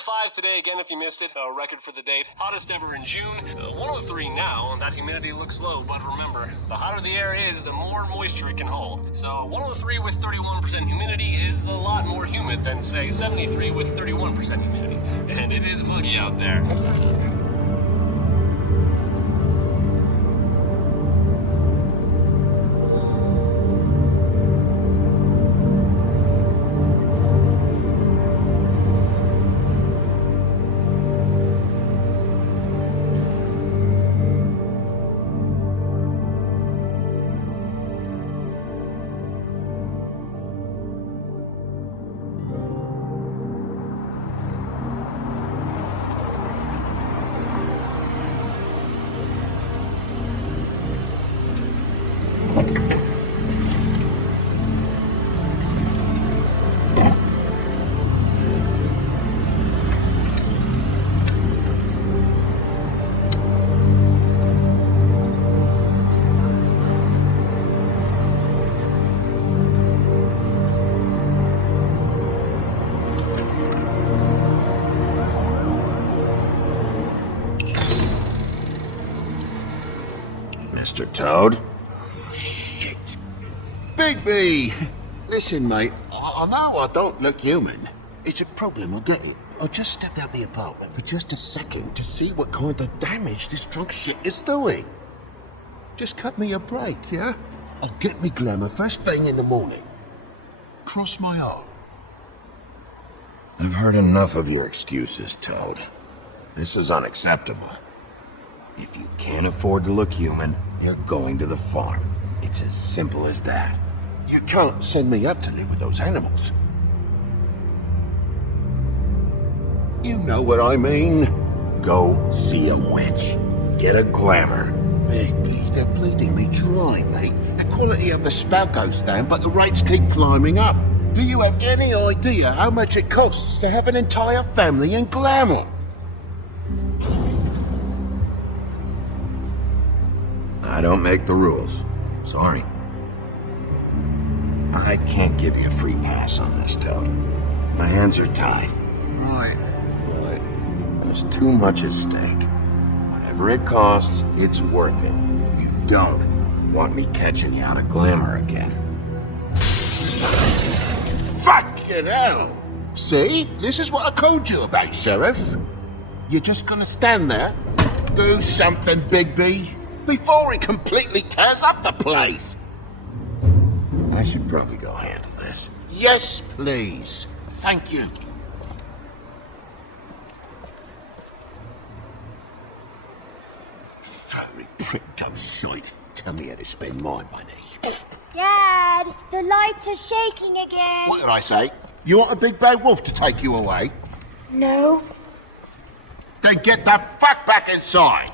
.105 today again if you missed it, a record for the date. Hottest ever in June. 103 now, and that humidity looks low, but remember, the hotter the air is, the more moisture it can hold. So 103 with 31% humidity is a lot more humid than, say, 73 with 31% humidity. And it is muggy out there. Mr. Toad? Shit. Bigby! Listen, mate, I know I don't look human. It's a problem, I get it. I just stepped out the apartment for just a second to see what kind of damage this drunk shit is doing. Just cut me a break, yeah? I'll get me glamour first thing in the morning. Cross my heart. I've heard enough of your excuses, Toad. This is unacceptable. If you can't afford to look human, you're going to the farm. It's as simple as that. You can't send me up to live with those animals. You know what I mean. Go see a witch. Get a glamour. Bigby, they're bleeding me dry, mate. The quality of the spout goes down, but the rates keep climbing up. Do you have any idea how much it costs to have an entire family in glamour? I don't make the rules. Sorry. I can't give you a free pass on this, Toad. My hands are tied. Right. There's too much at stake. Whatever it costs, it's worth it. You don't want me catching you out of glamour again. Fucking hell! See? This is what I called you about, Sheriff. You're just gonna stand there? Do something, Bigby, before it completely tears up the place. I should probably go handle this. Yes, please. Thank you. Very pricked up shite. Tell me how to spend my money. Dad, the lights are shaking again. What did I say? You want a big bad wolf to take you away? No. Then get the fuck back inside.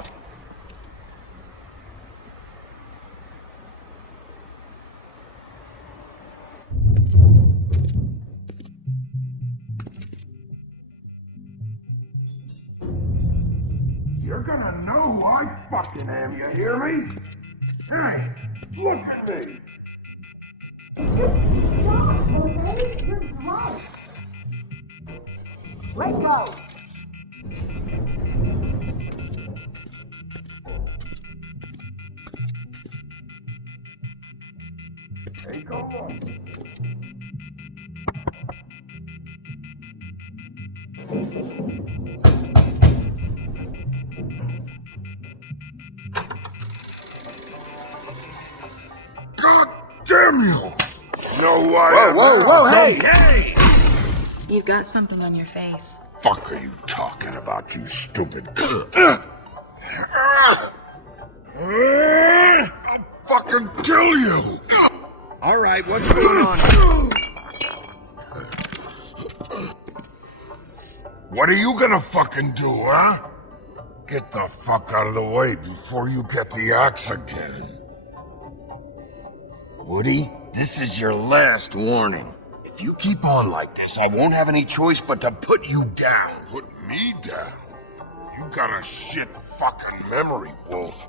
You're gonna know who I fucking am, you hear me? Hey, look at me! Stop, okay? You're drunk. Let go. Take on. Samuel! No way! Whoa, hey! You've got something on your face. Fuck are you talking about, you stupid? I'll fucking kill you! All right, what's going on? What are you gonna fucking do, huh? Get the fuck out of the way before you get the axe again. Woody, this is your last warning. If you keep on like this, I won't have any choice but to put you down. Put me down? You got a shit fucking memory, Wolf.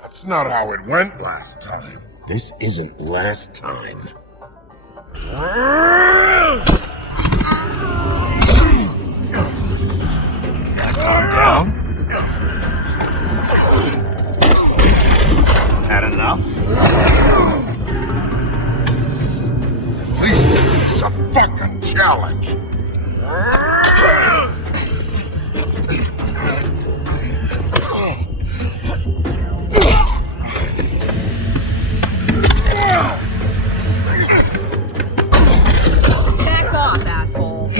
That's not how it went last time. This isn't last time. Calm down. Had enough? At least it's a fucking challenge. Back off, asshole.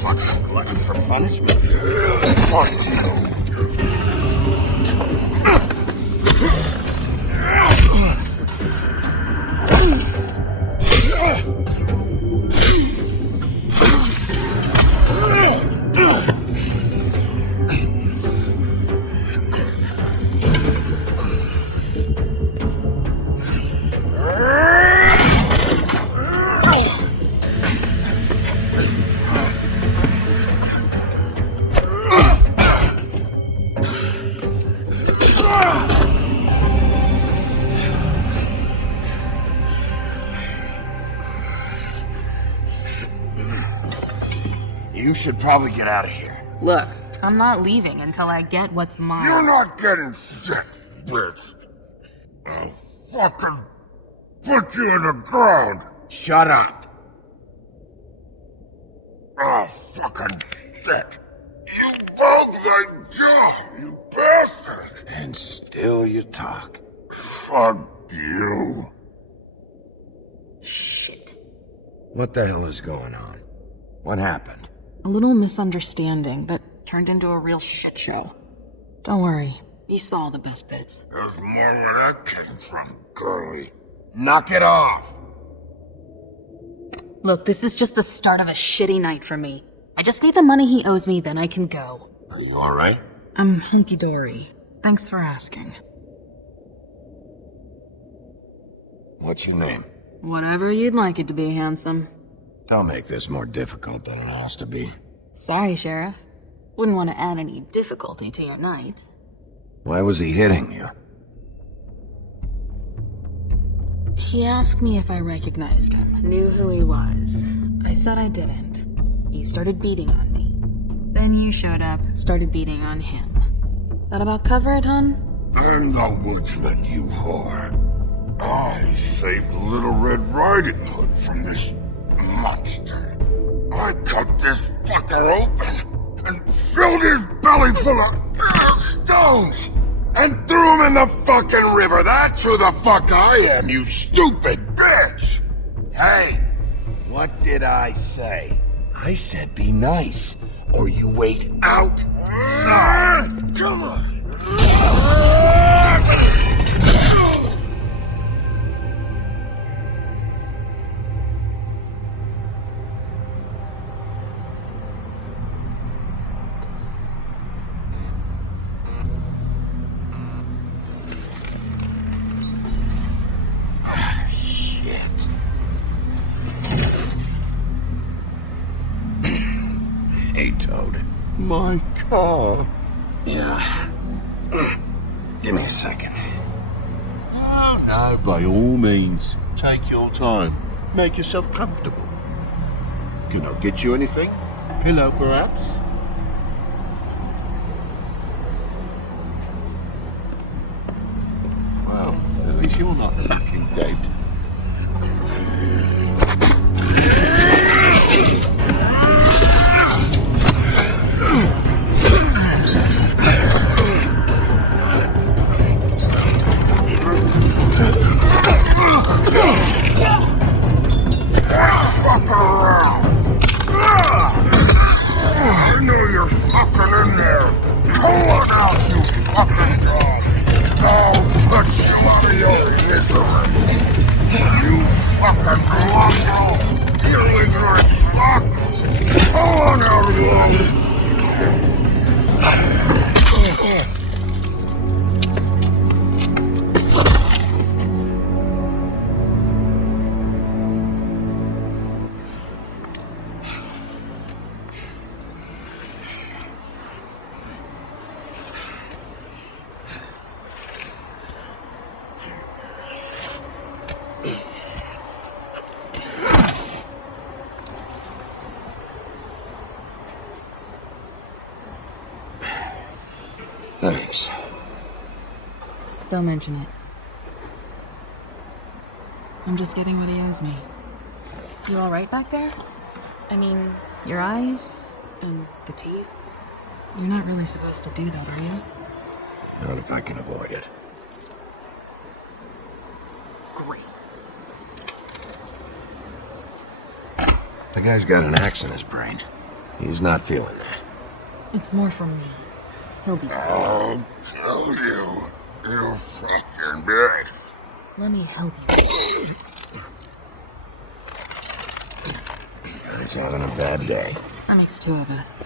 Fucking glutton for punishment. Fuck you. You should probably get out of here. Look, I'm not leaving until I get what's mine. You're not getting shit, bitch. I'll fucking put you in the ground. Shut up. Oh, fucking shit. You broke my jaw, you bastard. And still you talk. Fuck you. Shit. What the hell is going on? What happened? A little misunderstanding that turned into a real shit show. Don't worry, you saw the best bits. There's more where that came from, girlie. Knock it off. Look, this is just the start of a shitty night for me. I just need the money he owes me, then I can go. Are you all right? I'm hunky-dory. Thanks for asking. What's your name? Whatever you'd like it to be, handsome. Don't make this more difficult than it has to be. Sorry, Sheriff. Wouldn't want to add any difficulty to your night. Why was he hitting you? He asked me if I recognized him, knew who he was. I said I didn't. He started beating on me. Then you showed up, started beating on him. That about cover it, hun? I'm the woodsman, you whore. I saved Little Red Riding Hood from this monster. I cut this fucker open and filled his belly full of stones and threw him in the fucking river. That's who the fuck I am, you stupid bitch. Hey, what did I say? I said be nice, or you wait outside. Come on. Hey, Toad. My car. Yeah. Give me a second. Oh, no, by all means. Take your time. Make yourself comfortable. Can I get you anything? Pillow, perhaps? Well, at least you're not fucking dead. I know you're fucking in there. Come on out, you fucking dog. I'll put you out of your misery. You fucking mongrel. You ignorant fuck. Come on out of here. Thanks. Don't mention it. I'm just getting what he owes me. You alright back there? I mean, your eyes and the teeth? You're not really supposed to do that, are you? Not if I can avoid it. Great. The guy's got an axe in his brain. He's not feeling that. It's more from me. He'll be fine. I'll kill you, you fucking bitch. Let me help you. He's having a bad day. That makes two of us.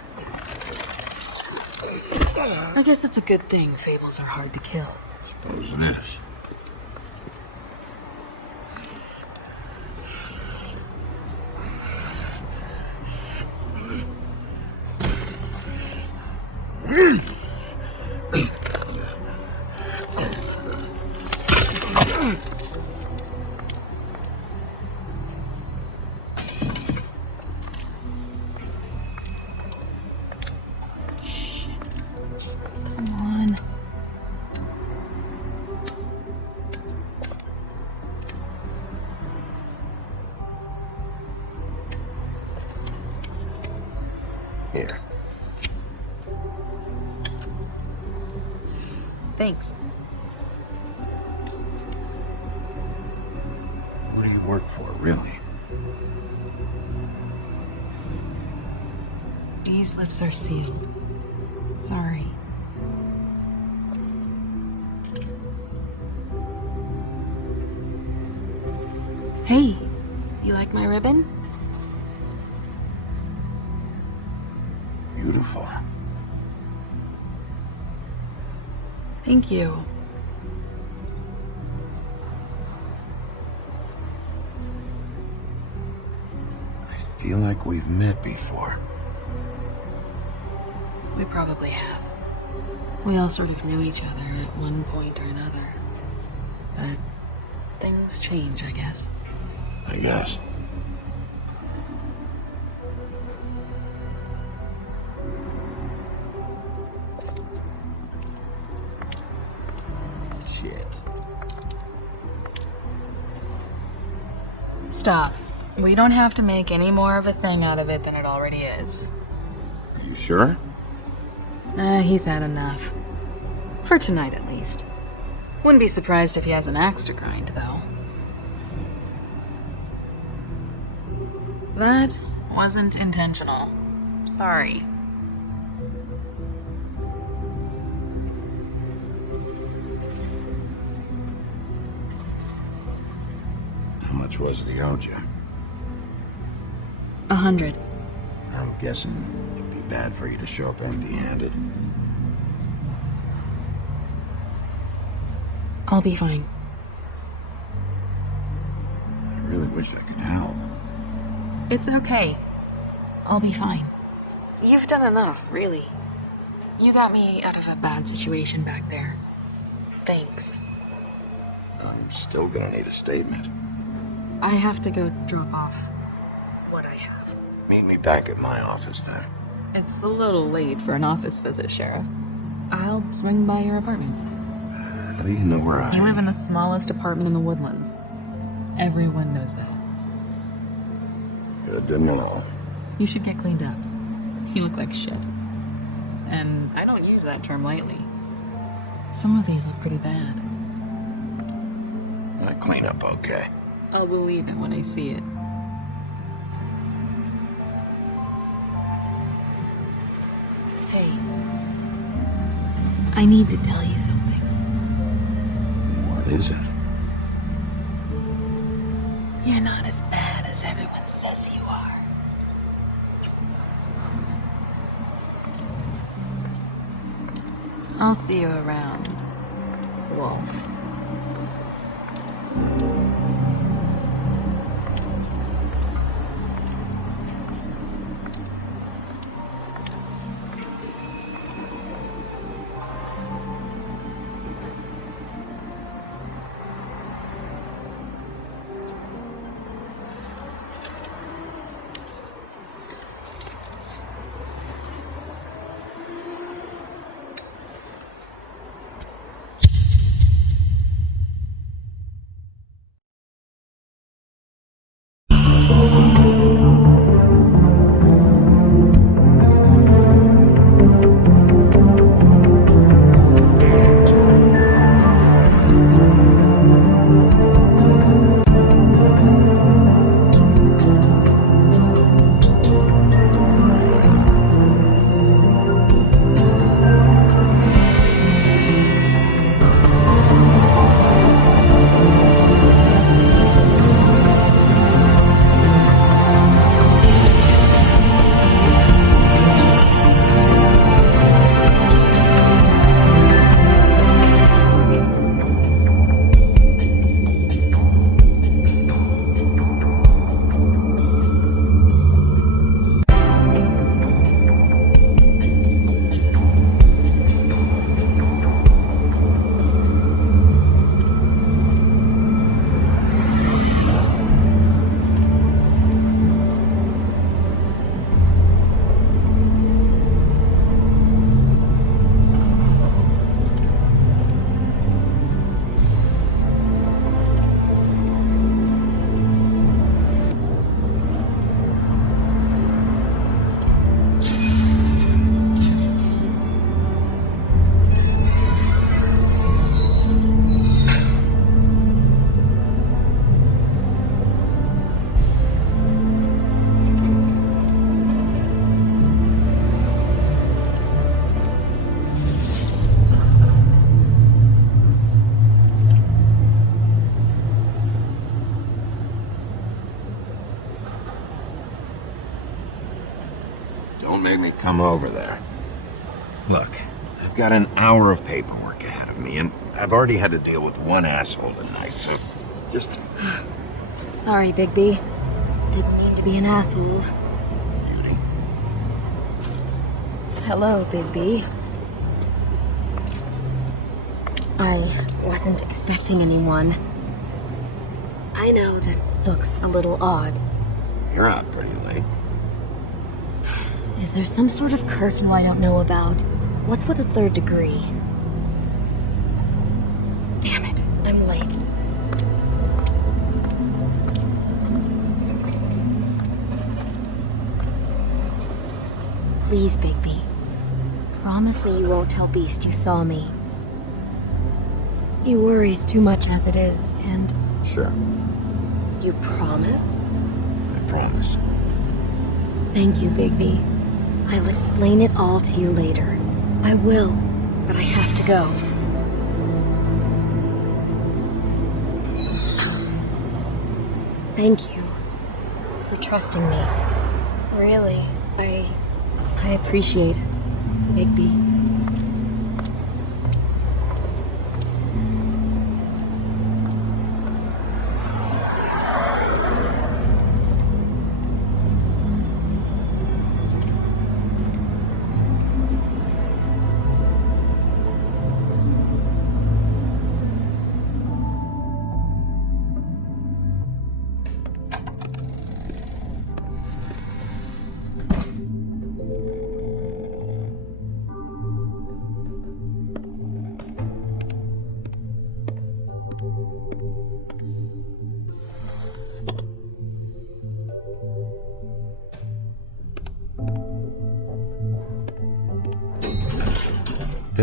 I guess it's a good thing fables are hard to kill. Suppose it is. Just come on. Here. Thanks. What do you work for, really? These lips are sealed. Sorry. Hey, you like my ribbon? Beautiful. Thank you. I feel like we've met before. We probably have. We all sort of knew each other at one point or another. But things change, I guess. I guess. Shit. Stop. We don't have to make any more of a thing out of it than it already is. Are you sure? He's had enough. For tonight, at least. Wouldn't be surprised if he has an axe to grind, though. That wasn't intentional. Sorry. How much was it he owed you? 100. I'm guessing it'd be bad for you to show up empty-handed. I'll be fine. I really wish I could help. It's okay. I'll be fine. You've done enough, really. You got me out of a bad situation back there. Thanks. I'm still gonna need a statement. I have to go drop off what I have. Meet me back at my office then. It's a little late for an office visit, Sheriff. I'll swing by your apartment. How do you know where I You am? live in the smallest apartment in the Woodlands. Everyone knows that. Good to know. You should get cleaned up. You look like shit. And I don't use that term lightly. Some of these look pretty bad. I clean up okay. I'll believe it when I see it. Hey. I need to tell you something. What is it? You're not as bad as everyone says you are. I'll see you around, Wolf. Don't make me come over there. Look, I've got an hour of paperwork ahead of me, and I've already had to deal with one asshole tonight, so just... Sorry, Bigby. Didn't mean to be an asshole. Beauty. Hello, Bigby. I wasn't expecting anyone. I know this looks a little odd. You're out pretty late. Is there some sort of curfew I don't know about? What's with a third degree? Damn it, I'm late. Please, Bigby. Promise me you won't tell Beast you saw me. He worries too much as it is, and... Sure, You promise? I promise. Thank you, Bigby. I'll explain it all to you later. I will, but I have to go. Thank you for trusting me. Really, I appreciate it, Bigby. Been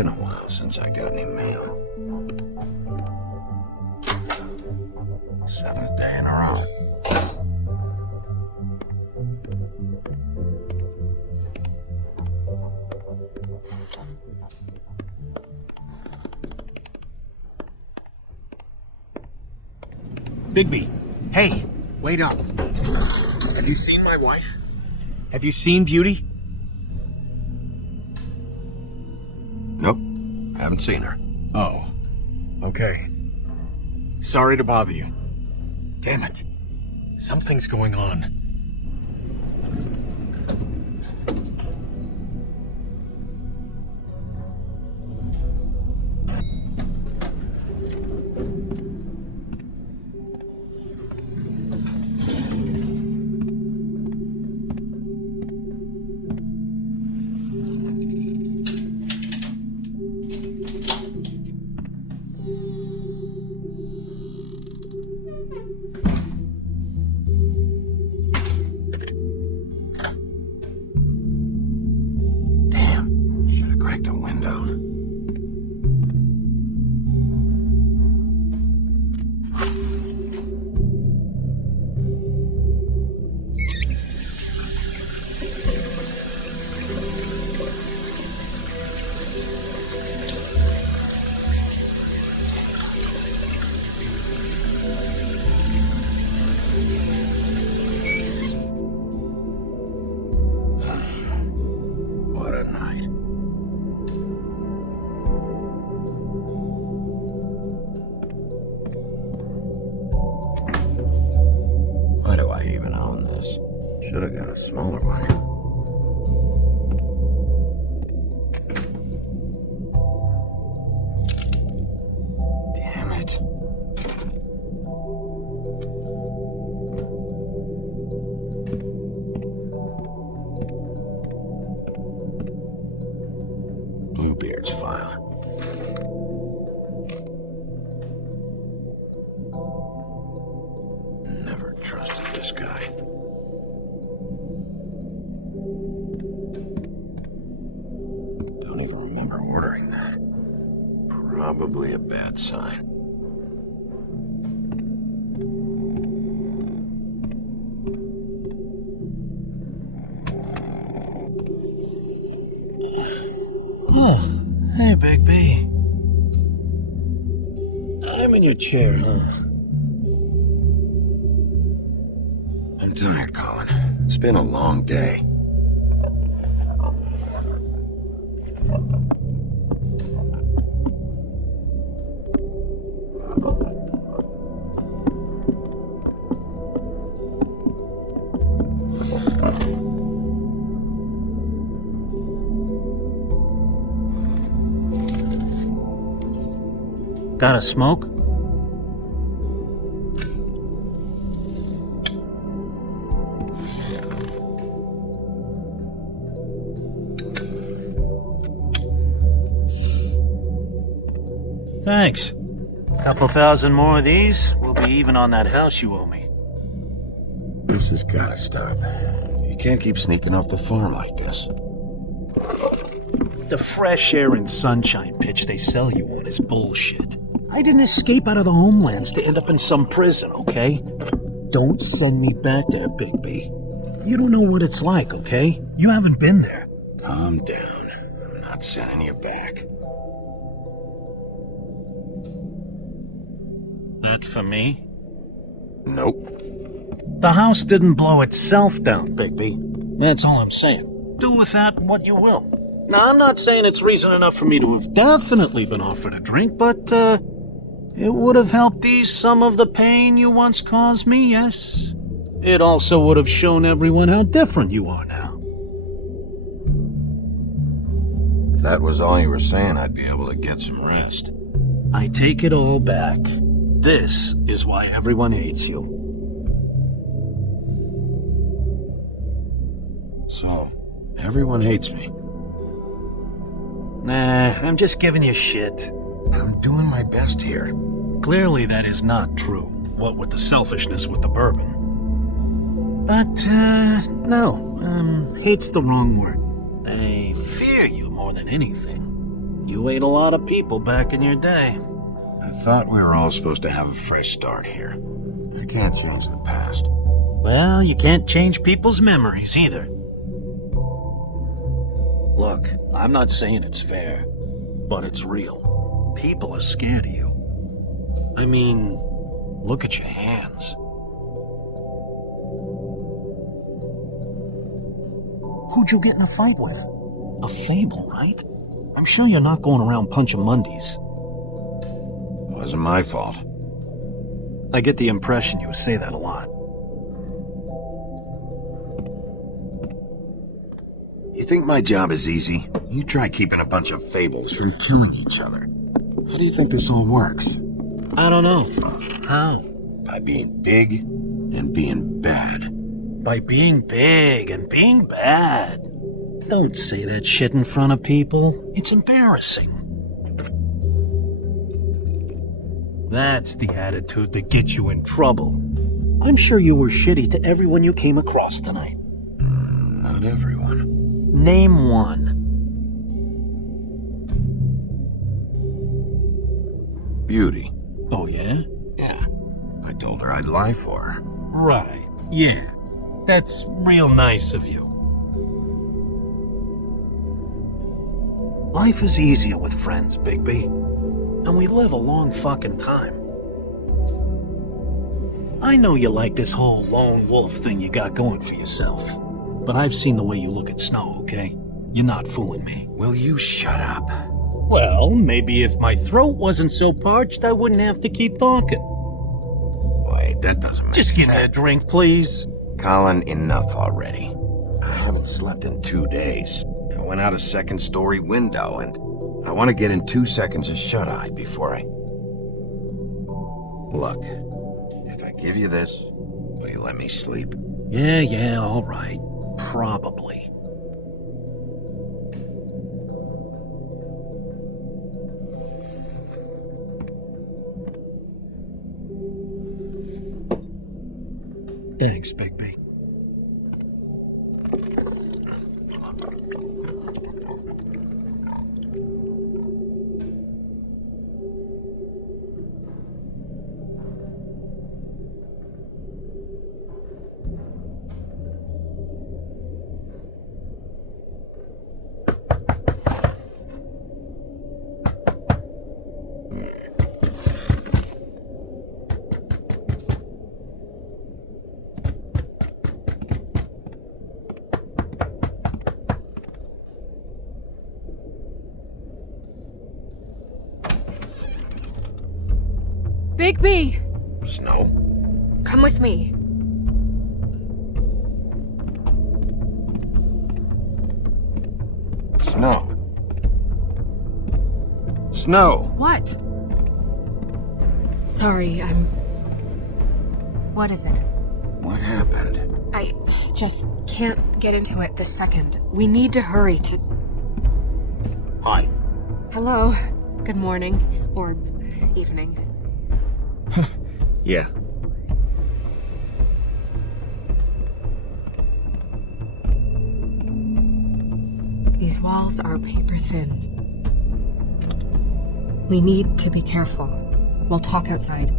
a while since I got any mail. 7th day in a row. Bigby, hey, wait up. Have you seen my wife? Have you seen Beauty? Nope, haven't seen her. Oh, okay. Sorry to bother you. Damn it. Something's going on. Cracked a window. What a night. Why do I even own this? Should have got a smaller one. Damn it. Bluebeard's file. Never trusted this guy. Don't even remember ordering that. Probably a bad sign. Oh, hey, Big B. I'm in your chair, huh? I'm tired, Colin. It's been a long day. Got a smoke? Thanks. Couple thousand more of these, we'll be even on that house you owe me. This has gotta stop. You can't keep sneaking off the farm like this. The fresh air and sunshine pitch they sell you on is bullshit. I didn't escape out of the homelands to end up in some prison, okay? Don't send me back there, Big B. You don't know what it's like, okay? You haven't been there. Calm down. I'm not sending you back. That for me? Nope. The house didn't blow itself down, Bigby. That's all I'm saying. Do with that what you will. Now, I'm not saying it's reason enough for me to have definitely been offered a drink, but, it would have helped ease some of the pain you once caused me, yes? It also would have shown everyone how different you are now. If that was all you were saying, I'd be able to get some rest. I take it all back. This is why everyone hates you. So, everyone hates me. Nah, I'm just giving you shit. I'm doing my best here. Clearly that is not true, what with the selfishness with the bourbon. But, no, hate's the wrong word. They fear you more than anything. You ate a lot of people back in your day. I thought we were all supposed to have a fresh start here. I can't change the past. Well, you can't change people's memories either. Look, I'm not saying it's fair, but it's real. People are scared of you. I mean, look at your hands. Who'd you get in a fight with? A fable, right? I'm sure you're not going around punching Mondays. Wasn't my fault. I get the impression you say that a lot. You think my job is easy? You try keeping a bunch of fables from killing each other. How do you think this all works? I don't know. How? By being big and being bad. By being big and being bad. Don't say that shit in front of people. It's embarrassing. That's the attitude that gets you in trouble. I'm sure you were shitty to everyone you came across tonight. Not everyone. Name one. Beauty. Oh, yeah? Yeah. I told her I'd lie for her. Right. Yeah. That's real nice of you. Life is easier with friends, Bigby. And we live a long fucking time. I know you like this whole lone wolf thing you got going for yourself. But I've seen the way you look at Snow, okay? You're not fooling me. Will you shut up? Well, maybe if my throat wasn't so parched, I wouldn't have to keep talking. Wait, that doesn't make sense. Just give me a drink, please. Colin, enough already. I haven't slept in 2 days. I went out a second-story window, and I want to get in 2 seconds of shut-eye before I... Look, if I give you this, will you let me sleep? Yeah, all right. Probably. Thanks, Bigby. Bigby! Snow? Come with me. Snow? Snow! What? Sorry, What is it? What happened? I just can't get into it this second. We need to hurry to... Hi. Hello. Good morning. Or evening. Yeah. These walls are paper thin. We need to be careful. We'll talk outside.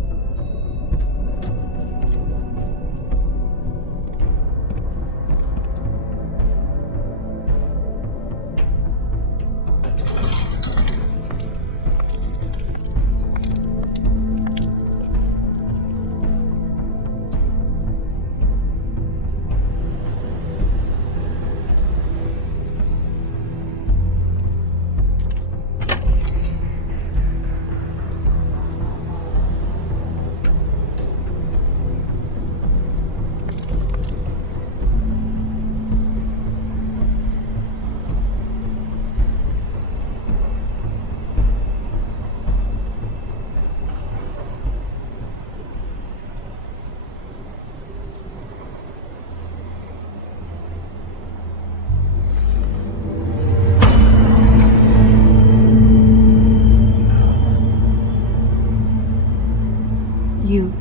You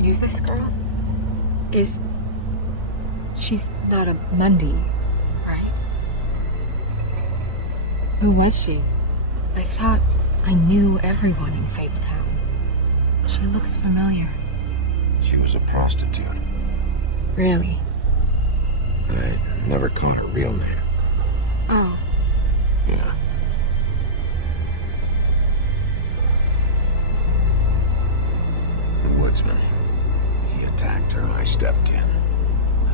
knew this girl? She's not a Mundy, right? Who was she? I thought I knew everyone in Fabletown. She looks familiar. She was a prostitute. Really? I never caught her real name. Oh. Yeah. The woodsman. He attacked her, I stepped in.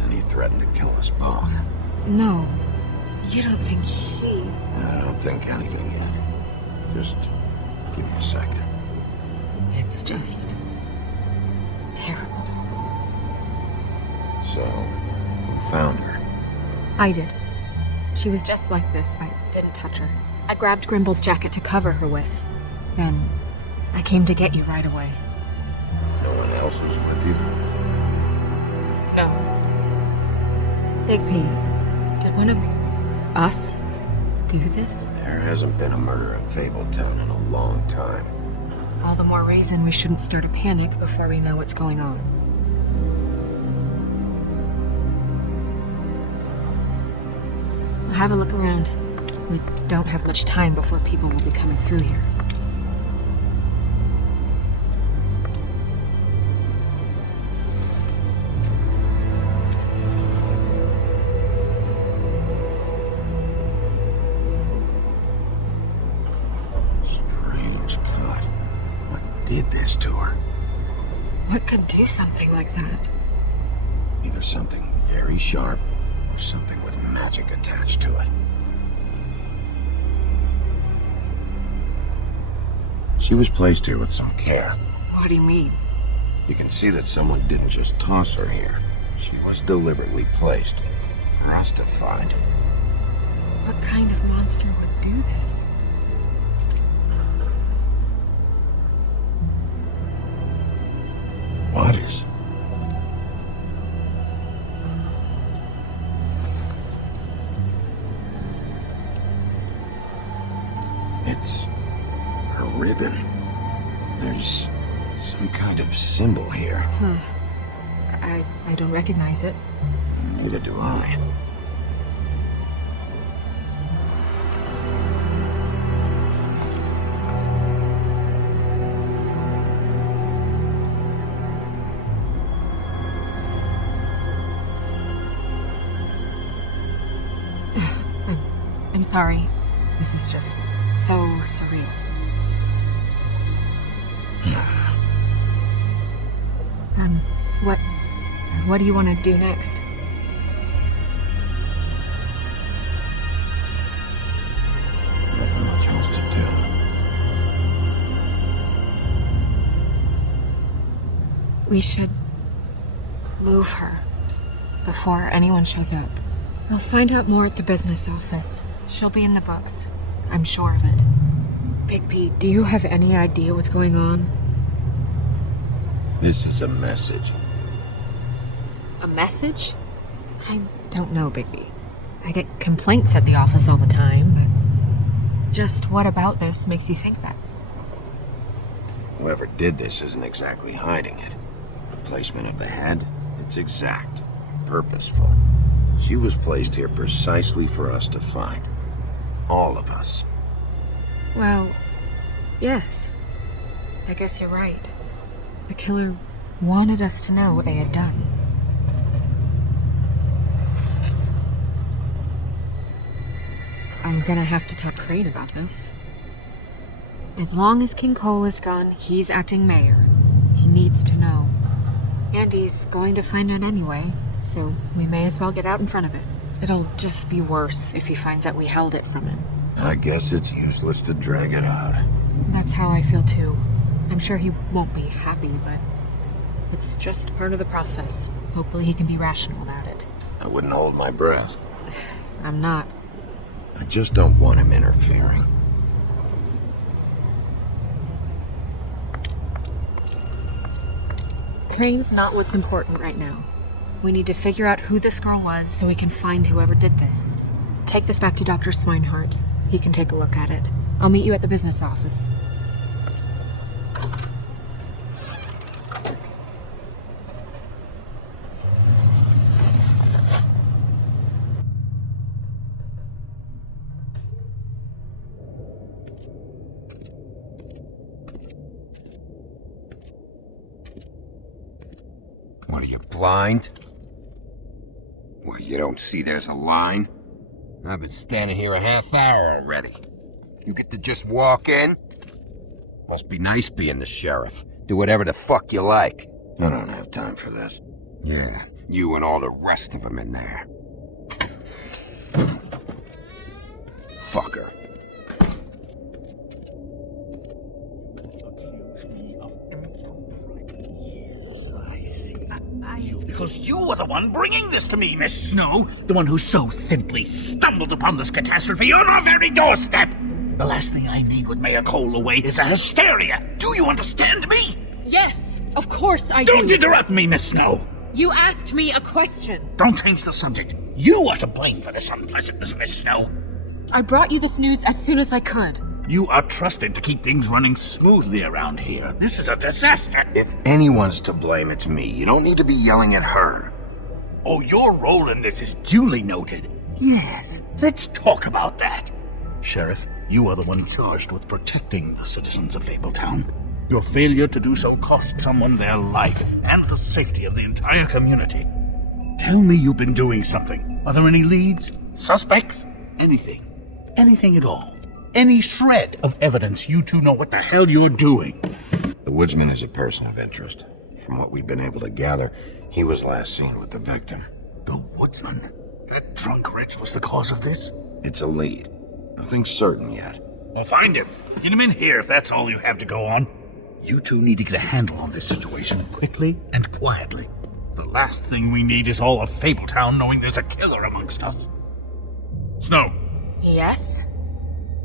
And he threatened to kill us both. No. You don't think he... I don't think anything yet. Just give me a second. It's just... terrible. So, who found her? I did. She was just like this. I didn't touch her. I grabbed Grimble's jacket to cover her with. Then, I came to get you right away. No one else was with you? No. Big P, did one of us do this? There hasn't been a murder in Fabletown in a long time. All the more reason we shouldn't start a panic before we know what's going on. Have a look around. We don't have much time before people will be coming through here. Strange cut. What did this to her? What could do something like that? Either something very sharp, or something with magic attached to it. She was placed here with some care. What do you mean? You can see that someone didn't just toss her here. She was deliberately placed for us to find. What kind of monster would do this? What is? It's her ribbon. There's some kind of symbol here. Huh. I don't recognize it. Neither do I. I'm sorry. This is just so surreal. What do you want to do next? Nothing much else to do. We should move her before anyone shows up. I'll find out more at the business office. She'll be in the books. I'm sure of it. Big P, do you have any idea what's going on? This is a message. A message? I don't know, Big B. I get complaints at the office all the time, but just what about this makes you think that? Whoever did this isn't exactly hiding it. The placement of the head, it's exact, purposeful. She was placed here precisely for us to find. All of us. Well, yes. I guess you're right. The killer wanted us to know what they had done. I'm gonna have to talk to Crane about this. As long as King Cole is gone, he's acting mayor. He needs to know. And he's going to find out anyway, so we may as well get out in front of it. It'll just be worse if he finds out we held it from him. I guess it's useless to drag it out. That's how I feel too. I'm sure he won't be happy, but it's just part of the process. Hopefully he can be rational about it. I wouldn't hold my breath. I'm not. I just don't want him interfering. Crane's not what's important right now. We need to figure out who this girl was so we can find whoever did this. Take this back to Dr. Swinehart. He can take a look at it. I'll meet you at the business office. What, are you blind? Well, you don't see there's a line? I've been standing here a half hour already. You get to just walk in? Must be nice being the sheriff. Do whatever the fuck you like. I don't have time for this. Yeah, you and all the rest of them in there. Fucker. Because you were the one bringing this to me, Miss Snow. The one who so simply stumbled upon this catastrophe on our very doorstep. The last thing I need with Mayor Cole away is a hysteria. Do you understand me? Yes, of course I do. Don't interrupt me, Miss Snow. You asked me a question. Don't change the subject. You are to blame for this unpleasantness, Miss Snow. I brought you this news as soon as I could. You are trusted to keep things running smoothly around here. This is a disaster. If anyone's to blame, it's me. You don't need to be yelling at her. Oh, your role in this is duly noted. Yes, let's talk about that. Sheriff, you are the one charged with protecting the citizens of Fabletown. Your failure to do so cost someone their life and the safety of the entire community. Tell me you've been doing something. Are there any leads? Suspects? Anything. Anything at all. Any shred of evidence you two know what the hell you're doing. The woodsman is a person of interest. From what we've been able to gather, he was last seen with the victim. The woodsman? That drunk wretch was the cause of this? It's a lead. Nothing certain yet. Well, find him. Get him in here if that's all you have to go on. You two need to get a handle on this situation quickly and quietly. The last thing we need is all of Fabletown knowing there's a killer amongst us. Snow. Yes?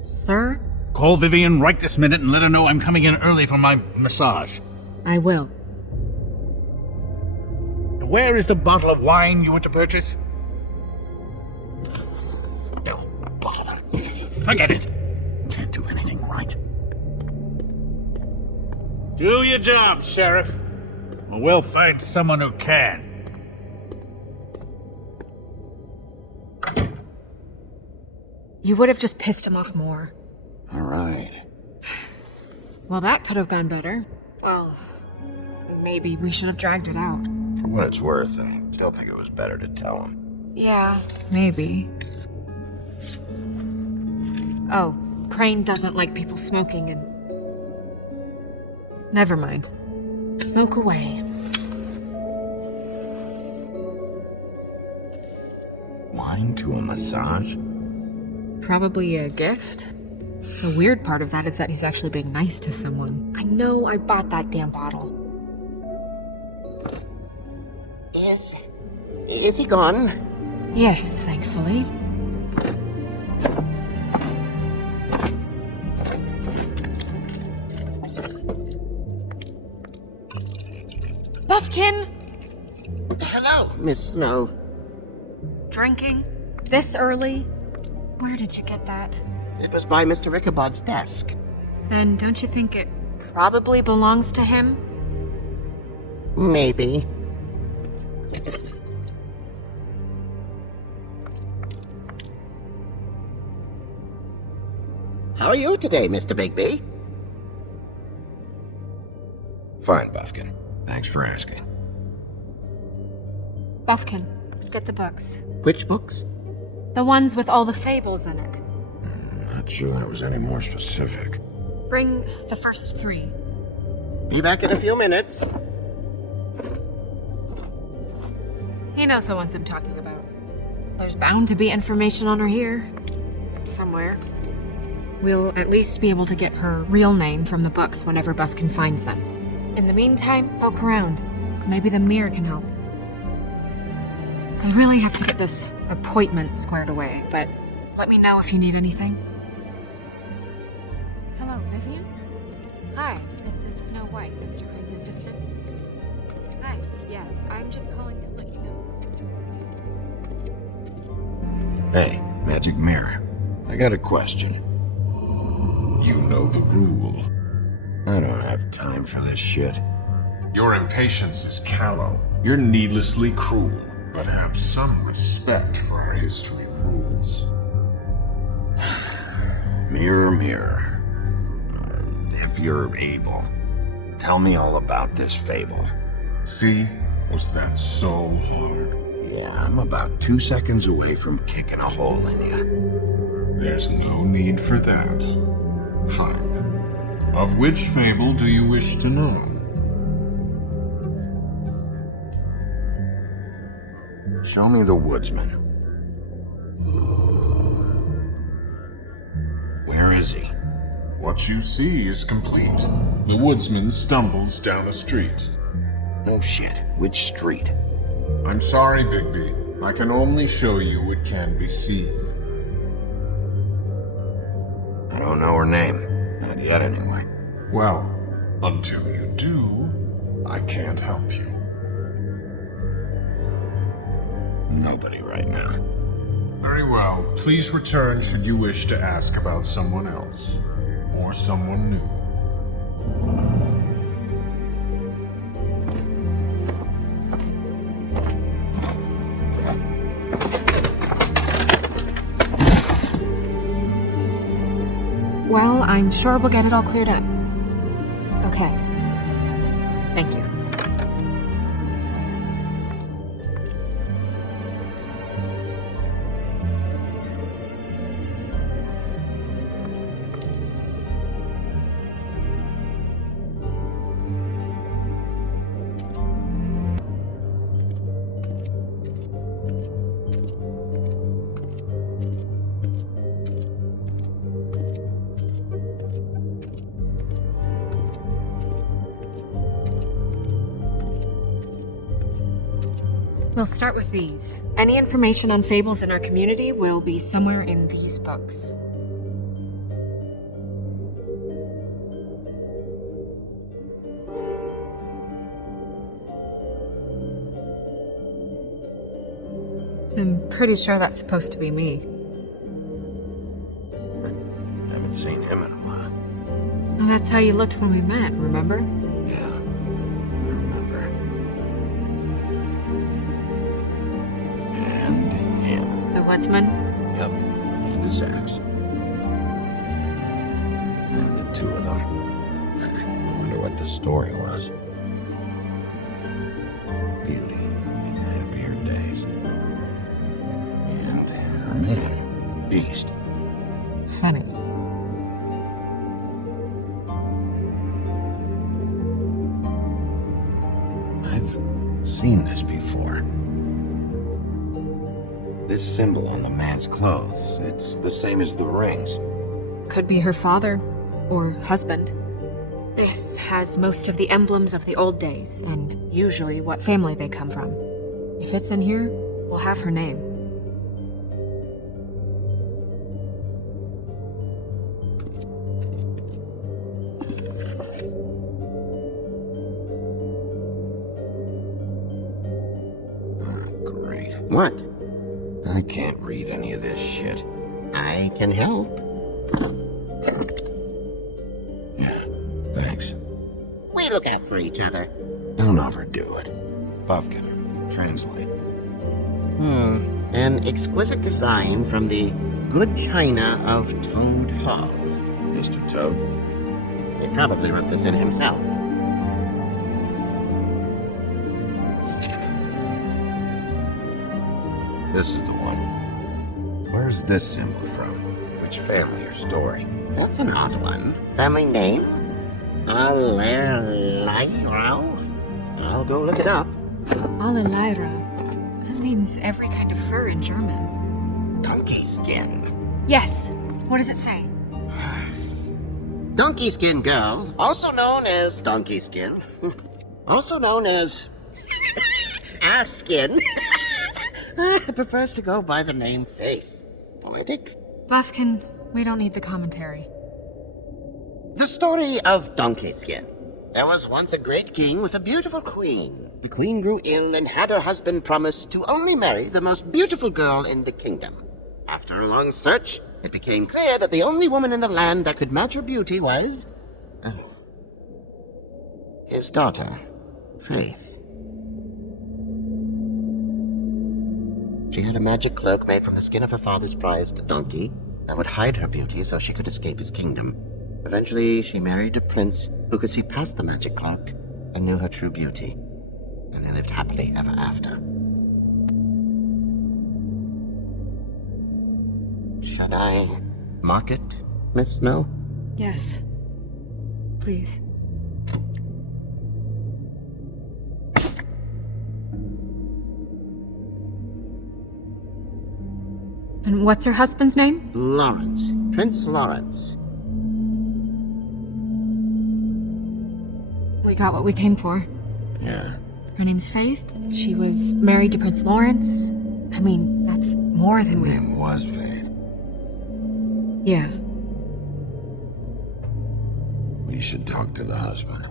Sir? Call Vivian right this minute and let her know I'm coming in early for my massage. I will. Where is the bottle of wine you were to purchase? Oh, bother. Forget it. Can't do anything right. Do your job, Sheriff. Or we'll find someone who can. You would have just pissed him off more. All right. Well, that could have gone better. Well, maybe we should have dragged it out. For what it's worth, I still think it was better to tell him. Yeah, maybe. Oh, Crane doesn't like people smoking and... Never mind. Smoke away. Wine to a massage? Probably a gift. The weird part of that is that he's actually being nice to someone. I know I bought that damn bottle. Is he gone? Yes, thankfully. Buffkin! Hello, Miss Snow. Drinking? This early? Where did you get that? It was by Mr. Ichabod's desk. Then don't you think it probably belongs to him? Maybe. How are you today, Mr. Bigby? Fine, Buffkin. Thanks for asking. Buffkin, get the books. Which books? The ones with all the fables in it. Not sure that was any more specific. Bring the first 3. Be back in a few minutes. He knows the ones I'm talking about. There's bound to be information on her here. Somewhere. We'll at least be able to get her real name from the books whenever Buffkin finds them. In the meantime, poke around. Maybe the mirror can help. I really have to get this appointment squared away, but let me know if you need anything. Hello, Vivian? Hi, this is Snow White, Mr. Crane's assistant. Hi, yes, I'm just calling to let you know. Hey, Magic Mirror. I got a question. You know the rule. I don't have time for this shit. Your impatience is callow. You're needlessly cruel. But have some respect for our history rules. Mirror, mirror. If you're able, tell me all about this fable. See, Was that so hard? Yeah, I'm about 2 seconds away from kicking a hole in you. There's no need for that. Fine. Of which fable do you wish to know? Show me the woodsman. Where is he? What you see is complete. The woodsman stumbles down a street. No shit. Which street? I'm sorry, Bigby. I can only show you what can be seen. I don't know her name. Not yet, anyway. Well, until you do, I can't help you. Nobody right now. Very well. Please return should you wish to ask about someone else. Or someone new. Well, I'm sure we'll get it all cleared up. Okay. Thank you. We'll start with these. Any information on fables in our community will be somewhere in these books. I'm pretty sure that's supposed to be me. Haven't seen him in a while. Well, that's how you looked when we met, remember? Yeah, I remember. And him. The woodsman? Yep, and his axe. Yeah, the two of them. I wonder what the story was. Beauty in happier days. And her man, Beast. Funny. I've seen this before. This symbol on the man's clothes, it's the same as the rings. Could be her father or husband. This has most of the emblems of the old days, and usually what family they come from. If it's in here, we'll have her name. Oh, great. What? I can't read any of this shit. I can help. Yeah, thanks. We look out for each other. Don't overdo it. Buffkin, translate. An exquisite design from the good china of Toad Hall. Mr. Toad? He probably wrote this in himself. This is the one. Where's this symbol from? Which family or story? That's an odd one. Family name? Alerairo? I'll go look it up. Alelaira. That means every kind of fur in German. Donkey skin. Yes. What does it say? Donkey skin girl, also known as donkey skin, also known as ass skin, prefers to go by the name Faith. Poetic. Buffkin, we don't need the commentary. The story of Donkey Skin. There was once a great king with a beautiful queen. The queen grew ill and had her husband promise to only marry the most beautiful girl in the kingdom. After a long search, it became clear that the only woman in the land that could match her beauty was... his daughter, Faith. She had a magic cloak made from the skin of her father's prized donkey that would hide her beauty so she could escape his kingdom. Eventually, she married a prince who could see past the magic cloak and knew her true beauty. and they lived happily ever after. Should I mark it, Miss Snow? Yes. Please. And what's her husband's name? Lawrence. Prince Lawrence. We got what we came for. Yeah. Her name's Faith. She was married to Prince Lawrence. I mean, that's more than we... Name was Faith. Yeah. We should talk to the husband.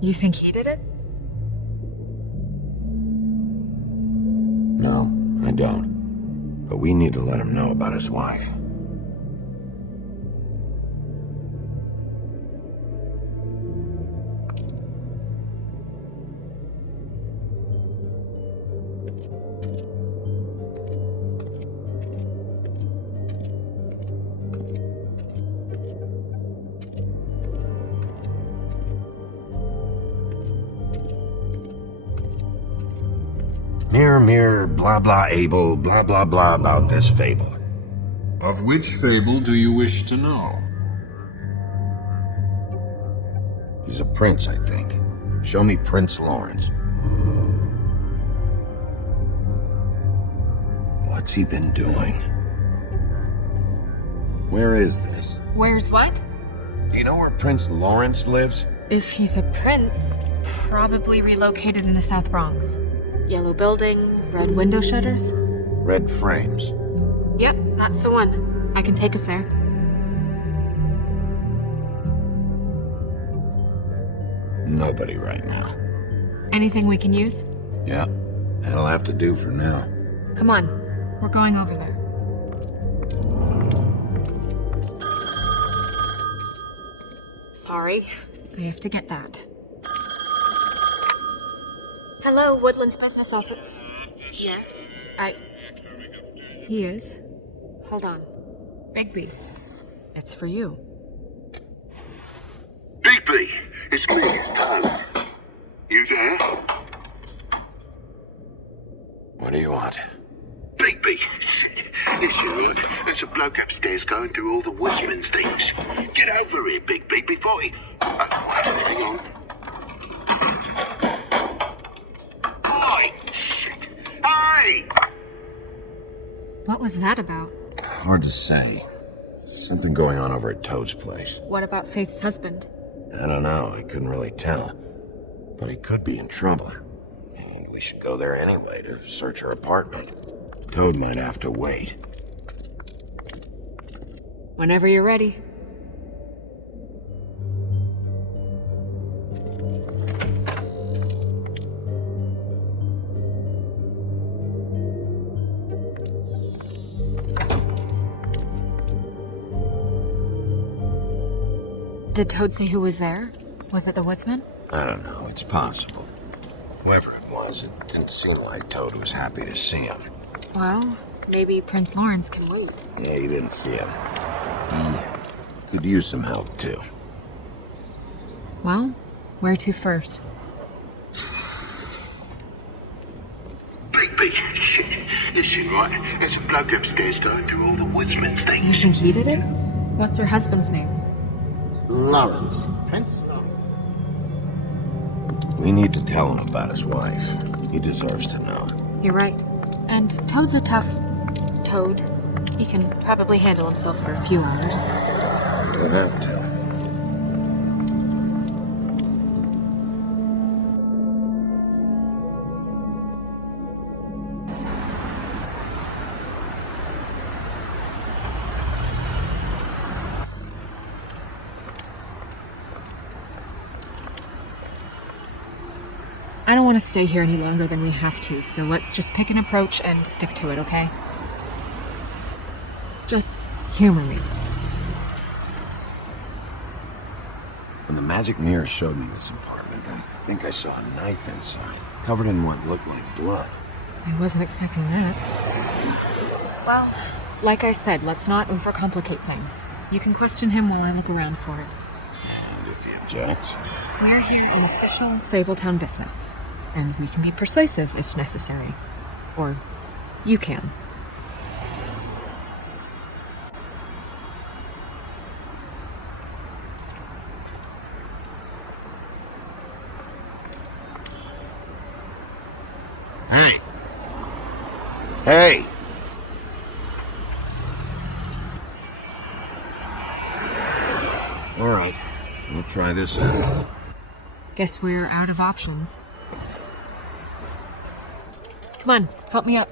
You think he did it? No, I don't. But we need to let him know about his wife. Mirror, mirror, blah blah able, blah blah blah about this fable. Of which fable do you wish to know? He's a prince, I think. Show me Prince Lawrence. What's he been doing? Where is this? Where's what? Do you know where Prince Lawrence lives? If he's a prince, probably relocated in the South Bronx. Yellow building, red window shutters. Red frames. Yep, that's the one. I can take us there. Nobody right now. Anything we can use? Yeah, that'll have to do for now. Come on, we're going over there. Sorry, I have to get that. Hello, Woodland's business office. Yes, He is. Hold on. Bigby, it's for you. Bigby, it's me, Toad. You there? What do you want? Bigby, listen, look, there's a bloke upstairs going through all the woodsman's things. Get over here, Bigby, before he... hang on. Hi! Shit! Hey! What was that about? Hard to say. Something going on over at Toad's place. What about Faith's husband? I don't know, I couldn't really tell. But he could be in trouble. And we should go there anyway to search her apartment. Toad might have to wait. Whenever you're ready. Did Toad say who was there? Was it the woodsman? I don't know, it's possible. Whoever it was, it didn't seem like Toad was happy to see him. Well, maybe Prince Lawrence can wait. Yeah, he didn't see him. He could use some help, too. Well, where to first? Bigby, shit. Listen, right, there's a bloke upstairs going through all the woodsman's You things. think he did it? What's her husband's name? Lawrence. Prince Lawrence. We need to tell him about his wife. He deserves to know. You're right. And Toad's a tough... Toad. He can probably handle himself for a few hours. We'll have to. I don't want to stay here any longer than we have to, so let's just pick an approach and stick to it, okay? Just humor me. When the magic mirror showed me this apartment, I think I saw a knife inside, covered in what looked like blood. I wasn't expecting that. Well, like I said, let's not overcomplicate things. You can question him while I look around for it. And if he objects? We're here on official Fabletown business, and we can be persuasive if necessary. Or you can. Hey! Hey! Alright, we'll try this out. Guess we're out of options. Come on, help me up.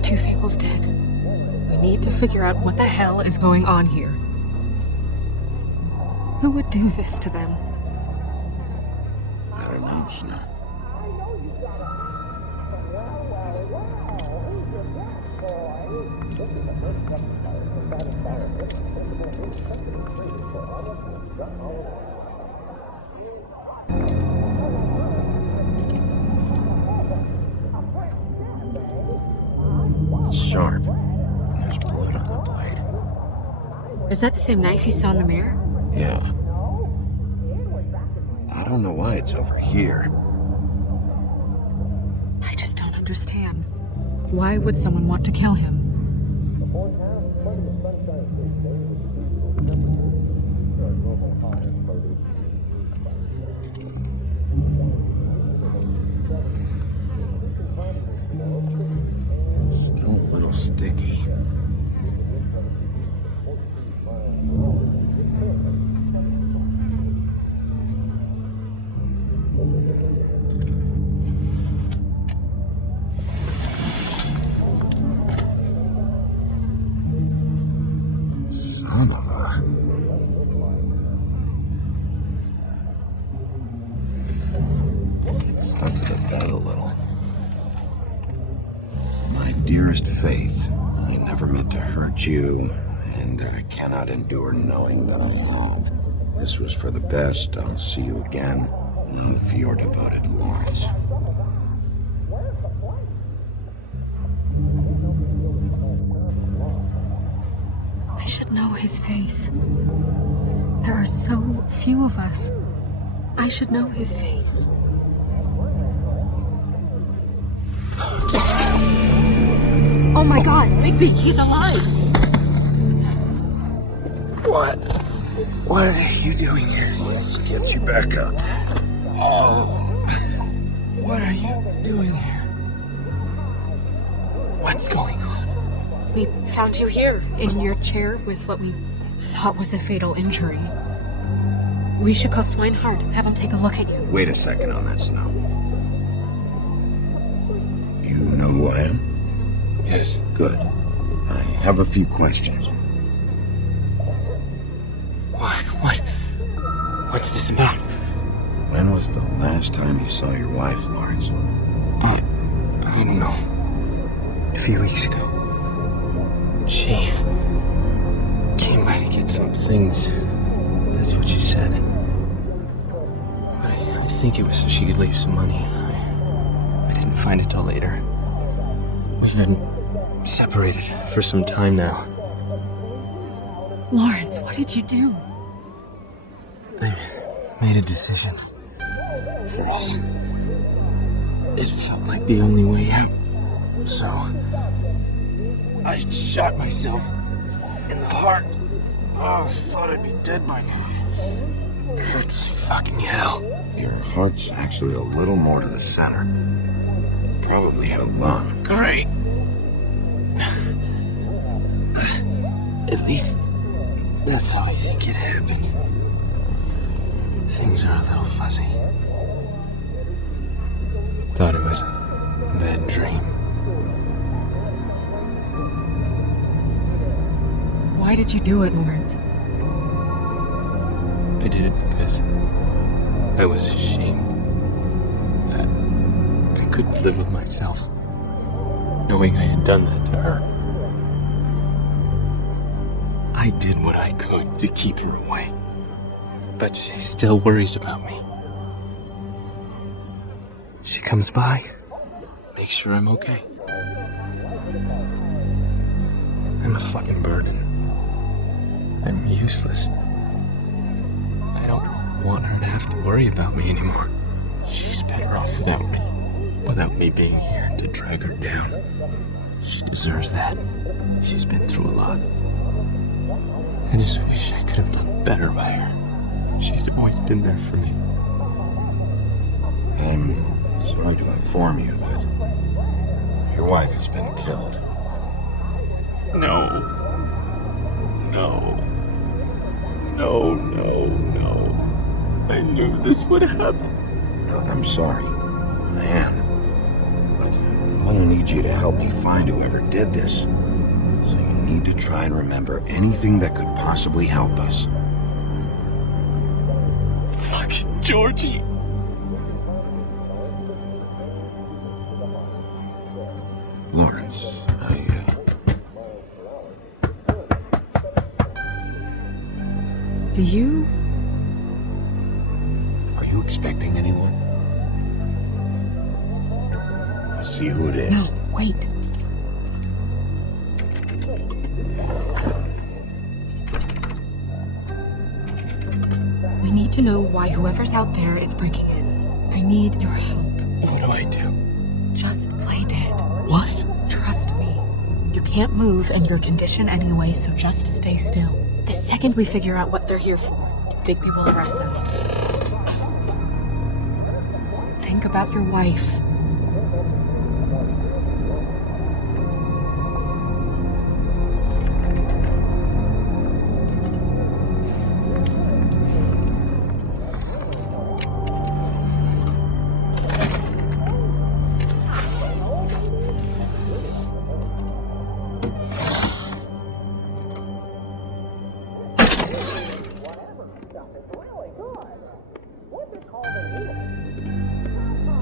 Two Fables dead. We need to figure out what the hell is going on here. Who would do this to them? I don't know, Snow. Sharp. There's blood on the blade. Is that the same knife you saw in the mirror? Yeah. I don't know why it's over here. I just don't understand. Why would someone want to kill him? Still a little sticky. Son of a... It stuck to the bed a little. My dearest Faith, I never meant to hurt you, and I cannot endure knowing that I have. This was for the best. I'll see you again. Love, your devoted Lawrence. I should know his face. There are so few of us. I should know his face. Oh my god, Bigby, he's alive! What are you doing here? Let's get you back up. Oh. What are you doing here? What's going on? We found you here, in your chair with what we thought was a fatal injury. We should call Swinehart, have him take a look at you. Wait a second on that, Snow. You know who I am? Yes. Good. I have a few questions. What's this about? When was the last time you saw your wife, Lawrence? I don't know. A few weeks ago. She came by to get some things. That's what she said. But I think it was so she could leave some money. I didn't find it till later. We've been separated for some time now. Lawrence, what did you do? I made a decision for us. It felt like the only way out. So I shot myself in the heart. Oh, I thought I'd be dead by now. It hurts fucking hell. Your heart's actually a little more to the center. Probably hit a lung. Great. At least that's how I think it happened. Things are a little fuzzy. Thought it was a bad dream. Why did you do it, Lawrence? I did it because I was ashamed. couldn't live with myself, knowing I had done that to her. I did what I could to keep her away, but she still worries about me. She comes by, makes sure I'm okay. I'm a fucking burden. I'm useless. I don't want her to have to worry about me anymore. She's better off without me being here to drag her down. She deserves that. She's been through a lot. I just wish I could have done better by her. She's always been there for me. I'm sorry to inform you that your wife has been killed. No. I knew this would happen. No, I'm sorry. I am. But I'm gonna need you to help me find whoever did this. So you need to try and remember anything that could possibly help us. Fucking Georgie. Lawrence, Do you? Are you expecting anyone? Let's see who it is. No, wait. We need to know why whoever's out there is breaking in. I need your help. What do I do? Just play dead. What? Trust me. You can't move in your condition anyway, so just stay still. The second we figure out what they're here for, Bigby will arrest them. Think about your wife.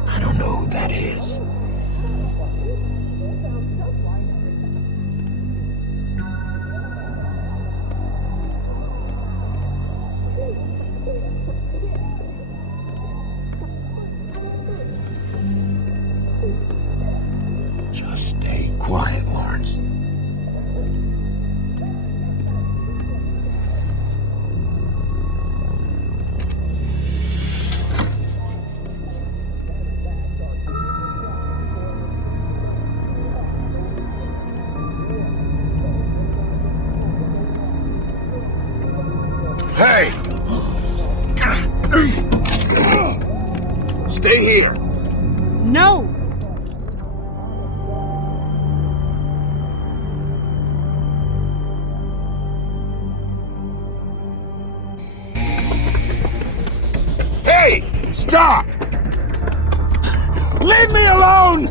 I don't know who that is. Just stay quiet, Lawrence. Hey! Stay here. No! Hey! Stop! Leave me alone!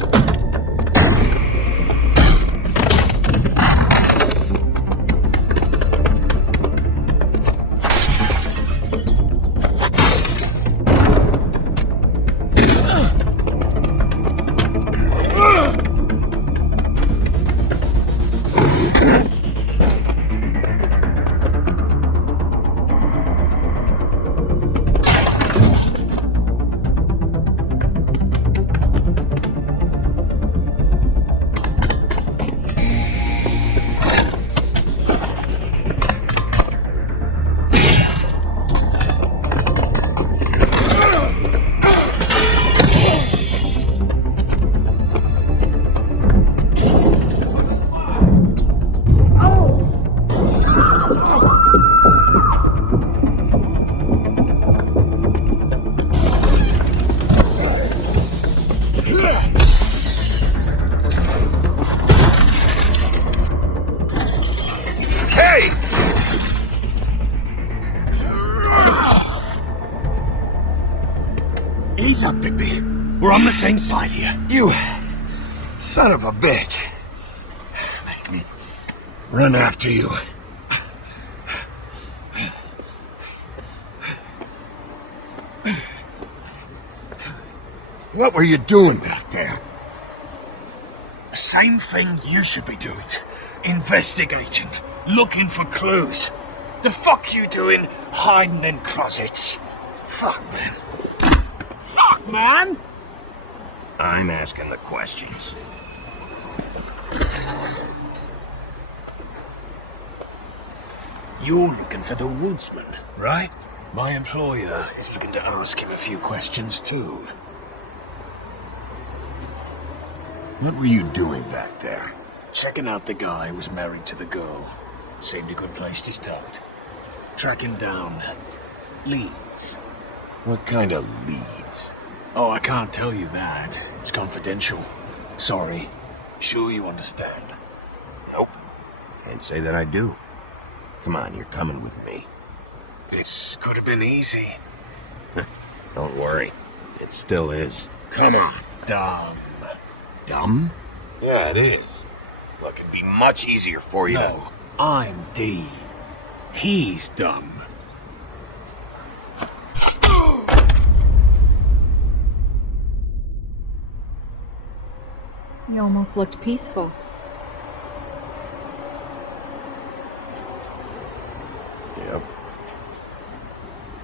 Ease up, Bigby. We're on the same side here. You son of a bitch. Make me run after you. What were you doing back there? Same thing you should be doing. Investigating. Looking for clues. The fuck you doing hiding in closets? Fuck, man. Fuck, man! I'm asking the questions. You're looking for the woodsman, right? My employer is looking to ask him a few questions too. What were you doing back there? Checking out the guy who was married to the girl. Seemed a good place to start. Tracking down leads. What kind of leads? Oh, I can't tell you that. It's confidential. Sorry. Sure you understand? Nope. Can't say that I do. Come on, you're coming with me. This could have been easy. Don't worry. It still is. Come on. Dumb. Dumb? Yeah, it is. Look, it'd be much easier for you No, I'm D. He's dumb. You almost looked peaceful. to... Yep.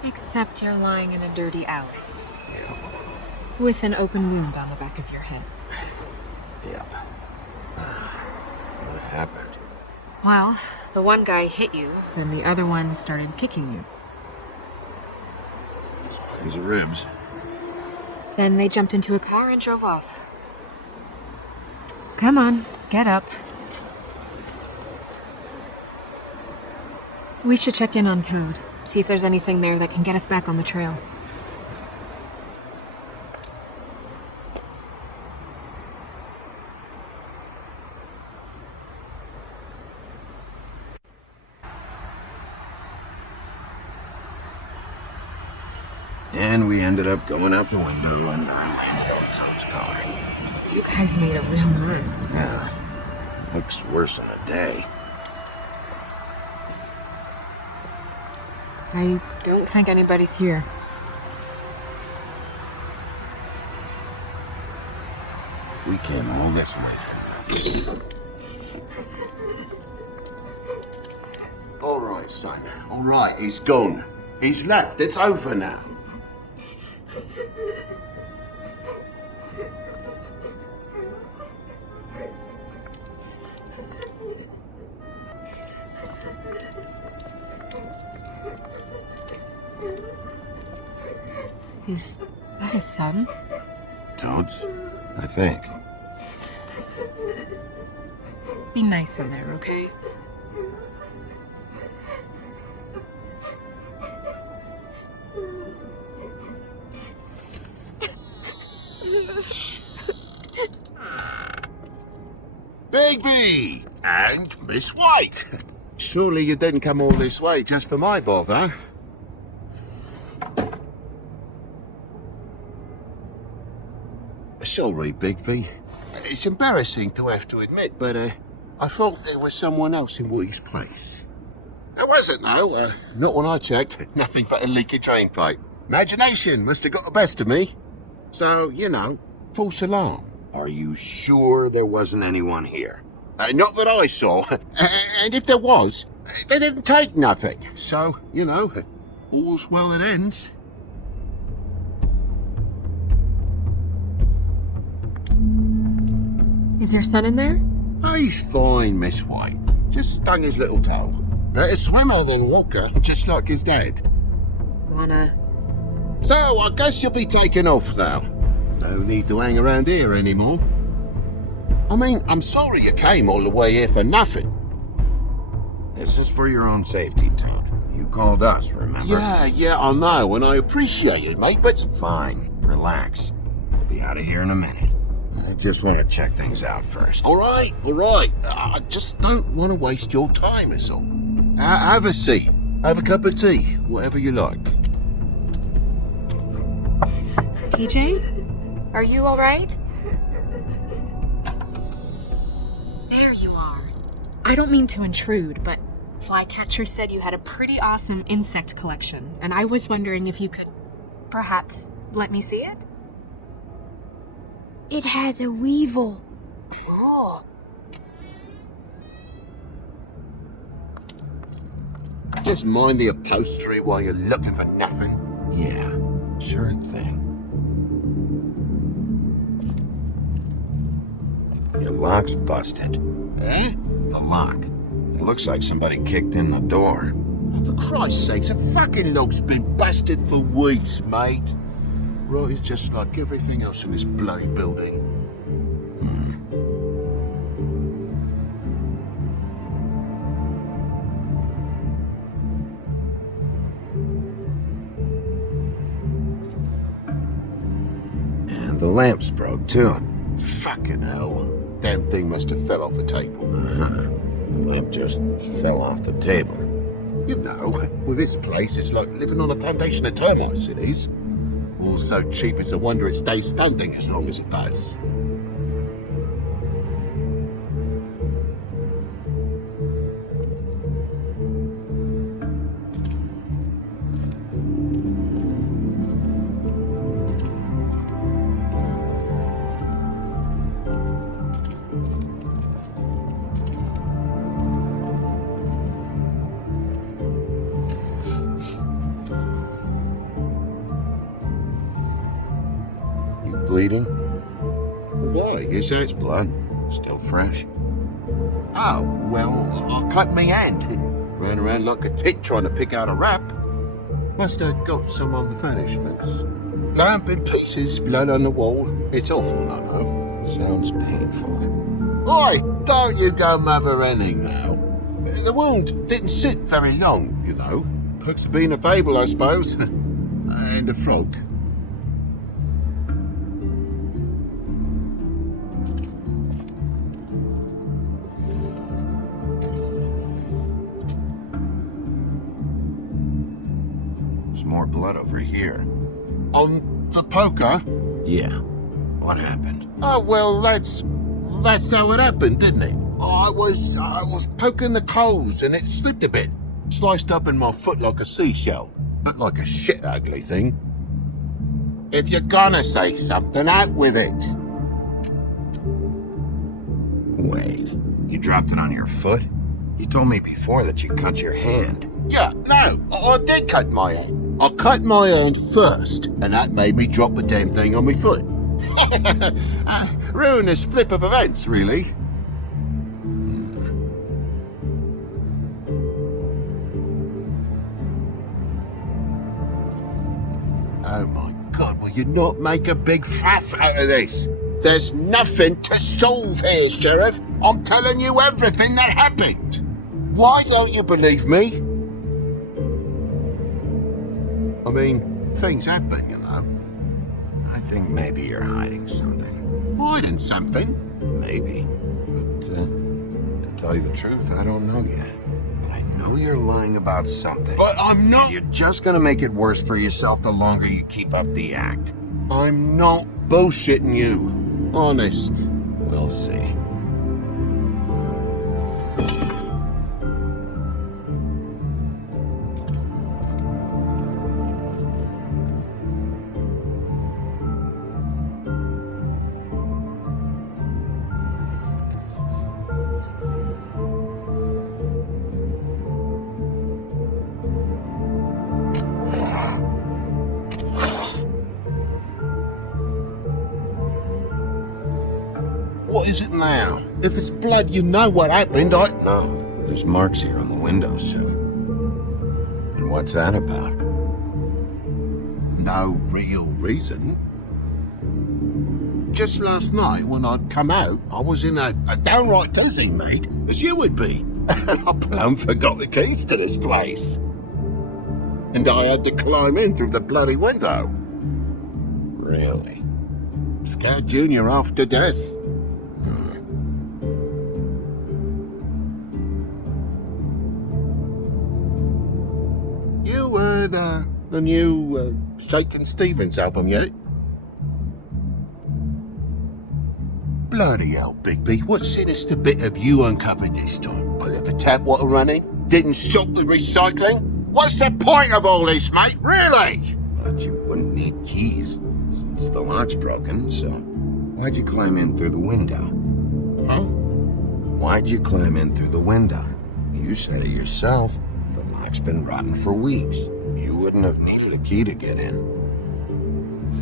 Except you're lying in a dirty alley. Yep. With an open wound on the back of your head. Yep. What happened? Well, the one guy hit you, then the other one started kicking you. Spines of ribs. Then they jumped into a car and drove off. Come on, get up. We should check in on Toad, see if there's anything there that can get us back on the trail. And we ended up going out the window and Toad's car. You guys made a real mess. Yeah. Looks worse than a day. I don't think anybody's here. We came all this way from nothing. All right, son. All right, he's gone. He's left. It's over now. Is that his son? Toad's? I think. Be nice in there, okay? Bigby! And Miss White! Surely you didn't come all this way just for my bother? Sorry, Bigby. It's embarrassing to have to admit, but I thought there was someone else in Woody's place. There wasn't, though. Not when I checked. Nothing but a leaky drain pipe. Imagination must have got the best of me. So, you know, false alarm. Are you sure there wasn't anyone here? Not that I saw. And if there was, they didn't take nothing. So, you know, all's well that ends. Is your son in there? He's fine, Miss White. Just stung his little toe. Better swimmer than walker, just like his dad. Wanna... So, I guess you'll be taking off now. No need to hang around here anymore. I mean, I'm sorry you came all the way here for nothing. This is for your own safety, Toad. You called us, remember? Yeah, I know, and I appreciate it, mate, but... Fine. Relax. We'll be out of here in a minute. I just want to check things out first. All right. I just don't want to waste your time, is all. Have a seat. Have a cup of tea. Whatever you like. TJ? Are you alright? There you are. I don't mean to intrude, but Flycatcher said you had a pretty awesome insect collection, and I was wondering if you could perhaps let me see it? It has a weevil. Cool. Just mind the upholstery while you're looking for nothing. Yeah, sure thing. Your lock's busted. Eh? The lock. It looks like somebody kicked in the door. For Christ's sakes, the fucking lock's been busted for weeks, mate. Right, it's just like everything else in this bloody building. And the lamp's broke, too. Fucking hell. Damn thing must have fell off the table. The lamp just fell off the table. You know, with this place, it's like living on a foundation of termites, it is. All so cheap, it's a wonder it stays standing as long as it does. Bleeding? Why? You say it's blood? Still fresh? Oh, well, I cut me hand. Ran around like a tick trying to pick out a wrap. Must have got some on the furnishments. Lamp in pieces, blood on the wall. It's awful, I know. Sounds painful. Oi, don't you go mother-henning now. The wound didn't sit very long, you know. Perks of being a fable, I suppose. And a frog. More blood over here. On the poker? Yeah. What happened? Oh, well, that's how it happened, didn't it? I was poking the coals and it slipped a bit. Sliced up in my foot like a seashell. Looked like a shit ugly thing. If you're gonna say something, out with it. Wait. You dropped it on your foot? You told me before that you cut your hand. Yeah, no, I did cut my hand. I cut my hand first, and that made me drop the damn thing on my foot. Ruinous flip of events, really. Oh my God, will you not make a big fuss out of this? There's nothing to solve here, Sheriff. I'm telling you everything that happened. Why don't you believe me? I mean, things happen, you know. I think maybe you're hiding something. Hiding something? Maybe. But, to tell you the truth, I don't know yet. But I know you're lying about something. But I'm not. You're just gonna make it worse for yourself the longer you keep up the act. I'm not bullshitting you. Honest. We'll see. What is it now? If it's blood, you know what happened. No, there's marks here on the windowsill. And what's that about? No real reason. Just last night, when I'd come out, I was in a downright dizzy, mate, as you would be. And I plumb forgot the keys to this place. And I had to climb in through the bloody window. Really? Scared Junior half to death. You heard the new Shakin' Stevens album yet? Bloody hell, Bigby, what sinister bit have you uncovered this time? I left the tap water running, didn't stop the recycling? What's the point of all this, mate, really? But you wouldn't need keys, since the lock's broken, so Why'd you climb in through the window? Huh? Why'd you climb in through the window? You said it yourself. The lock's been rotten for weeks. You wouldn't have needed a key to get in.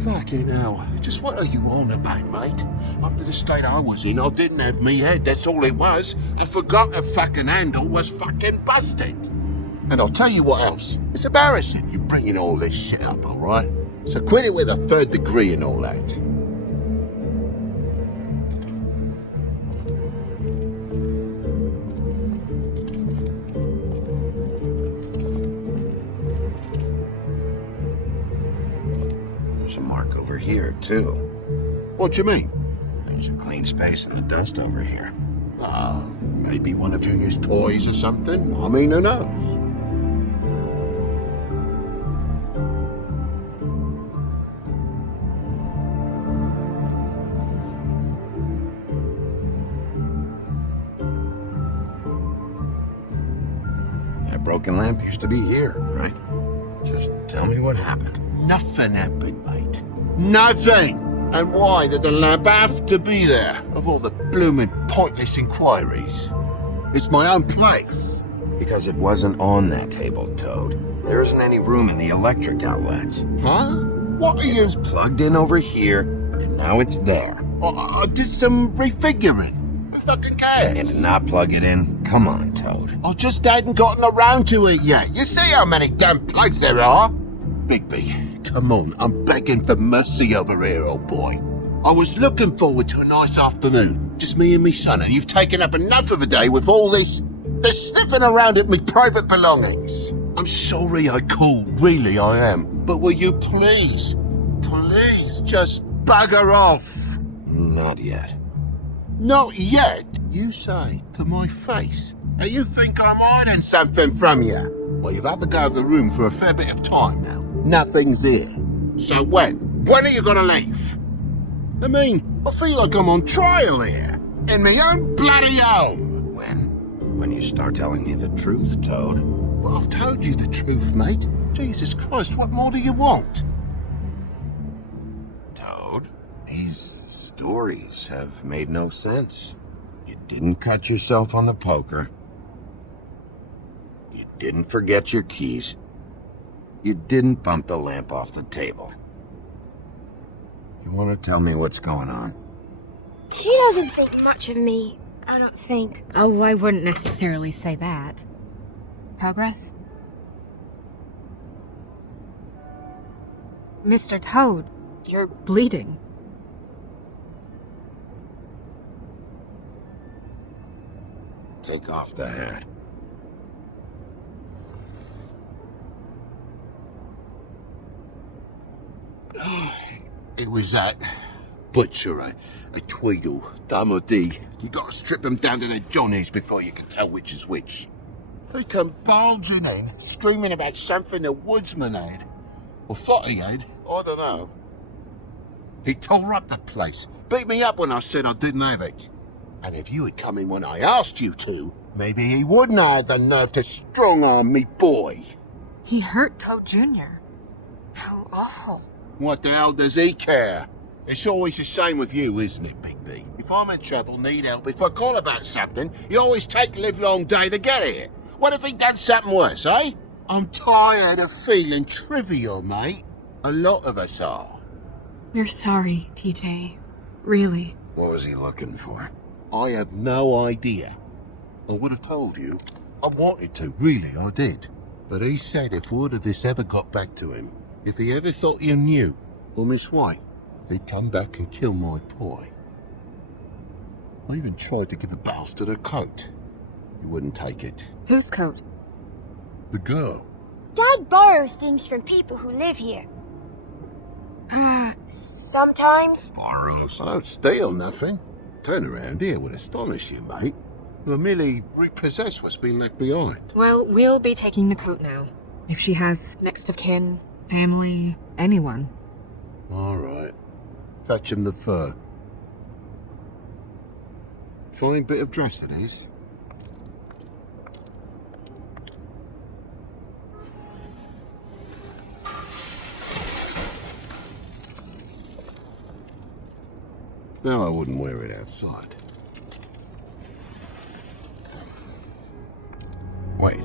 Fucking hell. Just what are you on about, mate? After the state I was in, I didn't have me head, that's all it was. I forgot the fucking handle was fucking busted. And I'll tell you what else. It's embarrassing you bringing all this shit up, alright? So quit it with a 3rd degree and all that. There's a mark over here, too. What do you mean? There's a clean space in the dust over here. Maybe one of Junior's toys or something? I mean, who knows? That broken lamp used to be here, right? Just tell me what happened. Nothing happened, mate. Nothing! And why did the lamp have to be there, of all the blooming pointless inquiries? It's my own place. Because it wasn't on that table, Toad. There isn't any room in the electric outlets. Huh? What are you... It's plugged in over here, and now it's there. I did some refiguring. Who fucking cares? And to not plug it in? Come on, Toad. I just hadn't gotten around to it yet. You see how many damn plugs there are? Bigby, come on. I'm begging for mercy over here, old boy. I was looking forward to a nice afternoon. Just me and me son, and you've taken up enough of a day with all this sniffing around at me private belongings. I'm sorry I called, really I am. But will you please just bugger off? Not yet. Not yet, you say, to my face. And you think I'm hiding something from you? Well, you've had to go out of the room for a fair bit of time now. Nothing's here. So when? When are you gonna leave? I mean, I feel like I'm on trial here. In my own bloody home. When you start telling me the truth, Toad. Well, I've told you the truth, mate. Jesus Christ, what more do you want? Toad, these stories have made no sense. You didn't cut yourself on the poker. You didn't forget your keys. You didn't bump the lamp off the table. You want to tell me what's going on? She doesn't think much of me, I don't think. Oh, I wouldn't necessarily say that. Progress? Mr. Toad, you're bleeding. Take off the hat. It was that butcher, a Tweedle, Dum or D. You gotta strip them down to their johnnies before you can tell which is which. They come bulging in, screaming about something the woodsman had. Or thought he had, I don't know. He tore up the place, beat me up when I said I didn't have it. And if you had come in when I asked you to, maybe he wouldn't have the nerve to strong-arm me boy. He hurt Toad Jr. How awful. What the hell does he care? It's always the same with you, isn't it, Big B? If I'm in trouble, need help, if I call about something, you always take the livelong day to get here. What if he done something worse, eh? I'm tired of feeling trivial, mate. A lot of us are. We're sorry, TJ. Really. What was he looking for? I have no idea. I would have told you. I wanted to, really, I did. But he said if word of this ever got back to him, if he ever thought you knew, or Miss White, he'd come back and kill my boy. I even tried to give the bastard a coat. He wouldn't take it. Whose coat? The girl. Dad borrows things from people who live here. Sometimes. Borrows. I don't steal nothing. Turn around here would astonish you, mate. I merely repossess what's been left behind. Well, we'll be taking the coat now. If she has next of kin, family, anyone. All right. Fetch him the fur. Fine bit of dress it is. No, I wouldn't wear it outside. Wait.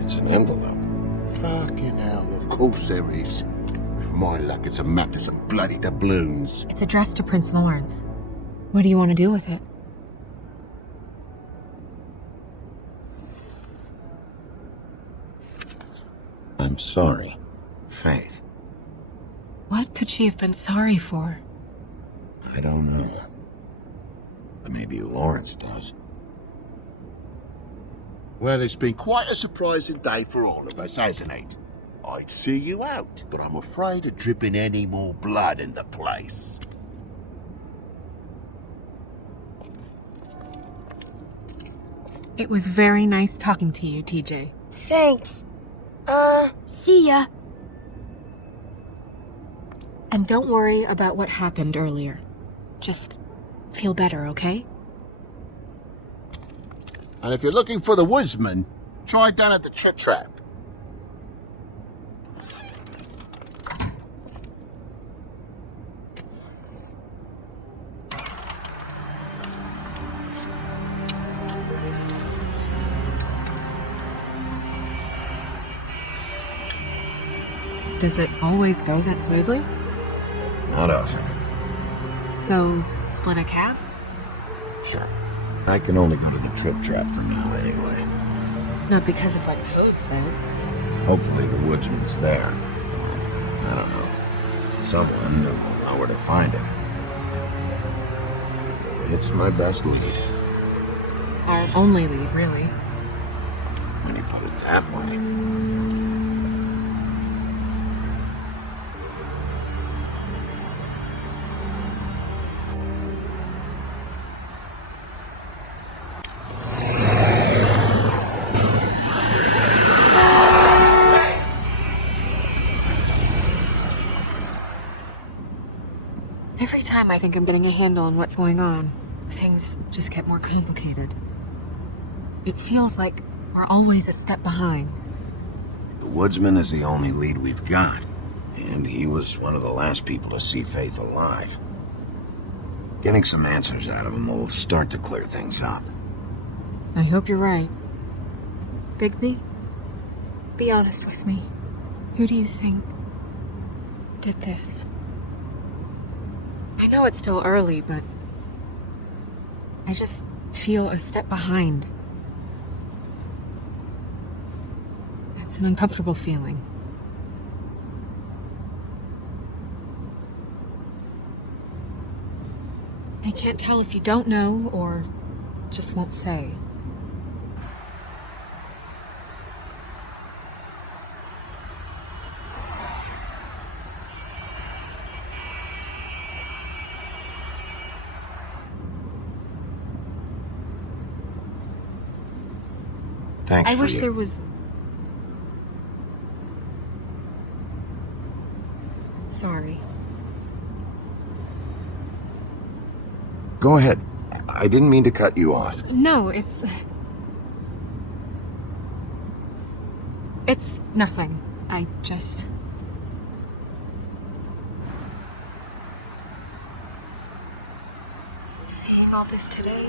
It's an envelope. Fucking hell, of course there is. For my luck, it's a map to some bloody doubloons. It's addressed to Prince Lawrence. What do you want to do with it? I'm sorry, Faith. What could she have been sorry for? I don't know. But maybe Lawrence does. Well, it's been quite a surprising day for all of us, hasn't it? I'd see you out, but I'm afraid of dripping any more blood in the place. It was very nice talking to you, TJ. Thanks. See ya. And don't worry about what happened earlier. Just feel better, okay? And if you're looking for the woodsman, try down at the Trip Trap. Does it always go that smoothly? Not often. So, split a cab? Sure. I can only go to the Trip Trap for now anyway. Not because of what Toad said. Hopefully the woodsman's there. Well, I don't know. Someone who will know where to find him. It's my best lead, Our only lead, really. when you put it that way. Every time I think I'm getting a handle on what's going on, things just get more complicated. It feels like we're always a step behind. The woodsman is the only lead we've got, and he was one of the last people to see Faith alive. Getting some answers out of him will start to clear things up. I hope you're right. Bigby, be honest with me. Who do you think did this? I know it's still early, but I just feel a step behind. It's an uncomfortable feeling. I can't tell if you don't know or just won't say. Thanks I for wish you. there was... Sorry. Go ahead. I didn't mean to cut you off. No, it's nothing. I just... Seeing all this today,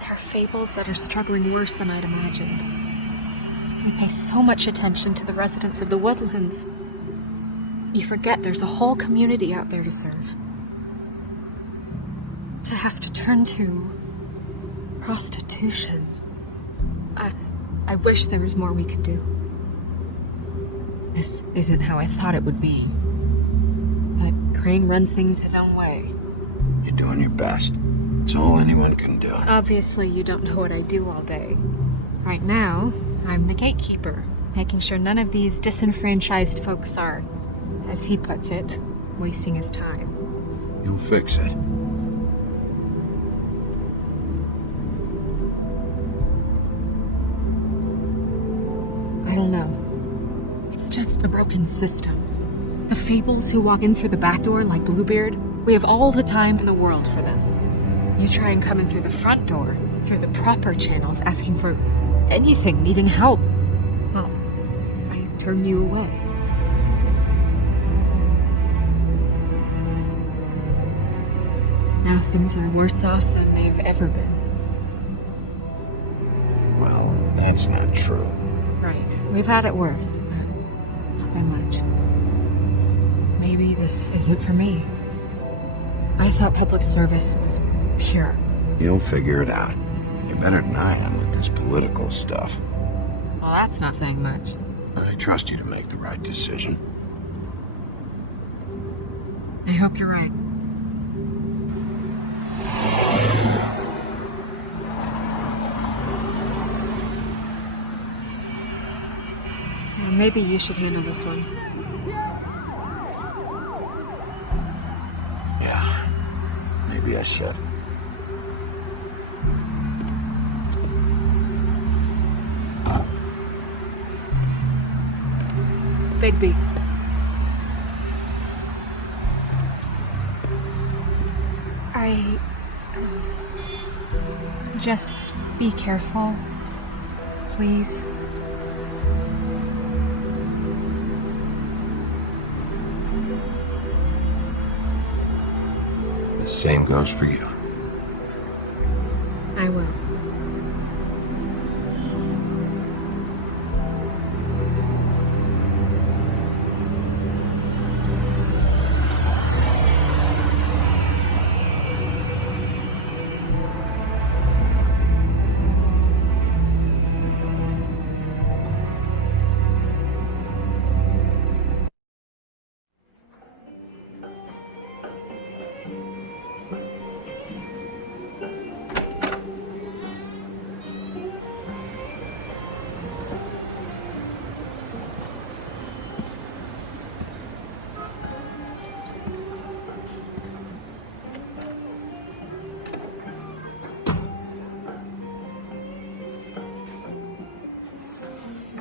there are fables that are struggling worse than I'd imagined. We pay so much attention to the residents of the woodlands. You forget there's a whole community out there to serve. To have to turn to prostitution. I wish there was more we could do. This isn't how I thought it would be. But Crane runs things his own way. You're doing your best. It's all anyone can do. Obviously, you don't know what I do all day. Right now, I'm the gatekeeper, making sure none of these disenfranchised folks are, as he puts it, wasting his time. You'll fix it. I don't know. It's just a broken system. The fables who walk in through the back door like Bluebeard, we have all the time in the world for them. You try and come in through the front door, through the proper channels, asking for anything, needing help. Well, I turn you away. Now things are worse off than they've ever been. Well, that's not true. Right. We've had it worse, but not by much. Maybe this isn't for me. I thought public service was pure. You'll figure it out. You're better than I am with this political stuff. Well, that's not saying much. I trust you to make the right decision. I hope you're right. Maybe you should handle this one. Yeah, maybe I should. Bigby. Just be careful, please. The same goes for you. I will.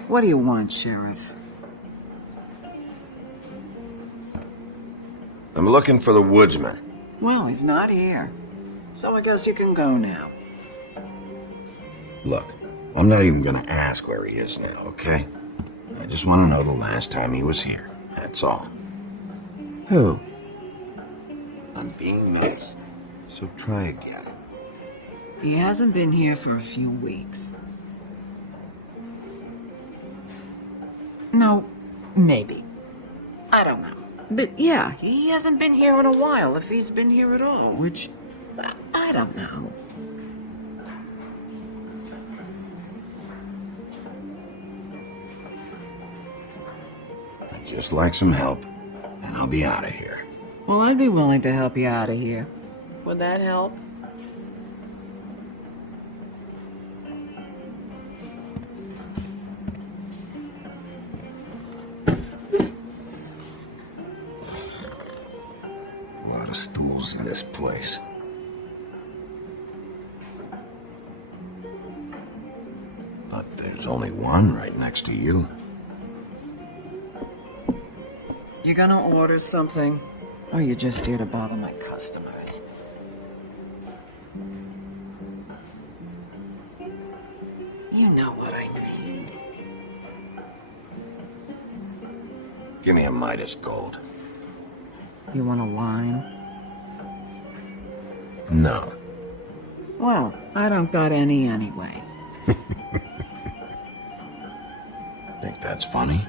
What do you want, Sheriff? I'm looking for the woodsman. Well, he's not here. So I guess you can go now. Look, I'm not even gonna ask where he is now, okay? I just want to know the last time he was here. That's all. Who? I'm being nice, so try again. He hasn't been here for a few weeks. No, maybe. I don't know. But yeah, he hasn't been here in a while, if he's been here at all, which... I don't know. I'd just like some help, and I'll be out of here. Well, I'd be willing to help you out of here. Would that help? A lot of stools in this place. But there's only one right next to you. You gonna order something? Or are you just here to bother my customers? You know what I mean. Give me a Midas Gold. You want a lime? No. Well, I don't got any anyway. Think that's funny?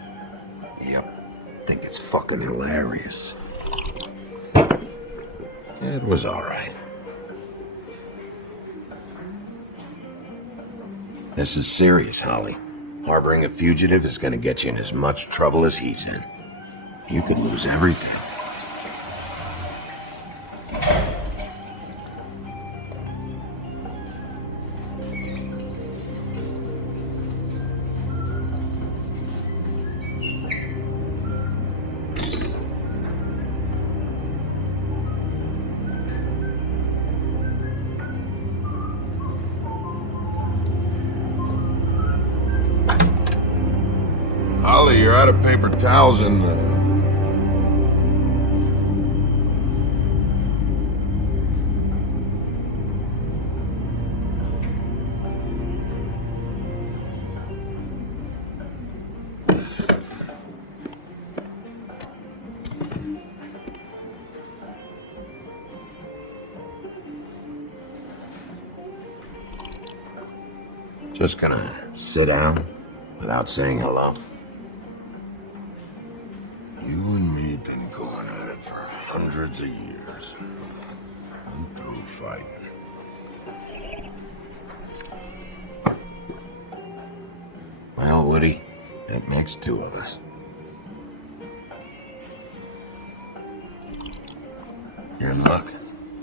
Yep. Think it's fucking hilarious. It was alright. This is serious, Holly. Harboring a fugitive is gonna get you in as much trouble as he's in. You could lose everything. Holly, you're out of paper towels and, Just gonna sit down without saying hello? You and me been going at it for hundreds of years. I'm through fighting. Well, Woody, that makes two of us. You're in luck.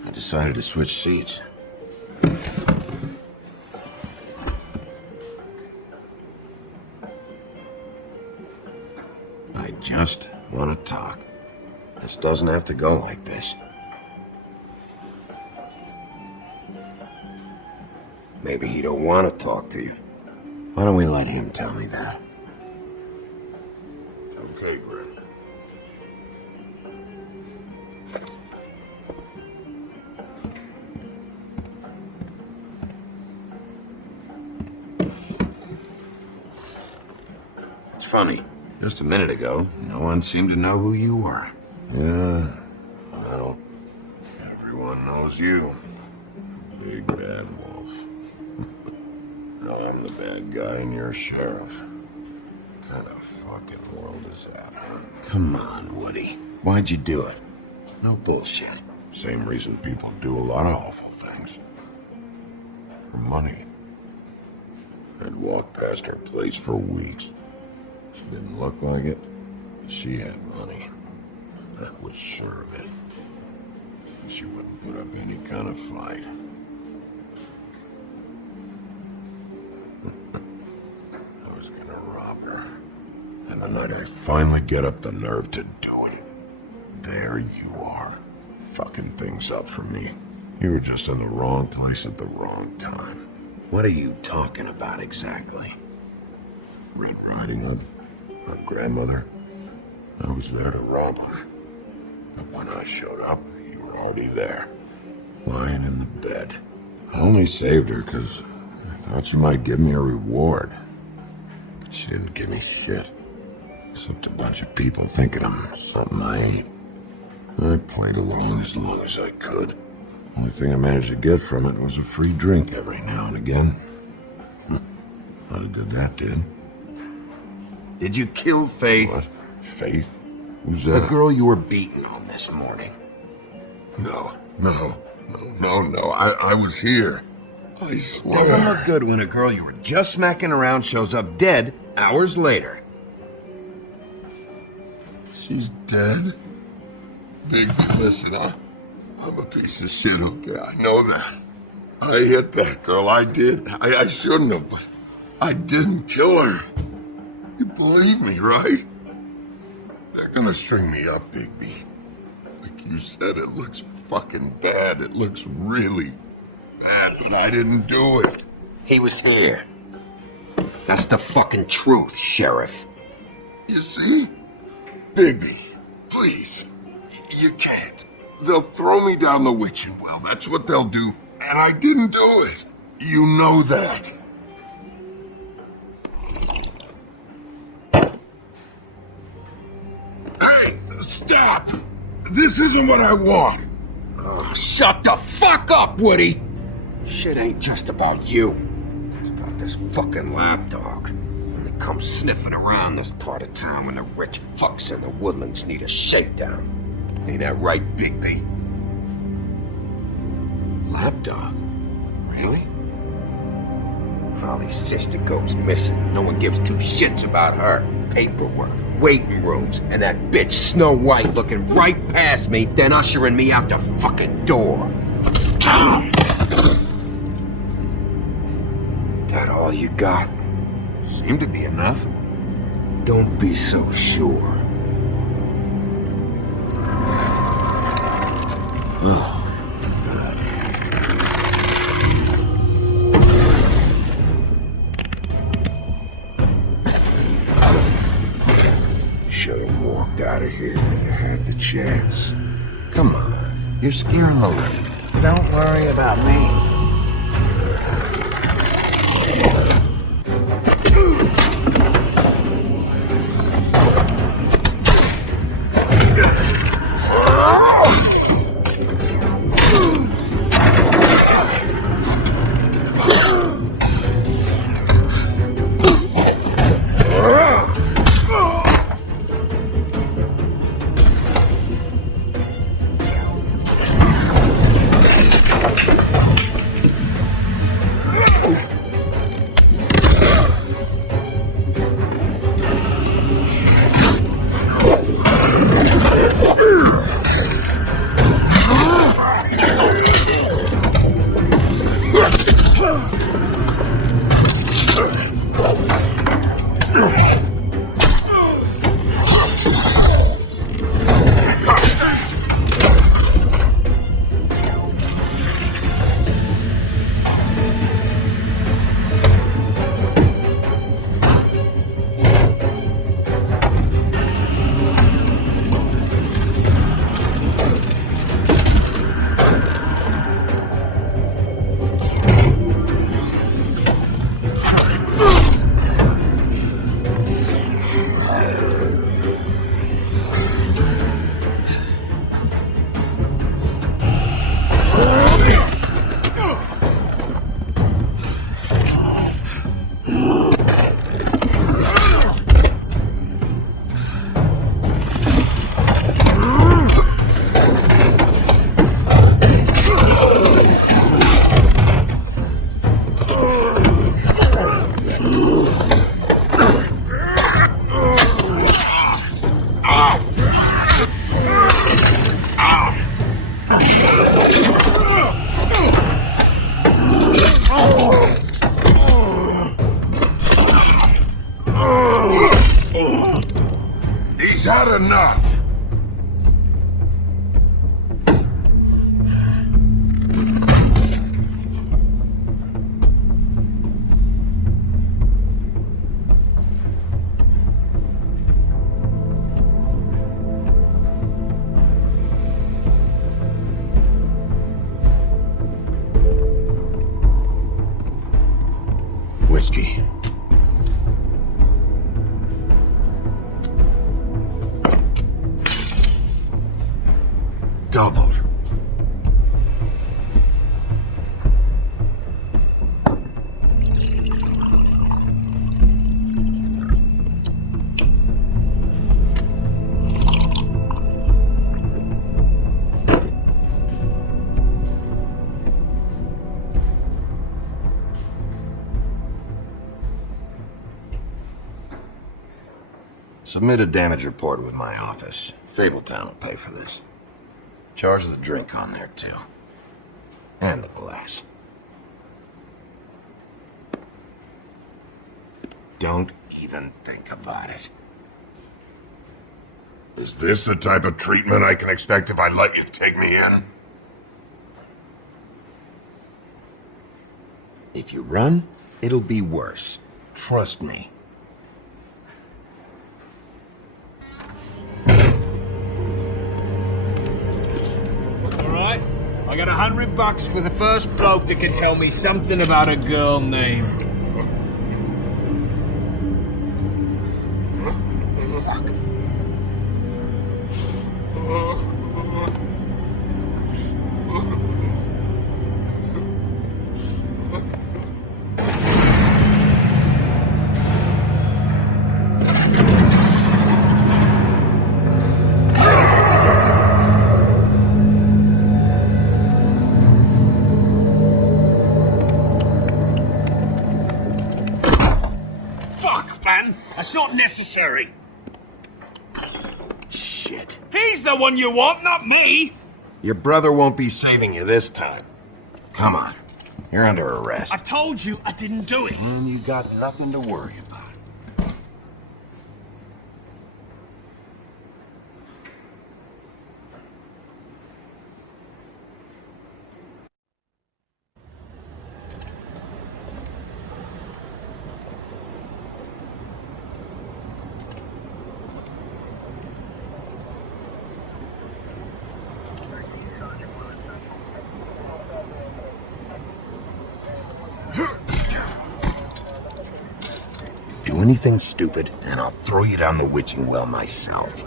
I decided to switch seats. I just want to talk. This doesn't have to go like this. Maybe he don't want to talk to you. Why don't we let him tell me that? Okay, Grim. It's funny. Just a minute ago, no one seemed to know who you were. Yeah, well, everyone knows you. Big bad wolf. Now I'm the bad guy and you're sheriff. What kind of fucking world is that, huh? Come on, Woody. Why'd you do it? No bullshit. Same reason people do a lot of awful things. For money. I'd walk past her place for weeks. She didn't look like it. She had money. I was sure of it. She wouldn't put up any kind of fight. I was gonna rob her. And the night I finally get up the nerve to do it, there you are, fucking things up for me. You were just in the wrong place at the wrong time. What are you talking about exactly? Red Riding Hood, her grandmother. I was there to rob her. But when I showed up, you were already there, lying in the bed. I only saved her because I thought she might give me a reward. But she didn't give me shit. Except a bunch of people thinking I'm something I ain't. I played along as I could. Only thing I managed to get from it was a free drink every now and again. Not a good that did. Did you kill Faith? What? Faith? Who's that? The girl you were beating on this morning. No. I was here. I swear. Doesn't look good when a girl you were just smacking around shows up dead hours later. She's dead? Bigby, listen, I'm a piece of shit, okay? I know that. I hit that girl, I did. I shouldn't have, but I didn't kill her. You believe me, right? They're gonna string me up, Bigby. Like you said, it looks fucking bad. It looks really bad, but I didn't do it. He was here. That's the fucking truth, Sheriff. You see? Bigby, please. You can't. They'll throw me down the witching well. That's what they'll do. And I didn't do it. You know that. Hey, stop! This isn't what I want. Shut the fuck up, Woody! Shit ain't just about you. It's about this fucking lapdog. When they come sniffing around this part of town when the rich fucks in the woodlands need a shakedown. Ain't that right, Bigby? Lapdog? Really? Holly's sister goes missing. No one gives two shits about her. Paperwork, waiting rooms, and that bitch Snow White looking right past me, then ushering me out the fucking door. That all you got? Seemed to be enough. Don't be so sure. Oh. Should have walked out of here when you had the chance. Come on, you're scaring the lady. Don't worry about me. not enough! Whiskey. Doubled. Submit a damage report with my office. Fabletown will pay for this. Charge the drink on there, too. And the glass. Don't even think about it. Is this the type of treatment I can expect if I let you take me in? If you run, it'll be worse. Trust me. Alright, I got $100 for the first bloke that can tell me something about a girl named. That's not necessary. Shit. He's the one you want, not me. Your brother won't be saving you this time. Come on. You're under arrest. I told you I didn't do it. And you got nothing to worry about. Do anything stupid, and I'll throw you down the witching well myself.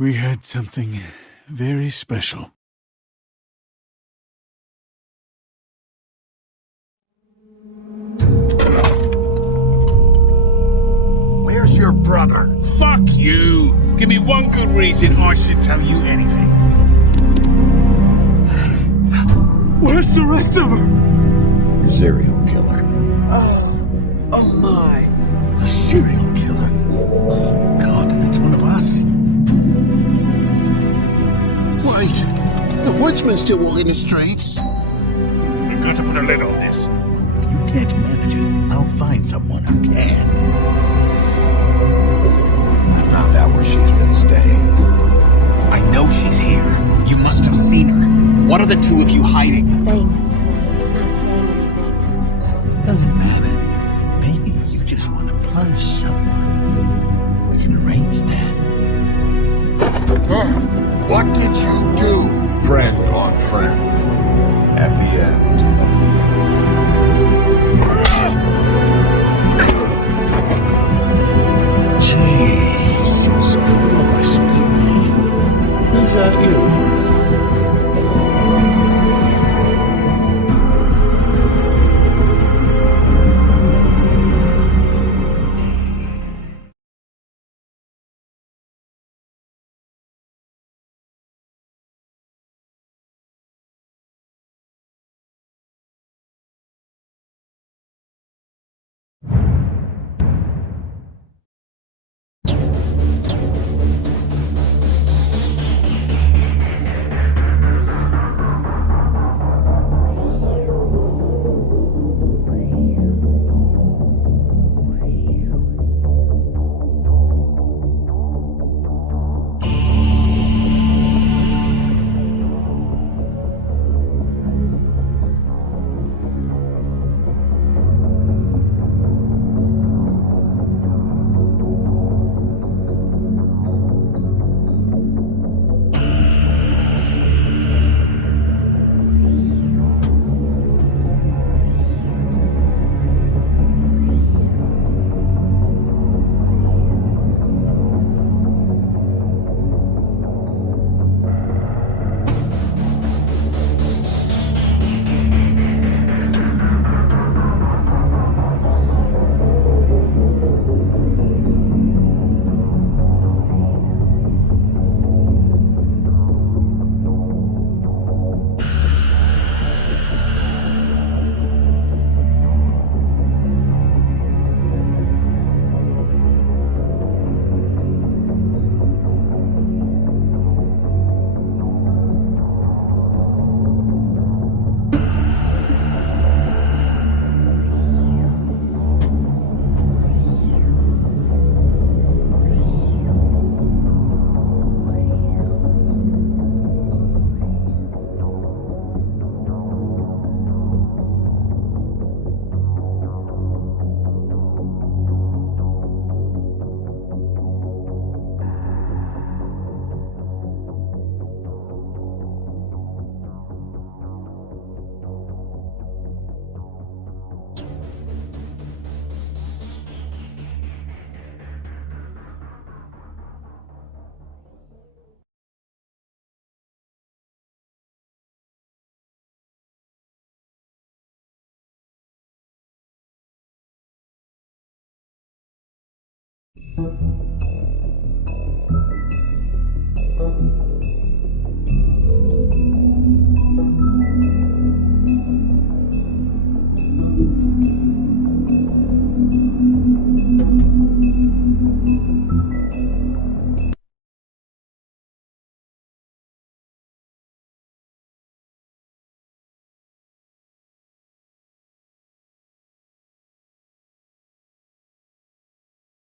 We had something very special. Where's your brother? Fuck you. Give me one good reason I should tell you anything. Where's the rest of her? Serial killer. Oh my. A serial killer? Oh, God, and it's one of us? Wait, the woodsman's still walking the streets. You've got to put a lid on this. If you can't manage it, I'll find someone who can. I found where she's been staying. I know she's here. You must have seen her. What are the two of you hiding? Thanks for not saying anything. Doesn't matter. Maybe you just want to punish someone. We can arrange that. What did you do? Friend on friend. At the end of the Jesus Christ, baby. Is that you?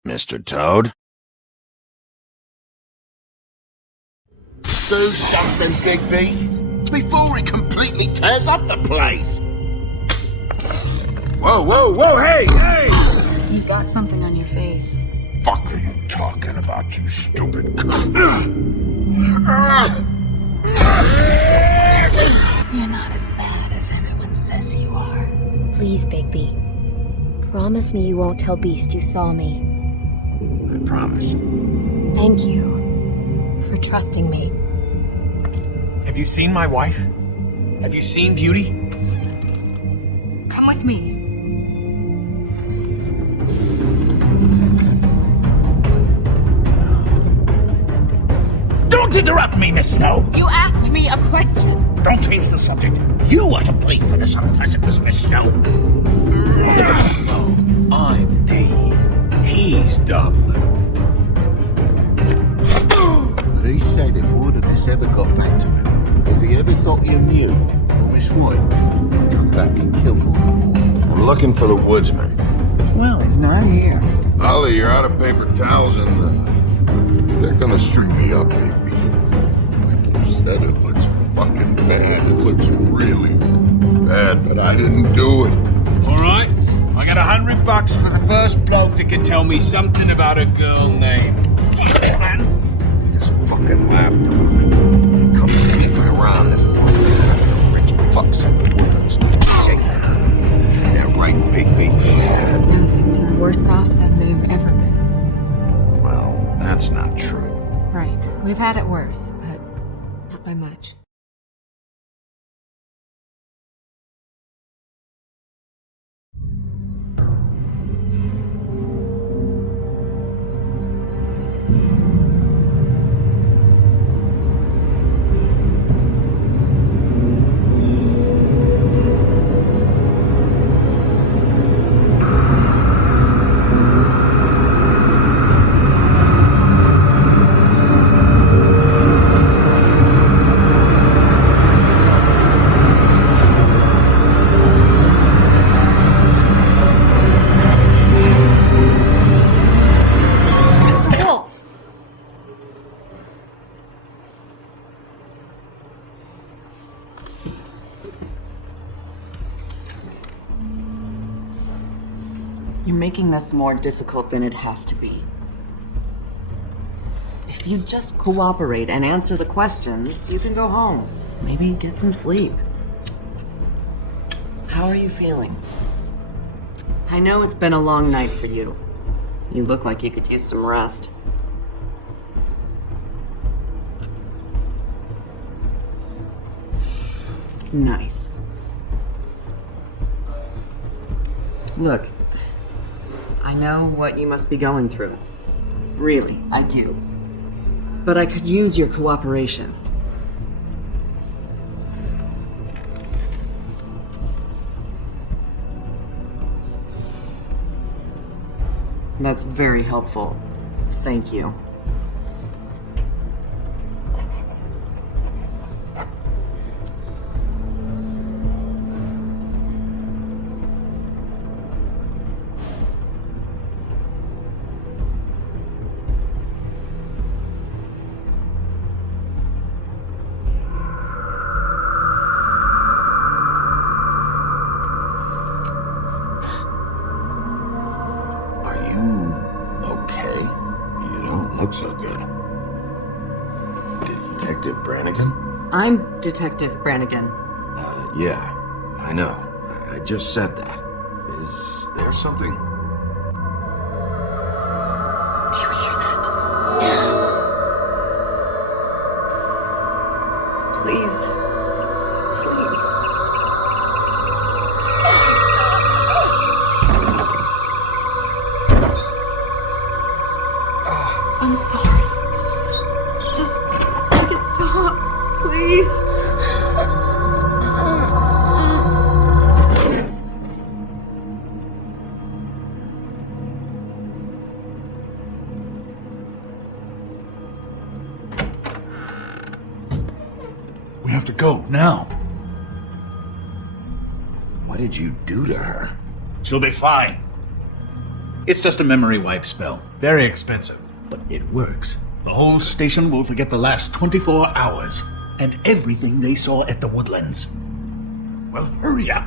Mr. Toad? Do something, Bigby, before he completely tears up the place. Whoa, whoa, whoa, hey, hey! You got something on your face. Fuck are you talking about, you stupid cunt? You're not as bad as everyone says you are. Please, Bigby. Promise me you won't tell Beast you saw me. I promise. Thank you for trusting me. Have you seen my wife? Have you seen Beauty? Come with me. Don't interrupt me, Miss Snow! You asked me a question. Don't change the subject. You are to blame for this unpleasantness, Miss Snow. No, I'm D. He's dumb. But he said if word of this ever got back to him, if he ever thought you knew, or Miss White, he'd come back and kill my boy. I'm looking for the woodsman. Well, he's not here. Ollie, you're out of paper towels and They're gonna string me up, baby. Like you said, it looks fucking bad. It looks really bad, but I didn't do it. Alright, I got $100 for the first bloke that can tell me something about a girl named. Fuck, man! This fucking lapdog. He comes sniffing around this place. Rich fucks in the woods. Shake that. They're right, Bigby. Now things are worse off than they've ever been. Well, that's not true. Right. We've had it worse, but not by much. You're making this more difficult than it has to be. If you just cooperate and answer the questions, you can go home. Maybe get some sleep. How are you feeling? I know it's been a long night for you. You look like you could use some rest. Nice. Look, I know what you must be going through. Really, I do. But I could use your cooperation. That's very helpful. Thank you. Look so good. Detective Brannigan? I'm Detective Brannigan. Yeah, I know. I just said that. Is there something? Do you hear that? Please. Please. I'm sorry. Just make it stop, please. We have to go now. What did you do to her? She'll be fine. It's just a memory wipe spell. Very expensive, but it works. The whole station will forget the last 24 hours and everything they saw at the Woodlands. Well, hurry up.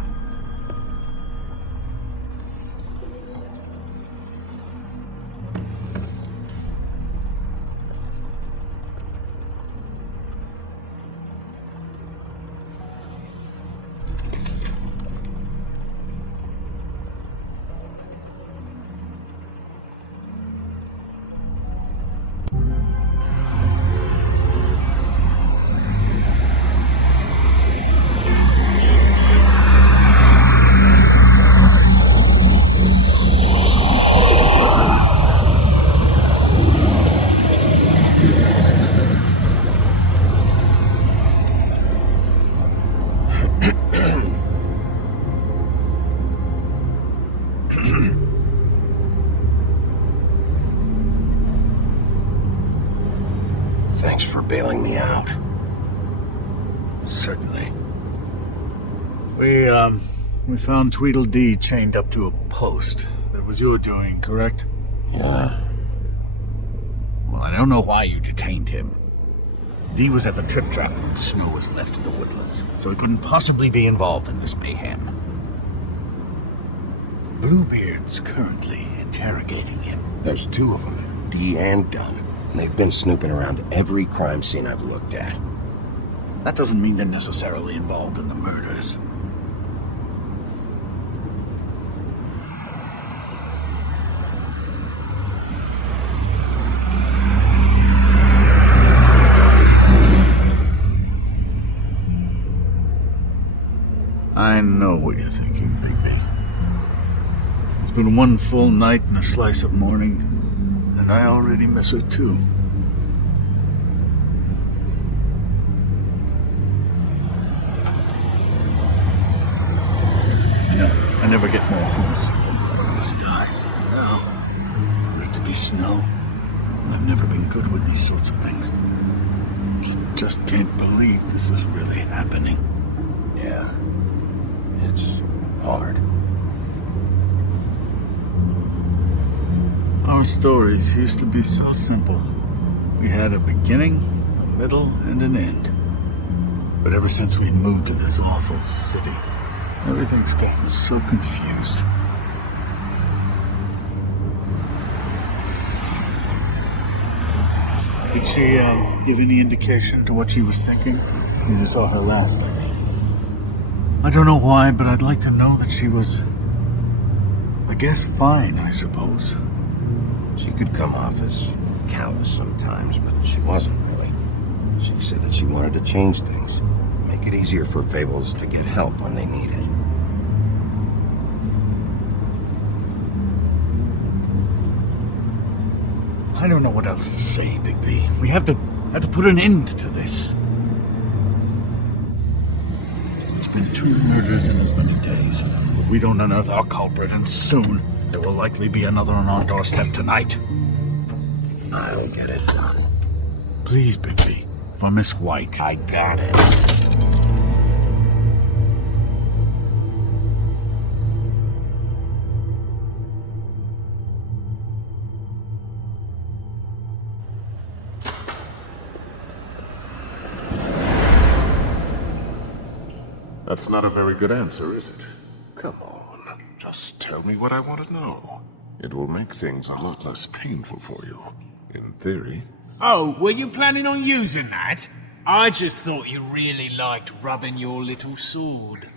Thanks for bailing me out. Certainly. We found Tweedledee chained up to a post. That was your doing, correct? Yeah. Well, I don't know why you detained him. Dee was at the trip trap when Snow was left in the woodlands, so he couldn't possibly be involved in this mayhem. Bluebeard's currently interrogating him. There's two of them, Dee and Dunn. And they've been snooping around every crime scene I've looked at. That doesn't mean they're necessarily involved in the murders. I know what you're thinking, Bigby. It's been one full night and a slice of morning, and I already miss her too. I never get more homesick when one of us dies. No. For it to be Snow, I've never been good with these sorts of things. I just can't believe this is really happening. Yeah. It's hard. Our stories used to be so simple. We had a beginning, a middle, and an end. But ever since we moved to this awful city, everything's gotten so confused. Did she give any indication to what she was thinking? You saw her last, I mean. I don't know why, but I'd like to know that she was, I guess, fine, I suppose. She could come off as callous sometimes, but she wasn't really. She said that she wanted to change things, make it easier for Fables to get help when they need it. I don't know what else to say, Bigby. We have to put an end to this. It's been 2 murders in as many days. If we don't unearth our culprit, and soon, there will likely be another on our doorstep tonight. I'll get it done. Please, Bigby. For Miss White. I got it. That's not a very good answer, is it? Come on, just tell me what I want to know. It will make things a lot less painful for you, in theory. Oh, were you planning on using that? I just thought you really liked rubbing your little sword.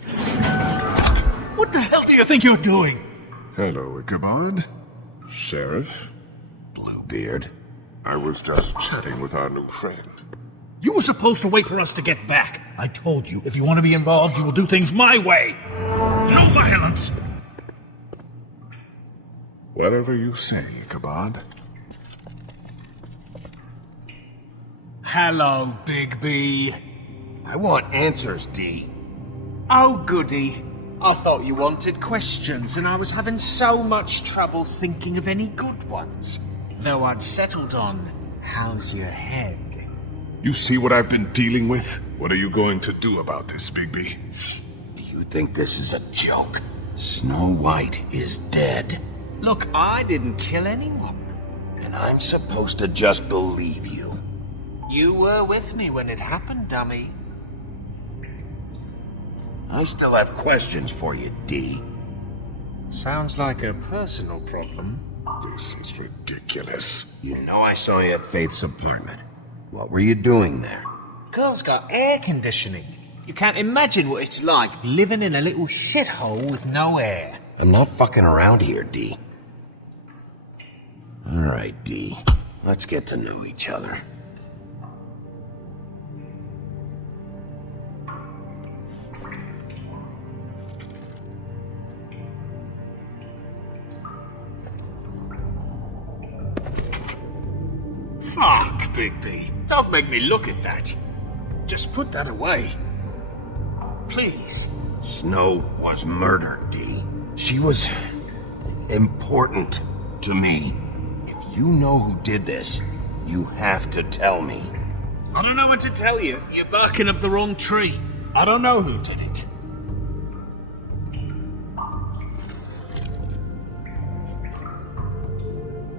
What the hell do you think you're doing? Hello, Ichabod. Sheriff. Bluebeard. I was just chatting with our new friend. You were supposed to wait for us to get back. I told you, if you want to be involved, you will do things my way. No violence! Whatever you say, Ichabod. Hello, Bigby. I want answers, Dee. Oh, goody. I thought you wanted questions, and I was having so much trouble thinking of any good ones. Though I'd settled on, how's your head? You see what I've been dealing with? What are you going to do about this, Bigby? Do you think this is a joke? Snow White is dead. Look, I didn't kill anyone. And I'm supposed to just believe you. You were with me when it happened, dummy. I still have questions for you, Dee. Sounds like a personal problem. This is ridiculous. You know I saw you at Faith's apartment. What were you doing there? Girl's got air conditioning. You can't imagine what it's like living in a little shithole with no air. I'm not fucking around here, Dee. All right, Dee. Let's get to know each other. Fuck, Bigby. Don't make me look at that. Just put that away. Please. Snow was murdered, Dee. She was important to me. If you know who did this, you have to tell me. I don't know what to tell you. You're barking up the wrong tree. I don't know who did it.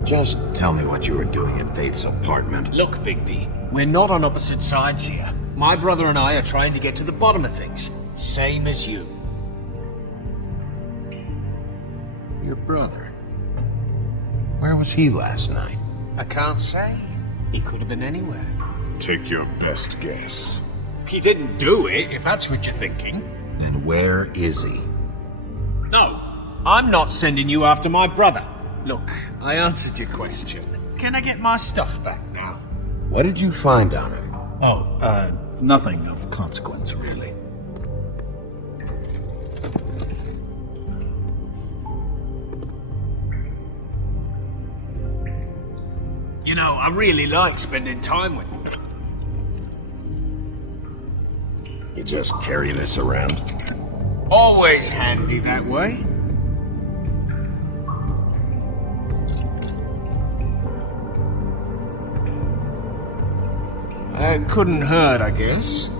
Just tell me what you were doing at Faith's apartment. Look, Bigby, we're not on opposite sides here. My brother and I are trying to get to the bottom of things. Same as you. Your brother? Where was he last night? I can't say. He could have been anywhere. Take your best guess. He didn't do it, if that's what you're thinking. Then where is he? No, I'm not sending you after my brother. Look, I answered your question. Can I get my stuff back now? What did you find on him? Oh, nothing of consequence, really. You know, I really like spending time with you. You just carry this around? Always handy that way. Couldn't hurt, I guess.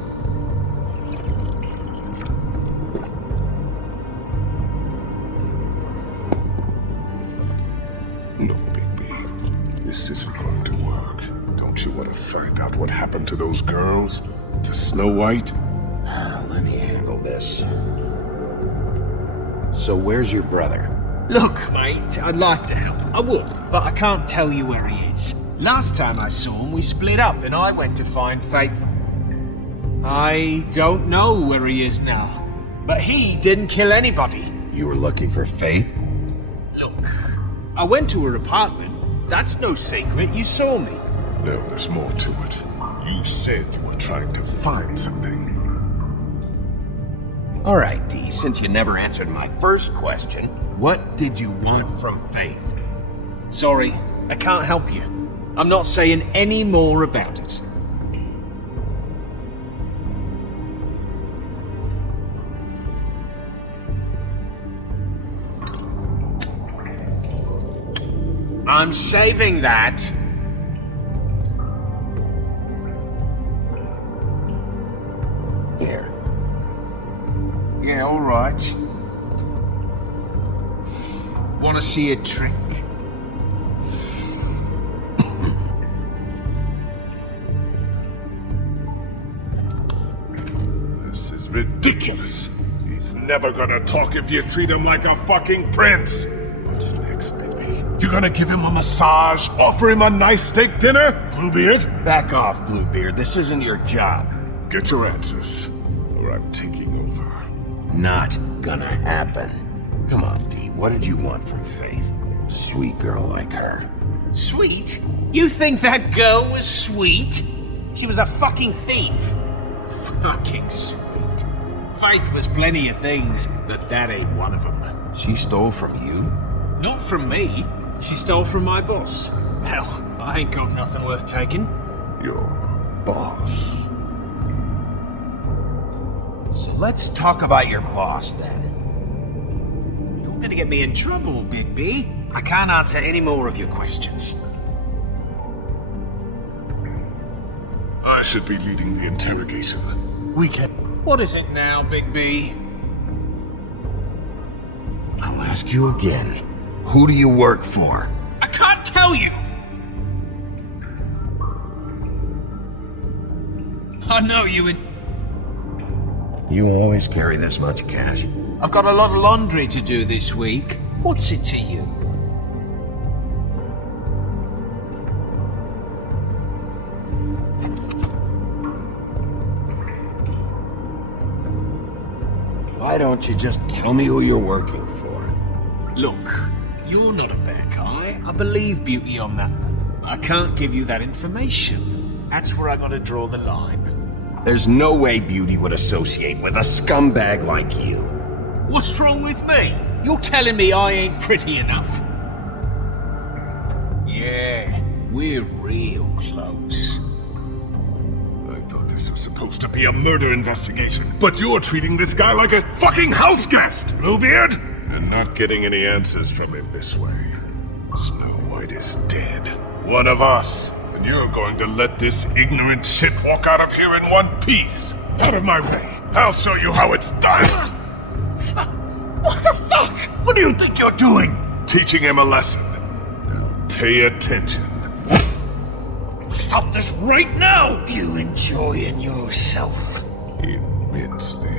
No, Bigby. This isn't going to work. Don't you want to find out what happened to those girls? To Snow White? Let me handle this. So where's your brother? Look, mate, I'd like to help. I would, but I can't tell you where he is. Last time I saw him, we split up and I went to find Faith. I don't know where he is now, but he didn't kill anybody. You were looking for Faith? Look, I went to her apartment. That's no secret, you saw me. No, there's more to it. You said you were trying to find something. All right, Dee, since you never answered my first question, what did you want from Faith? Sorry, I can't help you. I'm not saying any more about it. I'm saving that. Here. Yeah, all right. Want to see a trick? This is ridiculous. He's never gonna talk if you treat him like a fucking prince. What's next, baby? You gonna give him a massage? Offer him a nice steak dinner? Bluebeard? Back off, Bluebeard. This isn't your job. Get your answers, or I'm taking over. Not gonna happen. Come on, Dee. What did you want from Faith? Sweet girl like her. Sweet? You think that girl was sweet? She was a fucking thief. Fucking sweet. Faith was plenty of things, but that ain't one of them. She stole from you? Not from me. She stole from my boss. Hell, I ain't got nothing worth taking. Your boss. So let's talk about your boss then. You're gonna get me in trouble, Big B. I can't answer any more of your questions. I should be leading the interrogation. We can. What is it now, Big B? I'll ask you again. Who do you work for? I can't tell you! I know you You always carry this much cash? I've got a lot of laundry to do this week. What's it to you? Why don't you just tell me who you're working for? Look, you're not a bad guy. I believe Beauty on that one. I can't give you that information. That's where I gotta draw the line. There's no way Beauty would associate with a scumbag like you. What's wrong with me? You're telling me I ain't pretty enough? Yeah, we're real close. I thought this was supposed to be a murder investigation, but you're treating this guy like a fucking house guest, Bluebeard! And not getting any answers from him this way. Snow White is dead. One of us. And you're going to let this ignorant shit walk out of here in one piece. Out of my way. I'll show you how it's done. What the fuck? What do you think you're doing? Teaching him a lesson. Now Pay attention. Stop this right now! You enjoying yourself? Immensely.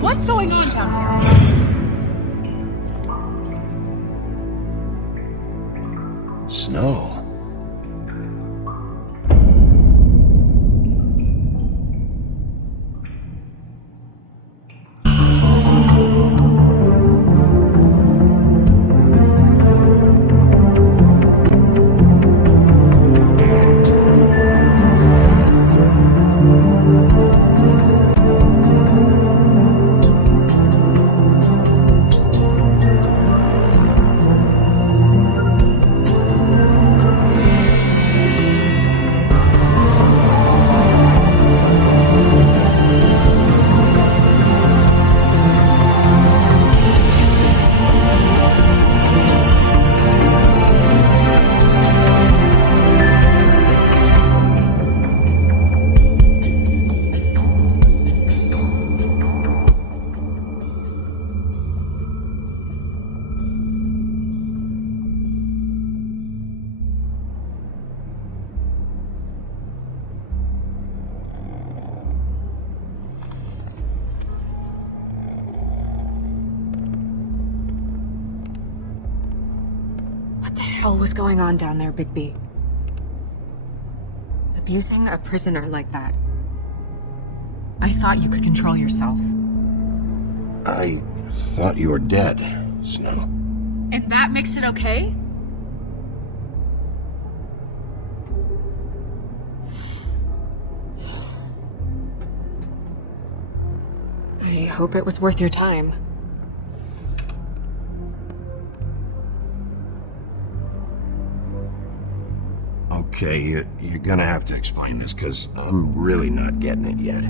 What's going on down here? Snow. What the hell was going on down there, Bigby? Abusing a prisoner like that. I thought you could control yourself. I thought you were dead, Snow. And that makes it okay? I hope it was worth your time. Okay, you're gonna have to explain this, because I'm really not getting it yet.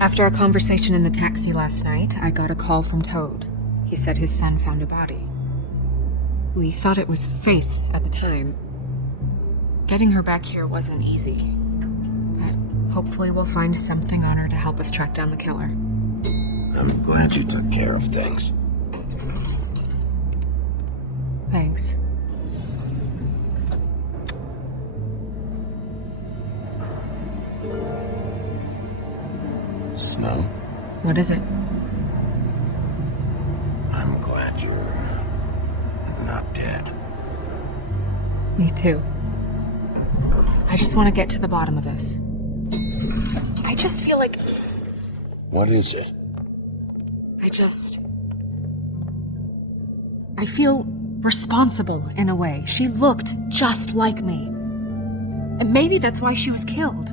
After our conversation in the taxi last night, I got a call from Toad. He said his son found a body. We thought it was Faith at the time. Getting her back here wasn't easy, but hopefully we'll find something on her to help us track down the killer. I'm glad you took care of things. Thanks. Snow, What is it? I'm glad you're not dead. Me too. I just want to get to the bottom of this. I just feel like... What is it? I feel responsible in a way. She looked just like me. And maybe that's why she was killed.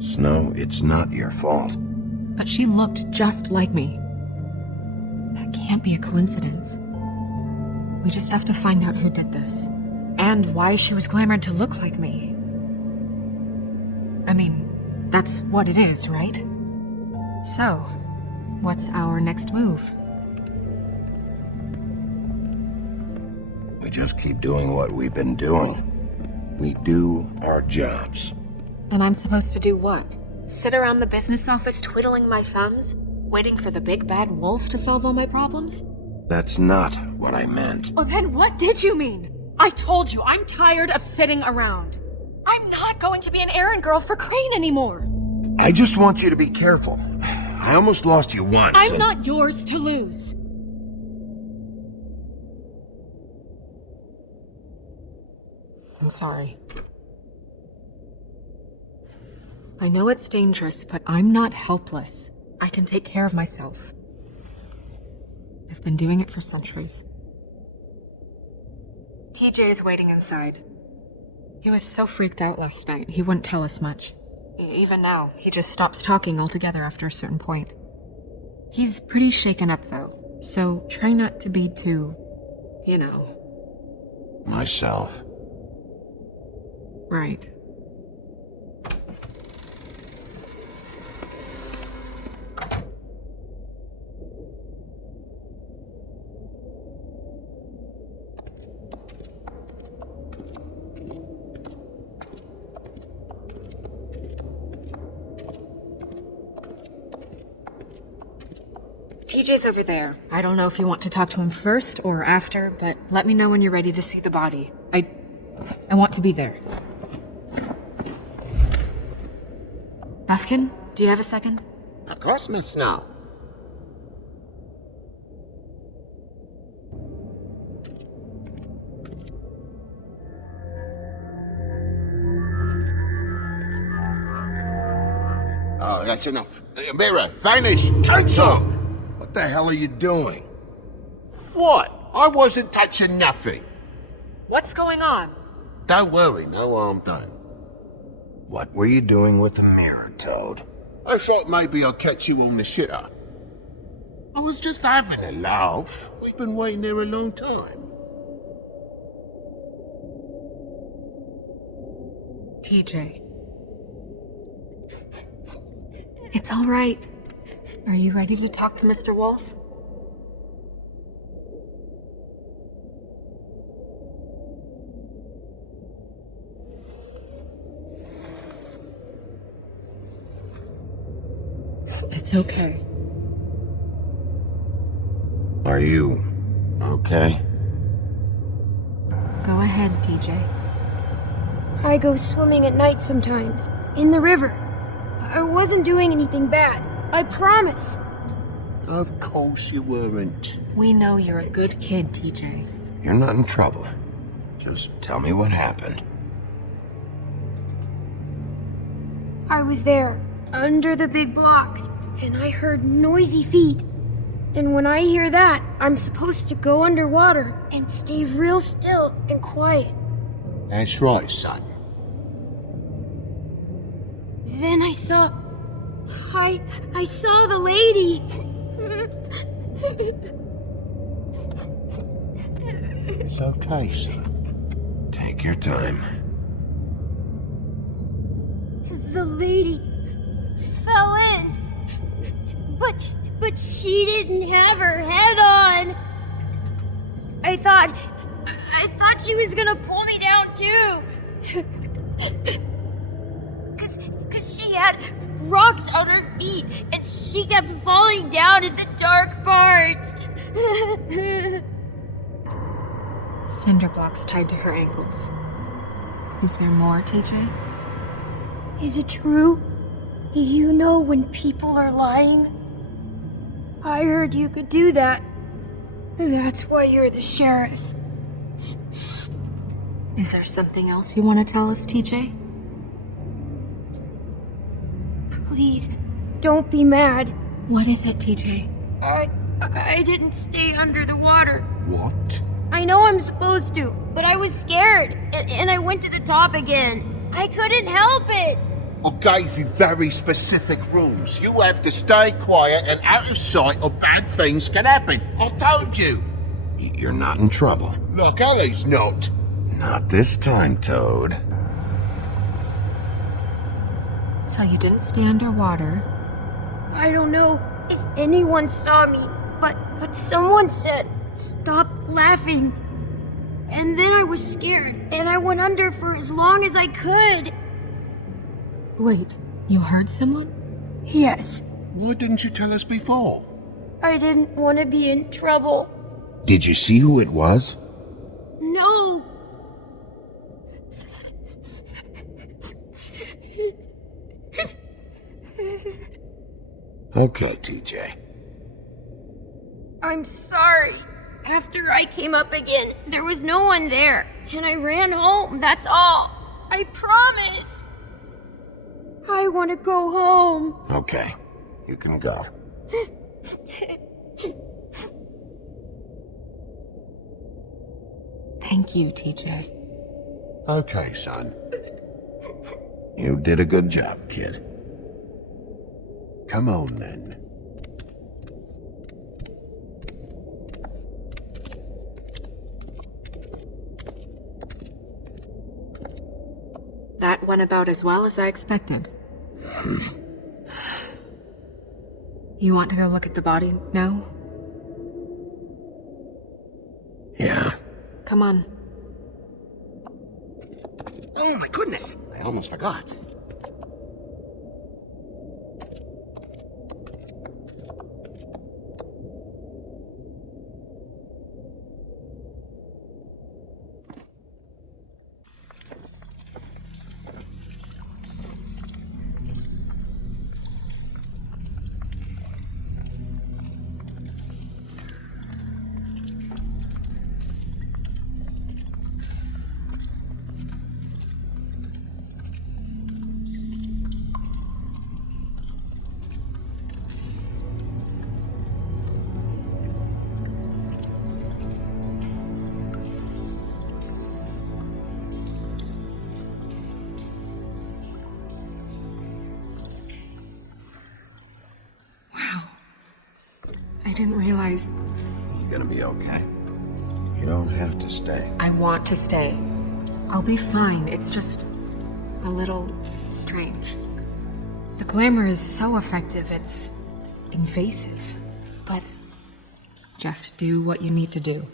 Snow, it's not your fault. But she looked just like me. That can't be a coincidence. We just have to find out who did this. And why she was glamored to look like me. I mean, that's what it is, right? So, what's our next move? We just keep doing what we've been doing. We do our jobs. And I'm supposed to do what? Sit around the business office twiddling my thumbs? Waiting for the big bad wolf to solve all my problems? That's not what I meant. Oh, then what did you mean? I told you, I'm tired of sitting around. I'm not going to be an errand girl for Crane anymore. I just want you to be careful. I almost lost you once. I'm not yours to lose. I'm sorry. I know it's dangerous, but I'm not helpless. I can take care of myself. I've been doing it for centuries. TJ is waiting inside. He was so freaked out last night, he wouldn't tell us much. Even now, he just stops talking altogether after a certain point. He's pretty shaken up, though, so try not to be too, Myself. Right. TJ's over there. I don't know if you want to talk to him first or after, but let me know when you're ready to see the body. I want to be there. Buffkin, do you have a second? Of course, Miss Snow. Oh, that's enough. Mira, vanish! Cancel! What the hell are you doing? What? I wasn't touching nothing. What's going on? Don't worry, no harm done. What were you doing with the mirror, Toad? I thought maybe I'd catch you on the shitter. I was just having a laugh. We've been waiting there a long time. TJ. It's all right. Are you ready to talk to Mr. Wolf? It's okay. Are you okay? Go ahead, TJ. I go swimming at night sometimes, in the river. I wasn't doing anything bad. I promise. Of course you weren't. We know you're a good kid, TJ. You're not in trouble. Just tell me what happened. I was there, under the big blocks, and I heard noisy feet. And when I hear that, I'm supposed to go underwater and stay real still and quiet. That's right, son. Then I saw the lady. It's okay, son. Take your time. The lady fell in. But she didn't have her head on. I thought she was gonna pull me down too. Cause she had rocks on her feet and she kept falling down in the dark parts. Cinder blocks tied to her ankles. Is there more, TJ? Is it true? You know when people are lying? I heard you could do that. That's why you're the sheriff. Is there something else you want to tell us, TJ? Please, don't be mad. What is it, TJ? I didn't stay under the water. What? I know I'm supposed to, but I was scared, and I went to the top again. I couldn't help it. I gave you very specific rules. You have to stay quiet and out of sight or bad things can happen. I told you. You're not in trouble. Look, Ellie's not. Not this time, Toad. So you didn't stay underwater? I don't know if anyone saw me, but someone said, "Stop laughing." And then I was scared, and I went under for as long as I could. Wait, you heard someone? Yes. Why didn't you tell us before? I didn't want to be in trouble. Did you see who it was? No. Okay, TJ. I'm sorry. After I came up again, there was no one there, and I ran home, that's all. I promise. I want to go home. Okay, you can go. Thank you, TJ. Okay, son. You did a good job, kid. Come on, then. That went about as well as I expected. You want to go look at the body now? Yeah. Come on. Oh my goodness, I almost forgot. didn't realize. You gonna be okay? You don't have to stay. I want to stay. I'll be fine. It's just a little strange. The glamour is so effective, it's invasive. But just do what you need to do.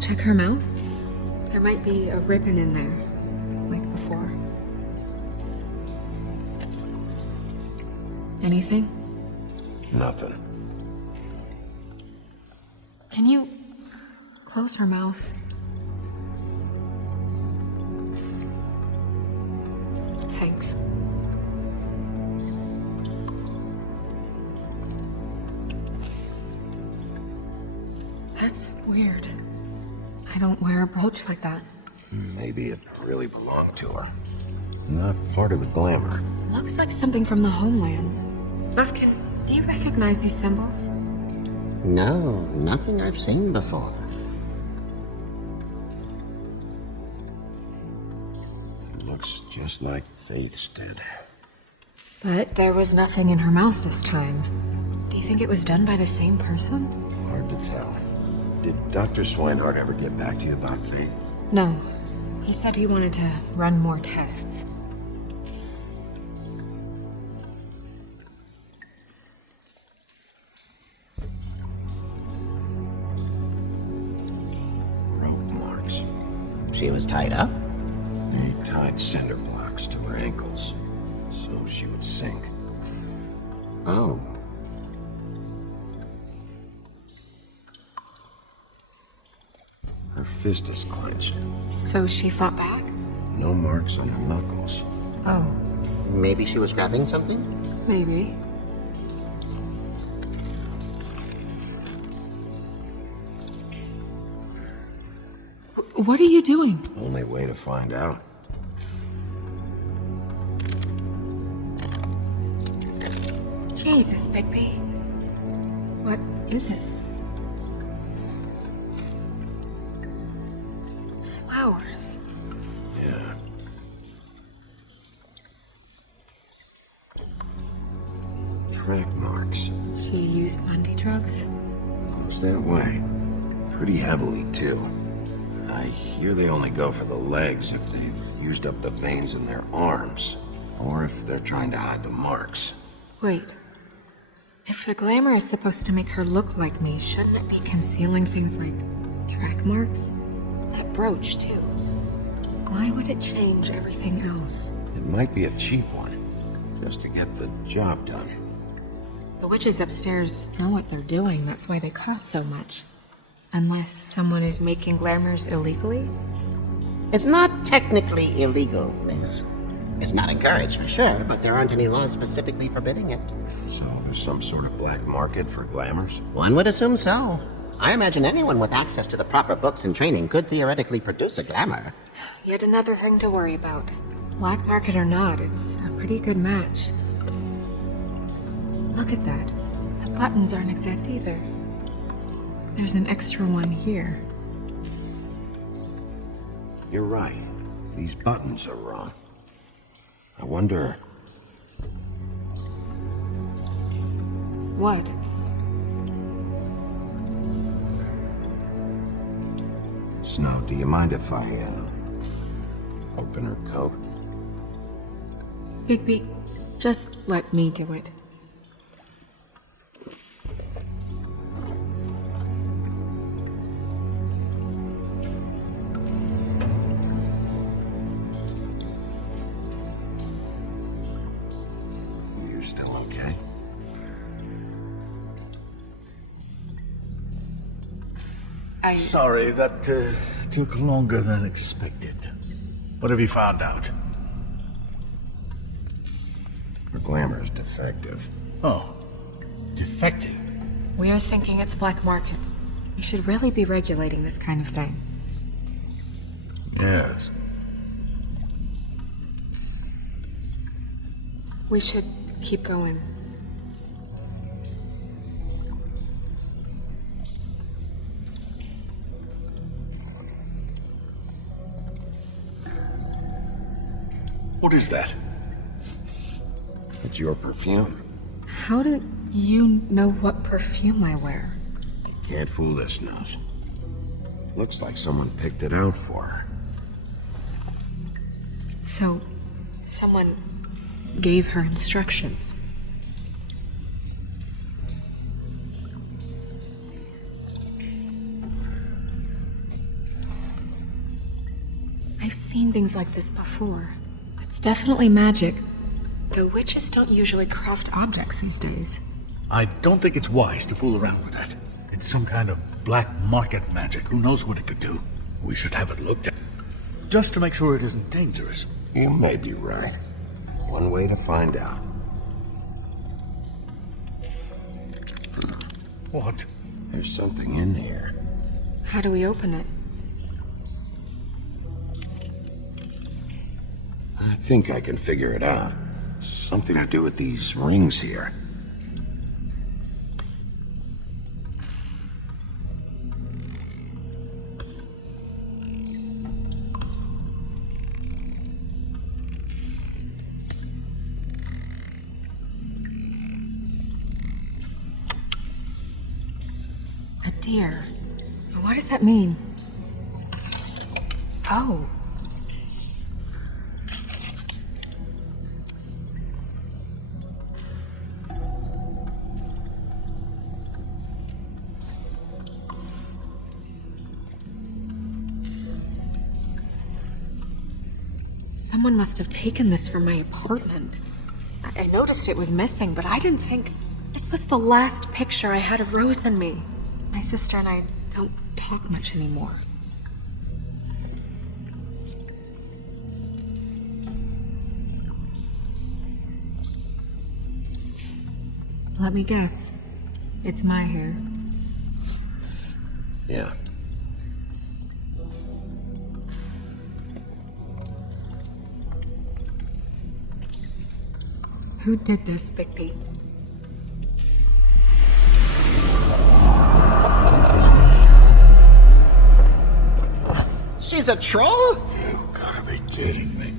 Check her mouth. There might be a ribbon in there, like before. Anything? Nothing. Can you close her mouth? Thanks. That's weird. I don't wear a brooch like that. Maybe it really belonged to her. Not part of the glamour. Looks like something from the homelands. Buffkin, do you recognize these symbols? No, nothing I've seen before. It looks just like Faith's did. But there was nothing in her mouth this time. Do you think it was done by the same person? Hard to tell. Did Dr. Swinehart ever get back to you about Faith? No. He said he wanted to run more tests. Rope marks. She was tied up? They tied cinder blocks to her ankles, so she would sink. Oh. Her fist is clenched. So she fought back? No marks on the knuckles. Oh, Maybe she was grabbing something? maybe. What are you doing? Only way to find out. Jesus, Bigby. What is it? Flowers. Yeah. Track marks. She used plenty drugs? Looks that way. Pretty heavily, too. I hear they only go for the legs if they've used up the veins in their arms, or if they're trying to hide the marks. Wait. If the glamour is supposed to make her look like me, shouldn't it be concealing things like track marks? That brooch, too. Why would it change everything else? It might be a cheap one, just to get the job done. The witches upstairs know what they're doing, that's why they cost so much. Unless someone is making glamours illegally? It's not technically illegal, Liz. It's not encouraged for sure, but there aren't any laws specifically forbidding it. So there's some sort of black market for glamours? One would assume so. I imagine anyone with access to the proper books and training could theoretically produce a glamour. Yet another thing to worry about. Black market or not, it's a pretty good match. Look at that. The buttons aren't exact either. There's an extra one here. You're right. These buttons are wrong. I wonder... What? Snow, do you mind if I, open her coat? Bigby, just let me do it. You're still okay? Sorry, that took longer than expected. What have you found out? Her glamour's defective. Oh, defective. We're thinking it's black market. We should really be regulating this kind of thing. Yes. We should keep going. What is that? It's your perfume. How do you know what perfume I wear? Can't fool this nose. Looks like someone picked it out for her. So, someone gave her instructions. I've seen things like this before. It's definitely magic. Though witches don't usually craft objects these days. I don't think it's wise to fool around with that. It's some kind of black market magic. Who knows what it could do? We should have it looked at. Just to make sure it isn't dangerous. You may be right. One way to find out. What? There's something in here. How do we open it? I think I can figure it out. Something to do with these rings here. A deer. What does that mean? Oh. Someone must have taken this from my apartment. I noticed it was missing, but I didn't think this was the last picture I had of Rose and me. My sister and I don't talk much anymore. Let me guess. It's my hair. Yeah. Who did this, Bigby? She's a troll? You gotta be kidding me.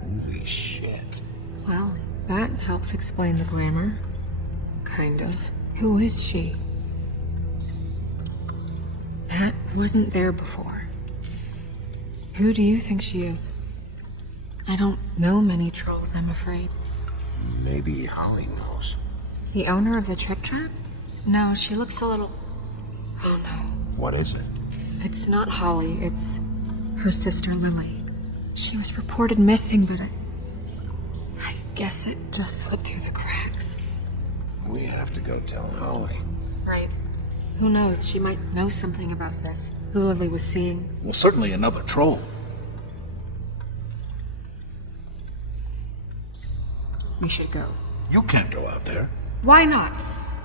Holy shit. Well, that helps explain the glamour. Kind of. Who is she? That wasn't there before. Who do you think she is? I don't know many trolls, I'm afraid. Maybe Holly knows. The owner of the Trip Trap? No, she looks a little... Oh no. What is it? It's not Holly, it's her sister Lily. She was reported missing, but I guess it just slipped through the cracks. We have to go tell Holly. Right. Who knows, she might know something about this. Who Lily was seeing. Well, certainly another troll. We should go. You can't go out there. Why not?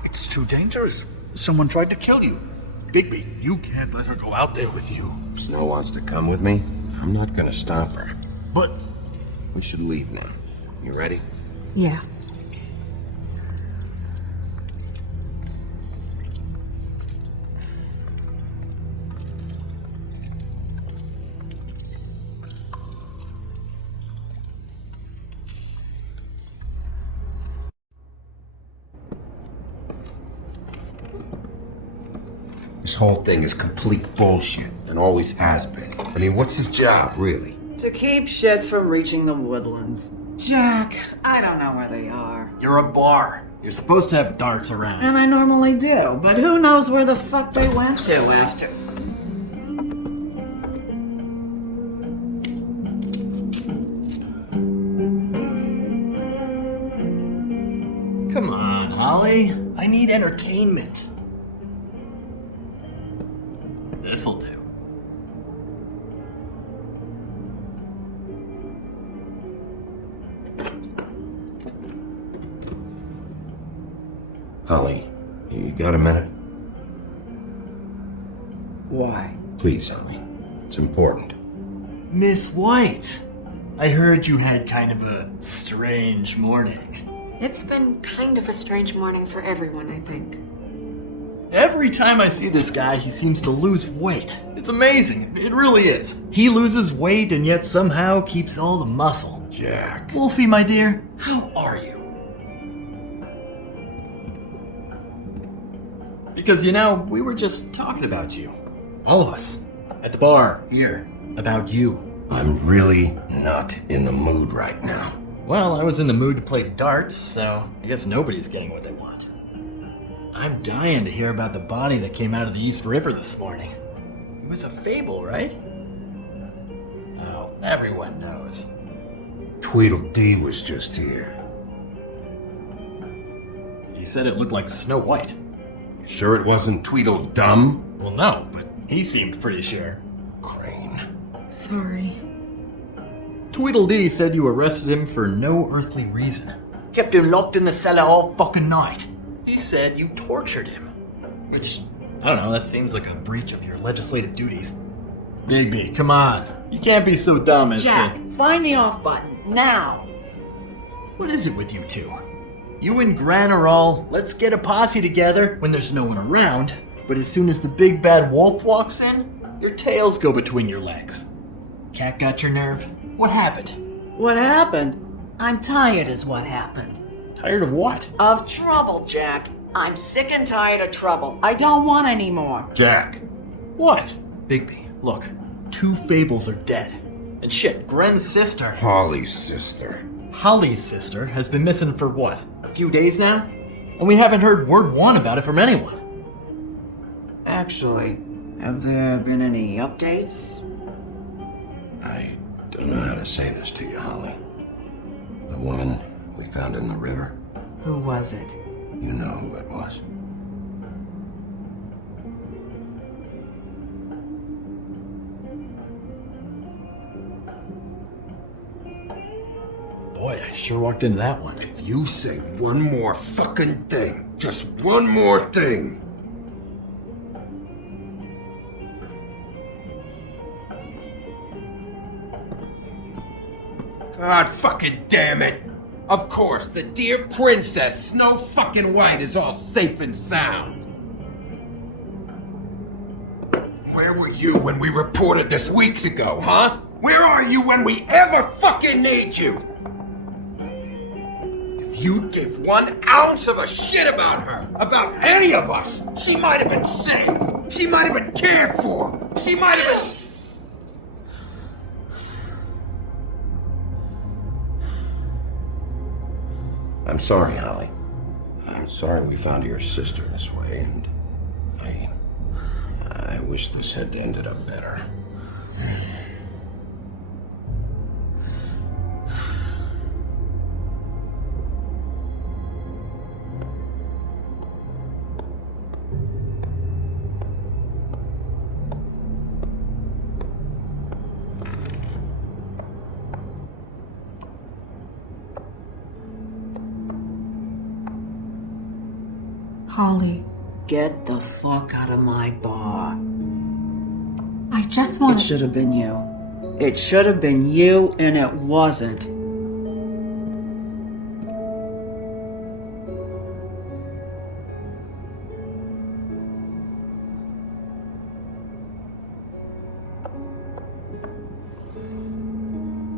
It's too dangerous. Someone tried to kill you. Bigby, you can't let her go out there with you. If Snow wants to come with me, I'm not gonna stop her. But... We should leave now. You ready? Yeah. This whole thing is complete bullshit, and always has been. I mean, what's his job, really? To keep shit from reaching the woodlands. Jack, I don't know where they are. You're a bar. You're supposed to have darts around. And I normally do, but who knows where the fuck they went to after. Come on, Holly. I need entertainment. This'll do. Holly, you got a minute? Why? Please, Holly. It's important. Miss White, I heard you had kind of a strange morning. It's been kind of a strange morning for everyone, I think. Every time I see this guy, he seems to lose weight. It's amazing. It really is. He loses weight and yet somehow keeps all the muscle. Jack. Wolfie, my dear, how are you? Because, we were just talking about you. All of us. At the bar, here. About you. I'm really not in the mood right now. Well, I was in the mood to play darts, so I guess nobody's getting what they want. I'm dying to hear about the body that came out of the East River this morning. It was a fable, right? Oh, everyone knows. Tweedledee was just here. He said it looked like Snow White. You sure it wasn't Tweedledum? Well, no, but he seemed pretty sure. Crane. Sorry. Tweedledee said you arrested him for no earthly reason. Kept him locked in the cellar all fucking night. He said you tortured him. Which, I don't know, that seems like a breach of your legislative duties. Bigby, come on. You can't be so dumb as Jack, to... find the off button, now! What is it with you two? You and Gran are all, let's get a posse together when there's no one around, but as soon as the big bad wolf walks in, your tails go between your legs. Cat got your nerve? What happened? What happened? I'm tired is what happened. Tired of what? Of trouble, Jack. I'm sick and tired of trouble. I don't want any more. Jack. What? Bigby, look. 2 fables are dead. And shit, Gren's sister... Holly's sister. Holly's sister has been missing for what? A few days now? And we haven't heard word one about it from anyone. Actually, have there been any updates? I don't know how to say this to you, Holly. The woman we found in the river. Who was it? You know who it was. Boy, I sure walked into that one. If you say one more fucking thing, just one more thing. God fucking damn it! Of course, the dear princess, Snow fucking White, is all safe and sound. Where were you when we reported this weeks ago, huh? Where are you when we ever fucking need you? If you'd give 1 ounce of a shit about her, about any of us, she might have been saved. She might have been cared for. She might have been... I'm sorry, Holly. I'm sorry we found your sister this way, and I wish this had ended up better. Holly, Get the fuck out of my bar. I just want It should have been you. It should have been you, and it wasn't.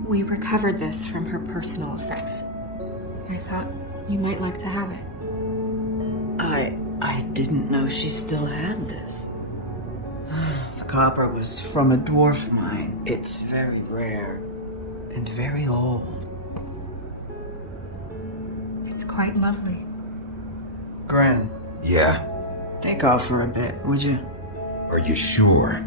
We recovered this from her personal effects. I thought you might like to have it. I didn't know she still had this. The copper was from a dwarf mine. It's very rare and very old. It's quite lovely. Gran, Yeah? take off for a bit, would you? Are you sure?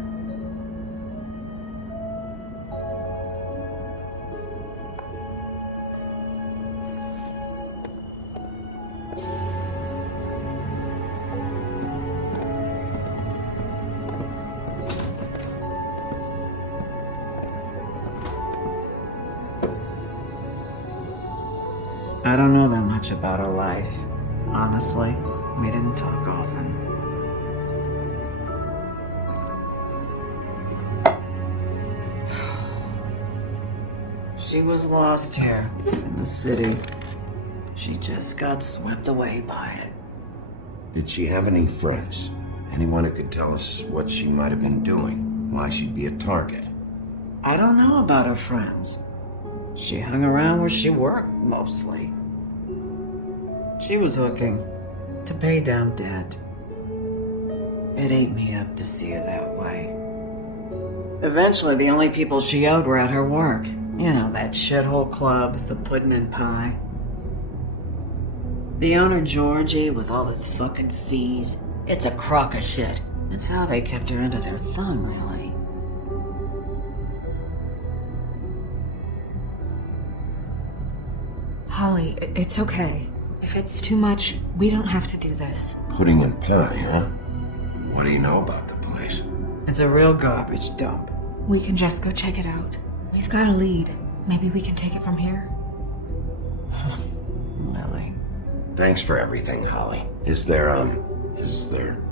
I don't know that much about her life. Honestly, we didn't talk often. She was lost here in the city. She just got swept away by it. Did she have any friends? Anyone who could tell us what she might have been doing? Why she'd be a target? I don't know about her friends. She hung around where she worked, mostly. She was hooking to pay down debt. It ate me up to see her that way. Eventually, the only people she owed were at her work. You know, that shithole club, the Puddin' and Pie. The owner, Georgie, with all his fucking fees. It's a crock of shit. That's how they kept her under their thumb, really. Holly, it's okay. If it's too much, we don't have to do this. Pudding and pie, huh? What do you know about the place? It's a real garbage dump. We can just go check it out. We've got a lead. Maybe we can take it from here. Lily. Thanks for everything, Holly. Is there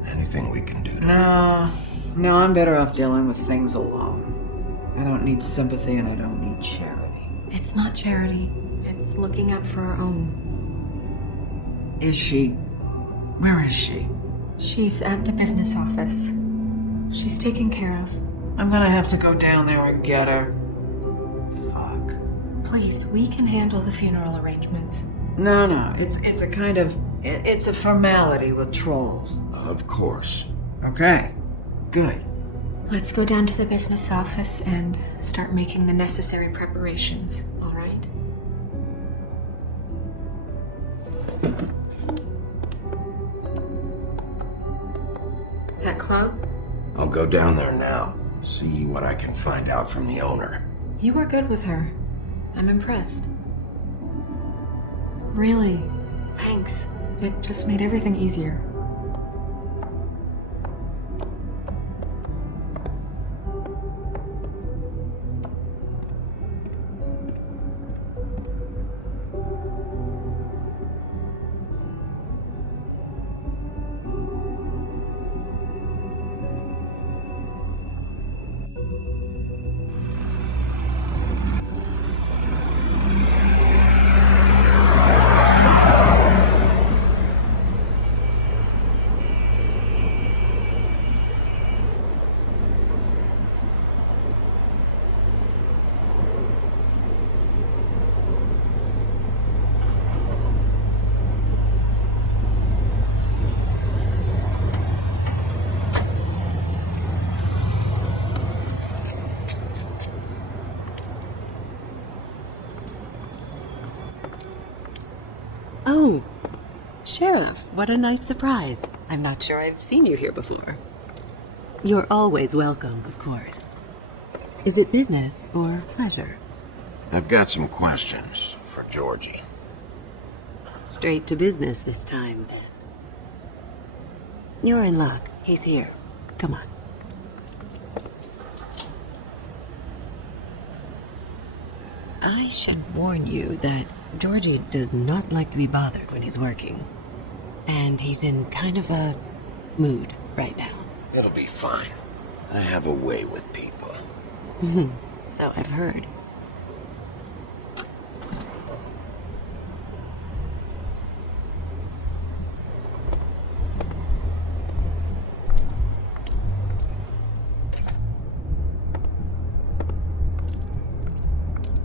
anything we can do to... No, I'm better off dealing with things alone. I don't need sympathy and I don't need charity. It's not charity. It's looking out for our own. Is she? Where is she? She's at the business office. She's taken care of. I'm gonna have to go down there and get her. Fuck. Please, we can handle the funeral arrangements. No, it's a kind of... It's a formality with trolls. Of course. Okay, good. Let's go down to the business office and start making the necessary preparations, all right? That club? I'll go down there now. See what I can find out from the owner. You were good with her. I'm impressed. Really, thanks. It just made everything easier. Oh, Sheriff, what a nice surprise. I'm not sure I've seen you here before. You're always welcome, of course. Is it business or pleasure? I've got some questions for Georgie. Straight to business this time, then. You're in luck. He's here. Come on. I should warn you that Georgie does not like to be bothered when he's working. And he's in kind of a mood right now. It'll be fine. I have a way with people. So I've heard.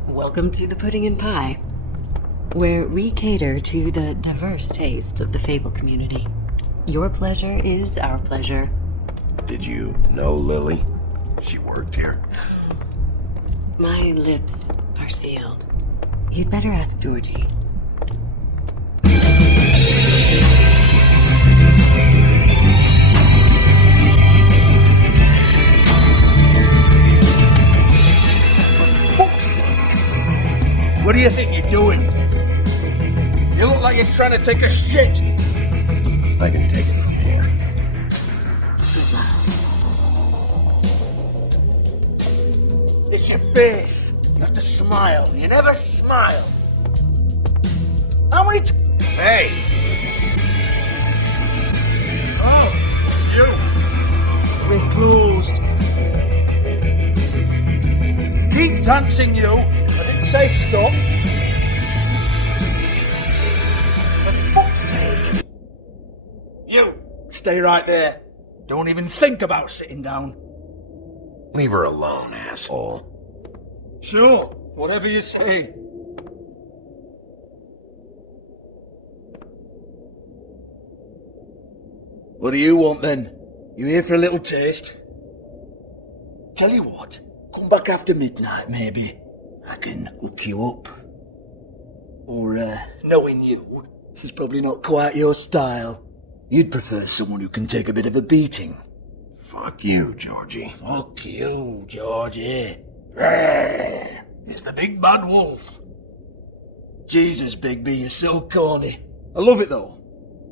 Welcome to the Pudding and Pie, where we cater to the diverse tastes of the Fable community. Your pleasure is our pleasure. Did you know Lily? She worked here? My lips are sealed. You'd better ask Georgie. What do you think you're doing? You look like you're trying to take a shit. I can take it from here. It's your face. You have to smile. You never smile. How many Hey! Oh, it's you. We're closed. Keep dancing, you. I didn't say stop. For fuck's sake. You! stay right there. Don't even think about sitting down. Leave her alone, asshole. Sure, whatever you say. What do you want then? You here for a little taste? Tell you what, come back after midnight maybe. I can hook you up. Or, knowing you, this is probably not quite your style. You'd prefer someone who can take a bit of a beating. Fuck you, Georgie. Fuck you, Georgie. Rawr. It's the big bad wolf. Jesus, Bigby, you're so corny. I love it though.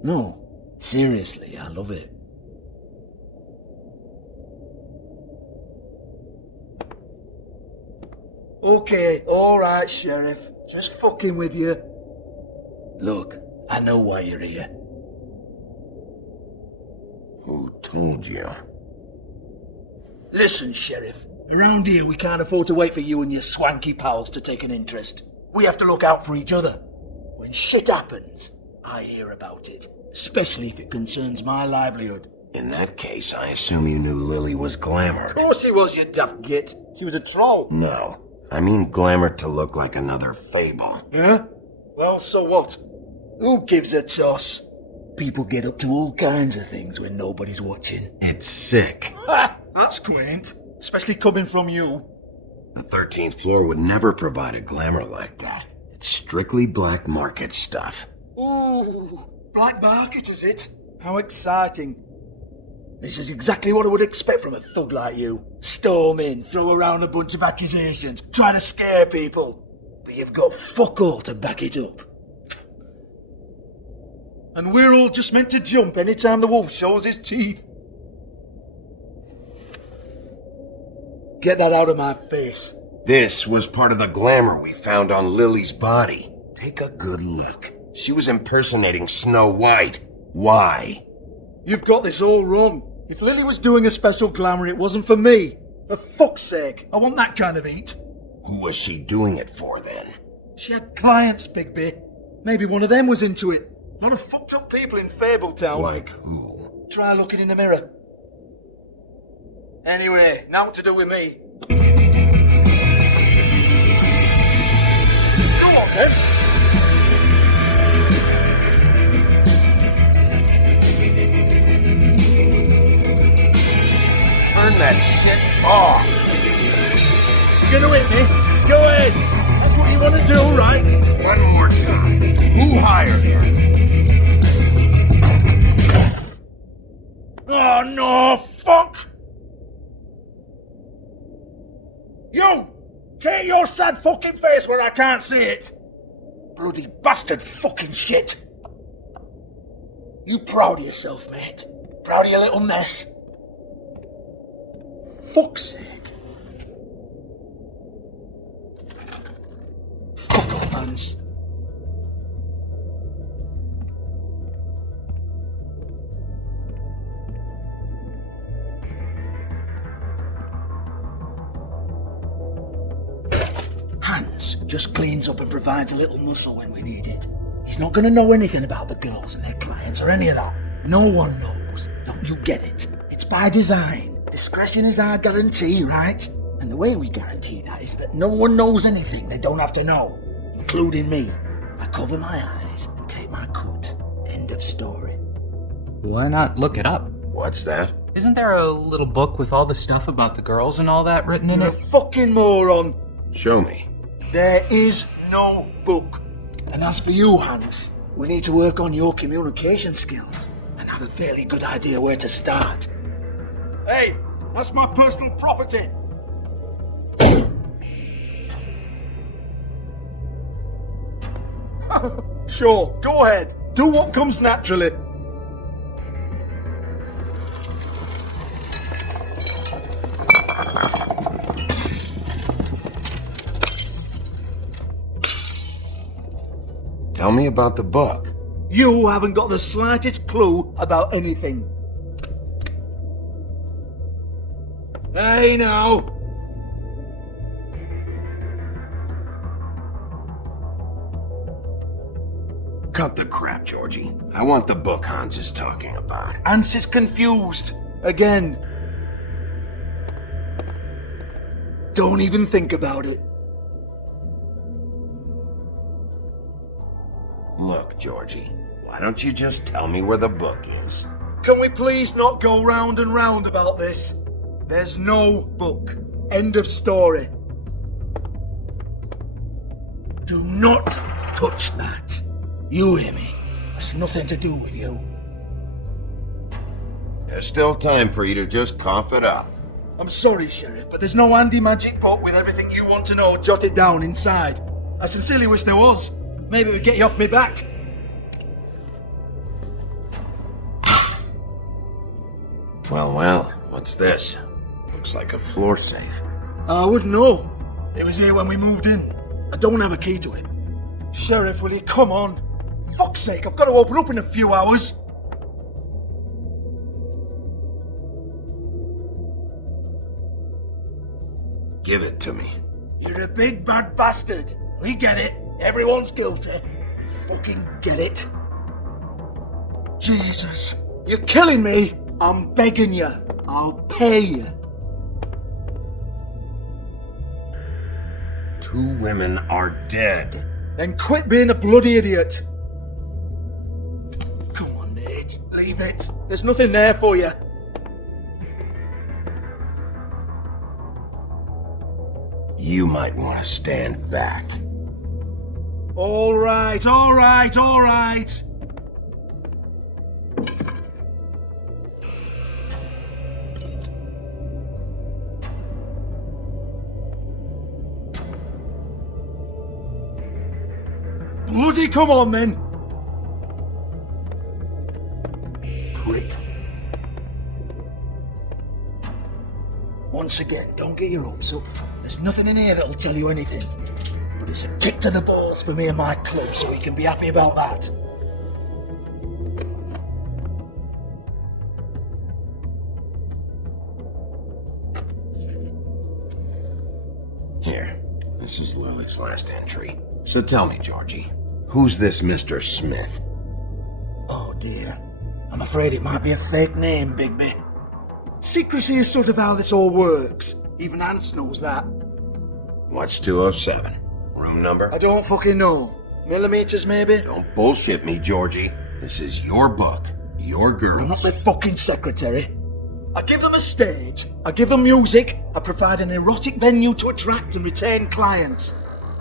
No, seriously, I love it. Okay, alright, Sheriff. Just fucking with you. Look, I know why you're here. Who told you? Listen, Sheriff. Around here, we can't afford to wait for you and your swanky pals to take an interest. We have to look out for each other. When shit happens, I hear about it. Especially if it concerns my livelihood. In that case, I assume you knew Lily was glamour. Of course she was, you daft git. She was a troll. No. I mean glamour to look like another fable. Huh? Well, so what? Who gives a toss? People get up to all kinds of things when nobody's watching. It's sick. Ha! That's quaint. Especially coming from you. The 13th floor would never provide a glamour like that. It's strictly black market stuff. Ooh, black market is it? How exciting. This is exactly what I would expect from a thug like you. Storm in, throw around a bunch of accusations, try to scare people. But you've got fuck all to back it up. And we're all just meant to jump any time the wolf shows his teeth. Get that out of my face. This was part of the glamour we found on Lily's body. Take a good look. She was impersonating Snow White. Why? You've got this all wrong. If Lily was doing a special glamour, it wasn't for me. For fuck's sake, I want that kind of eat. Who was she doing it for then? She had clients, Bigby. Maybe one of them was into it. A lot of fucked up people in Fabletown. Like who? Try looking in the mirror. Anyway, now what to do with me. Go on then. Turn that shit off. You're gonna hit me? Go ahead. That's what you want to do, right? One more time. Who hired her? Oh no, fuck! You! Take your sad fucking face where I can't see it! Bloody bastard fucking shit! You proud of yourself, mate? Proud of your little mess? Fuck's sake. Fuck off, Hans. Hans just cleans up and provides a little muscle when we need it. He's not going to know anything about the girls and their clients or any of that. No one knows. Don't you get it? It's by design. Discretion is our guarantee, right? And the way we guarantee that is that no one knows anything they don't have to know, including me. I cover my eyes and take my cut. End of story. Why not look it up? What's that? Isn't there a little book with all the stuff about the girls and all that written in You're it? a fucking moron. Show me. There is no book. And as for you, Hans, we need to work on your communication skills and have a fairly good idea where to start. Hey, that's my personal property. Sure, go ahead. Do what comes naturally. Tell me about the book. You haven't got the slightest clue about anything. Hey, now. cut the crap, Georgie. I want the book Hans is talking about. Hans is confused. Again. Don't even think about it. Look, Georgie, why don't you just tell me where the book is? Can we please not go round and round about this? There's no book. End of story. Do not touch that. You hear me? It's nothing to do with you. There's still time for you to just cough it up. I'm sorry, Sheriff, but there's no handy magic book with everything you want to know jotted down inside. I sincerely wish there was. Maybe we'd get you off me back. Well, what's this? Looks like a floor safe. I wouldn't know. It was here when we moved in. I don't have a key to it. Sheriff, will you come on? Fuck's sake, I've got to open up in a few hours. Give it to me. You're a big bad bastard. We get it. Everyone's guilty. Fucking get it. Jesus. You're killing me. I'm begging you. I'll pay you. 2 women are dead. Then quit being a bloody idiot. Come on, Nate. Leave it. There's nothing there for you. You might want to stand back. All right. Bloody come on, then. Quick. Once again, don't get your hopes up. There's nothing in here that'll tell you anything. But it's a kick to the balls for me and my club, so we can be happy about that. Here, this is Lily's last entry. So tell me, Georgie, who's this Mr. Smith? Oh dear. I'm afraid it might be a fake name, Bigby. Secrecy is sort of how this all works. Even Hans knows that. What's 207? Room number? I don't fucking know. Millimeters, maybe? Don't bullshit me, Georgie. This is your book. Your girls. I'm not their fucking secretary. I give them a stage. I give them music. I provide an erotic venue to attract and retain clients.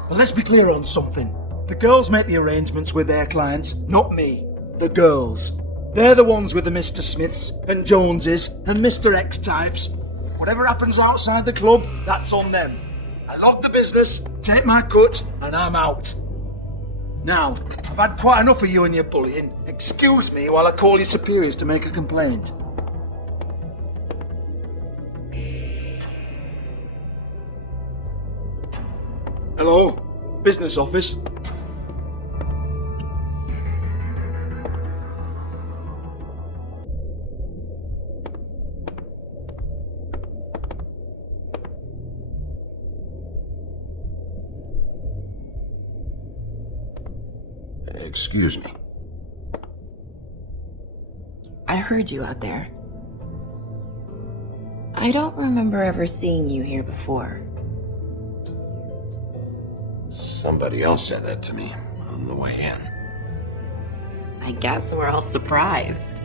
But let's be clear on something. The girls make the arrangements with their clients, not me. The girls. They're the ones with the Mr. Smiths and Joneses and Mr. X types. Whatever happens outside the club, that's on them. I log the business, take my cut, and I'm out. Now, I've had quite enough of you and your bullying. Excuse me while I call your superiors to make a complaint. Hello? Business office? Excuse me. I heard you out there. I don't remember ever seeing you here before. Somebody else said that to me on the way in. I guess we're all surprised.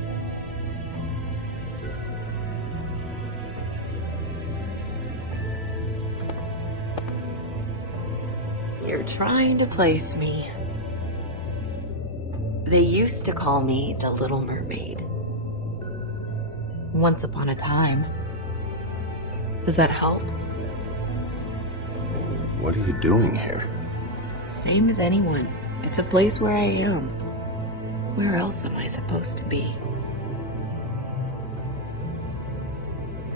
You're trying to place me. They used to call me the Little Mermaid. Once upon a time. Does that help? What are you doing here? Same as anyone. It's a place where I am. Where else am I supposed to be?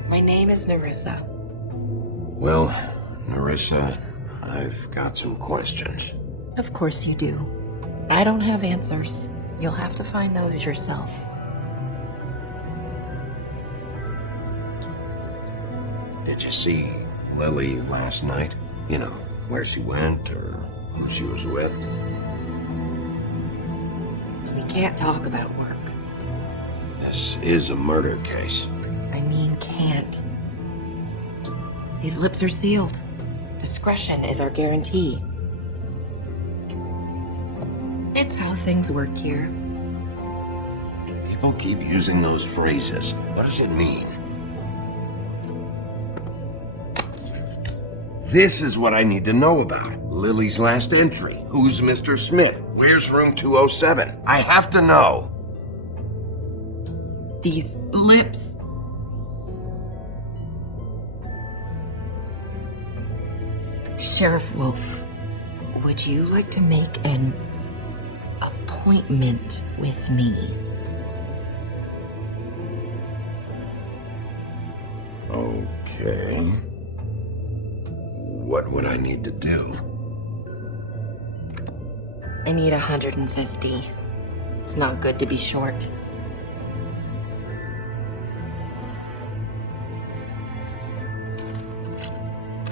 My name is Nerissa. Well, Nerissa, I've got some questions. Of course you do. I don't have answers. You'll have to find those yourself. Did you see Lily last night? You know, where she went or who she was with? We can't talk about work. This is a murder case. I mean, can't. These lips are sealed. Discretion is our guarantee. It's how things work here. People keep using those phrases. What does it mean? This is what I need to know about. Lily's last entry. Who's Mr. Smith? Where's room 207? I have to know. These lips. Sheriff Wolf, would you like to make an appointment with me? Okay. What would I need to do? I need 150. It's not good to be short.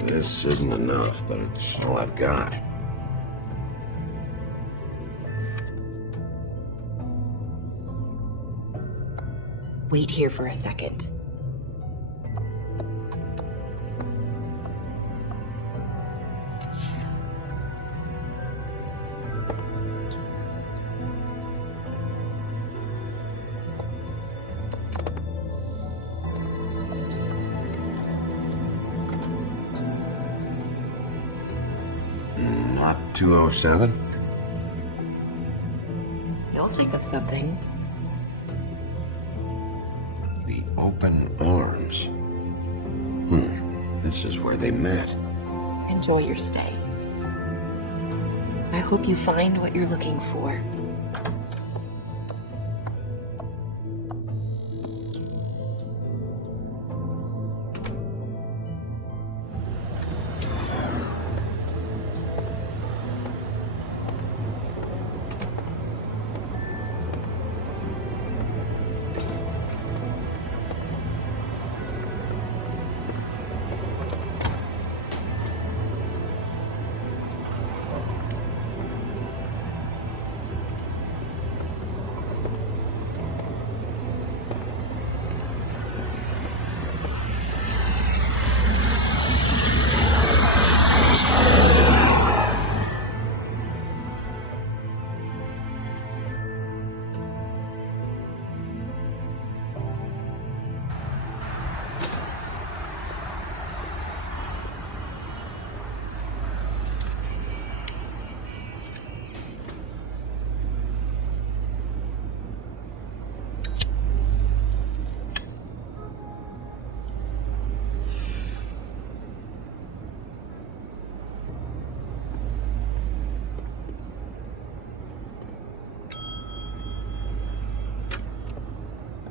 This isn't enough, but it's all I've got. Wait here for a second. Not 207? You'll think of something. The open arms. This is where they met. Enjoy your stay. I hope you find what you're looking for.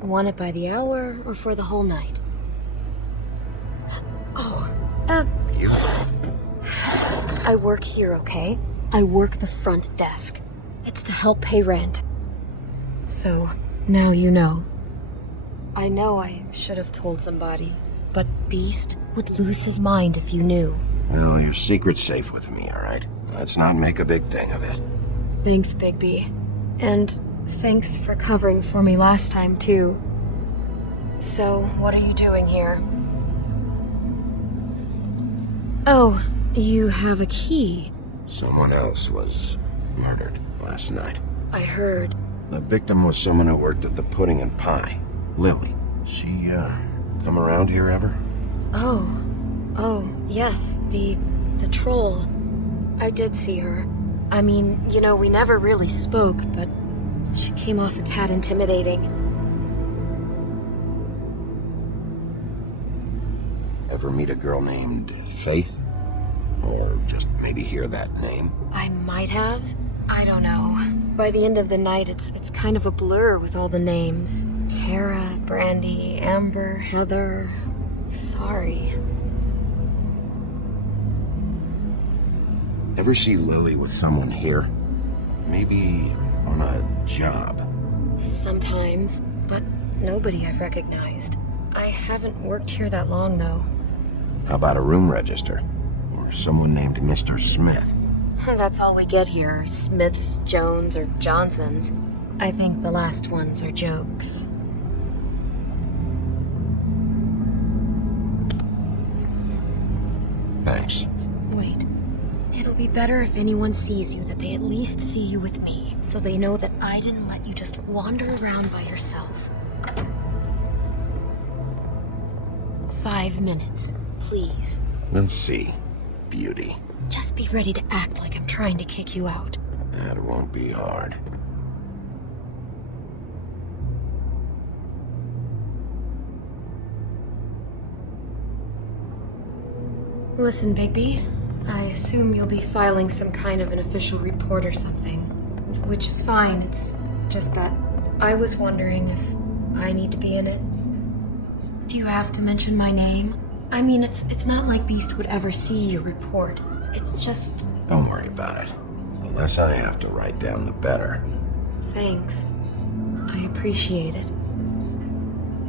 Want it by the hour or for the whole night? Oh, I work here, okay? I work the front desk. It's to help pay rent. So, now you know. I know I should have told somebody, but Beast would lose his mind if you knew. Well, your secret's safe with me, all right? Let's not make a big thing of it. Thanks, Bigby. And thanks for covering for me last time, too. So, what are you doing here? Oh, you have a key. Someone else was murdered last night. I heard. The victim was someone who worked at the Pudding and Pie. Lily. She, come around here ever? Oh, yes, the troll. I did see her. I mean, you know, we never really spoke, but she came off a tad intimidating. Ever meet a girl named Faith? Or just maybe hear that name? I might have. I don't know. By the end of the night, it's kind of a blur with all the names. Tara, Brandy, Amber, Heather. Sorry. Ever see Lily with someone here? Maybe on a job? Sometimes, but nobody I've recognized. I haven't worked here that long, though. How about a room register? Or someone named Mr. Smith? That's all we get here. Smiths, Jones, or Johnsons. I think the last ones are jokes. Thanks. Wait. It'll be better if anyone sees you that they at least see you with me, so they know that I didn't let you just wander around by yourself. 5 minutes, please. We'll see, beauty. Just be ready to act like I'm trying to kick you out. That won't be hard. Listen, Bigby. I assume you'll be filing some kind of an official report or something. Which is fine, it's just that I was wondering if I need to be in it. Do you have to mention my name? I mean, it's not like Beast would ever see your report. It's just... Don't worry about it. The less I have to write down, the better. Thanks. I appreciate it.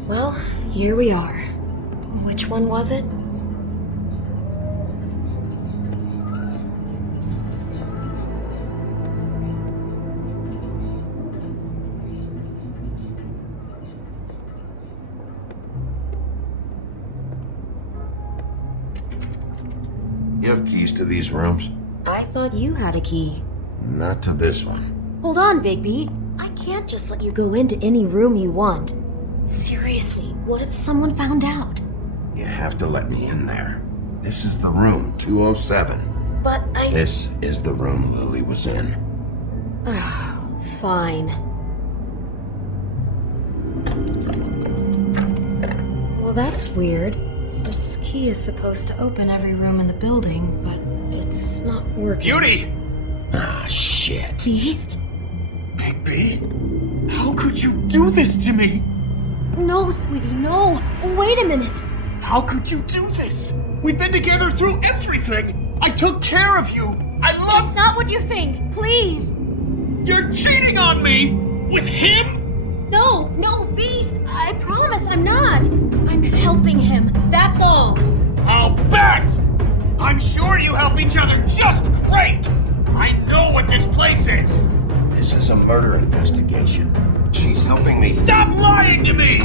Well, here we are. Which one was it? You have keys to these rooms? I thought you had a key. Not to this one. Hold on, Bigby. I can't just let you go into any room you want. Seriously, what if someone found out? You have to let me in there. This is the room, 207. But I... This is the room Lily was in. Fine. Well, that's weird. This key is supposed to open every room in the building, but it's not working. Beauty! Ah, shit. Beast? Bigby? How could you do this to me? No, sweetie, no. Wait a minute. How could you do this? We've been together through everything. I took care of you. I love... It's not what you think. Please. You're cheating on me! With him? No, Beast. I promise I'm not. I'm helping him. That's all. I'll bet! I'm sure you help each other just great! I know what this place is! This is a murder investigation. She's helping me. Stop lying to me!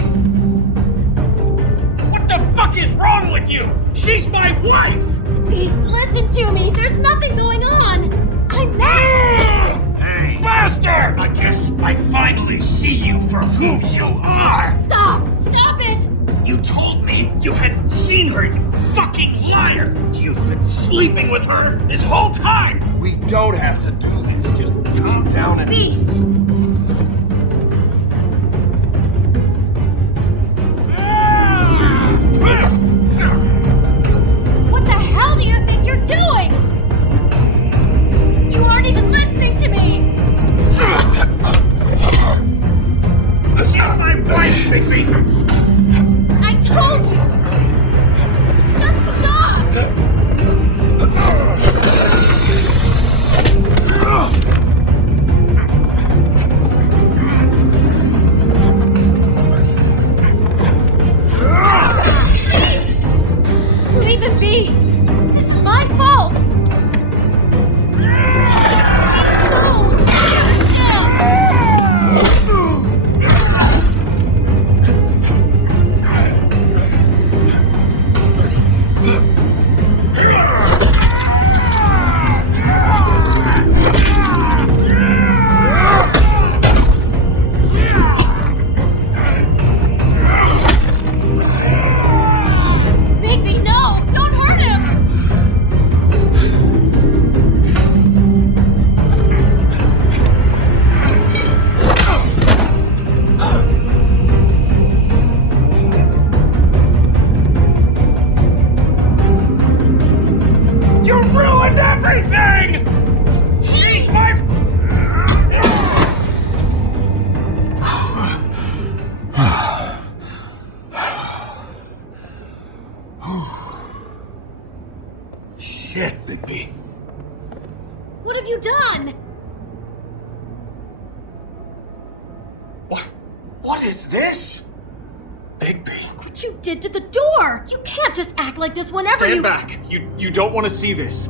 What the fuck is wrong with you? She's my wife! Beast, listen to me. There's nothing going on. I'm not. Hey! Bastard! I guess I finally see you for who you are! Stop! Stop it! You told me you hadn't seen her, you fucking liar! You've been sleeping with her this whole time! We don't have to do this. Just calm down and... Beast! What the hell do you think you're doing? You aren't even listening to me! She's my wife, Bigby! I told you! Just stop! Leave it be! This is my fault! Please, no! Bigby, no! Don't hurt him! You ruined everything! She's my... Shit, Bigby. What have you done? What is this? Bigby. Look what you did to the door! You can't just act like this whenever Stand you- back. You don't want to see this.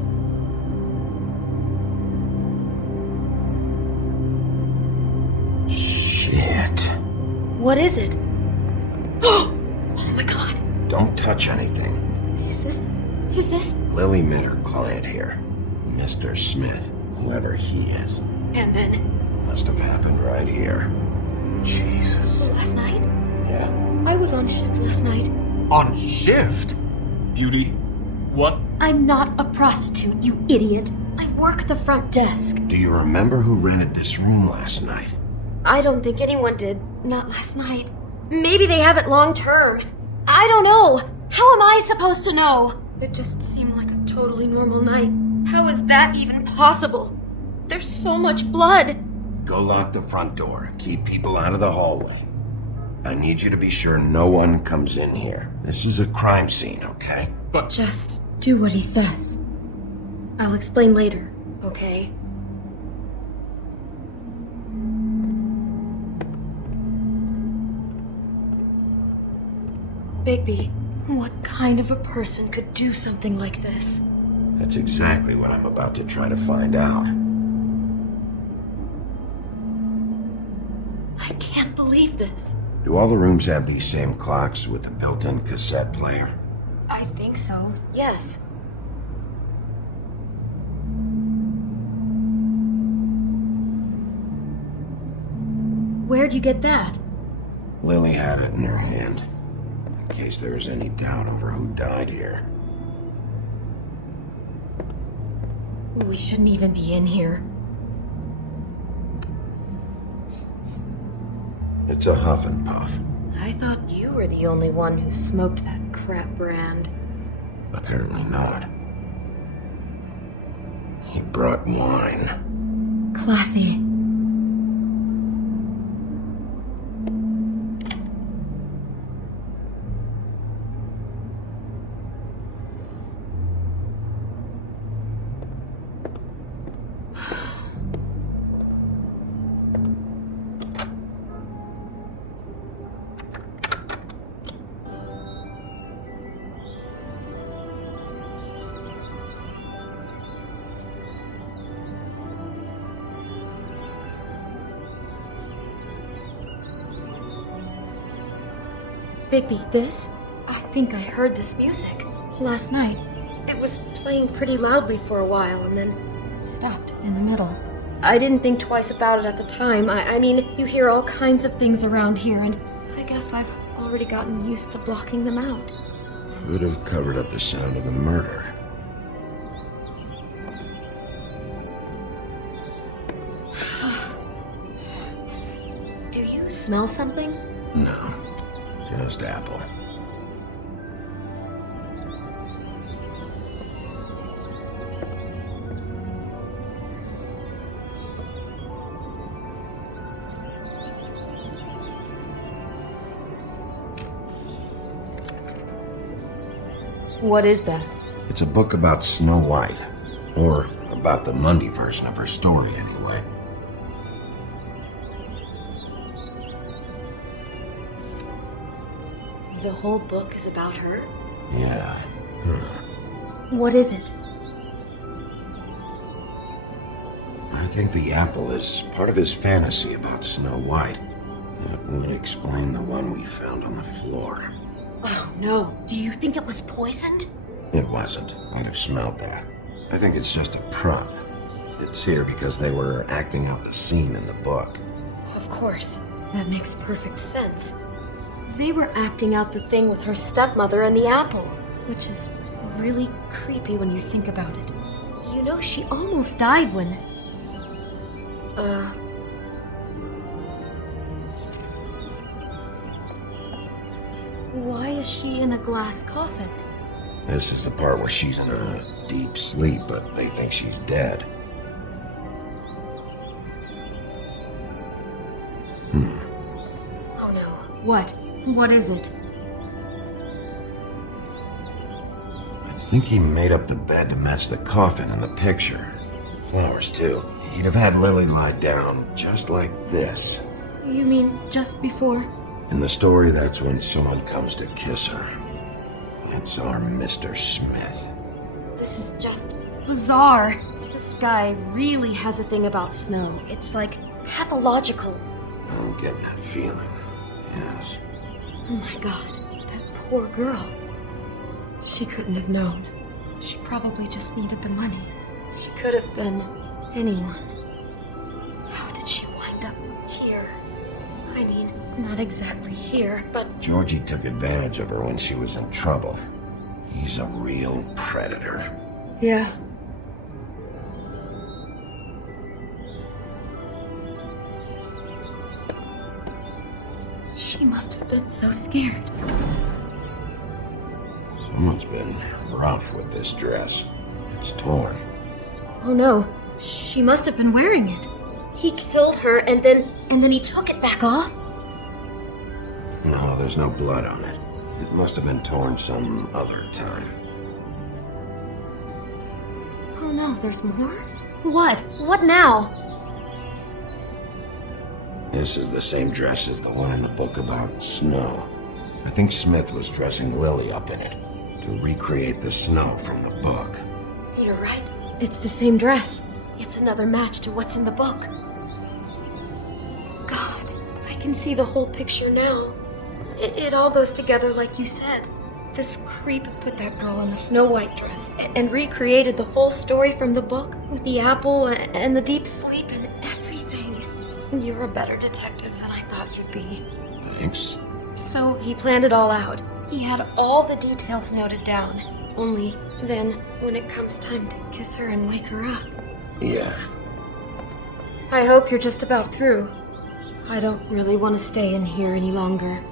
What is it? Oh my god. Don't touch anything. Is this... Lily met her client here. Mr. Smith, whoever he is. And then... Must have happened right here. Jesus. Last night? Yeah. I was on shift last night. On shift? Beauty, what? I'm not a prostitute, you idiot. I work the front desk. Do you remember who rented this room last night? I don't think anyone did. Not last night. Maybe they have it long term. I don't know. How am I supposed to know? It just seemed like a totally normal night. How is that even possible? There's so much blood. Go lock the front door. Keep people out of the hallway. I need you to be sure no one comes in here. This is a crime scene, okay? But... Just do what he says. I'll explain later, okay? Bigby, what kind of a person could do something like this? That's exactly what I'm about to try to find out. I can't believe this. Do all the rooms have these same clocks with a built-in cassette player? I think so, yes. Where'd you get that? Lily had it in her hand, in case there was any doubt over who died here. We shouldn't even be in here. It's a huff and puff. I thought you were the only one who smoked that crap brand. Apparently not. He brought wine. Classy. Bigby, this? I think I heard this music last night. It was playing pretty loudly for a while and then stopped in the middle. I didn't think twice about it at the time. I mean, you hear all kinds of things around here, and I guess I've already gotten used to blocking them out. Could have covered up the sound of the murder. Do you smell something? No. Just apple. What is that? It's a book about Snow White. Or about the Mundy version of her story, anyway. The whole book is about her? Yeah. What is it? I think the apple is part of his fantasy about Snow White. It would explain the one we found on the floor. Oh no, do you think it was poisoned? It wasn't. I'd have smelled that. I think it's just a prop. It's here because they were acting out the scene in the book. Of course. That makes perfect sense. They were acting out the thing with her stepmother and the apple, which is really creepy when you think about it. You know, she almost died when... Why is she in a glass coffin? This is the part where she's in a deep sleep, but they think she's dead. Oh no. What? What is it? I think he made up the bed to match the coffin in the picture. Flowers, too. He'd have had Lily lie down just like this. You mean just before? In the story, that's when someone comes to kiss her. It's our Mr. Smith. This is just bizarre. This guy really has a thing about snow. It's like pathological. I'm getting that feeling. Yes. Oh my god, that poor girl. She couldn't have known. She probably just needed the money. She could have been anyone. How did she wind up here? I mean, not exactly here, but... Georgie took advantage of her when she was in trouble. He's a real predator. Yeah. She must have been so scared. Someone's been rough with this dress. It's torn. Oh no, she must have been wearing it. He killed her and then he took it back off? No, there's no blood on it. It must have been torn some other time. Oh no, there's more? What? What now? This is the same dress as the one in the book about snow. I think Smith was dressing Lily up in it to recreate the snow from the book. You're right. It's the same dress. It's another match to what's in the book. God, I can see the whole picture now. It all goes together like you said. This creep put that girl in a Snow White dress and recreated the whole story from the book with the apple and the deep sleep and everything. You're a better detective than I thought you'd be. Thanks. So he planned it all out. He had all the details noted down. Only then, when it comes time to kiss her and wake her up. Yeah. I hope you're just about through. I don't really want to stay in here any longer.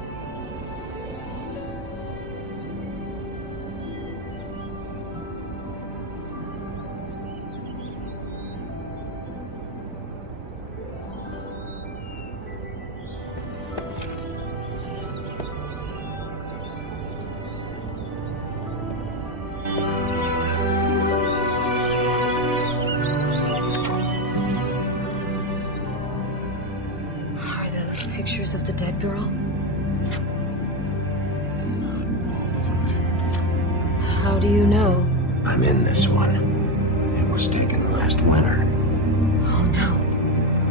Pictures of the dead girl? Not all of them. How do you know? I'm in this one. It was taken last winter. Oh no.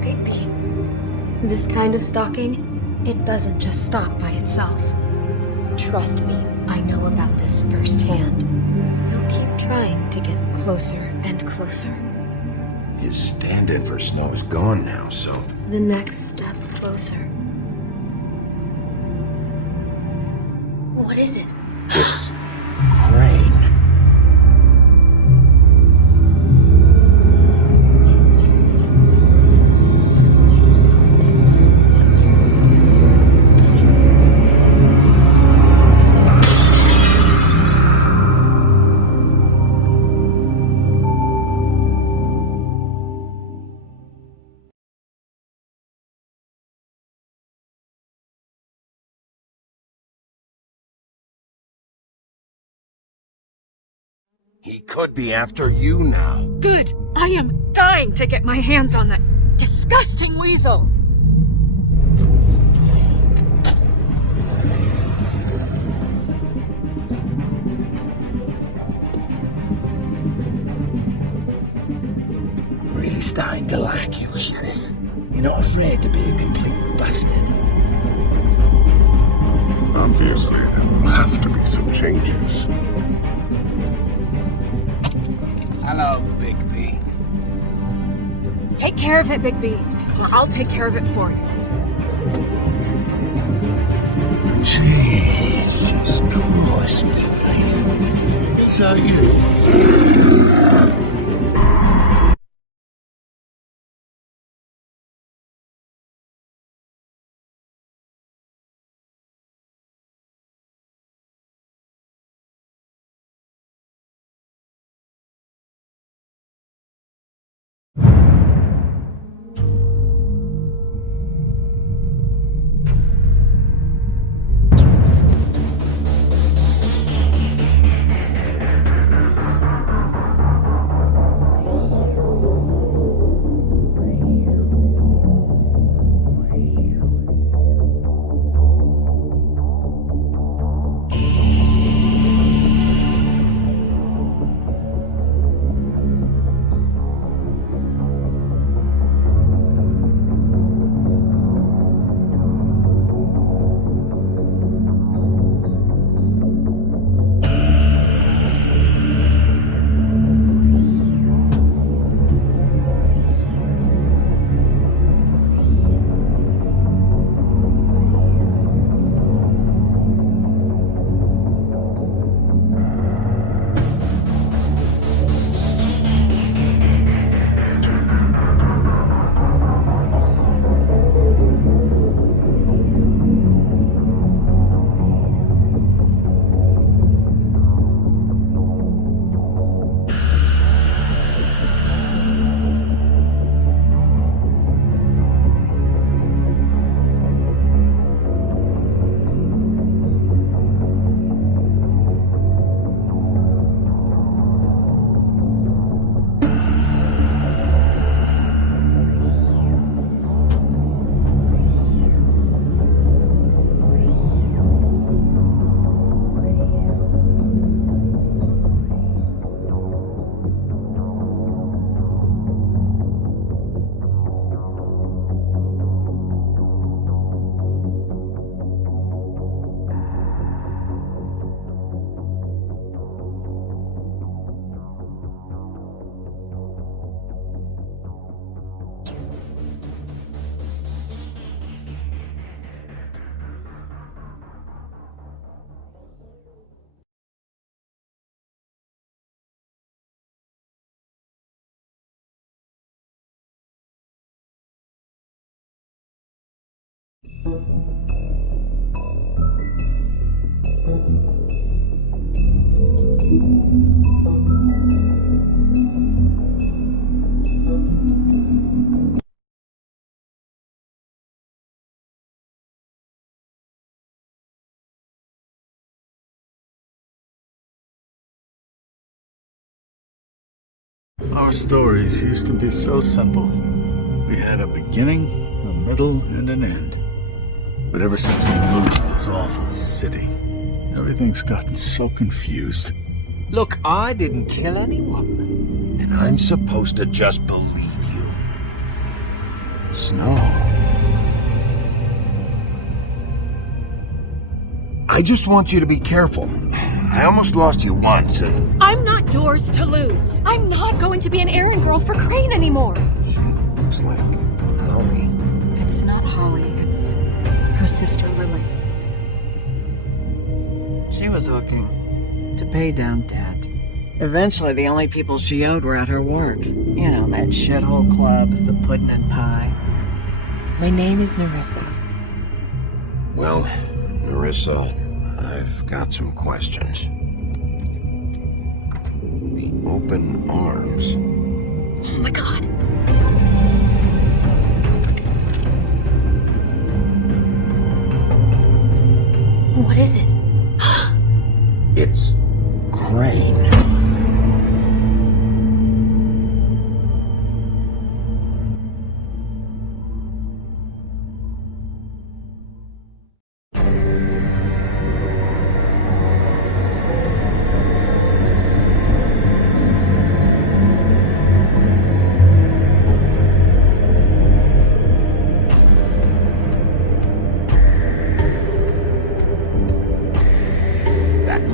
Bigby. This kind of stalking, it doesn't just stop by itself. Trust me, I know about this firsthand. He'll keep trying to get closer and closer. His stand-in for Snow is gone now, so... The next step closer. What is it? It's... Crane. He could be after you now. Good! I am dying to get my hands on that disgusting weasel! Really starting to like you, Sheriff. You're not afraid to be a complete bastard. Obviously, there will have to be some changes. Hello, Bigby. Take care of it, Bigby, or I'll take care of it for you. Jesus, no more Bigby. Is that you? Our stories used to be so simple. We had a beginning, a middle, and an end. But ever since we moved to this awful city, everything's gotten so confused. Look, I didn't kill anyone. And I'm supposed to just believe you. Snow. I just want you to be careful. I almost lost you once, and... I'm not yours to lose. I'm not going to be an errand girl for Crane anymore. She looks like Holly. It's not Holly, it's her sister Lily. She was hooking to pay down debt. Eventually, the only people she owed were at her work. You know, that shithole club, the pudding and pie. My name is Nerissa. Well, Nerissa, I've got some questions. The open arms. Oh my god. What is it? It's Crane.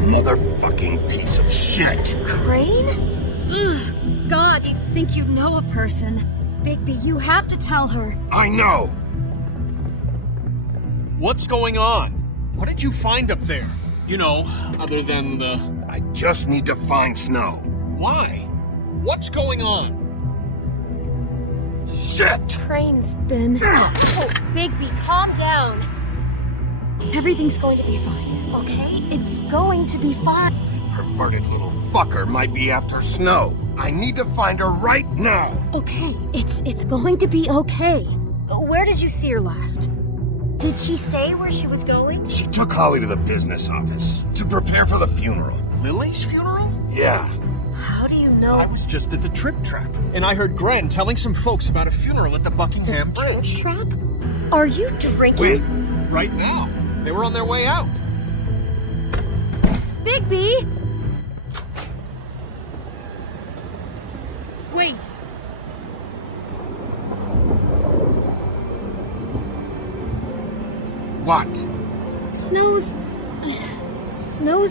Motherfucking piece of shit! Crane? Ugh. God, you think you know a person. Bigby, you have to tell her. I know! What's going on? What did you find up there? You know, other than the... I just need to find Snow. Why? What's going on? Shit! Crane's been... Oh, Bigby, calm down. Everything's going to be fine, okay? It's going to be fine. Perverted little fucker might be after Snow. I need to find her right now. Okay, it's going to be okay. Where did you see her last? Did she say where she was going? She took Holly to the business office to prepare for the funeral. Lily's funeral? Yeah. How do you know? I was just at the Trip Trap, and I heard Gren telling some folks about a funeral at the Buckingham Bridge. Trip Trap? Are you drinking? Wait. Right now. They were on their way out. Bigby! Wait. What? Snow's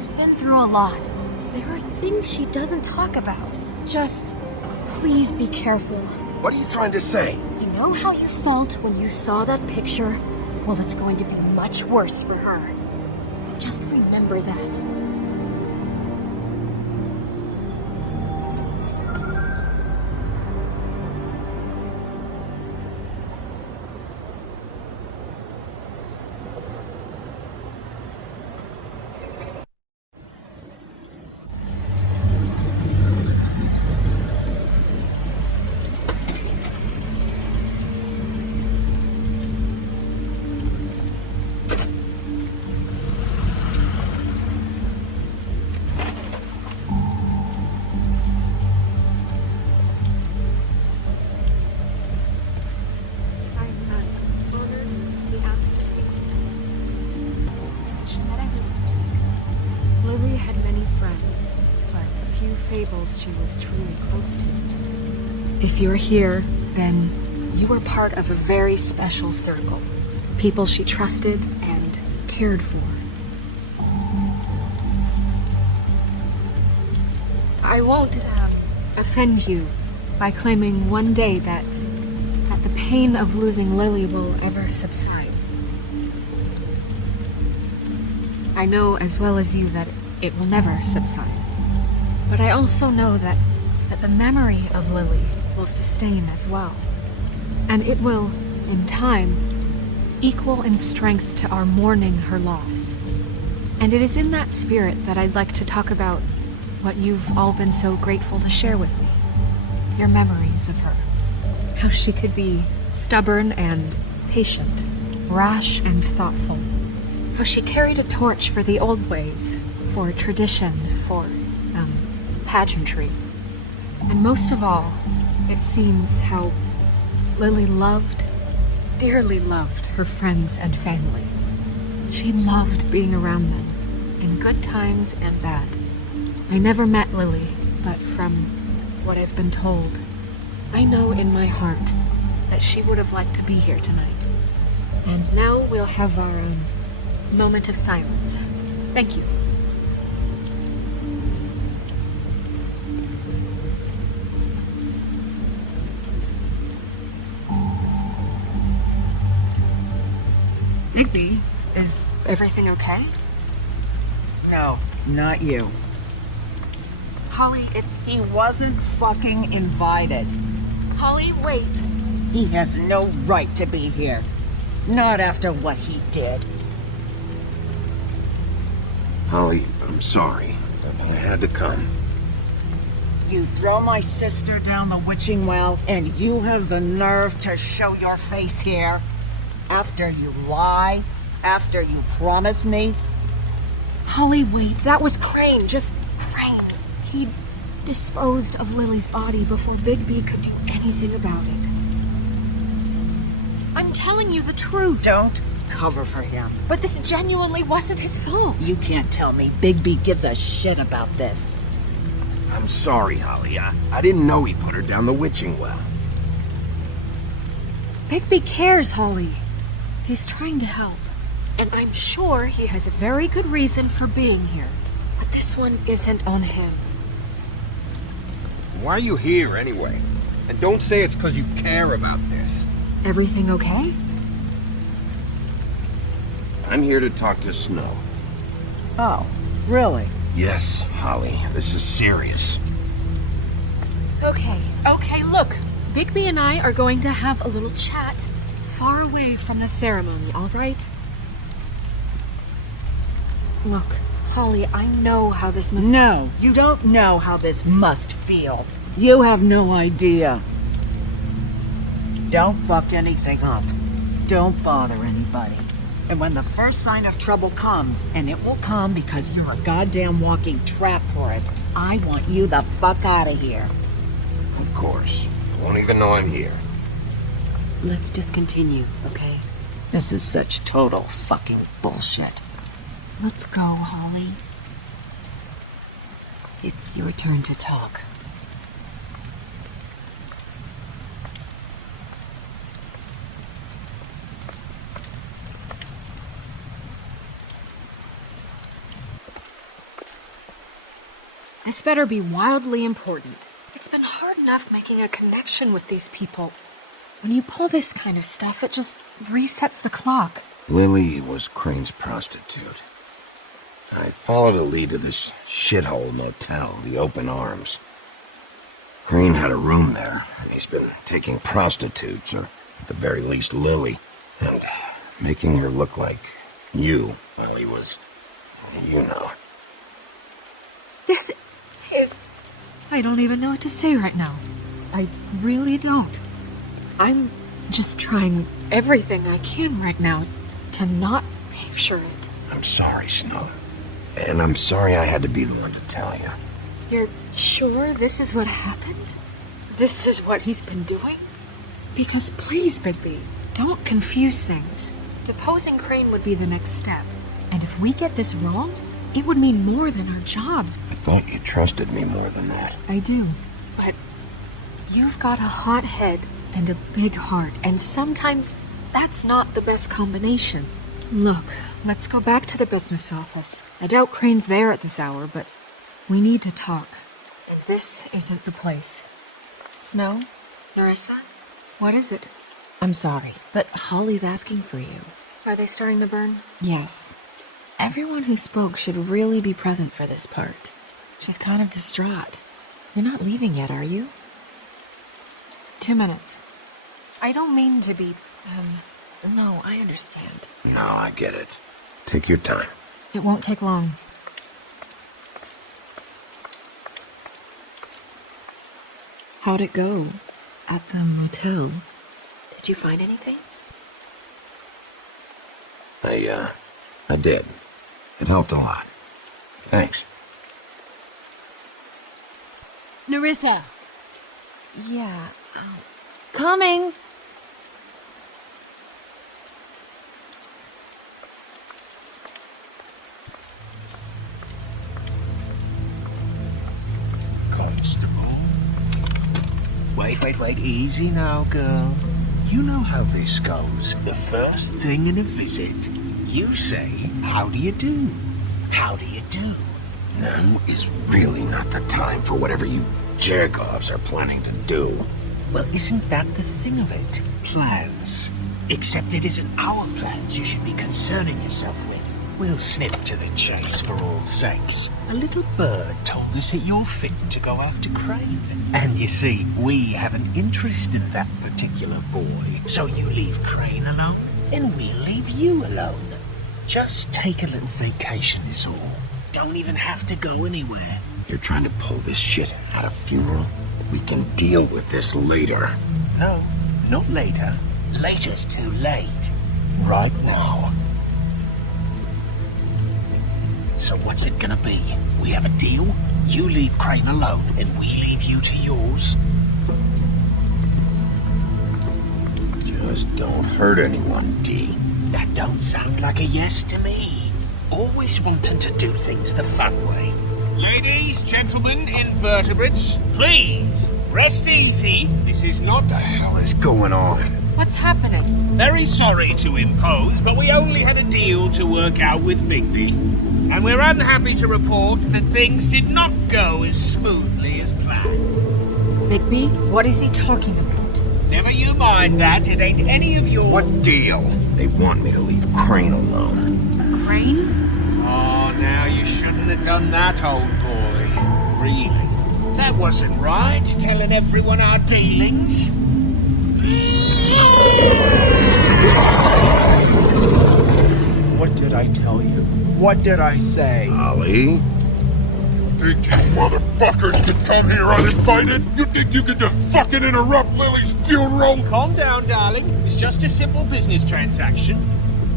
been through a lot. There are things she doesn't talk about. Just, please be careful. What are you trying to say? You know how you felt when you saw that picture? Well, it's going to be much worse for her. Just remember that. Lily had many friends, but a few fables she was truly close to. If you're here, then you were part of a very special circle. People she trusted and cared for. I won't offend you by claiming one day that the pain of losing Lily will ever subside. I know as well as you that it will never subside. But I also know that the memory of Lily will sustain as well. And it will, in time, equal in strength to our mourning her loss. And it is in that spirit that I'd like to talk about what you've all been so grateful to share with me. Your memories of her. How she could be stubborn and patient, rash and thoughtful. How she carried a torch for the old ways, for tradition, for, pageantry. And most of all, it seems how Lily loved, dearly loved her friends and family. She loved being around them, in good times and bad. I never met Lily, but from what I've been told, I know in my heart that she would have liked to be here tonight. And now we'll have our moment of silence. Thank you. Bigby, is everything okay? No, not you. Holly, He wasn't fucking invited. Holly, wait. He has no right to be here. Not after what he did. Holly, I'm sorry. I had to come. You throw my sister down the witching well, and you have the nerve to show your face here? After you lie? After you promise me? Holly, wait. That was Crane. Just Crane. He disposed of Lily's body before Bigby could do anything about it. I'm telling you the truth. Don't cover for him. But this genuinely wasn't his fault. You can't tell me Bigby gives a shit about this. I'm sorry, Holly. I didn't know he put her down the witching well. Bigby cares, Holly. He's trying to help. And I'm sure he has a very good reason for being here. But this one isn't on him. Why are you here, anyway? And don't say it's because you care about this. Everything okay? I'm here to talk to Snow. Oh, really? Yes, Holly. This is serious. Okay, look. Bigby and I are going to have a little chat far away from the ceremony, all right? Look, Holly, I know how this must... No, you don't know how this must feel. You have no idea. Don't fuck anything up. Don't bother anybody. And when the first sign of trouble comes, and it will come because you're a goddamn walking trap for it, I want you the fuck out of here. Of course. I won't even know I'm here. Let's just continue, okay? This is such total fucking bullshit. Let's go, Holly. It's your turn to talk. This better be wildly important. It's been hard enough making a connection with these people. When you pull this kind of stuff, it just resets the clock. Lily was Crane's prostitute. I followed a lead to this shithole motel, the Open Arms. Crane had a room there, and he's been taking prostitutes, or at the very least Lily, and making her look like you while he was, you know. This is... I don't even know what to say right now. I really don't. I'm just trying everything I can right now to not picture it. I'm sorry, Snow. And I'm sorry I had to be the one to tell you. You're sure this is what happened? This is what he's been doing? Because please, Bigby, don't confuse things. Deposing Crane would be the next step. And if we get this wrong, it would mean more than our jobs. I thought you trusted me more than that. I do. But you've got a hot head and a big heart, and sometimes that's not the best combination. Look, let's go back to the business office. I doubt Crane's there at this hour, but we need to talk. And this isn't the place. Snow? Nerissa? What is it? I'm sorry, but Holly's asking for you. Are they starting to burn? Yes. Everyone who spoke should really be present for this part. She's kind of distraught. You're not leaving yet, are you? 2 minutes. I don't mean to be, No, I understand. No, I get it. Take your time. It won't take long. How'd it go at the motel? Did you find anything? I did. It helped a lot. Thanks. Nerissa! Yeah. Coming. Constable. Wait. Easy now, girl. You know how this goes. The first thing in a visit, you say, how do you do? How do you do? Now is really not the time for whatever you jerk-offs are planning to do. Well, isn't that the thing of it? Plans. Except it isn't our plans you should be concerning yourself with. We'll snip to the chase for all sakes. A little bird told us that you're fit to go after Crane. And you see, we have an interest in that particular boy. So you leave Crane alone, and we'll leave you alone. Just take a little vacation is all. Don't even have to go anywhere. You're trying to pull this shit at a funeral? We can deal with this later. No, not later. Later's too late. Right now. So what's it gonna be? We have a deal? You leave Crane alone, and we leave you to yours? Just don't hurt anyone, D. That don't sound like a yes to me. Always wanting to do things the fun way. Ladies, gentlemen, invertebrates, please, rest easy. This is not... What the hell is going on? What's happening? Very sorry to impose, but we only had a deal to work out with Bigby. And we're unhappy to report that things did not go as smoothly as planned. Bigby, what is he talking about? Never you mind that, it ain't any of your... What deal? They want me to leave Crane alone. Crane? Oh, now you shouldn't have done that, old boy. Really? That wasn't right, telling everyone our dealings. What did I tell you? What did I say? Ollie? Think you motherfuckers could come here uninvited? You think you could just fucking interrupt Lily's funeral? Calm down, darling. It's just a simple business transaction.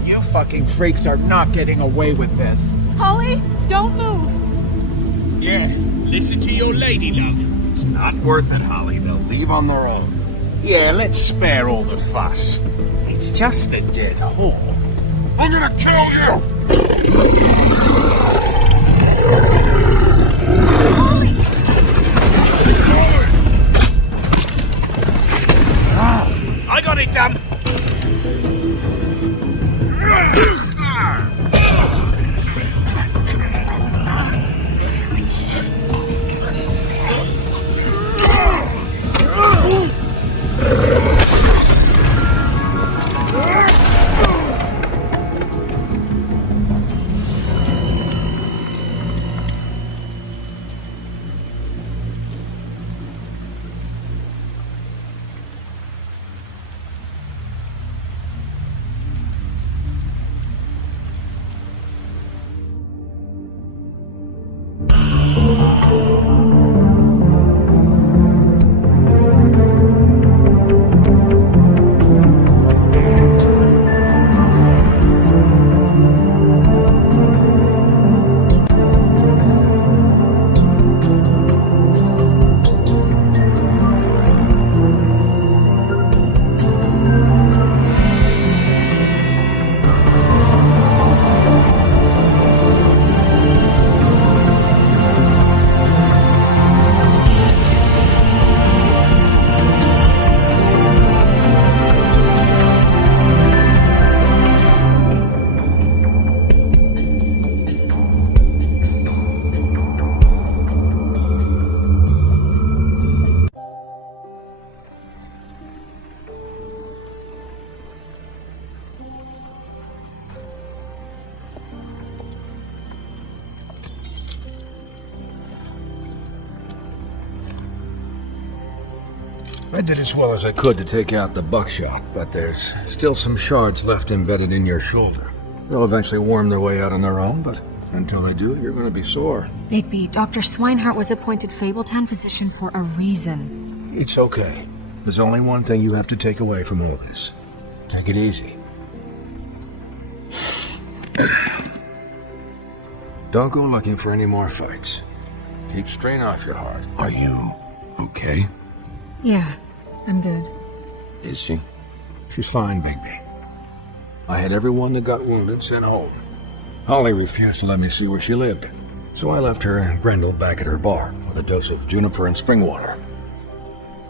You fucking freaks are not getting away with this. Holly, don't move. Yeah, listen to your lady, love. It's not worth it, Holly. They'll leave on their own. Yeah, let's spare all the fuss. It's just a dead whore. I'm gonna kill you! I got it done. I did as well as I could to take out the buckshot, but there's still some shards left embedded in your shoulder. They'll eventually worm their way out on their own, but until they do, you're going to be sore. Bigby, Dr. Swinehart was appointed Fabletown physician for a reason. It's okay. There's only one thing you have to take away from all this. Take it easy. Don't go looking for any more fights. Keep strain off your heart. Are you okay? Yeah, I'm good. Is she? She's fine, Bigby. I had everyone that got wounded sent home. Holly refused to let me see where she lived, so I left her and Grendel back at her bar with a dose of juniper and spring water.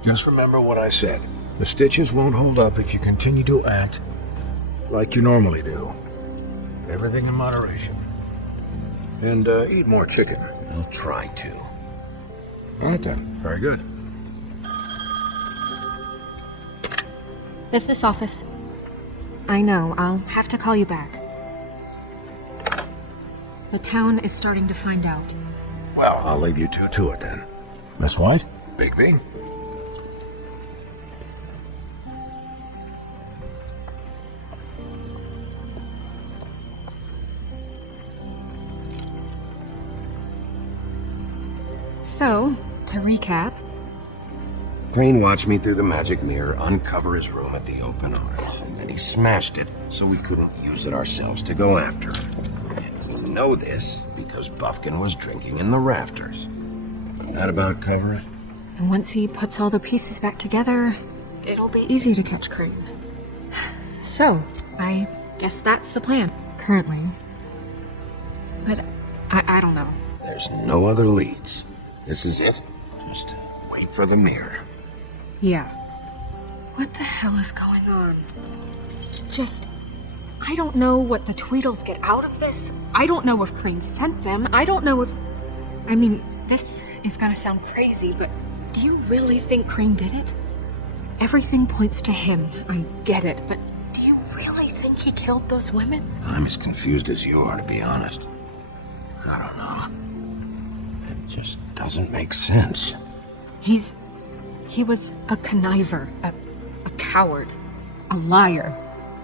Just remember what I said. The stitches won't hold up if you continue to act like you normally do. Everything in moderation. And eat more chicken. I'll try to. All right then. Very good. Business office. I know, I'll have to call you back. The town is starting to find out. Well, I'll leave you two to it then. Miss White? Bigby? So, to recap... Crane watched me through the magic mirror uncover his room at the open arms, and then he smashed it so we couldn't use it ourselves to go after him. And we know this because Buffkin was drinking in the rafters. That about cover it? And once he puts all the pieces back together, it'll be easy to catch Crane. So, I guess that's the plan, currently. But I don't know. There's no other leads. This is it. Just wait for the mirror. Yeah. What the hell is going on? I don't know what the Tweedles get out of this. I don't know if Crane sent them. I don't know if... I mean, this is gonna sound crazy, but do you really think Crane did it? Everything points to him. I get it, but do you really think he killed those women? I'm as confused as you are, to be honest. I don't know. It just doesn't make sense. He was a conniver, a coward, a liar.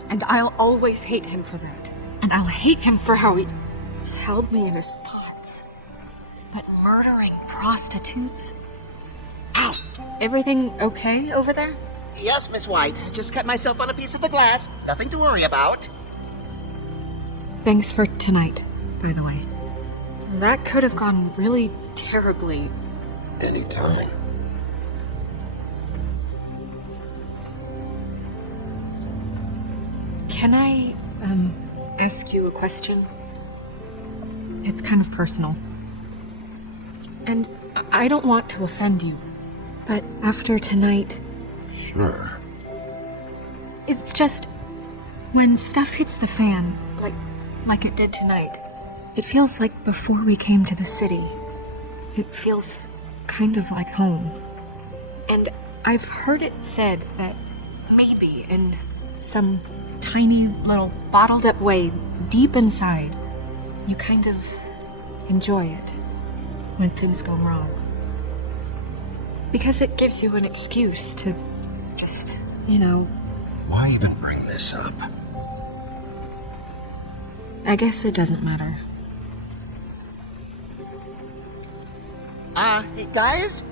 And I'll always hate him for that. And I'll hate him for how he held me in his thoughts. But murdering prostitutes? Ow! Everything okay over there? Yes, Miss White. Just cut myself on a piece of the glass. Nothing to worry about. Thanks for tonight, by the way. That could have gone really terribly. Anytime. Can I, ask you a question? It's kind of personal. And I don't want to offend you, but after tonight... Sure. It's just... when stuff hits the fan, like it did tonight, it feels like before we came to the city. It feels kind of like home. And I've heard it said that maybe in some tiny little bottled up way deep inside, you kind of enjoy it when things go wrong. Because it gives you an excuse to just, Why even bring this up? I guess it doesn't matter. Hey guys?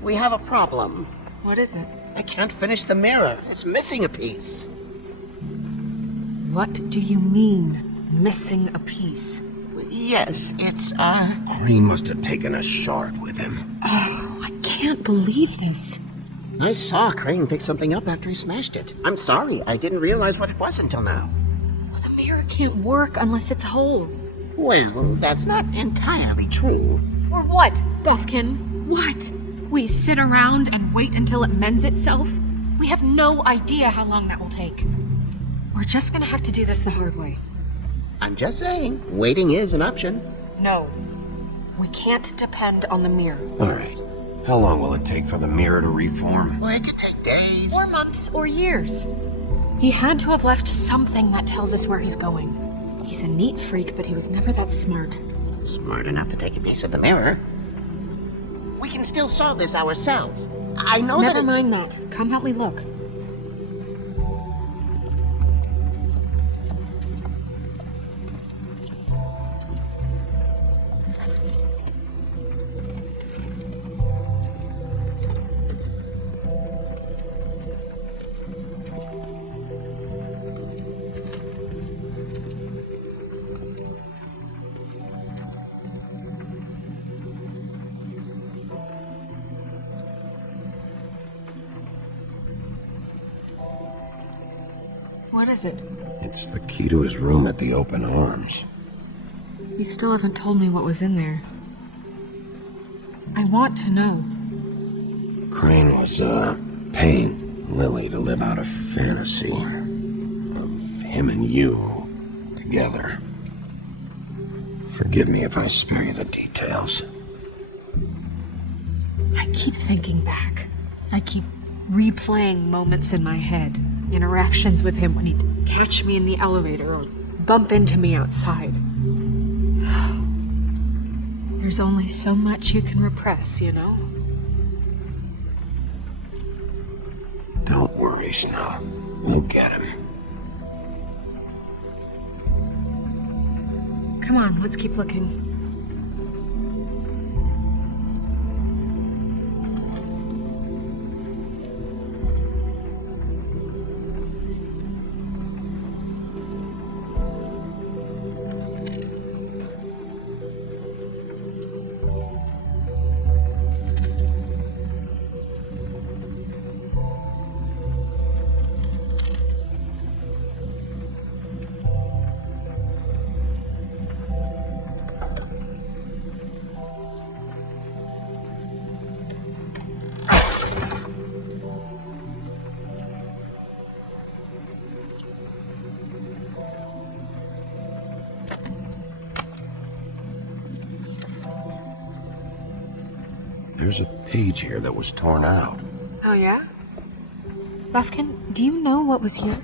We have a problem. What is it? I can't finish the mirror. It's missing a piece. What do you mean, missing a piece? Yes, it's, Crane must have taken a shard with him. Oh, I can't believe this. I saw Crane pick something up after he smashed it. I'm sorry, I didn't realize what it was until now. Well, the mirror can't work unless it's whole. Well, that's not entirely true. Or what, Buffkin? What? We sit around and wait until it mends itself? We have no idea how long that will take. We're just gonna have to do this the hard way. I'm just saying, waiting is an option. No. We can't depend on the mirror. All right. How long will it take for the mirror to reform? Well, it could take days. Or months, or years. He had to have left something that tells us where he's going. He's a neat freak, but he was never that smart. Smart enough to take a piece of the mirror. We can can still solve this ourselves. I know Never that. mind that. Come help me look. What is it? It's the key to his room at the Open Arms. You still haven't told me what was in there. I want to know. Crane was, paying Lily to live out a fantasy of him and you together. Forgive me if I spare you the details. I keep thinking back. I keep replaying moments in my head. Interactions with him when he'd catch me in the elevator or bump into me outside. There's only so much you can repress, you know? Don't worry, Snow. We'll get him. Come on, let's keep looking. There's a page here that was torn out. Oh, yeah? Buffkin, do you know what was here?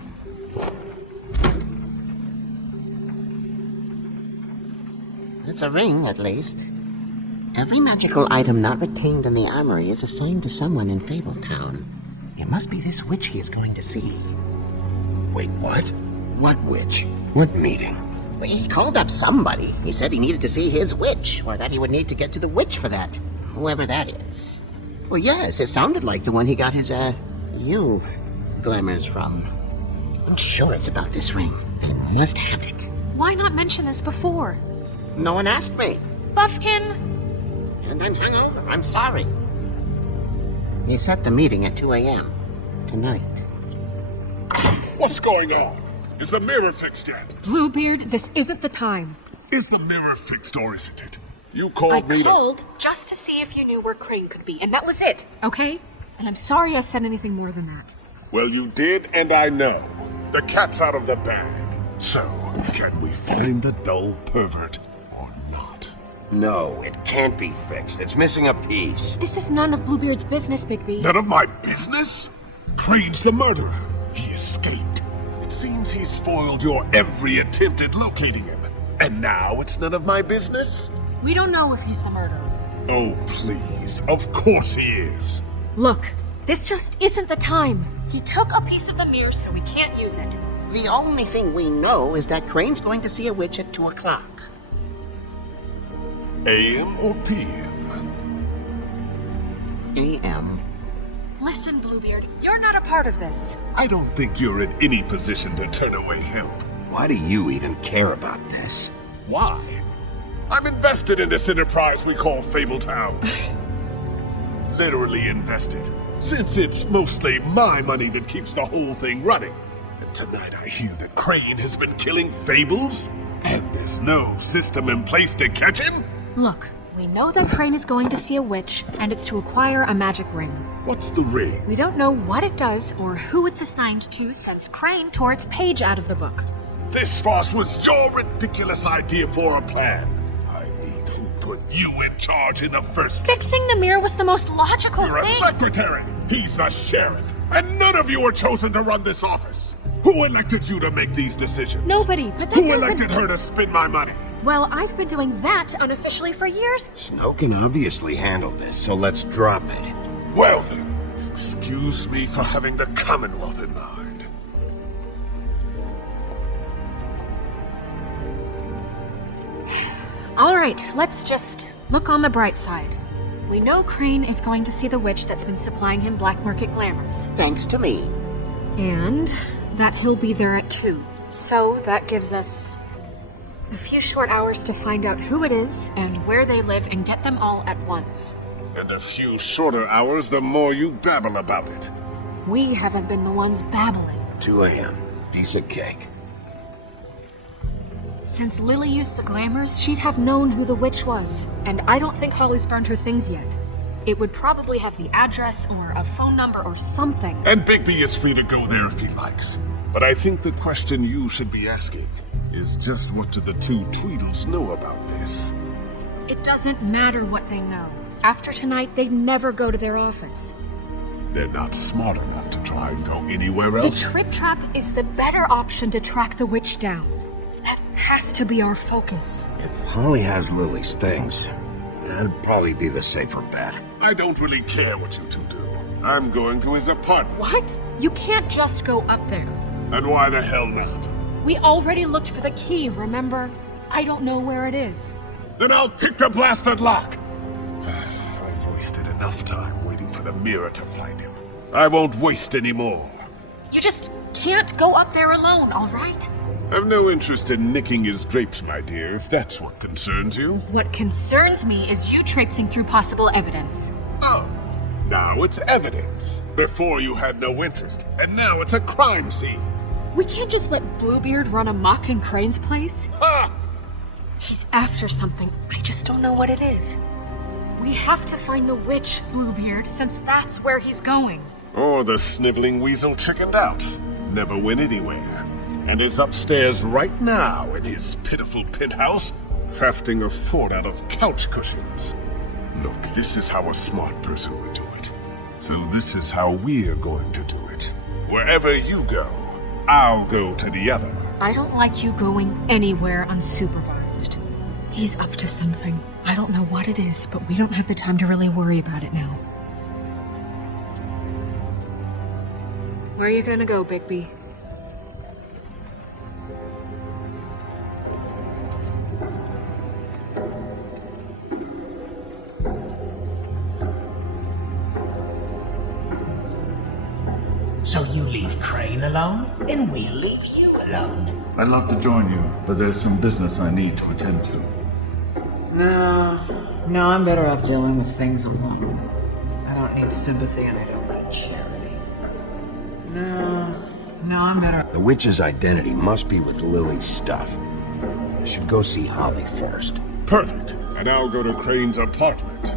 It's a ring, at least. Every magical item not retained in the armory is assigned to someone in Fabletown. It must be this witch he is going to see. Wait, what? What witch? What meeting? Well, he called up somebody. He said he needed to see his witch, or that he would need to get to the witch for that. Whoever that is. Well, yes, it sounded like the one he got his, you glamours from. I'm sure it's about this ring. They must have it. Why not mention this before? No one asked me. Buffkin! And I'm hungover. I'm sorry. He set the meeting at 2 a.m. tonight. What's going on? Is the mirror fixed yet? Bluebeard, this isn't the time. Is the mirror fixed or isn't it? You called me I called just to see if you knew where Crane could be, and that was it, okay? And I'm sorry I said anything more than that. Well, you did, and I know. The cat's out of the bag. So, can we find the dull pervert or not? No, it can't be fixed. It's missing a piece. This is none of Bluebeard's business, Bigby. None of my business? Crane's the murderer. He escaped. It seems he spoiled your every attempt at locating him. And now it's none of my business? We don't know if he's the murderer. Oh, please. Of course he is. Look, this just isn't the time. He took a piece of the mirror, so we can't use it. The only thing we know is that Crane's going to see a witch at 2 o'clock. AM or PM? AM. Listen, Bluebeard, you're not a part of this. I don't think you're in any position to turn away help. Why do you even care about this? Why? I'm invested in this enterprise we call Fabletown. Literally invested, since it's mostly my money that keeps the whole thing running. And tonight I hear that Crane has been killing fables, and there's no system in place to catch him? Look, we know that Crane is going to see a witch, and it's to acquire a magic ring. What's the ring? We don't know what it does or who it's assigned to since Crane tore its page out of the book. This farce was your ridiculous idea for a plan. I mean, who put you in charge in the first place? Fixing the mirror was the most logical You're thing. a secretary. He's the sheriff. And none of you were chosen to run this office. Who elected you to make these decisions? Nobody, but that Who doesn't... elected her to spend my money? Well, I've been doing that unofficially for years. Snow can obviously handle this, so let's drop it. Well then, excuse me for having the Commonwealth in mind. All right, let's just look on the bright side. We know Crane is going to see the witch that's been supplying him black market glamours. Thanks to me. And that he'll be there at 2. So that gives us a few short hours to find out who it is and where they live and get them all at once. And a few shorter hours, the more you babble about it. We haven't been the ones babbling. 2 a.m. Piece of cake. Since Lily used the glamours, she'd have known who the witch was. And I don't think Holly's burned her things yet. It would probably have the address or a phone number or something. And Bigby is free to go there if he likes. But I think the question you should be asking is just what do the 2 Tweedles know about this? It doesn't matter what they know. After tonight, they'd never go to their office. They're not smart enough to try and go anywhere The else. Trip Trap is the better option to track the witch down. That has to be our focus. If Holly has Lily's things, that'd probably be the safer bet. I don't really care what you 2 do. I'm going to his apartment. What? You can't just go up there. And why the hell not? We already looked for the key, remember? I don't know where it is. Then I'll pick the blasted lock! I've wasted enough time waiting for the mirror to find him. I won't waste any more. You just can't go up there alone, all right? I've no interest in nicking his drapes, my dear, if that's what concerns you. What concerns me is you traipsing through possible evidence. Oh, now it's evidence. Before you had no interest, and now it's a crime scene. We can't just let Bluebeard run amok in Crane's place. Ha! He's after something. I just don't know what it is. We have to find the witch, Bluebeard, since that's where he's going. Or the sniveling weasel chickened out. Never went anywhere. And is upstairs right now in his pitiful penthouse, crafting a fort out of couch cushions. Look, this is how a smart person would do it. So this is how we're going to do it. Wherever you go, I'll go to the other. I don't like you going anywhere unsupervised. He's up to something. I don't know what it is, but we don't have the time to really worry about it now. Where are you gonna go, Bigby? So you leave Crane alone, and we'll leave you alone. I'd love to join you, but there's some business I need to attend to. No, I'm better off dealing with things alone. I don't need sympathy and I don't need charity. No, I'm better. The witch's identity must be with Lily's stuff. I should go see Holly first. Perfect. And I'll go to Crane's apartment.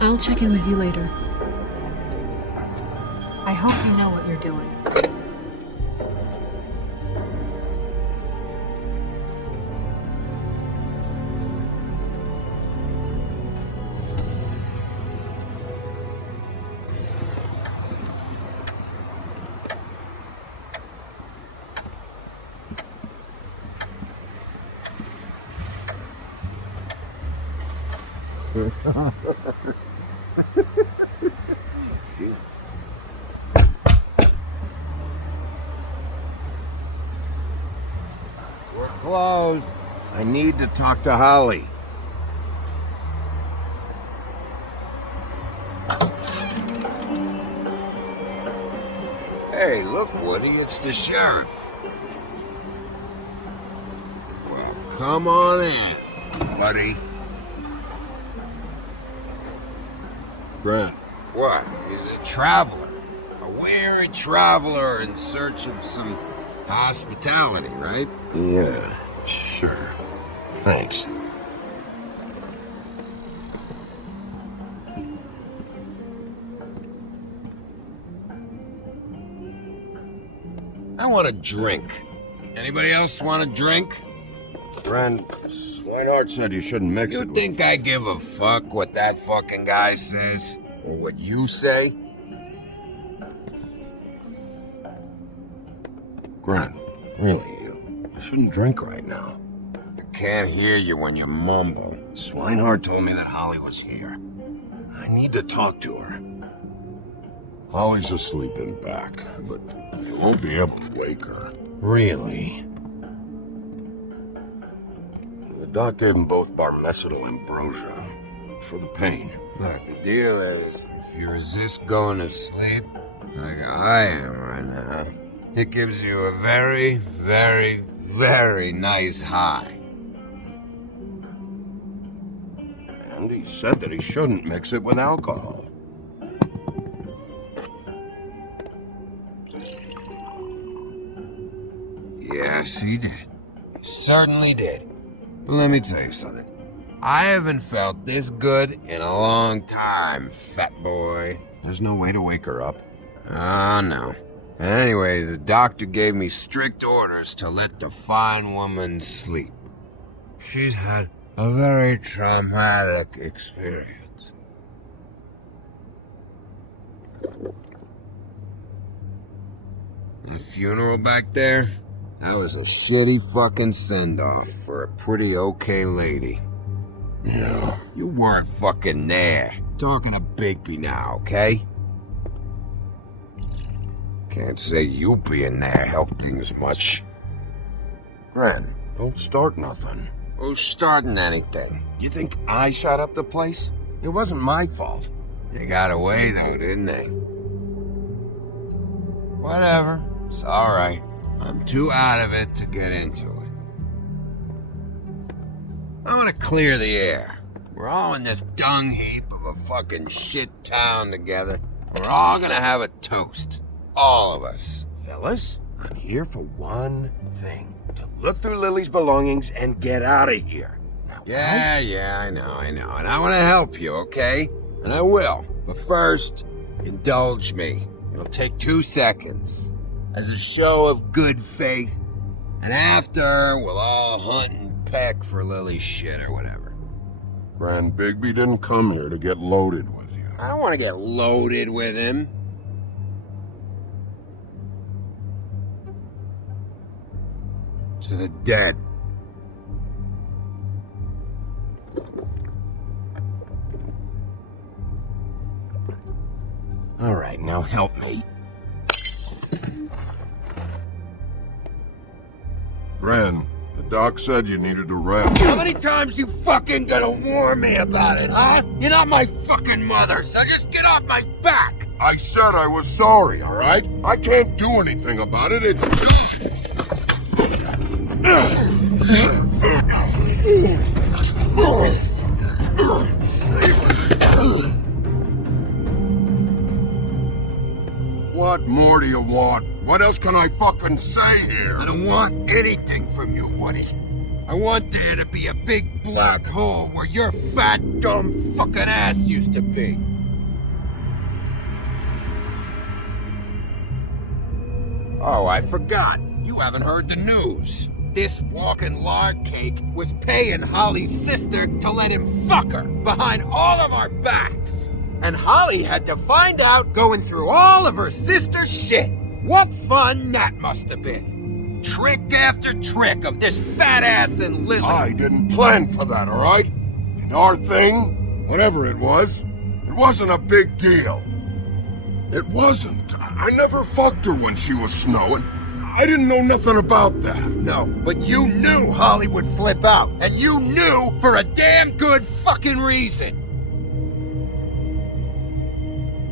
I'll check in with you later. I hope you know what you're doing. We're closed. I need to talk to Holly. Hey, look, Woody, it's the sheriff. Well, come on in, buddy. Grant. What? He's a traveler. A weary traveler in search of some hospitality, right? Yeah, sure. Thanks. I want a drink. Anybody else want a drink? Friend, Swinehart said you shouldn't mix it. You think I give a fuck what that fucking guy says? Or what you say? Grant, really, you shouldn't drink right now. You're can't hear you when you mumble. Swinehart told me that Holly was here. I need to talk to her. Holly's asleep in back, but you won't be able to wake her. Really? The doc gave them both Barmecidal ambrosia for the pain. Look, the deal is, if you resist going to sleep, like I am right now, it gives you a very, very, very nice high. And he said that he shouldn't mix it with alcohol. Yes, he did. Certainly did. But let me tell you something. I haven't felt this good in a long time, fat boy. There's no way to wake her up. Oh, no. Anyways, the doctor gave me strict orders to let the fine woman sleep. She's had a very traumatic experience. The funeral back there? That was a shitty fucking send-off for a pretty okay lady. Yeah. You weren't fucking there. Talking to Bigby now, okay? Can't say you being there helped things much. Gren, don't start nothing. Who's starting anything? You think I shot up the place? It wasn't my fault. They got away though, didn't they? Whatever. It's alright. I'm too out of it to get into it. I want to clear the air. We're all in this dung heap of a fucking shit town together. We're all gonna have a toast. All of us. Fellas, I'm here for one thing. To look through Lily's belongings and get out of here. Now, Yeah, I know. And I want to help you, okay? And I will. But first, indulge me. It'll take 2 seconds. As a show of good faith. And after, we'll all hunt and peck for Lily's shit or whatever. Grand Bigby didn't come here to get loaded with you. I don't want to get loaded with him. To the dead. All right, now help me. Gren, the doc said you needed to rest. How many times you fucking gonna warn me about it, huh? You're not my fucking mother, so just get off my back! I said I was sorry, all right? I can't do anything about it. It's... What more do you want? What else can I fucking say here? I don't want anything from you, Woody. I want there to be a big black hole where your fat, dumb fucking ass used to be. Oh, I forgot. You haven't heard the news. This walking lard cake was paying Holly's sister to let him fuck her behind all of our backs. And Holly had to find out going through all of her sister's shit. What fun that must have been. Trick after trick of this fat ass and Lily. I didn't plan for that, all right? And our thing, whatever it wasn't a big deal. It wasn't. I never fucked her when she was snowing. I didn't know nothing about that. No, but you knew Holly would flip out. And you knew for a damn good fucking reason.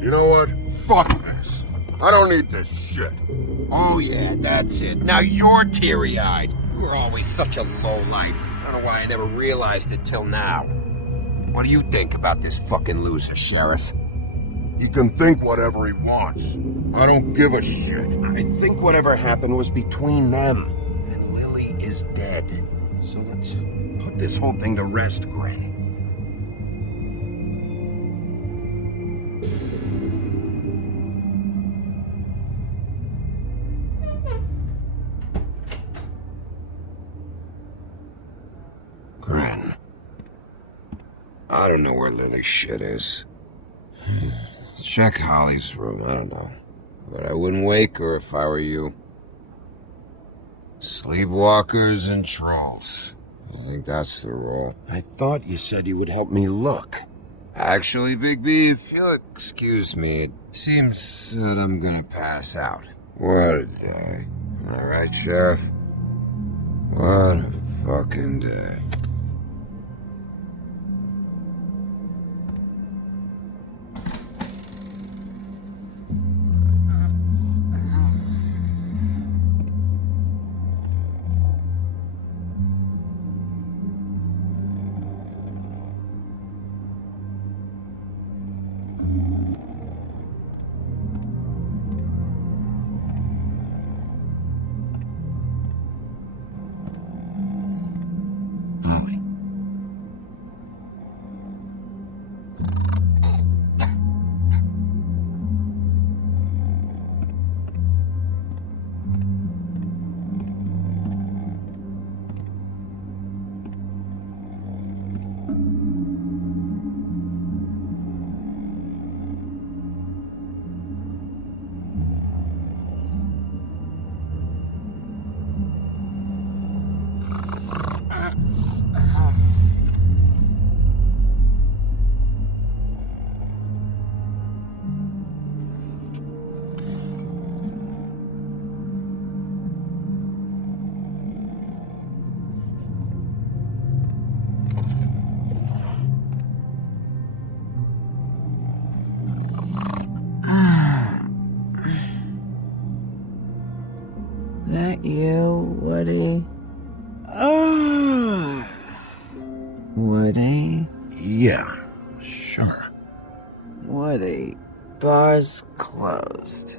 You know what? Fuck this. I don't need this shit. Oh yeah, that's it. Now you're teary-eyed. You were always such a lowlife. I don't know why I never realized it till now. What do you think about this fucking loser, Sheriff? He can think whatever he wants. I don't give a shit. I think whatever happened was between them. And Lily is dead. So let's put this whole thing to rest, Gren. Gren. I don't know where Lily's shit is. Check Holly's room, I don't know. But I wouldn't wake her if I were you. Sleepwalkers and trolls. I think that's the rule. I thought you said you would help me look. Actually, Bigby, if you'll excuse me, it seems that I'm gonna pass out. What a day. Am I right, Sheriff? What a fucking day. Holly. That you, Woody? Woody? Yeah, sure. Woody, bar's closed.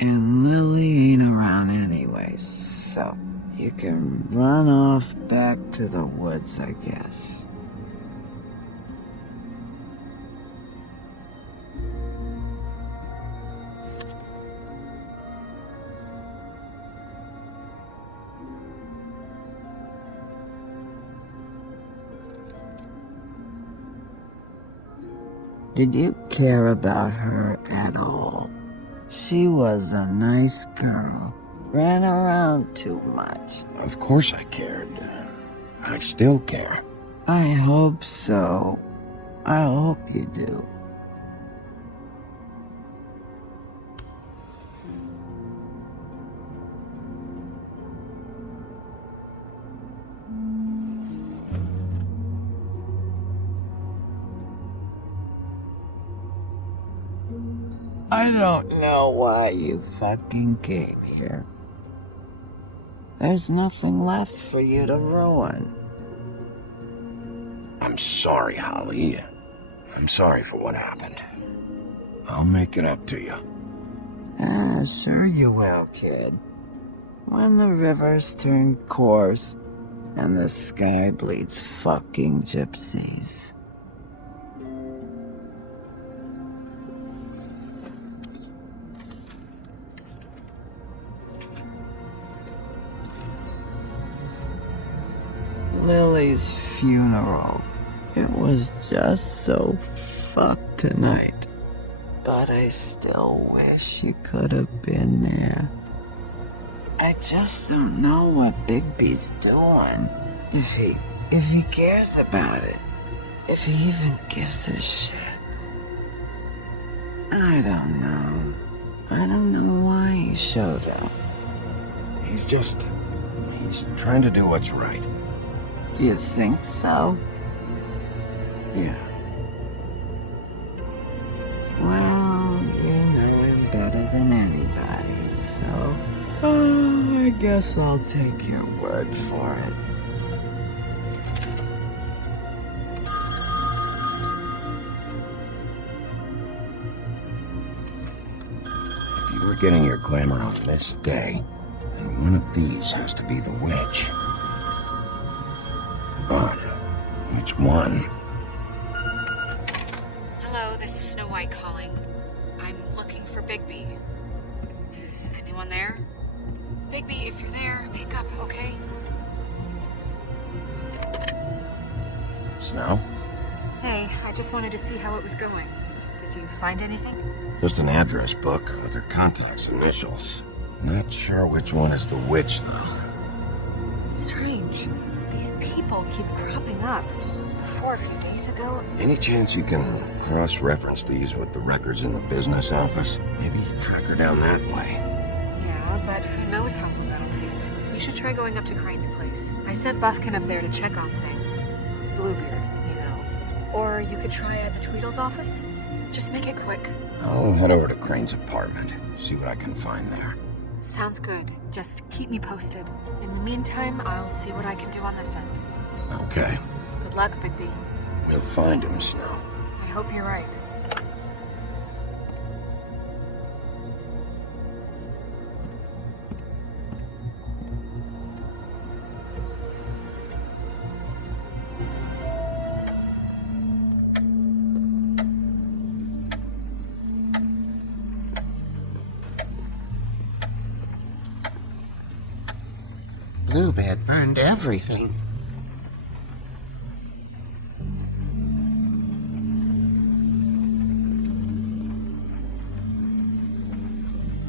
And Lily ain't around anyway, so you can run off back to the woods, I guess. Did you care about her at all? She was a nice girl. Ran around too much. Of course I cared. I still care. I hope so. I hope you do. I don't know why you fucking came here. There's nothing left for you to ruin. I'm sorry, Holly. I'm sorry for what happened. I'll make it up to you. Sure you will, kid. When the rivers turn coarse and the sky bleeds fucking gypsies. Lily's funeral. It was just so fucked tonight. But I still wish you could have been there. I just don't know what Bigby's doing. If he cares about it. If he even gives a shit. I don't know. I don't know why he showed up. He's trying to do what's right. You think so? Yeah. Well, you know him better than anybody, so... I guess I'll take your word for it. If you were getting your glamour on this day, then one of these has to be the witch. But which one? Hello, this is Snow White calling. I'm looking for Bigby. Is anyone there? Bigby, if you're there, pick up, okay? Snow? Hey, I just wanted to see how it was going. Did you find anything? Just an address book with her contact's initials. Not sure which one is the witch, though. Strange. These people people keep cropping up. Before, a few days ago... Any chance you can cross-reference these with the records in the business office? Maybe track her down that way. Yeah, but who knows how long that'll take. You should try going up to Crane's place. I sent Buffkin up there to check on things. Bluebeard, you know. Or you could try at the Tweedle's office. Just make it quick. I'll head over to Crane's apartment, see what I can find there. Sounds good. Just keep me posted. In the meantime, I'll see what I can do on this end. Okay. Good luck, Bigby. We'll find him, Snow. I hope you're right. Bluebeard burned everything.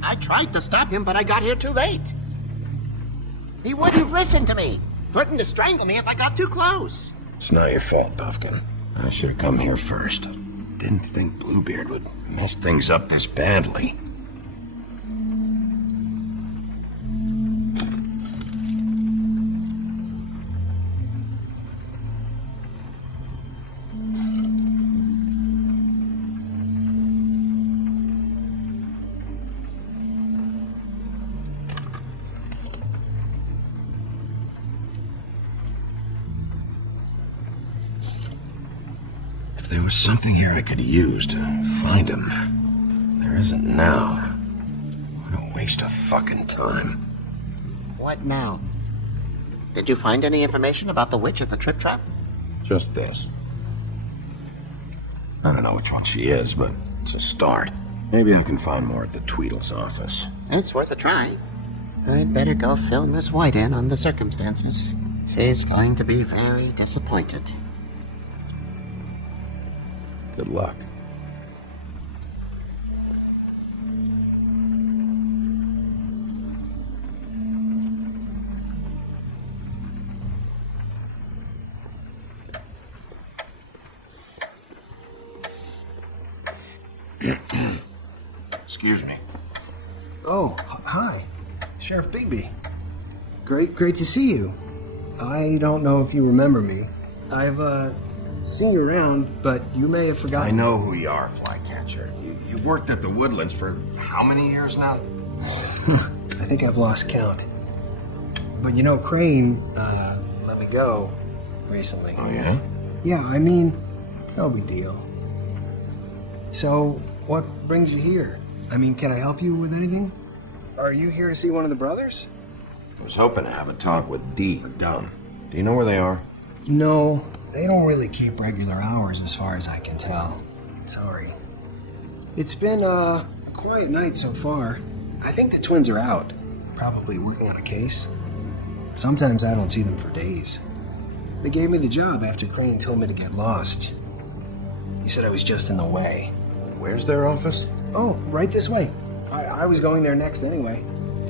I tried to stop him, but I got here too late. He wouldn't listen to me, threatened to strangle me if I got too close. It's not your fault, Buffkin. I should have come here first. Didn't think Bluebeard would mess things up this badly. There was something here I could use to find him. There isn't now. What a waste of fucking time. What now? Did you find any information about the witch at the Trip Trap? Just this. I don't know which one she is, but it's a start. Maybe I can find more at the Tweedle's office. It's worth a try. I'd better go fill Miss White in on the circumstances. She's going to be very disappointed. Good luck. Excuse me. Oh, hi. Sheriff Bigby. Great to see you. I don't know if you remember me. I've, seen you around, but you may have forgotten. I know who you are, Flycatcher. You've worked at the Woodlands for how many years now? I think I've lost count. But you know, Crane, let me go recently. Oh, yeah? Yeah, I mean, it's no big deal. So, what brings you here? I mean, can I help you with anything? Are you here to see one of the brothers? I was hoping to have a talk with Dee or Dunn. Do you know where they are? No, they don't really keep regular hours as far as I can tell. Sorry. It's been a quiet night so far. I think the twins are out, probably working on a case. Sometimes I don't see them for days. They gave me the job after Crane told me to get lost. He said I was just in the way. Where's their office? Oh, right this way. I was going there next anyway.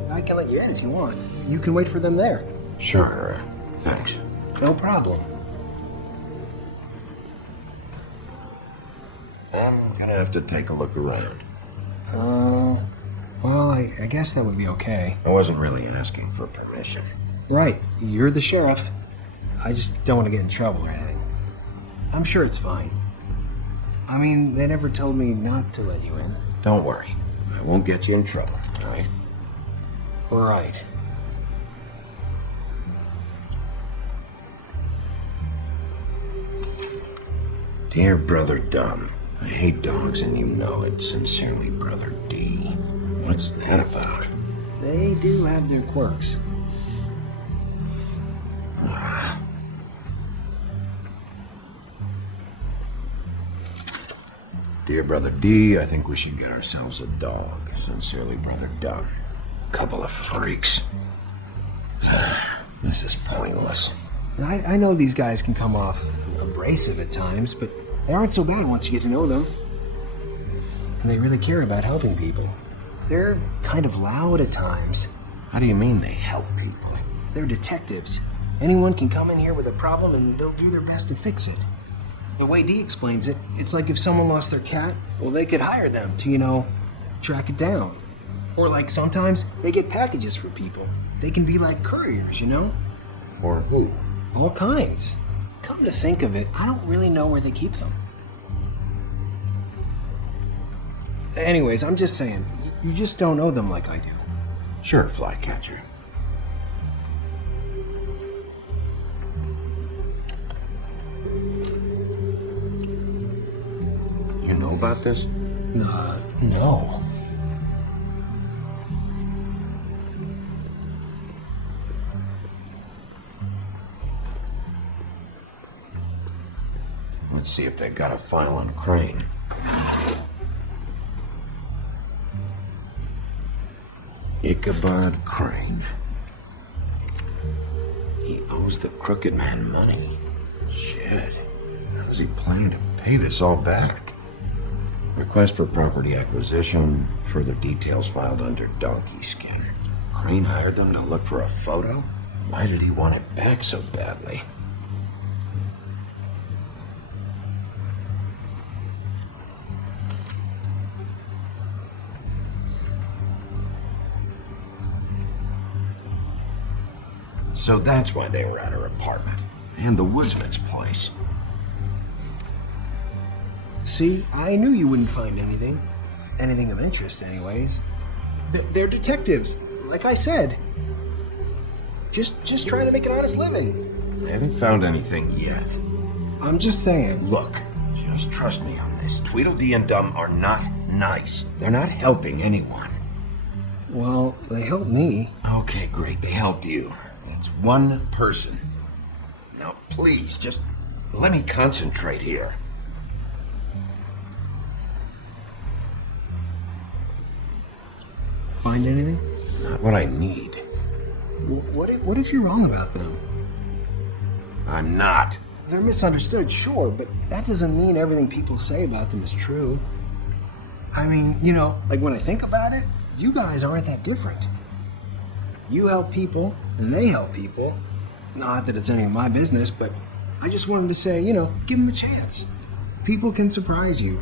I can let you in if you want. You can wait for them there. Sure, thanks. No problem. I'm gonna have to take a look around. Well, I guess that would be okay. I wasn't really asking for permission. Right, you're the sheriff. I just don't want to get in trouble or anything. I'm sure it's fine. I mean, they never told me not to let you in. Don't worry. I won't get you in trouble, all right? Right. Dear Brother Dunn, I hate dogs and you know it. Sincerely, Brother D. What's that about? They do have their quirks. Dear Brother D, I think we should get ourselves a dog. Sincerely, Brother Dunn. Couple of freaks. This is pointless. I know these guys can come off abrasive at times, but they aren't so bad once you get to know them. And they really care about helping people. They're kind of loud at times. How do you mean they help people? They're detectives. Anyone can come in here with a problem and they'll do their best to fix it. The way Dee explains it, it's like if someone lost their cat, well, they could hire them to, track it down. Or like sometimes they get packages for people. They can be like couriers, For who? All kinds. Come to think of it, I don't really know where they keep them. Anyways, I'm just saying, you just don't know them like I do. Sure, Flycatcher. You know about this? No. Let's see if they got a file on Crane. Ichabod Crane. He owes the Crooked Man money. Shit. How's he planning to pay this all back? Request for property acquisition. Further details filed under Donkey Skin. Crane hired them to look for a photo? Why did he want it back so badly? So that's why they were at her apartment. And the woodsman's place. See, I knew you wouldn't find anything. Anything of interest, anyways. They're detectives, like I said. Just trying to make an honest living. I haven't found anything yet. I'm just saying. Look, just trust me on this. Tweedledee and Dum are not nice. They're not helping anyone. Well, they helped me. Okay, great. They helped you. It's one person. Now, please, just let me concentrate here. Find anything? Not what I need. What if you're wrong about them? I'm not. They're misunderstood, sure, but that doesn't mean everything people say about them is true. I mean, like when I think about it, you guys aren't that different. You help people, and they help people. Not that it's any of my business, but I just wanted to say, give them a chance. People can surprise you.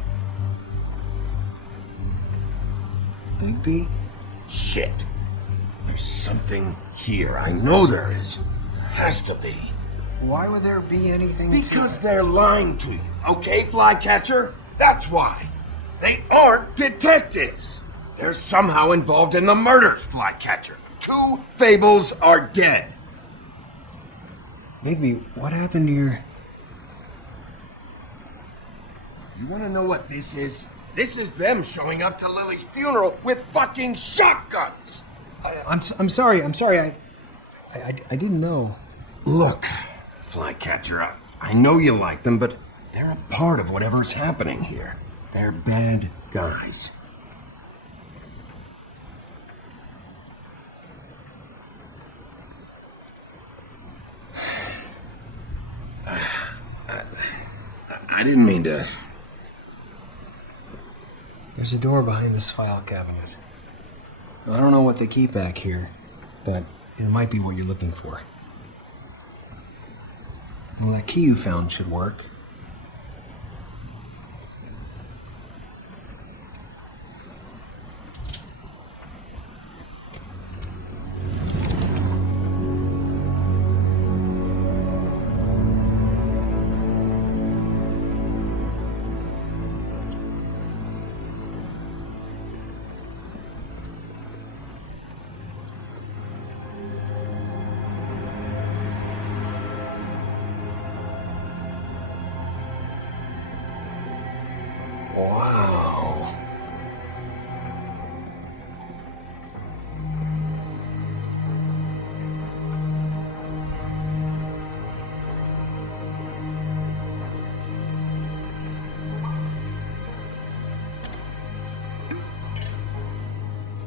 Bigby? Shit. There's something here. I know there is. There has to be. Why would there be anything Because they're lying to you, okay, Flycatcher? That's why. They aren't detectives. They're somehow involved in the murders, Flycatcher. 2 Fables are dead. Bigby, what happened to your... You want to know what this is? This is them showing up to Lily's funeral with fucking shotguns. I'm sorry. I didn't know. Look, Flycatcher, I know you like them, but they're a part of whatever's happening here. They're bad guys. I didn't mean to... There's a door behind this file cabinet. I don't know what they keep back here, but it might be what you're looking for. Well, that key you found should work. Wow.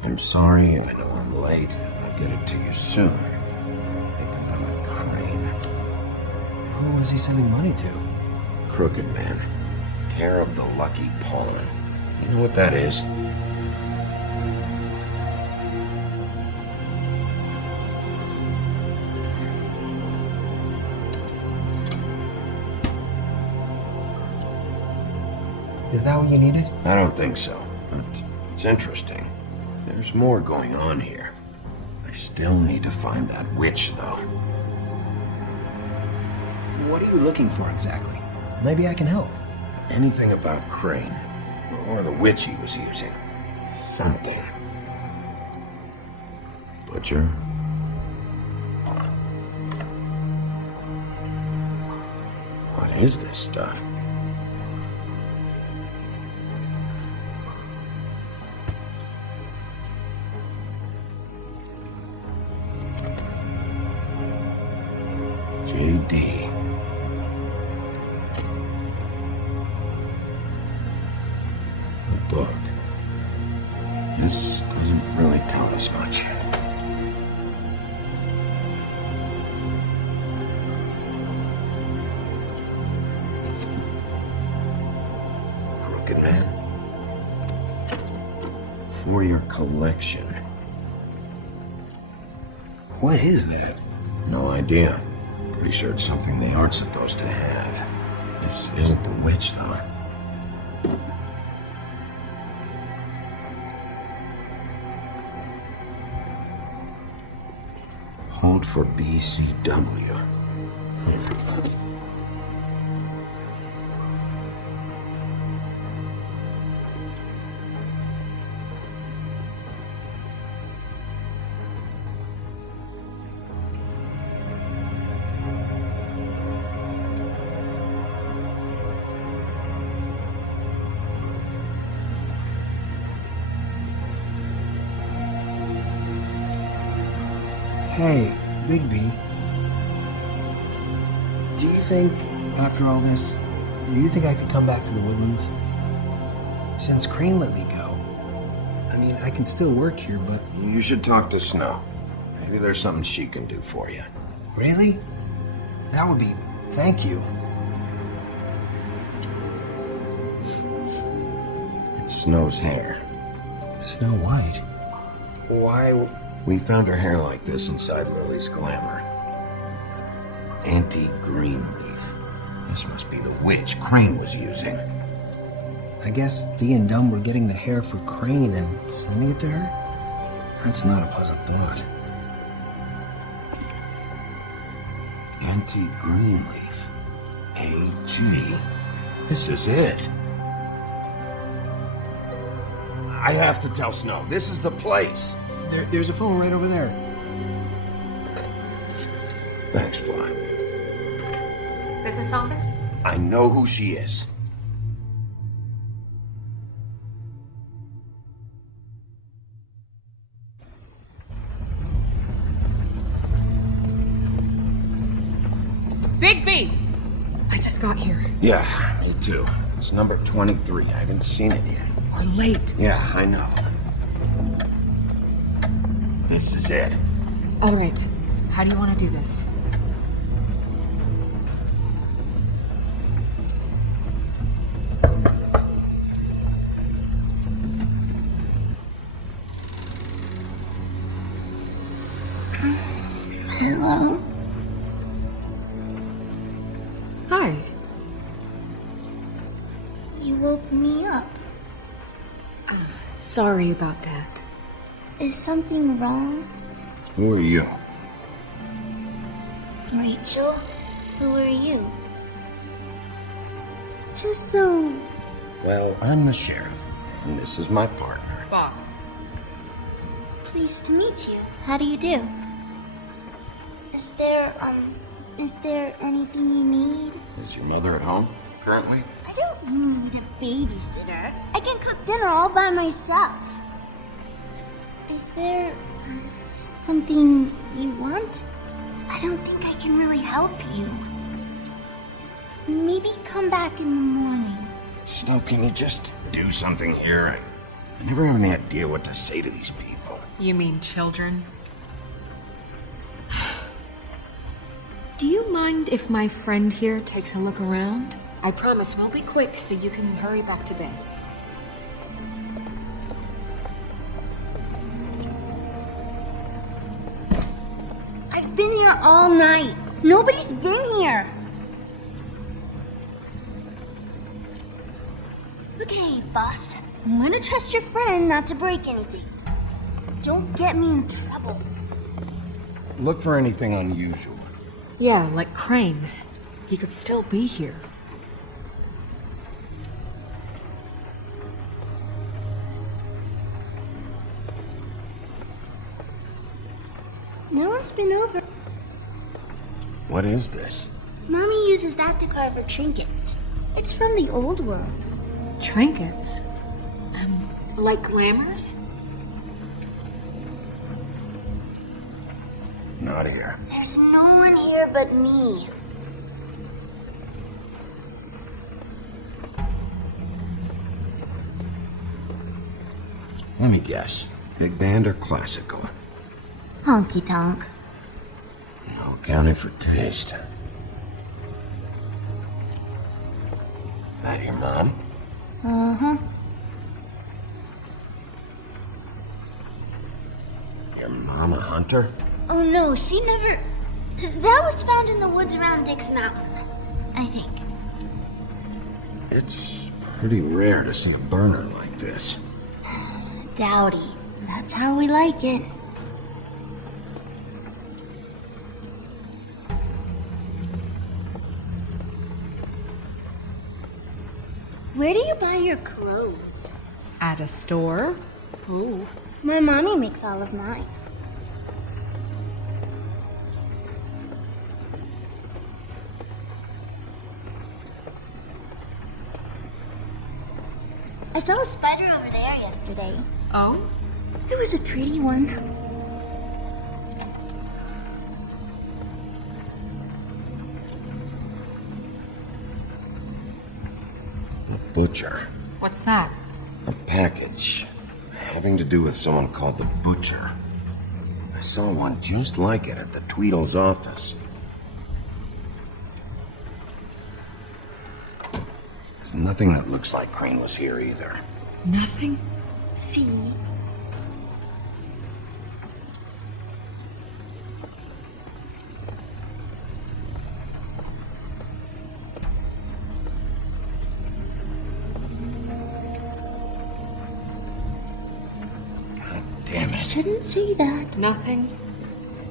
I'm sorry, I know I'm late. I'll get it to you soon. Ichabod Crane. Who was he sending money to? Crooked Man. Care of the Lucky Pawn. You know what that is? Is that what you needed? I don't think so, but it's interesting. There's more going on here. I still need to find that witch, though. What are you looking for exactly? Maybe I can help. Anything about Crane, or the witch he was using. Something. Butcher? What is this stuff? JD. The book. This doesn't really tell us much. Crooked Man? For your collection. What is that? No idea. Pretty sure it's something they aren't supposed to have. This isn't the witch, though. Hold for BCW. Hey, Bigby. Do you think, after all this, do you think I could come back to the Woodlands? Since Crane let me go. I mean, I can still work here, but... You should talk to Snow. Maybe there's something she can do for you. Really? That would be... Thank you. It's Snow's hair. Snow White? Why... We found her hair like this inside Lily's glamour. Anti-Greenleaf. This must be the witch Crane was using. I guess Dee and Dumb were getting the hair for Crane and sending it to her? That's not a pleasant thought. Anti-Greenleaf. AG. This is it. I have to tell Snow. This is the place. There's a phone right over there. Thanks, Fly. Business office? I know who she is. Bigby! I just got here. Yeah, me too. It's number 23. I haven't seen it yet. We're late. Yeah, I know. This is it. All right. How do you want to do this? Hello? Hi. You woke me up. Sorry about that. Is something wrong? Who are you? Rachel? Who are you? Just so... Well, I'm the sheriff, and this is my partner. Boss. Pleased to meet you. How do you do? Is there anything you need? Is your mother at home currently? I don't need a babysitter. I can cook dinner all by myself. Is there something you want? I don't think I can really help you. Maybe come back in the morning. Snow, can you just do something here? I never have any idea what to say to these people. You mean children? Do you mind if my friend here takes a look around? I promise we'll be quick so you can hurry back to bed. I've been here all night. Nobody's been here. Look Okay, boss. I'm gonna trust your friend not to break anything. Don't get me in trouble. Look for anything unusual. Yeah, like Crane. He could still be here. No one's been over. What is this? Mommy uses that to carve her trinkets. It's from the old world. Trinkets? Like glamours? Not here. There's no one here but me. Let me guess. Big band or classical? Honky tonk. No accounting for taste. That your mom? Uh-huh. Your mom a hunter? Oh no, she never... That was found in the woods around Dick's Mountain, I think. It's pretty rare to see a burner like this. Dowdy. That's how we like it. Where do you buy your clothes? At a store? Oh, my mommy makes all of mine. I saw a spider over there yesterday. Oh? It was a pretty one. A butcher. What's that? A package. Having to do with someone called the Butcher. I saw one just like it at the Tweedle's office. There's nothing that looks like Crane was here either. Nothing? See? Damn it. Shouldn't say that. Nothing?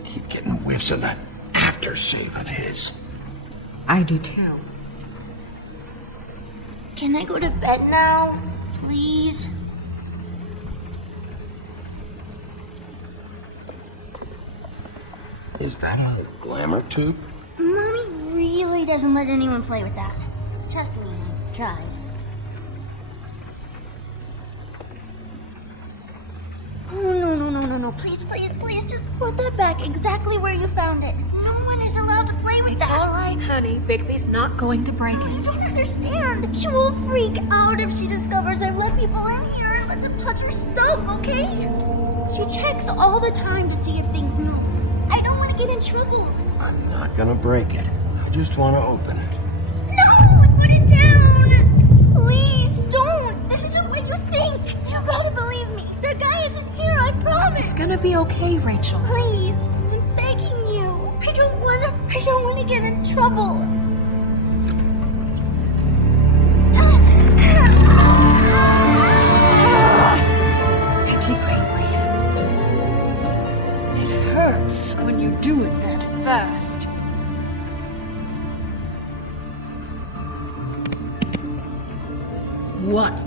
Keep getting whiffs of that aftershave of his. I do too. Can I go to bed now? Please? Is that a glamour tube? Mommy really doesn't let anyone play with that. Trust me, I've tried. Oh, no. Please, just put that back exactly where you found it. No one is allowed to play with It's that. all right, honey. Bigby's not going to break You it. don't understand. She will freak out if she discovers I've let people in here and let them touch her stuff, okay? She checks all the time to see if things move. I don't want to get in trouble. I'm not gonna break it. I just want to open it. No! Put it down! Please, don't! This isn't what you think! You gotta believe me! The guy isn't here, I promise! It's gonna be okay, Rachel. Please, I'm begging you! I don't wanna get in trouble! Anti-Crane Reef. It hurts when you do it that fast. What?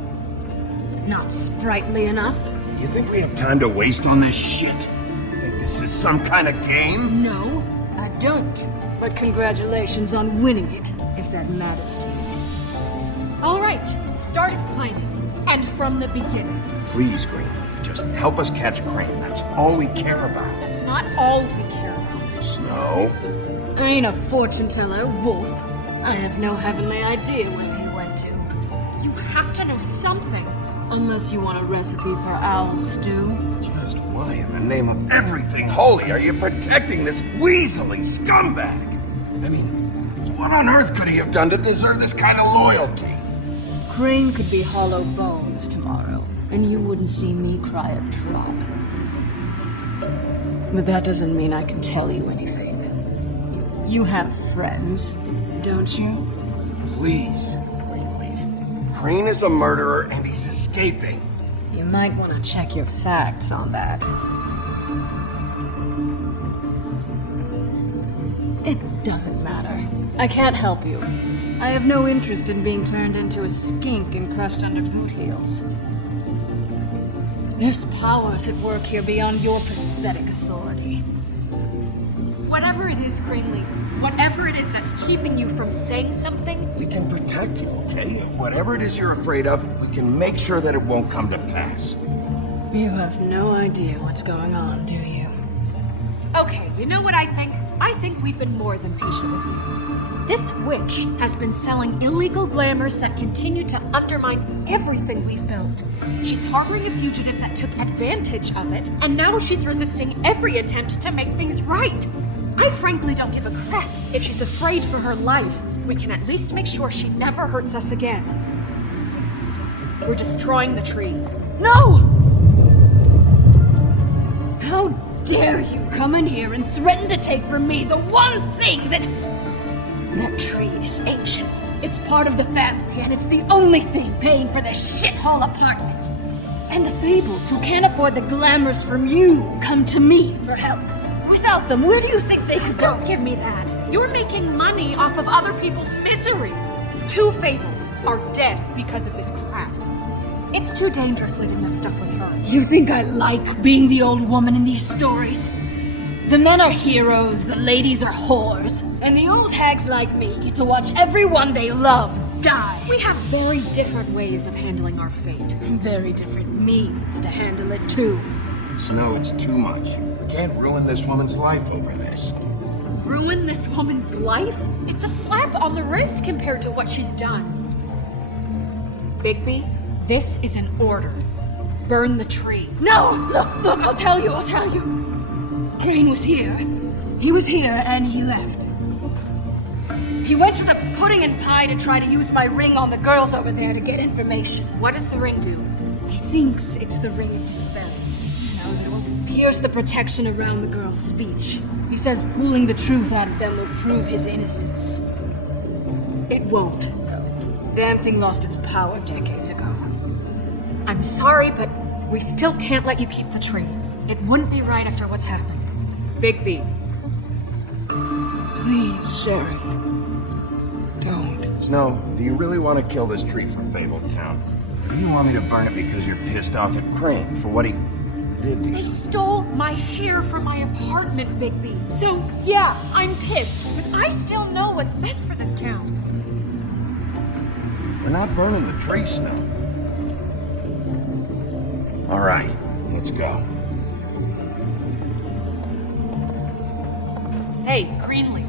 Not sprightly enough? You think we have time to waste on this shit? You think this is some kind of game? No, I don't. But congratulations on winning it, if that matters to you. All right, start explaining. And from the beginning. Please, Greenleaf, just help us catch Crane. That's all we care about. That's not all we care about. Snow? I ain't a fortune teller, Wolf. I have no heavenly idea where he went to. You have to know something. Unless you want a recipe for owl stew. Just why in the name of everything holy are you protecting this weaselly scumbag? I mean, what on earth could he have done to deserve this kind of loyalty? Crane could be hollow bones tomorrow, and you wouldn't see me cry a drop. But that doesn't mean I can tell you anything. You have friends, don't you? Please, Greenleaf. Crane is a murderer and he's escaping. You might want to check your facts on that. It doesn't matter. I can't help you. I have no interest in being turned into a skink and crushed under boot heels. There's powers at work here beyond your pathetic authority. Whatever it is, Greenleaf, whatever it is that's keeping you from saying something, We can protect you, okay? Whatever it is you're afraid of, we can make sure that it won't come to pass. You have no idea what's going on, do you? okay, you know what I think? I think we've been more than patient with you. This witch has been selling illegal glamours that continue to undermine everything we've built. She's harboring a fugitive that took advantage of it, and now she's resisting every attempt to make things right. I frankly don't give a crap if she's afraid for her life. We can at least make sure she never hurts us again. We're destroying the tree. No! How dare you come in here and threaten to take from me the one thing that... That tree is ancient. It's part of the family, and it's the only thing paying for this shithole apartment. And the Fables, who can't afford the glamours from you, come to me for help. Without them, where do you think they could go? Don't give me that. You're making money off of other people's misery. 2 Fables are dead because of this crap. It's too dangerous leaving this stuff with her. You think I like being the old woman in these stories? The men are heroes, the ladies are whores, and the old hags like me get to watch everyone they love die. We have very different ways of handling our fate. Very different means to handle it, too. Snow, it's too much. We can't ruin this woman's life over this. Ruin this woman's life? It's a slap on the wrist compared to what she's done. Bigby, this is an order. Burn the tree. No! Look, I'll tell you. Crane was here. He was here, and he left. He went to the pudding and pie to try to use my ring on the girls over there to get information. What does the ring do? He thinks it's the ring of despair. You know, that will pierce the protection around the girls' speech. He says pulling the truth out of them will prove his innocence. It won't, though. Damn thing lost its power decades ago. I'm sorry, but we still can't let you keep the tree. It wouldn't be right after what's happened. Bigby. Please, Sheriff. Don't. Snow, do you really want to kill this tree for Fabled Town? Or do you want me to burn it because you're pissed off at Crane for what he did to you? They stole my hair from my apartment, Bigby. So, yeah, I'm pissed, but I still know what's best for this town. We're not burning the tree, Snow. All right, let's go. Hey, Greenleaf.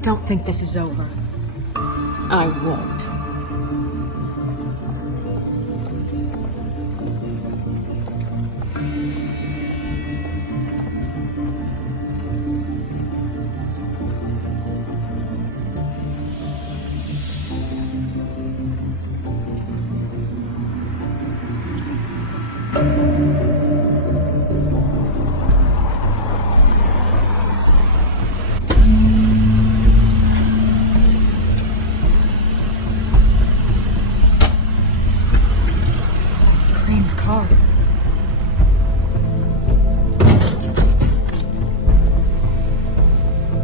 Don't think this is over. I won't.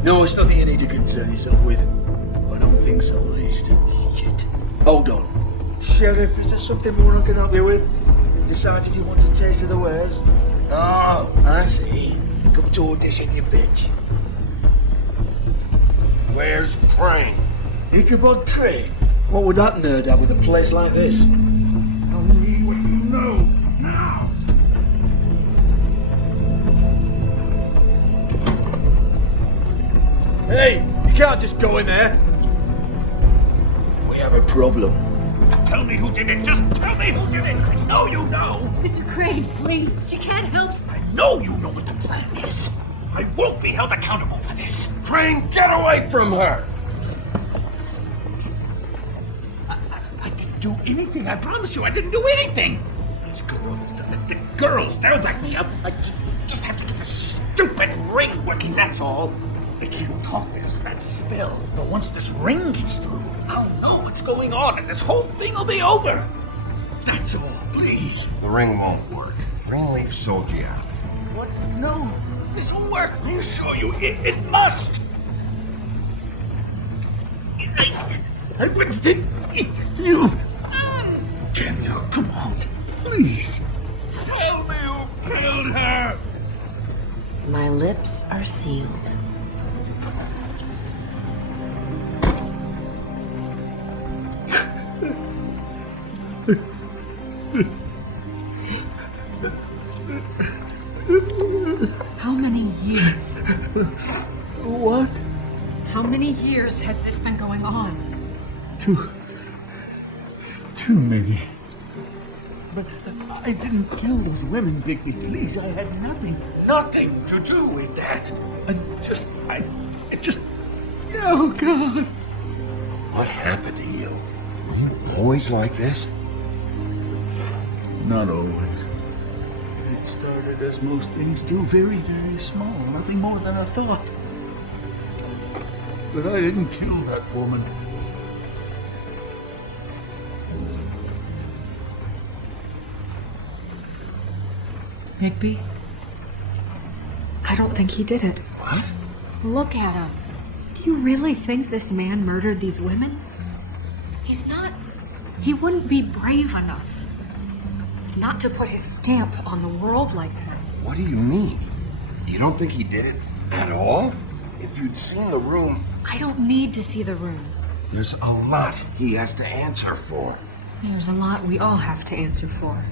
No, it's nothing you need to concern yourself with. I don't think so, at least. Shit. Hold on. Sheriff, is there something more I can help you with? Decided you want a taste of the wares? Oh, I see. Come to audition, you bitch. Where's Crane? Ichabod Crane? What would that nerd have with a place like this? Tell me what you know now. Hey, you can't just go in there. We have a problem. Tell me who did it. Just tell me who did it. I know you know. Mr. Crane, please. She can't help. I know you know what the plan is. I won't be held accountable for this. Crane, get away from her! I didn't do anything. I promise you, I didn't do anything. Those girls, the girls, they'll back me up. I just have to get the stupid ring working, that's all. We can't talk because of that spill. But once this ring gets through, I'll know what's going on and this whole thing will be over. That's all, please. The ring won't work. Greenleaf sold you out. What? No, this'll work. I assure you, it must. You. Damn you, come on, please. Tell me who killed her. My lips are sealed. How many years? What? How many years has this been going on? Two, maybe. But I didn't kill those women, Bigby. Please, I had nothing to do with that. I just... Oh, God. What happened to you? Are you always like this? Not always. It started as most things do, very, very small. Nothing more than a thought. But I didn't kill that woman. Bigby? I don't think he did it. What? Look at him. Do you really think this man murdered these women? He's not... He wouldn't be brave enough. Not to put his stamp on the world like that. What do you mean? You don't think he did it at all? If you'd seen the room... I don't need to see the room. There's a lot he has to answer for. There's a lot we all have to answer for.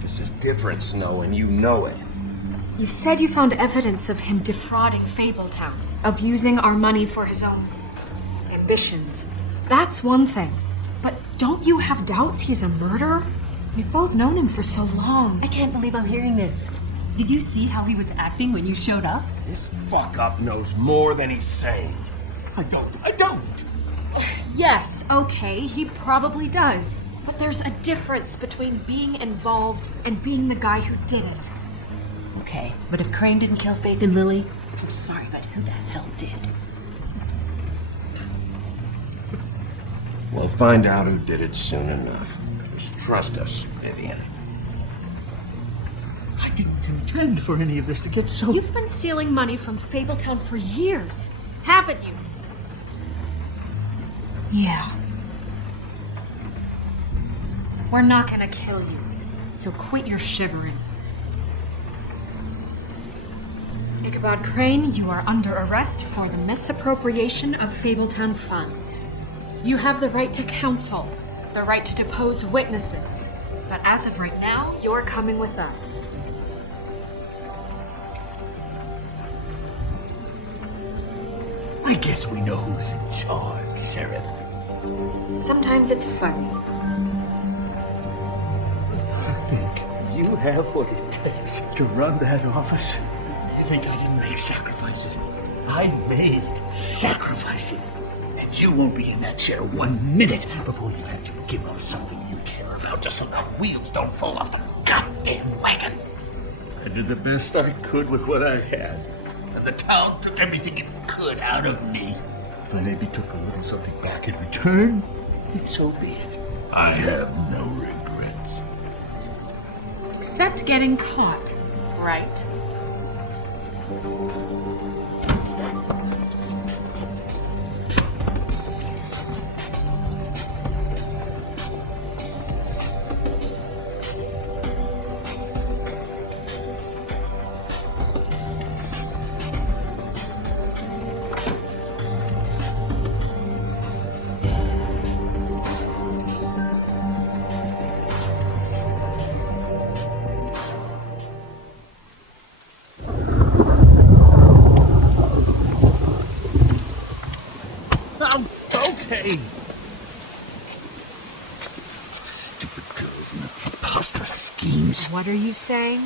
This is different, Snow, and you know it. You said you found evidence of him defrauding Fabletown, of using our money for his own ambitions. That's one thing. But don't you have doubts he's a murderer? We've both known him for so long. I can't believe I'm hearing this. Did you see how he was acting when you showed up? This fuck-up knows more than he's saying. I don't. Yes, okay, he probably does. But there's a difference between being involved and being the guy who did it. Okay, but if Crane didn't kill Faith and Lily, I'm sorry, but who the hell did? We'll find out who did it soon enough. Just trust us, Vivian. I didn't intend for any of this to get so... You've been stealing money from Fabletown for years, haven't you? Yeah. We're not gonna kill you, so quit your shivering. Ichabod Crane, you are under arrest for the misappropriation of Fabletown funds. You have the right to counsel, the right to depose witnesses, but as of right now, you're coming with us. I guess we know who's in charge, Sheriff. Sometimes it's fuzzy. I think you have what it takes to run that office. You think I didn't make sacrifices? I made sacrifices. And you won't be in that chair 1 minute before you have to give up something you care about just so the wheels don't fall off the goddamn wagon. I did the best I could with what I had. And the town took everything it could out of me. If I maybe took a little something back in return, then so be it. I have no regrets. Except getting caught, right? Okay. Stupid girls and their preposterous schemes. What are you saying?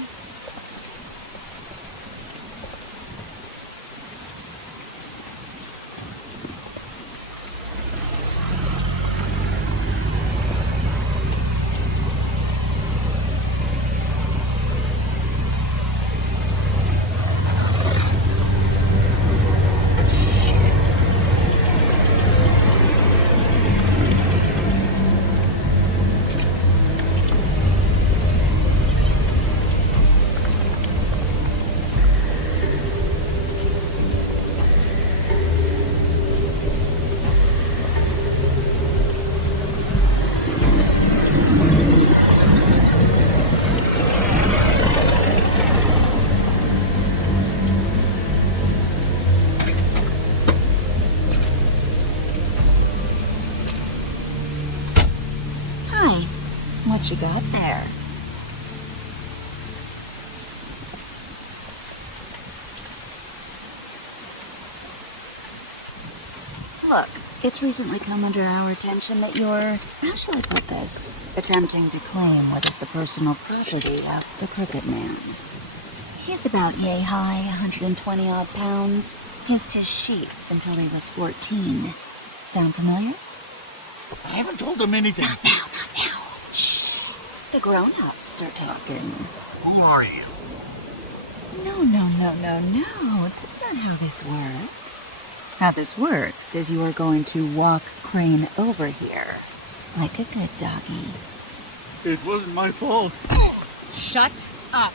What you got there? Look, it's recently come under our attention that you're, how shall I put this, attempting to claim what is the personal property of the Crooked Man. He's about yay high, 120 odd pounds. Kissed his sheets until he was 14. Sound familiar? I haven't told him anything. Not now. Shh. The grown-ups are talking. Who are you? No. That's not how this works. How this works is you are going to walk Crane over here. Like a good doggy. It wasn't my fault. Shut up.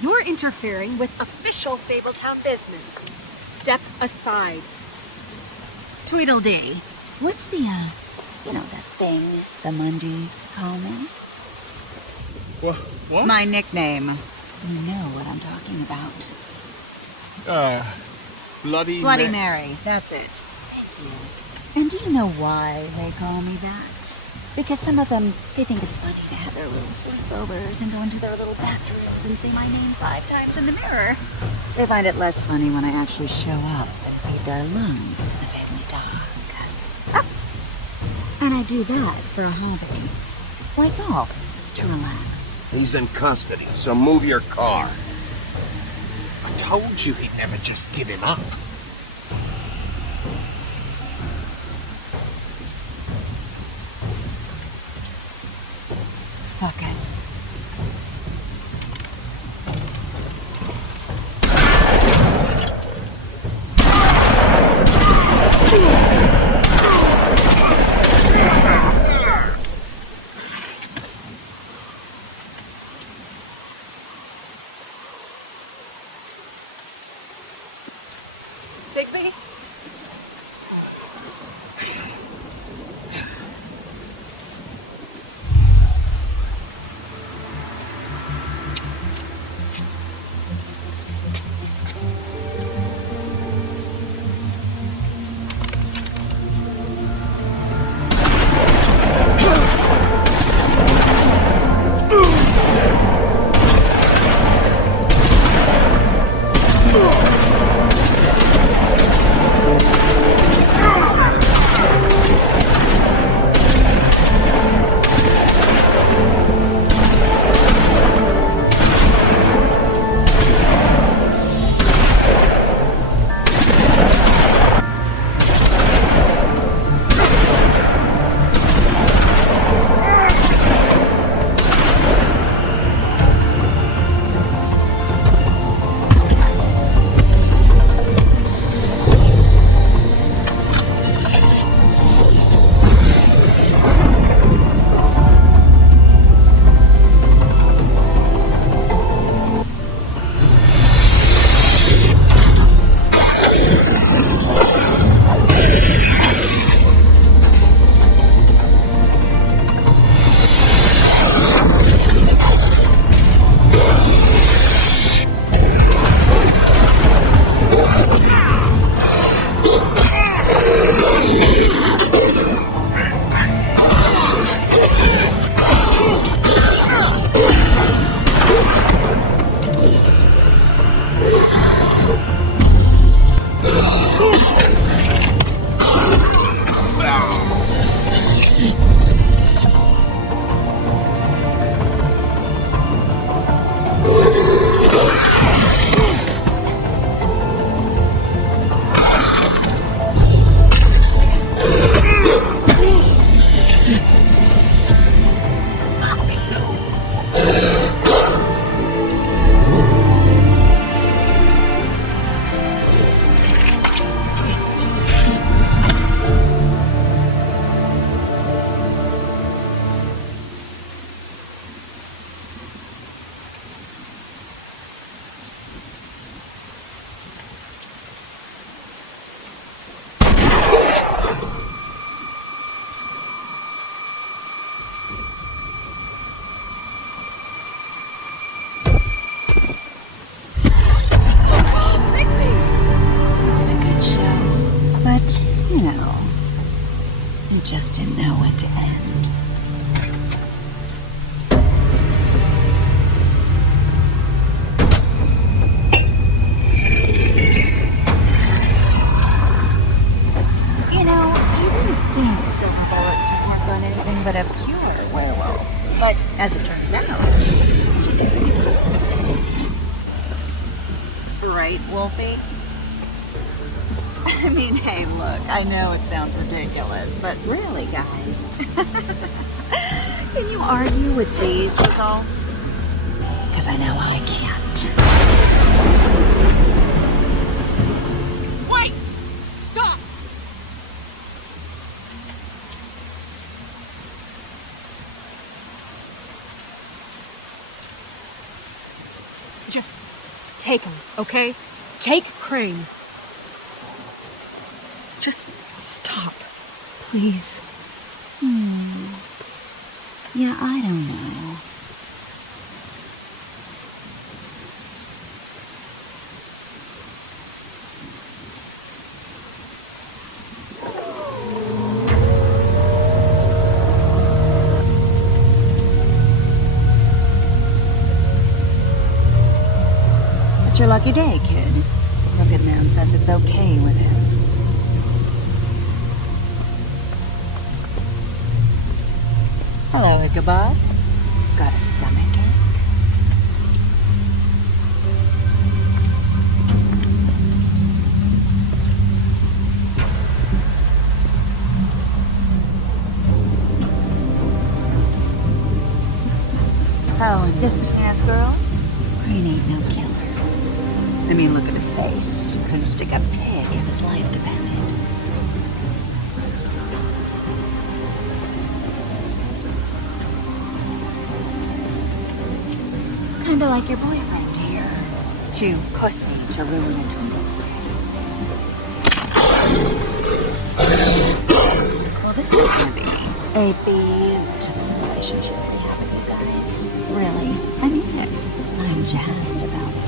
You're interfering with official Fabletown business. Step aside. Tweedledee. What's the, that thing the Mundies call me? What? My nickname. You know what I'm talking about. Bloody Mary. That's it. Thank you. And do you know why they call me that? Because some of them, they think it's funny to have their little sleepovers and go into their little bathrooms and say my name 5 times in the mirror. They find it less funny when I actually show up and feed their lungs to the family dog. Ah. And I do that for a hobby. Like golf, to relax. He's in custody, so move your car. I told you he'd never just give him up. Fuck it. Bigby? just didn't know when to end. straight, Wolfie? I mean, hey, look, I know it sounds ridiculous, but really, guys, can you argue with these results? Because I know I can't. Wait! Stop! Just take him, okay? Take Crane. Just stop, please. Yeah, I don't know. It's your lucky day, kid. Crooked Man says it's okay with him. Hello, Ichabod. Got a stomachache? Oh, and just between us girls, Crane ain't no killer. I mean, look at his face. Couldn't stick a pig if his life depended. Kinda like your boyfriend here. Too pussy to ruin a twinkle's day. Well, this is gonna be a beautiful relationship we have with you guys. Really, I mean it. I'm jazzed about it.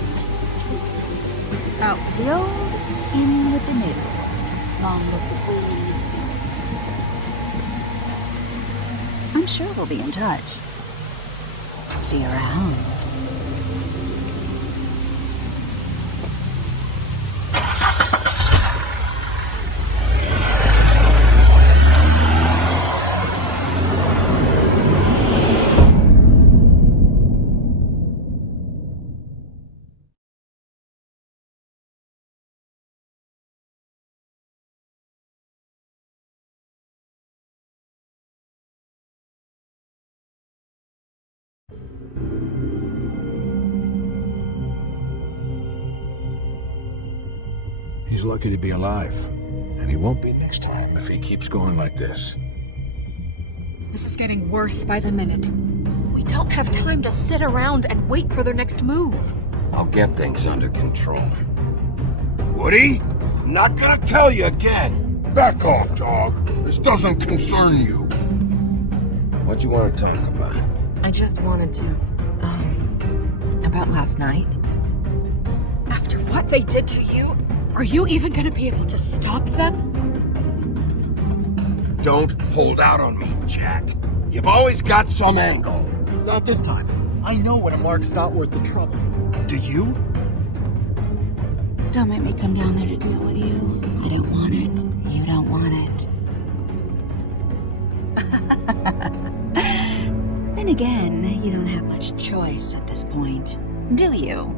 Out with the old, in with the new. Long with the queen. I'm sure we'll be in touch. See you around. He's lucky to be alive. And he won't be next time if he keeps going like this. This is getting worse by the minute. We don't have time to sit around and wait for their next move. I'll get things under control. Woody? I'm not gonna tell you again. Back off, dog. This doesn't concern you. What you want to talk about? I just wanted to, about last night. After what they did to you, are you even gonna be able to stop them? Don't hold out on me, Jack. You've always got some angle. Not this time. I know when a mark's not worth the trouble. Do you? Don't make me come down there to deal with you. I don't want it. You don't want it. Then again, you don't have much choice at this point, do you?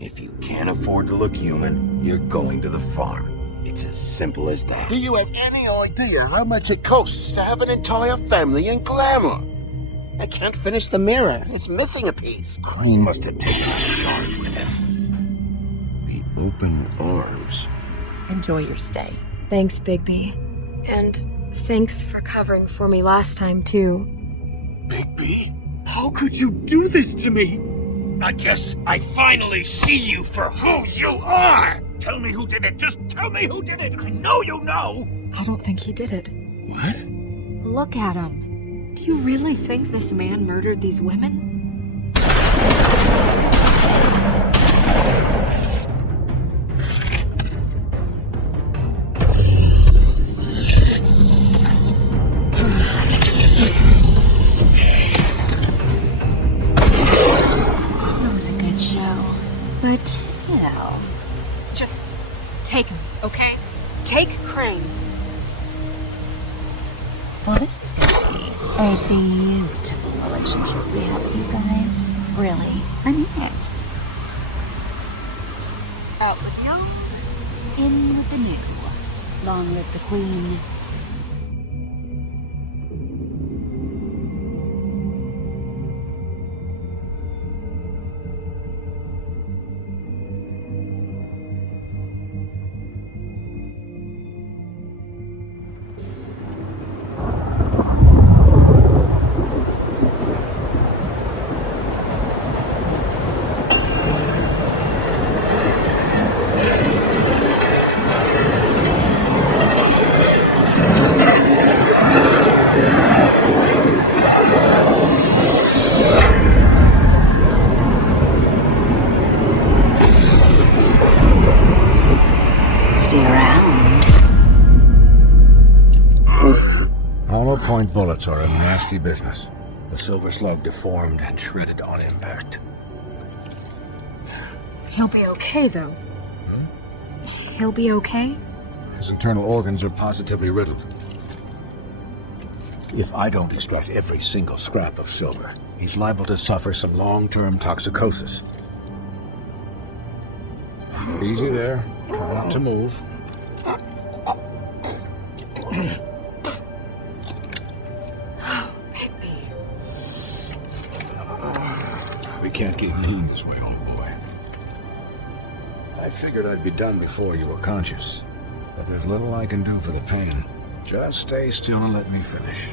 If you can't afford to look human, you're going to the farm. It's as simple as that. Do you have any idea how much it costs to have an entire family in glamour? I can't finish the mirror. It's missing a piece. Crane must have taken a shot with him. The open arms. Enjoy your stay. Thanks, Bigby. And thanks for covering for me last time, too. Bigby? How could you do this to me? I guess I finally see you for who you are! Tell me who did it! Just tell me who did it! I know you know! I don't think he did it. What? Look at him. Do you really think this man murdered these women? But, you know, just take him, okay? Take Crane. Well, this is gonna be a beautiful relationship we have with you guys. Really. I mean it. Out with the old, in with the new. Long live the Queen. See you around. Hollow point bullets are a nasty business. The silver slug deformed and shredded on impact. He'll be okay, though. He'll be okay? His internal organs are positively riddled. If I don't extract every single scrap of silver, he's liable to suffer some long-term toxicosis. Easy there. Try not to move. We can't keep moving this way, old boy. I figured I'd be done before you were conscious, but there's little I can do for the pain. Just stay still and let me finish.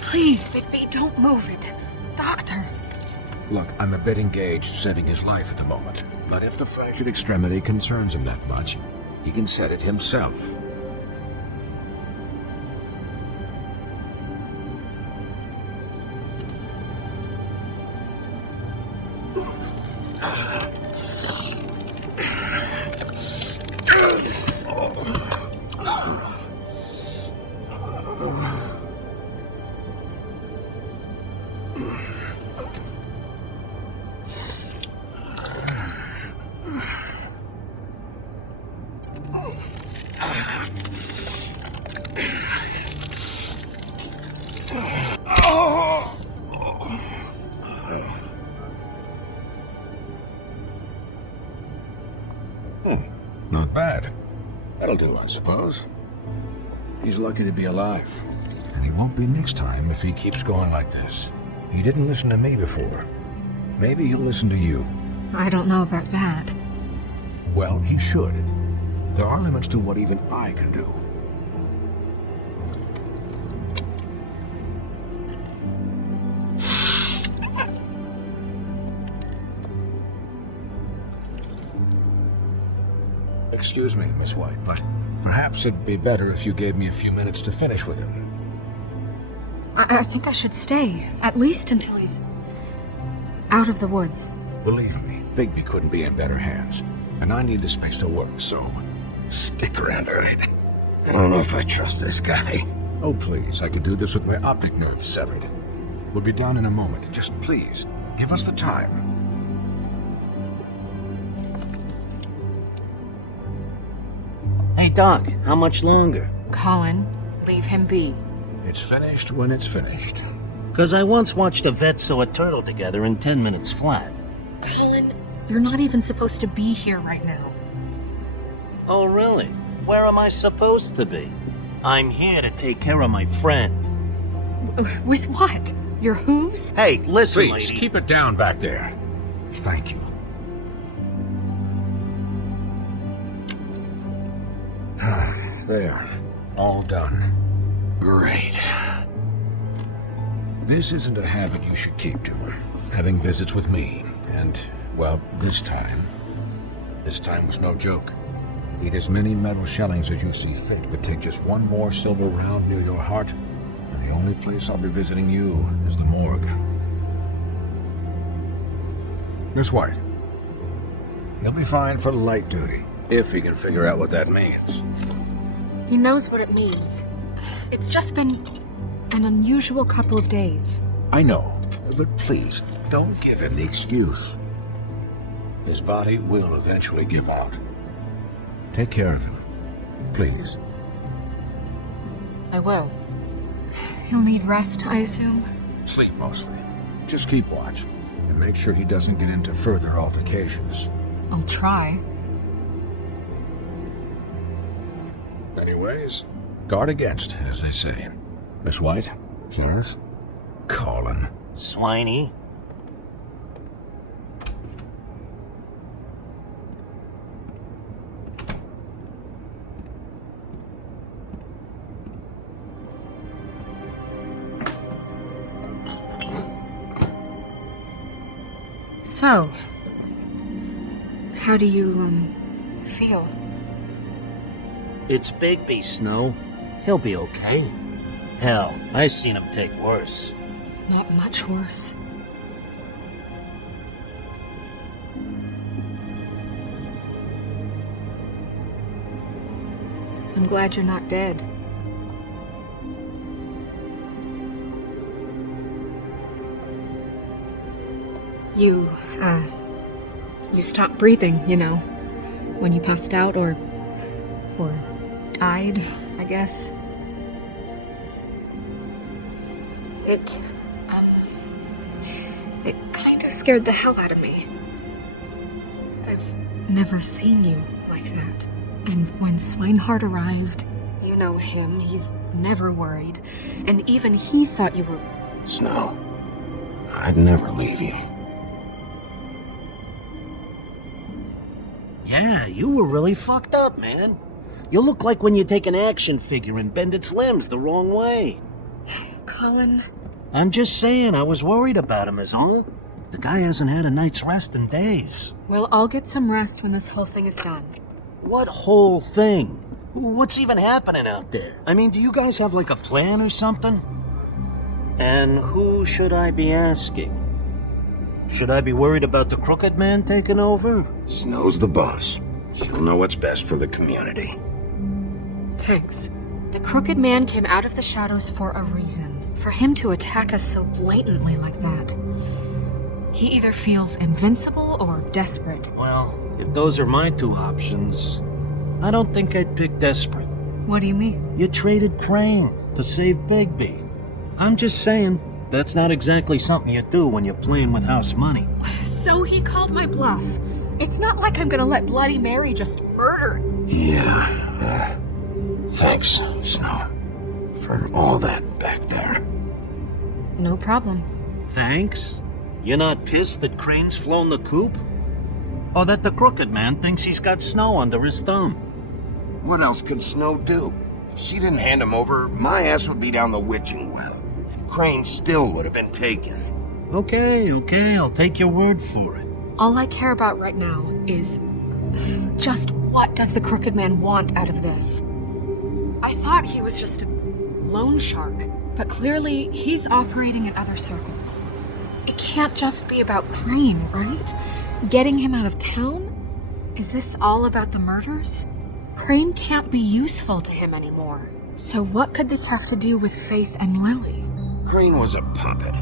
Please, Bigby, don't move it. Doctor. Look, I'm a bit engaged saving his life at the moment, but if the fractured extremity concerns him that much, he can set it himself. Not bad. That'll do, I suppose. He's lucky to be alive. And he won't be next time if he keeps going like this. He didn't listen to me before. Maybe he'll listen to you. I don't know about that. Well, he should. There are limits to what even I can do. Excuse me, Miss White, but perhaps it'd be better if you gave me a few minutes to finish with him. I think I should stay, at least until he's Out of the woods. Believe me, Bigby couldn't be in better hands. And I need the space to work, so... Stick around, alright? I don't know if I trust this guy. Oh, please, I could do this with my optic nerve severed. We'll be down in a moment. Just please, give us the time. Hey, Doc, how much longer? Colin, leave him be. It's finished when it's finished. 'Cause I once watched a vet sew a turtle together in 10 minutes flat. Colin, you're not even supposed to be here right now. Oh, really? Where am I supposed to be? I'm here to take care of my friend. With what? Your hooves? Hey, listen, Please, lady. keep it down back there. Thank you. There. All done. Great. This isn't a habit you should keep doing. Having visits with me. And, well, this time was no joke. Eat as many metal shellings as you see fit, but take just one more silver round near your heart, and the only place I'll be visiting you is the morgue. Miss White. He'll be fine for light duty, if he can figure out what that means. He knows what it means. It's just been an unusual couple of days. I know, but please, don't give him the excuse. His body will eventually give out. Take care of him, please. I will. He'll need rest, I assume? Sleep mostly. Just keep watch, and make sure he doesn't get into further altercations. I'll try. Anyways, guard against, as they say. Miss White, Sheriff, Colin. Swiney. So, how do you, feel? It's Bigby, Snow. He'll be okay. Hell, I seen him take worse. Not much worse. I'm glad you're not dead. You stopped breathing, you know, when you passed out or died, I guess. It kind of scared the hell out of me. I've never seen you like that. And when Swinehart arrived, you know him, he's never worried. And even he thought you were... Snow, I'd never leave you. Yeah, you were really fucked up, man. You look like when you take an action figure and bend its limbs the wrong way. Colin... I'm just saying, I was worried about him is all. The guy hasn't had a night's rest in days. Well, I'll get some rest when this whole thing is done. What whole thing? What's even happening out there? I mean, do you guys have like a plan or something? And who should I be asking? Should I be worried about the Crooked Man taking over? Snow's the boss. She'll know what's best for the community. Thanks. The Crooked Man came out of the shadows for a reason. For him to attack us so blatantly like that. He either feels invincible or desperate. Well, if those are my two options, I don't think I'd pick desperate. What do you mean? You traded Crane to save Bigby. I'm just saying, that's not exactly something you do when you're playing with house money. So he called my bluff. It's not like I'm gonna let Bloody Mary just murder. Yeah, thanks, Snow, for all that back there. No problem. Thanks? You're not pissed that Crane's flown the coop? Or that the Crooked Man thinks he's got Snow under his thumb? What else could Snow do? If she didn't hand him over, my ass would be down the witching well. Crane still would have been taken. Okay, I'll take your word for it. All I care about right now is just what does the Crooked Man want out of this? I thought he was just a loan shark, but clearly he's operating in other circles. It can't just be about Crane, right? Getting him out of town? Is this all about the murders? Crane can't be useful to him anymore. So what could this have to do with Faith and Lily? Crane was a puppet,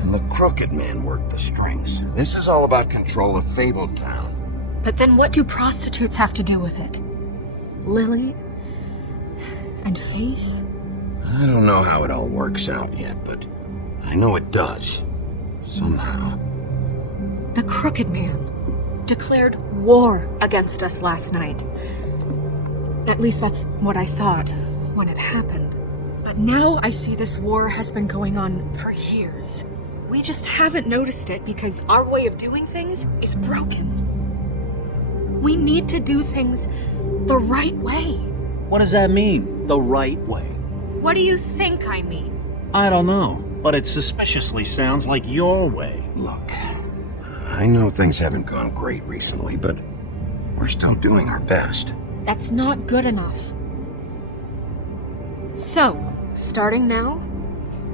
and the crooked man worked the strings. This is all about control of Fabletown. But then what do prostitutes have to do with it? Lily? And Faith? I don't know how it all works out yet, but I know it does. Somehow. The Crooked Man declared war against us last night. At least that's what I thought when it happened. But now I see this war has been going on for years. We just haven't noticed it because our way of doing things is broken. We need to do things the right way. What does that mean, the right way? What do you think I mean? I don't know, but it suspiciously sounds like your way. Look, I know things haven't gone great recently, but we're still doing our best. That's not good enough. So, starting now,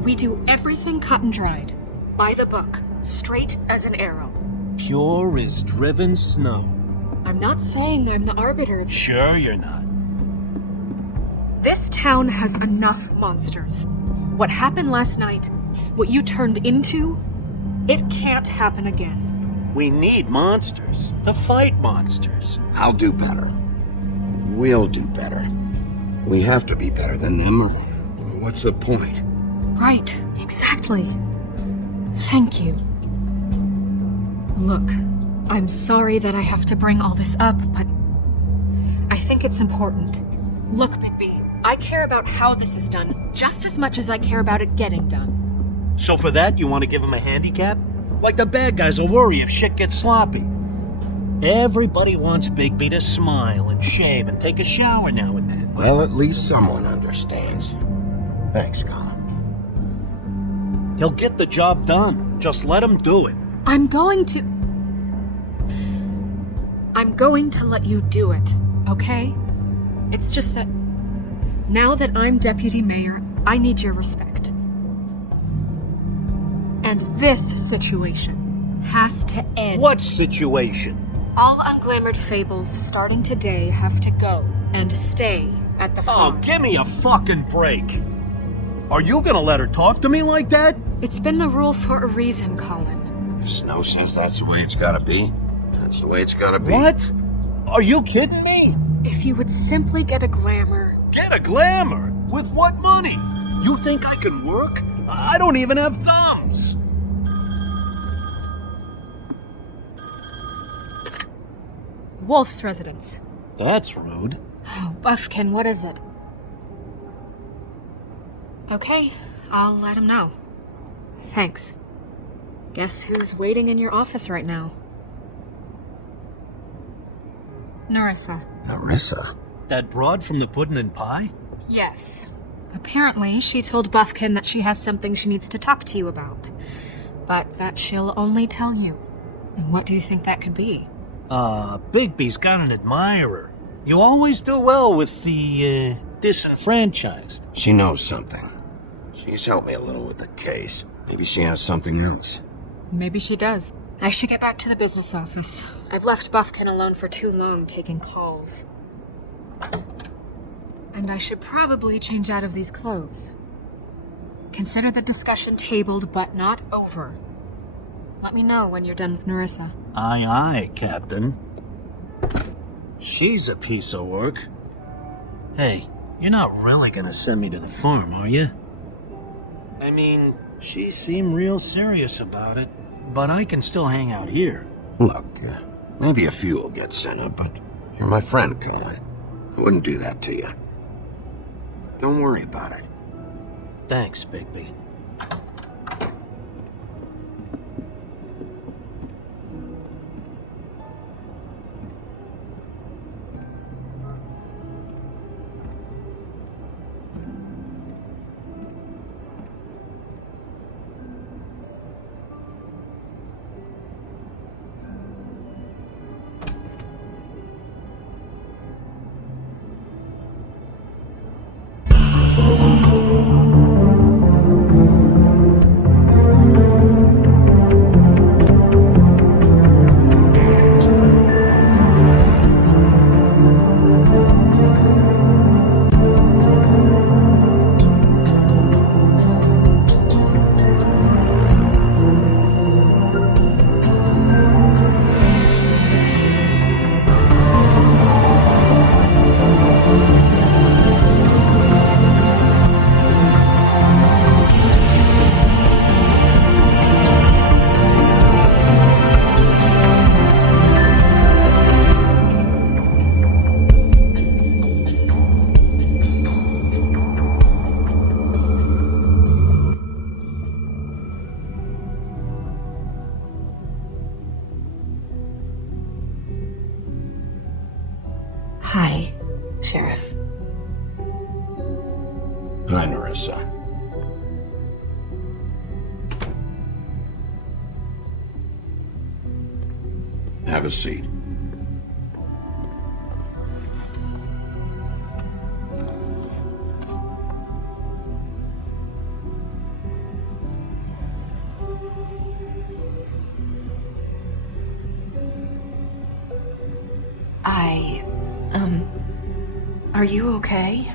we do everything cut and dried. By the book, straight as an arrow. Pure as driven snow. I'm not saying I'm the arbiter of... Sure you're not. This town has enough monsters. What happened last night, what you turned into, it can't happen again. We need monsters to fight monsters. I'll do better. We'll do better. We have to be better than them, or what's the point? Right, exactly. Thank you. Look, I'm sorry that I have to bring all this up, but I think it's important. Look, Bigby, I care about how this is done just as much as I care about it getting done. So for that, you want to give him a handicap? Like the bad guys will worry if shit gets sloppy. Everybody wants Bigby to smile and shave and take a shower now and then. Well, at least someone understands. Thanks, Colin. He'll get the job done. Just let him do it. I'm going to let you do it, okay? It's just that now that I'm deputy mayor, I need your respect. And this situation has to end. What situation? All unglamored fables starting today have to go and stay at the farm. Oh, give me a fucking break. Are you gonna let her talk to me like that? It's been the rule for a reason, Colin. If Snow says that's the way it's gotta be, that's the way it's gotta be. What? Are you kidding me? If you would simply get a glamour... Get a glamour? With what money? You think I can work? I don't even have thumbs. Wolf's residence. That's rude. Oh, Buffkin, what is it? Okay, I'll let him know. Thanks. Guess who's waiting in your office right now? Narissa. Narissa? That broad from the puddin' and pie? Yes. Apparently, she told Buffkin that she has something she needs to talk to you about. But that she'll only tell you. And what do you think that could be? Bigby's got an admirer. You always do well with the, disenfranchised. She knows something. She's helped me a little with the case. Maybe she has something else. Maybe she does. I should get back to the business office. I've left Buffkin alone for too long taking calls. And I should probably change out of these clothes. Consider the discussion tabled but not over. Let me know when you're done with Narissa. Aye, aye, Captain. She's a piece of work. Hey, you're not really gonna send me to the farm, are you? I mean, she seemed real serious about it, but I can still hang out here. Look, maybe a few will get sent up, but you're my friend, Colin. I wouldn't do that to you. Don't worry about it. Thanks, Bigby. Hi, Narissa. Have a seat. Are you okay?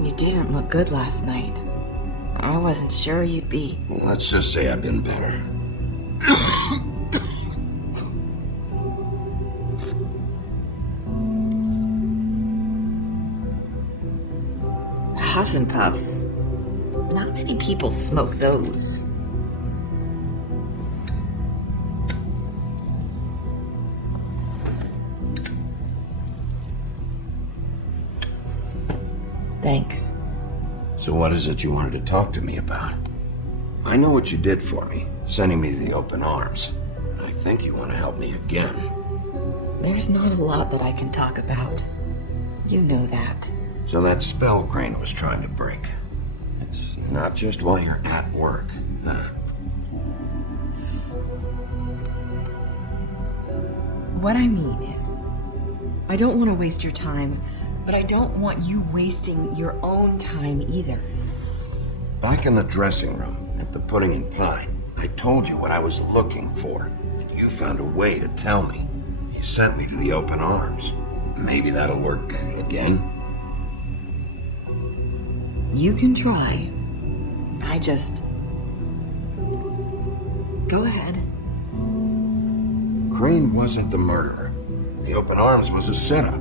You didn't look good last night. I wasn't sure you'd be. Let's just say I've been better. Huff and puffs. Not many people smoke those. Thanks. So what is it you wanted to talk to me about? I know what you did for me, sending me to the open arms. I think you want to help me again. There's not a lot that I can talk about. You know that. So that spell Crane was trying to break. It's not just while you're at work, huh? What I mean is, I don't want to waste your time, but I don't want you wasting your own time either. Back in the dressing room, at the pudding and pie, I told you what I was looking for, and you found a way to tell me. You sent me to the open arms. Maybe that'll work again. You can try. I just... Go ahead. Crane wasn't the murderer. The open arms was a setup.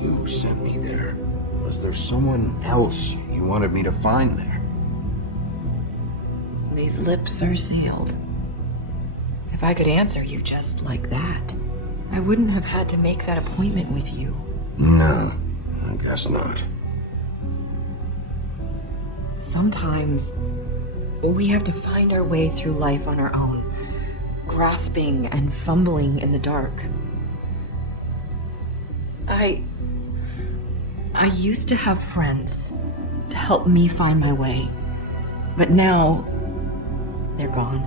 You sent me there. Was there someone else you wanted me to find there? These lips are sealed. If I could answer you just like that, I wouldn't have had to make that appointment with you. No, I guess not. Sometimes we have to find our way through life on our own, grasping and fumbling in the dark. I used to have friends to help me find my way, but now they're gone,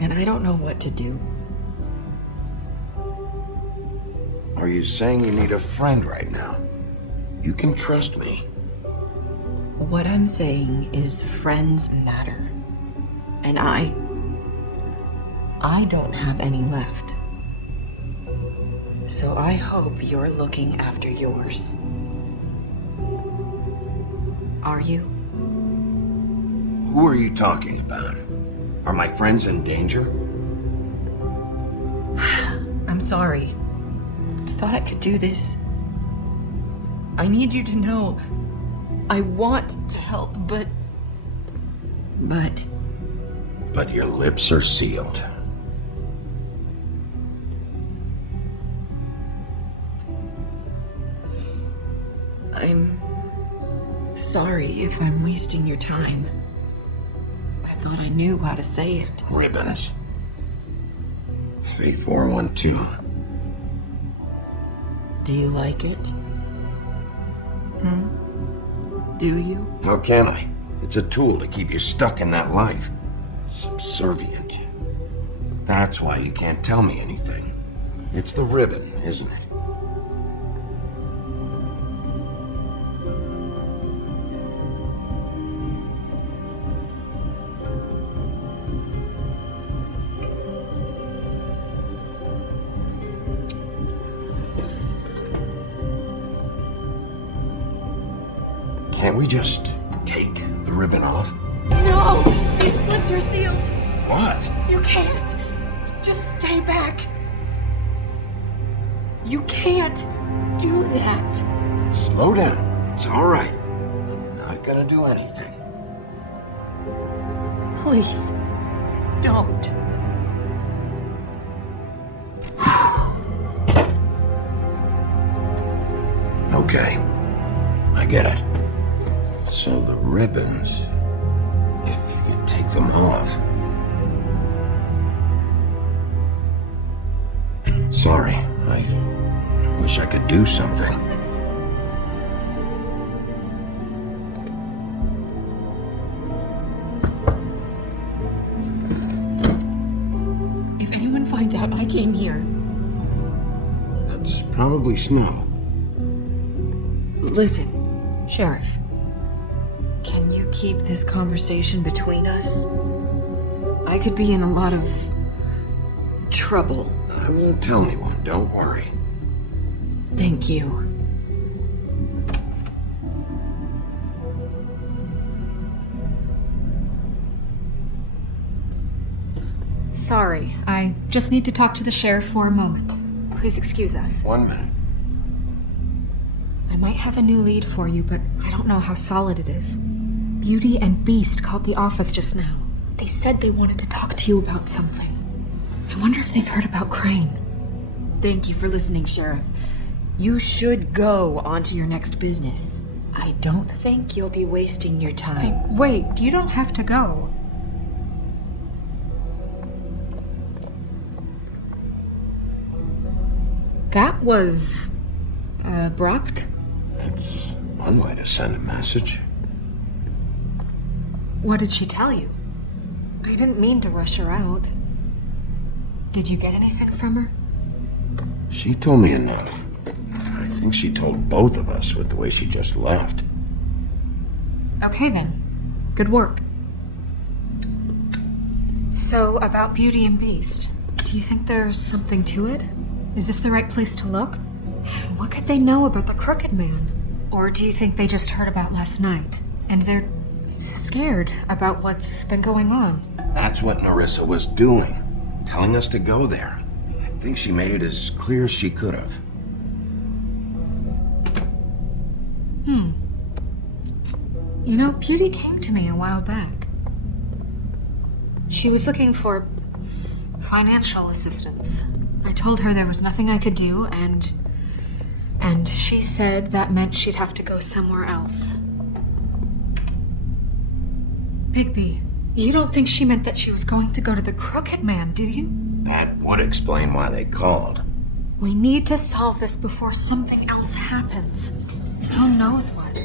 and I don't know what to do. Are you saying you need a friend right now? You can trust me. What I'm saying is friends matter, and I don't have any left. So I hope you're looking after yours. Are you? Who are you talking about? Are my friends in danger? I'm sorry. I thought I could do this. I need you to know I want to help, but... But your lips are sealed. I'm sorry if I'm wasting your time. I thought I knew how to say it. Ribbons. Faith wore one too. Do you like it? Do you? How can I? It's a tool to keep you stuck in that life. Subservient. That's why you can't tell me anything. It's the ribbon, isn't it? Can't we just take the ribbon off? No! These lips are sealed! What? You can't! Just stay back! You can't do that! Slow down. It's all right. I'm not gonna do anything. Please, don't. Okay. I get it. So the ribbons, if you take them off... Sorry, I wish I could do something. Probably snow. Listen, Sheriff. Can you keep this conversation between us? I could be in a lot of trouble. I won't tell anyone, don't worry. Thank you. Sorry, I just need to talk to the sheriff for a moment. Please excuse us. 1 minute. I might have a new lead for you, but I don't know how solid it is. Beauty and Beast called the office just now. They said they wanted to talk to you about something. I wonder if they've heard about Crane. Thank you for listening, Sheriff. You should go on to your next business. I don't think you'll be wasting your time. Hey, wait, you don't have to go. That was abrupt. That's one way to send a message. What did she tell you? I didn't mean to rush her out. Did you get anything from her? She told me enough. I think she told both of us with the way she just left. Okay then. Good work. So, about Beauty and Beast, do you think there's something to it? Is this the right place to look? What could they know about the Crooked Man? Or do you think they just heard about last night, and they're scared about what's been going on? That's what Narissa was doing. Telling us to go there. I think she made it as clear as she could have. You know, Beauty came to me a while back. She was looking for financial assistance. I told her there was nothing I could do, and she said that meant she'd have to go somewhere else. Bigby, you don't think she meant that she was going to go to the Crooked Man, do you? That would explain why they called. We need to solve this before something else happens. Who knows what?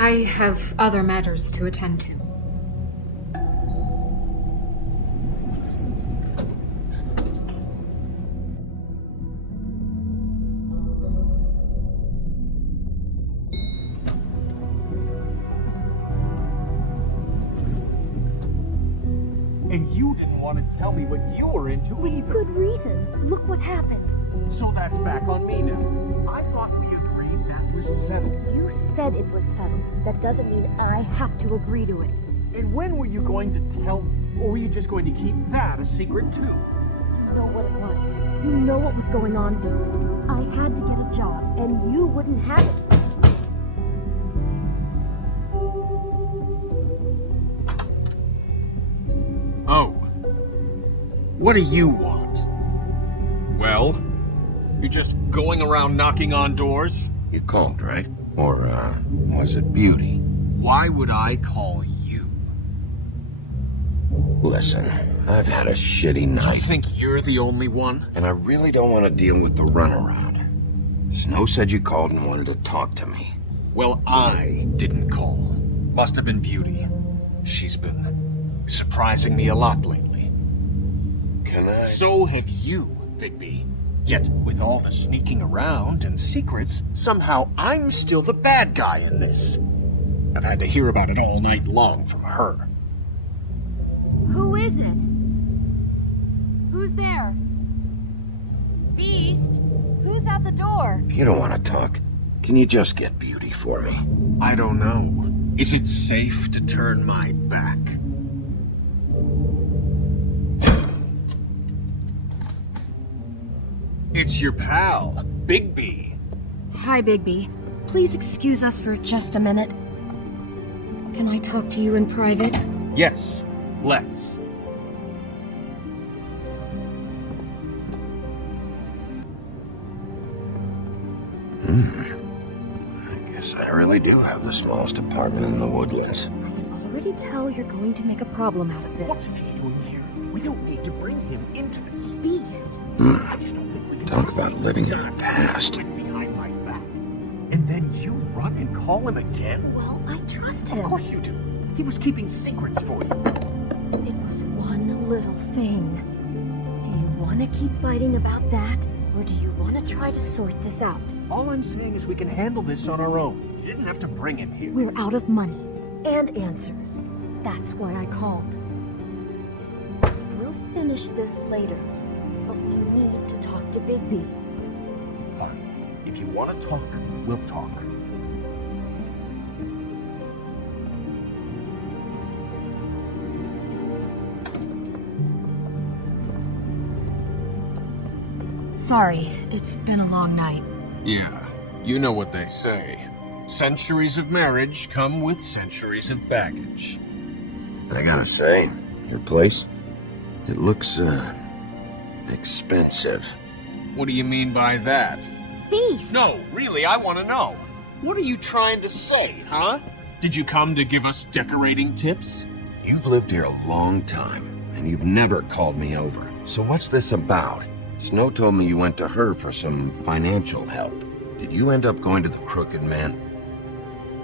I have other matters to attend to. And you didn't want to tell me what you were into either. Good reason. Look what happened. So that's back on me now. I thought we agreed that was settled. You said it was settled. That doesn't mean I have to agree to it. And when were you going to tell me? Or were you just going to keep that a secret too? You know what it was. You know what was going on, Beast. I had to get a job, and you wouldn't have it. Oh. What do you want? Well, you're just going around knocking on doors? You called, right? Or, was it Beauty? Why would I call you? Listen, I've had a shitty night. You think you're the only one? And I really don't want to deal with the runaround. Snow said you called and wanted to talk to me. Well, I didn't call. Must have been Beauty. She's been surprising me a lot lately. Can I? So have you, Bigby. Yet, with all the sneaking around and secrets, somehow I'm still the bad guy in this. I've had to hear about it all night long from her. Who is it? Who's there? Beast? Who's at the door? If you don't want to talk, can you just get Beauty for me? I don't know. Is it safe to turn my back? It's your pal, Bigby. Hi, Bigby. Please excuse us for just a minute. Can I talk to you in private? Yes, let's. I guess I really do have the smallest apartment in the woodlands. I can already tell you're going to make a problem out of this. What's he doing here? We don't need to bring him into this. Beast. I just don't think we can Talk about living in the past. behind my back. And then you run and call him again? Well, I trust him. Of course you do. He was keeping secrets for you. It was one little thing. want to keep fighting about that, or do you want to try to sort this out? All I'm saying is we can handle this on our own. You didn't have to bring him here. We're out of money and answers. That's why I called. We'll finish this later, but we need to talk to Bigby. Fine. If you want to talk, we'll talk. Sorry, it's been a long night. Yeah, you know what they say. Centuries of marriage come with centuries of baggage. I gotta say, your place, it looks, expensive. What do you mean by that? Beast! No, really, I want to know. What are you trying to say, huh? Did you come to give us decorating tips? You've lived here a long time, and you've never called me over. So what's this about? Snow told me you went to her for some financial help. Did you end up going to the Crooked Man?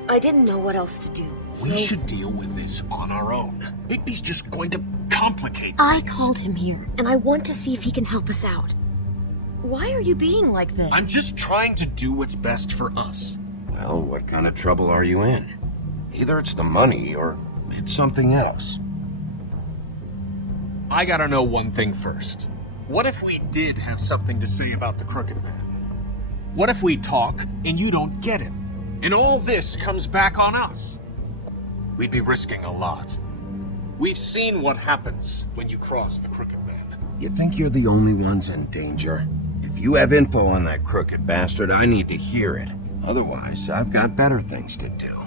I didn't know what else to do, so... We should deal with this on our own. Bigby's just going to complicate I things. called him here, and I want to see if he can help us out. Why are you being like this? I'm just trying to do what's best for us. Well, what kind of trouble are you in? Either it's the money, or it's something else. I gotta know one thing first. What if we did have something to say about the Crooked Man? What if we talk and you don't get it? And all this comes back on us? We'd be risking a lot. We've seen what happens when you cross the Crooked Man. You think you're the only ones in danger? If you have info on that crooked bastard, I need to hear it. Otherwise, I've got better things to do.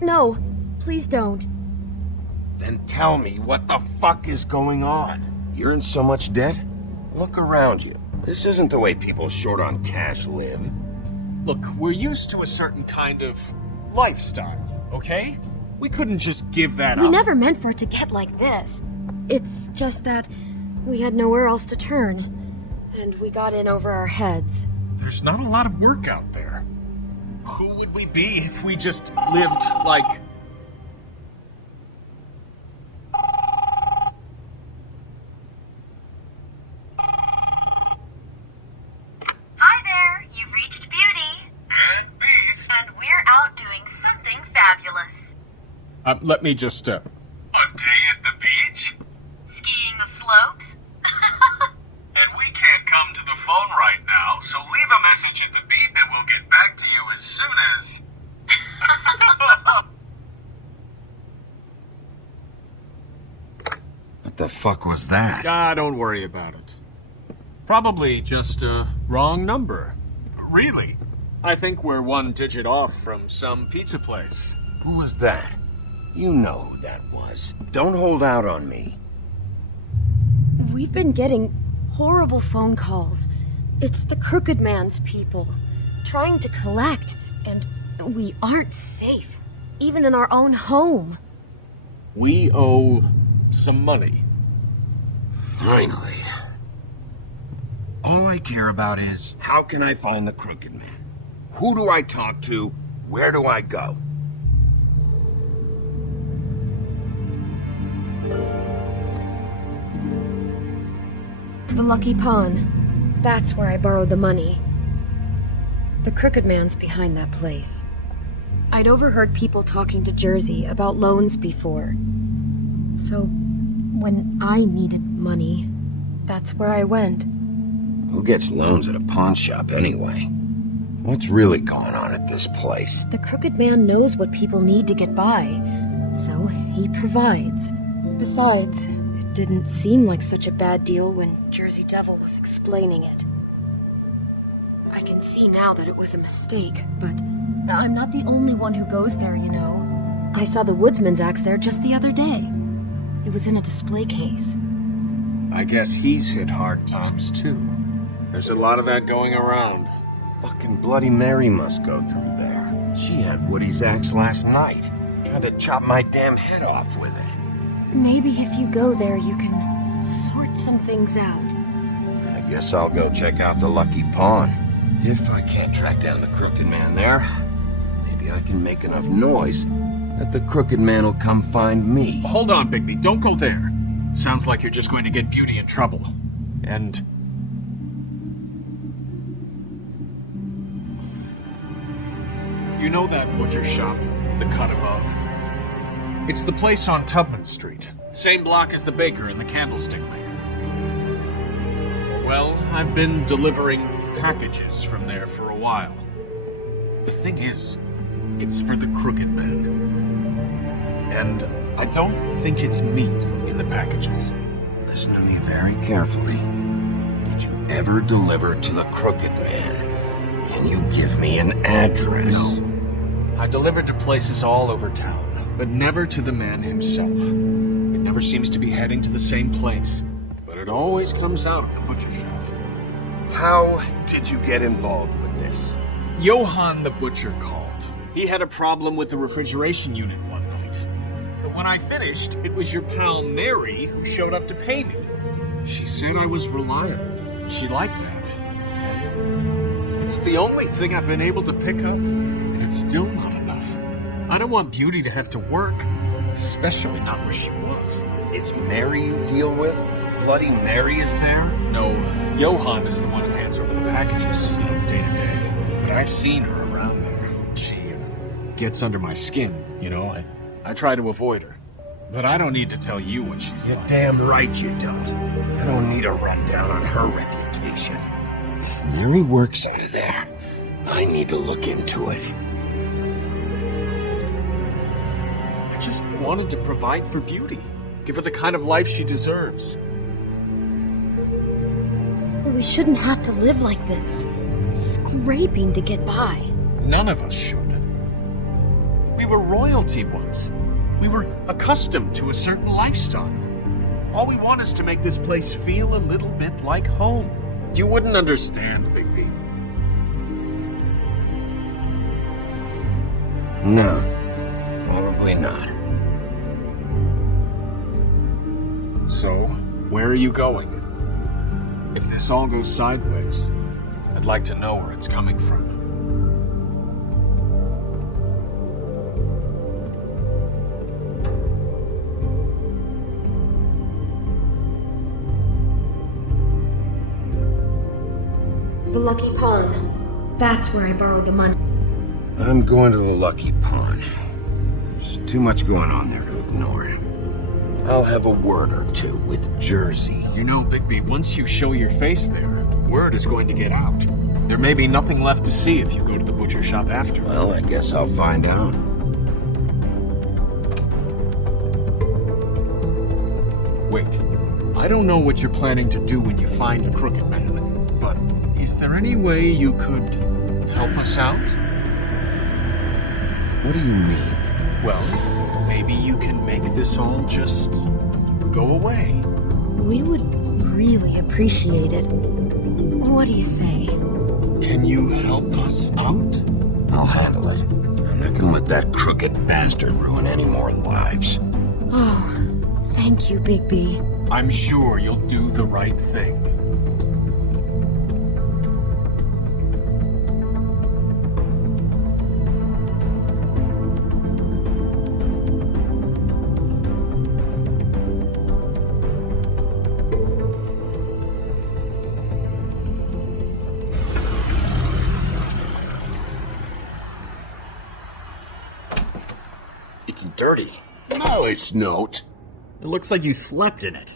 No, please don't. Then tell me what the fuck is going on? You're in so much debt? Look around you. This isn't the way people short on cash live. Look, we're used to a certain kind of lifestyle, okay? We couldn't just give that up. We never meant for it to get like this. It's just that we had nowhere else to turn, and we got in over our heads. There's not a lot of work out there. Who would we be if we just lived like... Hi there, you've reached Beauty. And Beast. And we're out doing something fabulous. Let me just, A day at the beach? Skiing the slopes. And we can't come to the phone right now, so leave a message at the beep and we'll get back to you as soon as... What the fuck was that? Don't worry about it. Probably just a wrong number. Really? I think we're one digit off from some pizza place. Who was that? You know who that was. Don't hold out on me. We've been getting horrible phone calls. It's the Crooked Man's people, trying to collect, and we aren't safe, even in our own home. We owe some money. Finally. All I care about is, how can I find the Crooked Man? Who do I talk to? Where do I go? The Lucky Pawn. That's where I borrowed the money. The Crooked Man's behind that place. I'd overheard people talking to Jersey about loans before. So, when I needed money, that's where I went. Who gets loans at a pawn shop anyway? What's really going on at this place? The Crooked Man knows what people need to get by, so he provides. Besides, it didn't seem like such a bad deal when Jersey Devil was explaining it. I can see now that it was a mistake, but I'm not the only one who goes there, you know. I saw the woodsman's axe there just the other day. It was in a display case. I guess he's hit hard times too. There's a lot of that going around. Fucking Bloody Mary must go through there. She had Woody's axe last night. Tried to chop my damn head off with it. Maybe if you go there, you can sort some things out. I guess I'll go check out the Lucky Pawn. If I can't track down the Crooked Man there, maybe I can make enough noise that the Crooked Man will come find me. Hold on, Bigby, don't go there. Sounds like you're just going to get Beauty in trouble. And you know that butcher shop, the cut above? It's the place on Tubman Street. Same block as the baker and the candlestick maker. Well, I've been delivering packages from there for a while. The thing is, it's for the Crooked Man. And I don't think it's meat in the packages. Listen to me very carefully. Did you ever deliver to the Crooked Man? Can you give me an address? No. I delivered to places all over town, but never to the man himself. It never seems to be heading to the same place, but it always comes out of the butcher shop. How did you get involved with this? Johann the butcher called. He had a problem with the refrigeration unit one night. But when I finished, it was your pal Mary who showed up to pay me. She said I was reliable. She liked that. And it's the only thing I've been able to pick up, and it's still not enough. I don't want Beauty to have to work, especially not where she was. It's Mary you deal with? Bloody Mary is there? No, Johann is the one who hands over the packages, day to day. But I've seen her around there. She gets under my skin, I try to avoid her. But I don't need to tell you what she's You're like. damn right you don't. I don't need a rundown on her reputation. If Mary works out of there, I need to look into it. I just wanted to provide for Beauty. Give her the kind of life she deserves. We shouldn't have to live like this, scraping to get by. None of us should. We were royalty once. We were accustomed to a certain lifestyle. All we want is to make this place feel a little bit like home. You wouldn't understand, Bigby. No, probably not. So, where are you going? If this all goes sideways, I'd like to know where it's coming from. The Lucky Pawn. That's where I borrowed the money. I'm going to the Lucky Pawn. There's too much going on there to ignore. I'll have a word or two with Jersey. You know, Bigby, once you show your face there, word is going to get out. There may be nothing left to see if you go to the butcher shop after. Well, I guess I'll find out. Wait, I don't know what you're planning to do when you find the Crooked Man, but is there any way you could help us out? What do you mean? Well, maybe you can make this all just go away. We would really appreciate it. What do you say? Can you help us out? I'll handle it. I'm not gonna let that crooked bastard ruin any more lives. Oh, thank you, Bigby. I'm sure you'll do the right thing. It's dirty. No, it's not. It looks like you slept in it.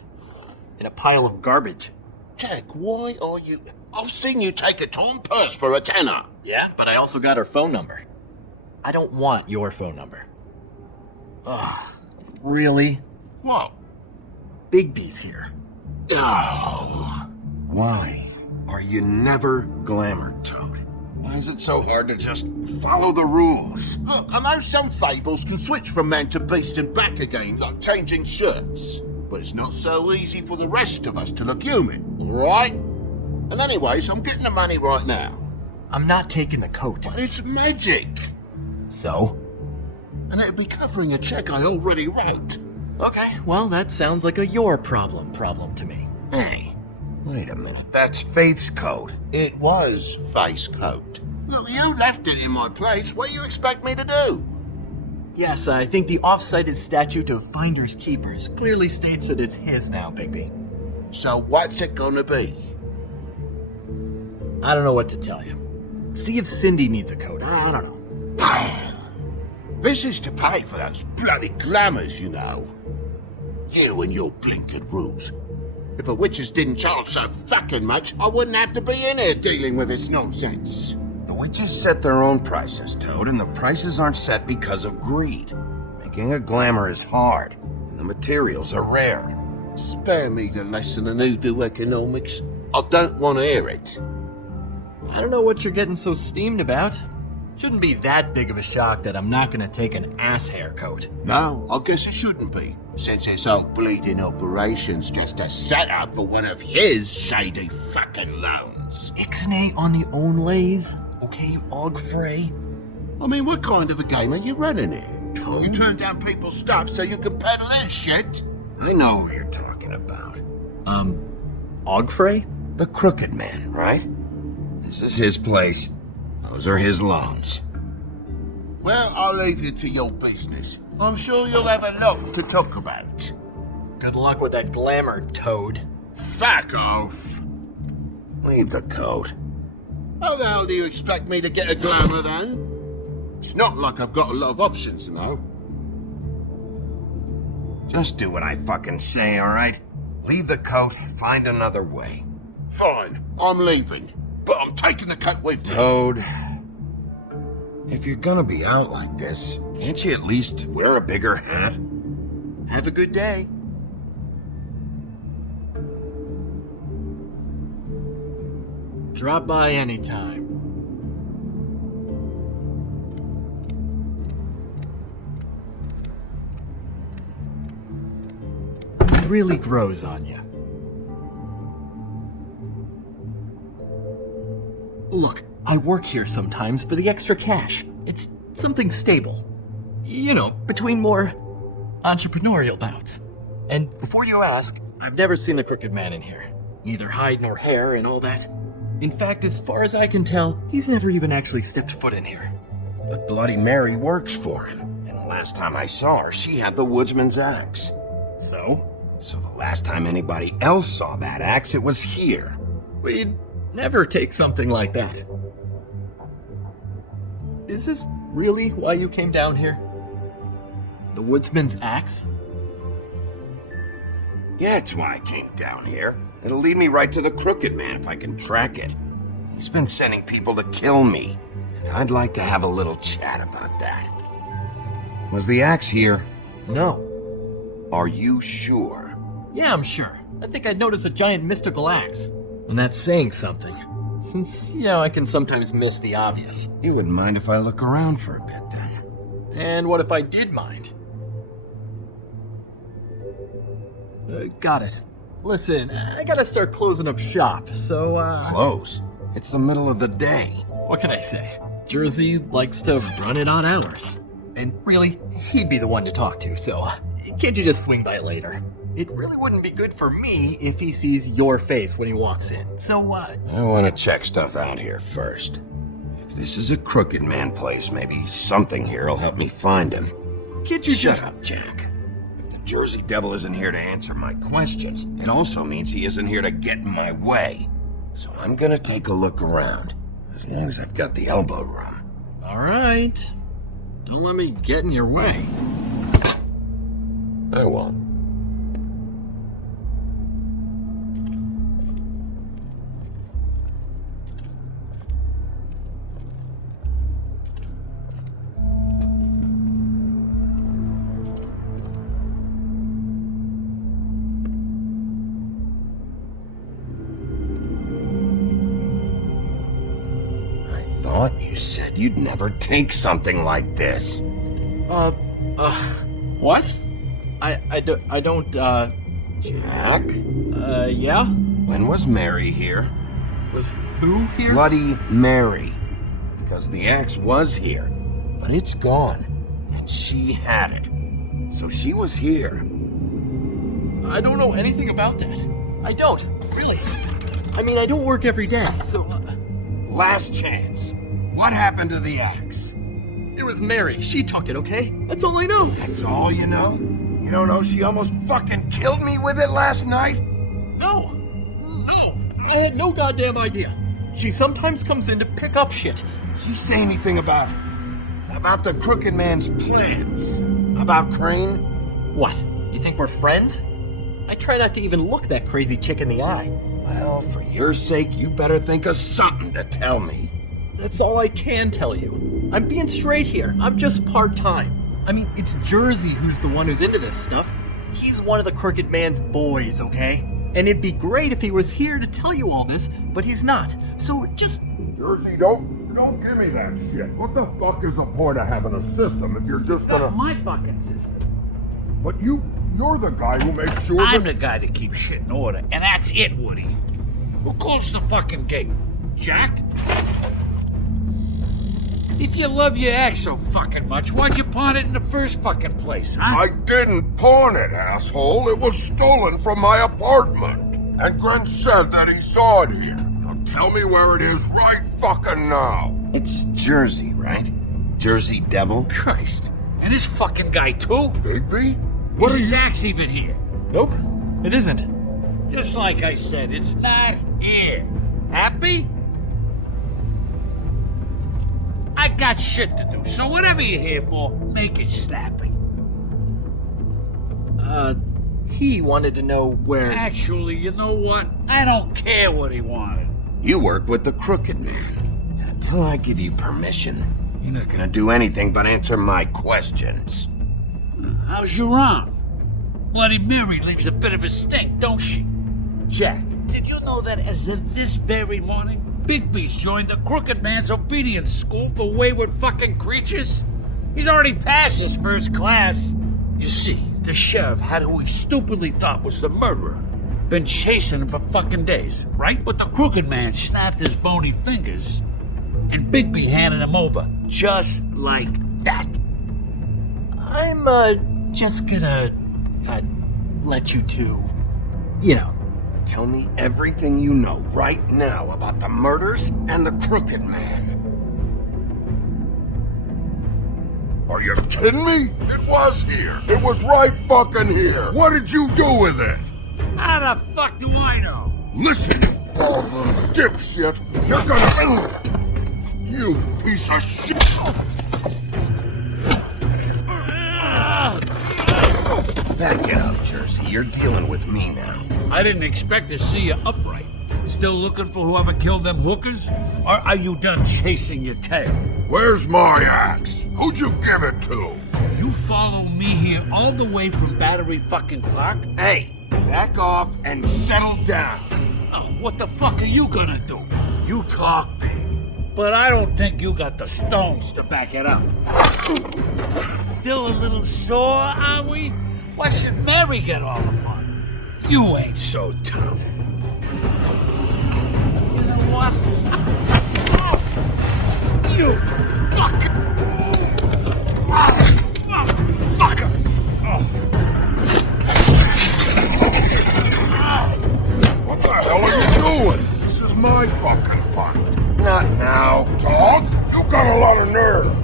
In a pile of garbage. Jack, why are you... I've seen you take a torn purse for a tenner. Yeah, but I also got her phone number. I don't want your phone number. Ugh. Really? What? Bigby's here. Oh. Why are you never glamored, Toad? Why is it so hard to just follow the rules? Look, I know some fables can switch from man to beast and back again, like changing shirts. But it's not so easy for the rest of us to look human, alright? And anyways, I'm getting the money right now. I'm not taking the coat. But it's magic. So? And it'll be covering a check I already wrote. Okay, well, that sounds like a your problem to me. Hey, wait a minute. That's Faith's coat. It was face coat. Well, you left it in my place. What do you expect me to do? Yes, I think the off-cited statute of Finders Keepers clearly states that it's his now, Bigby. So what's it gonna be? I don't know what to tell you. See if Cindy needs a coat. I don't know. This is to pay for those bloody glamours, you know. You and your blinkered rules. If the witches didn't charge so fucking much, I wouldn't have to be in here dealing with this nonsense. The witches set their own prices, Toad, and the prices aren't set because of greed. Making a glamour is hard, and the materials are rare. Spare me the lesson in hoodoo economics. I don't want to hear it. I don't know what you're getting so steamed about. Shouldn't be that big of a shock that I'm not gonna take an ass haircoat. No, I guess it shouldn't be, since this whole bleeding operation's just a setup for one of his shady fucking loans. Ixnay on the own lays, okay, Ogfrey? I mean, what kind of a game are you running here? You turn down people's stuff so you can peddle their shit? I know who you're talking about. Ogfrey? The Crooked Man, right? This is his place. Those are his loans. Well, I'll leave you to your business. I'm sure you'll have a lot to talk about. Good luck with that glamour, Toad. Fuck off! Leave the coat. How the hell do you expect me to get a glamour then? It's not like I've got a lot of options, you know. Just do what I fucking say, alright? Leave the coat, find another way. Fine, I'm leaving. But I'm taking the coat with me. Toad, if you're gonna be out like this, can't you at least wear a bigger hat? Have a good day. Drop by anytime. It really grows on you. Look, I work here sometimes for the extra cash. It's something stable. You know, between more entrepreneurial bouts. And before you ask, I've never seen the Crooked Man in here. Neither hide nor hair and all that. In fact, as far as I can tell, he's never even actually stepped foot in here. But Bloody Mary works for him. And the last time I saw her, she had the woodsman's axe. So? So the last time anybody else saw that axe, it was here. We'd never take something like that. Is this really why you came down here? The woodsman's axe? Yeah, it's why I came down here. It'll lead me right to the Crooked Man if I can track it. He's been sending people to kill me, and I'd like to have a little chat about that. Was the axe here? No. Are you sure? Yeah, I'm sure. I think I'd notice a giant mystical axe. And that's saying something. Since, you know, I can sometimes miss the obvious. You wouldn't mind if I look around for a bit, then? And what if I did mind? Got it. Listen, I gotta start closing up shop, so, Close? It's the middle of the day. What can I say? Jersey likes to run it on hours. And really, he'd be the one to talk to, so can't you just swing by later? It really wouldn't be good for me if he sees your face when he walks in, so, I want to check stuff out here first. If this is a Crooked Man place, maybe something here will help me find him. Can't you Shut up, Jack. Jersey Devil isn't here to answer my questions. It also means he isn't here to get in my way. So I'm gonna take a look around, as long as I've got the elbow room. Alright. Don't let me get in your way. I won't. You said you'd never take something like this. What? I don't, Jack? Yeah? When was Mary here? Was who here? Bloody Mary. Because the axe was here, but it's gone. And she had it. So she was here. I don't know anything about that. I don't, really. I mean, I don't work every day, so... Last chance. What happened to the axe? It was Mary. She took it, okay? That's all I know. That's all you know? You don't know she almost fucking killed me with it last night? No. I had no goddamn idea. She sometimes comes in to pick up shit. She say anything about the Crooked Man's plans? About Crane? What? You think we're friends? I try not to even look that crazy chick in the eye. Well, for your sake, you better think of something to tell me. That's all I can tell you. I'm being straight here. I'm just part-time. I mean, it's Jersey who's the one who's into this stuff. He's one of the Crooked Man's boys, okay? And it'd be great if he was here to tell you all this, but he's not. So just... Jersey, don't give me that shit. What the fuck is the point of having a system if you're just gonna... Not my fucking system. But you're the guy who makes sure I'm the guy that keeps shit in order, and that's it, Woody. Who closed the fucking gate? Jack? If you love your ex so fucking much, why'd you pawn it in the first fucking place, huh? I didn't pawn it, asshole. It was stolen from my apartment. And Gren said that he saw it here. Now tell me where it is right fucking now. It's Jersey, right? Jersey Devil? Christ. And this fucking guy, too? Bigby? Is his axe even here? Nope, it isn't. Just like I said, it's not here. Happy? I got shit to do, so whatever you're here for, make it snappy. He wanted to know where... Actually, you know what? I don't care what he wanted. You work with the Crooked Man. Until I give you permission, you're not gonna do anything but answer my questions. How's your arm? Bloody Mary leaves a bit of a stink, don't she? Jack, did you know that as of this very morning, Bigby's joined the Crooked Man's obedience school for wayward fucking creatures? He's already passed his first class. You see, the sheriff had who he stupidly thought was the murderer. Been chasing him for fucking days, right? But the Crooked Man snapped his bony fingers, and Bigby handed him over, just like that. I'm, just gonna, let you two, Tell me everything you know right now about the murders and the Crooked Man. Are you kidding me? It was here. It was right fucking here. What did you do with it? How the fuck do I know? Listen, you bald little dipshit. You're gonna... You piece of shit. Back it up, Jersey. You're dealing with me now. I didn't expect to see you upright. Still looking for whoever killed them hookers? Or are you done chasing your tail? Where's my axe? Who'd you give it to? You follow me here all the way from Battery fucking Park? Hey, back off and settle down. Oh, what the fuck are you gonna do? You talk big, but I don't think you got the stones to back it up. Still a little sore, are we? Why should Mary get all the fun? You ain't so tough. You know what? You fucker! Fucker! What the hell are you doing? This is my fucking fight. Not now, dog. You got a lot of nerve.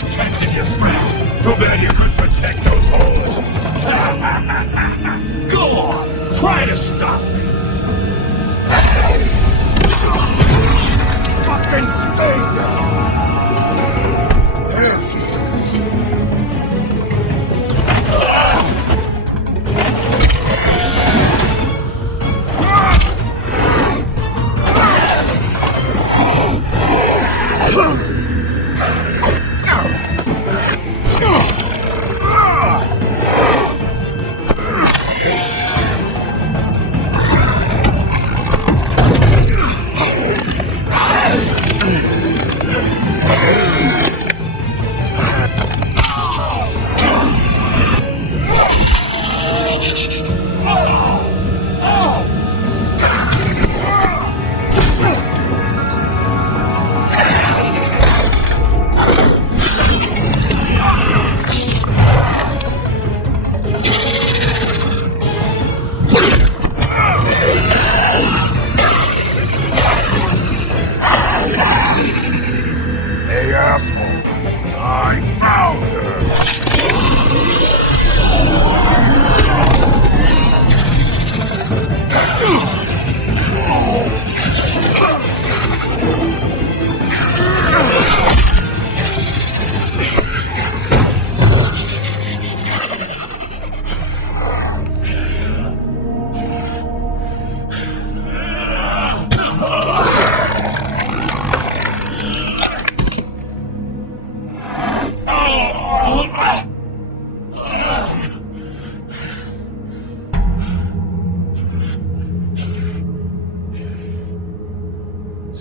Protecting your friend. Too bad you couldn't protect those holes. Go on, try to stop me. Fucking stay down.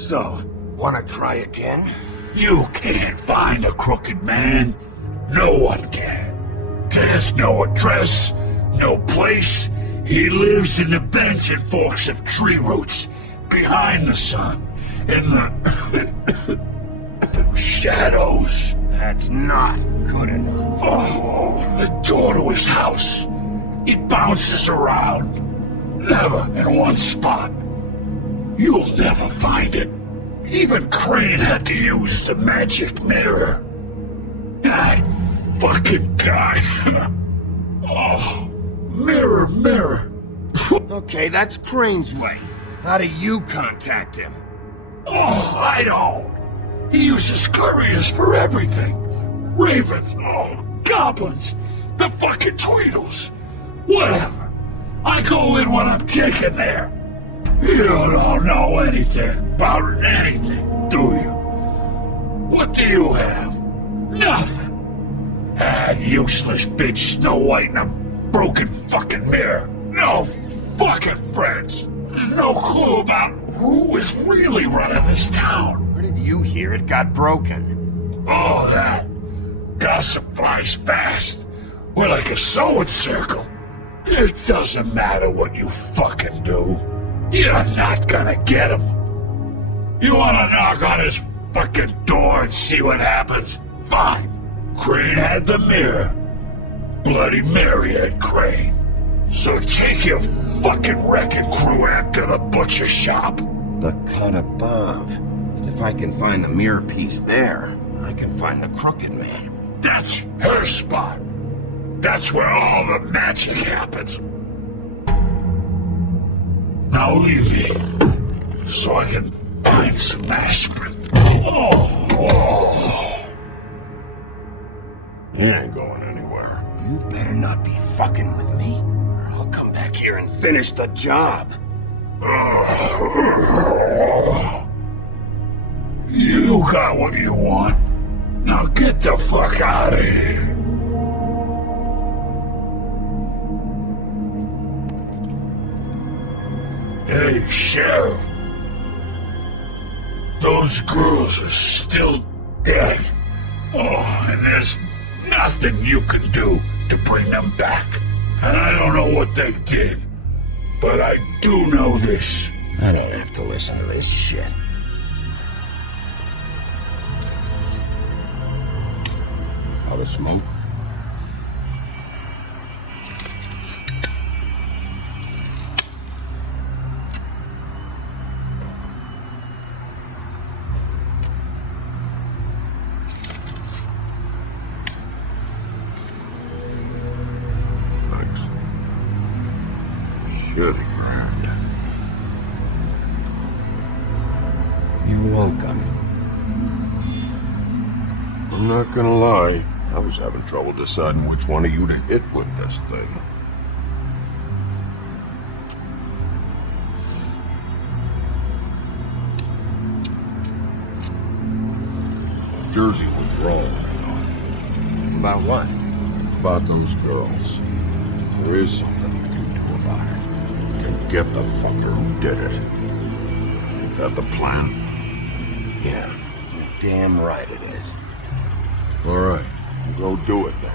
So, wanna try again? You can't find a crooked man. No one can. There's no address, no place. He lives in the bends and forks of tree roots, behind the sun, in the shadows. That's not good enough. Oh, the door to his house. It bounces around, never in one spot. You'll never find it. Even Crane had to use the magic mirror. That fucking guy. Oh, mirror, mirror. Okay, that's Crane's way. How do you contact him? Oh, I don't. He uses couriers for everything. Ravens, goblins, the fucking Tweedles. Whatever. I go in when I'm taken there. You don't know anything about anything, do you? What do you have? Nothing. That useless bitch Snow White and a broken fucking mirror. No fucking friends. No clue about who was really running this town. Where did you hear it got broken? Oh, that. Gossip flies fast. We're like a sewing circle. It doesn't matter what you fucking do. You're not gonna get him. You wanna knock on his fucking door and see what happens? Fine. Crane had the mirror. Bloody Mary had Crane. So take your fucking wrecking crew after the butcher shop. The cut above. And if I can find the mirror piece there, I can find the crooked man. That's her spot. That's where all the magic happens. Now leave me, so I can find some aspirin. He ain't going anywhere. You better not be fucking with me, or I'll come back here and finish the job. You got what you want. Now get the fuck out of here. Hey, Sheriff. Those girls are still dead. Oh, and there's nothing you can do to bring them back. And I don't know what they did, but I do know this. I don't have to listen to this shit. Out of smoke? Shitty grand. You're welcome. I'm not gonna lie, I was having trouble deciding which one of you to hit with this thing. Jersey was wrong. About what? About those girls. There is something you can do about it. You can get the fucker who did it. Ain't that the plan? Yeah, you're damn right it is. All right, go do it then.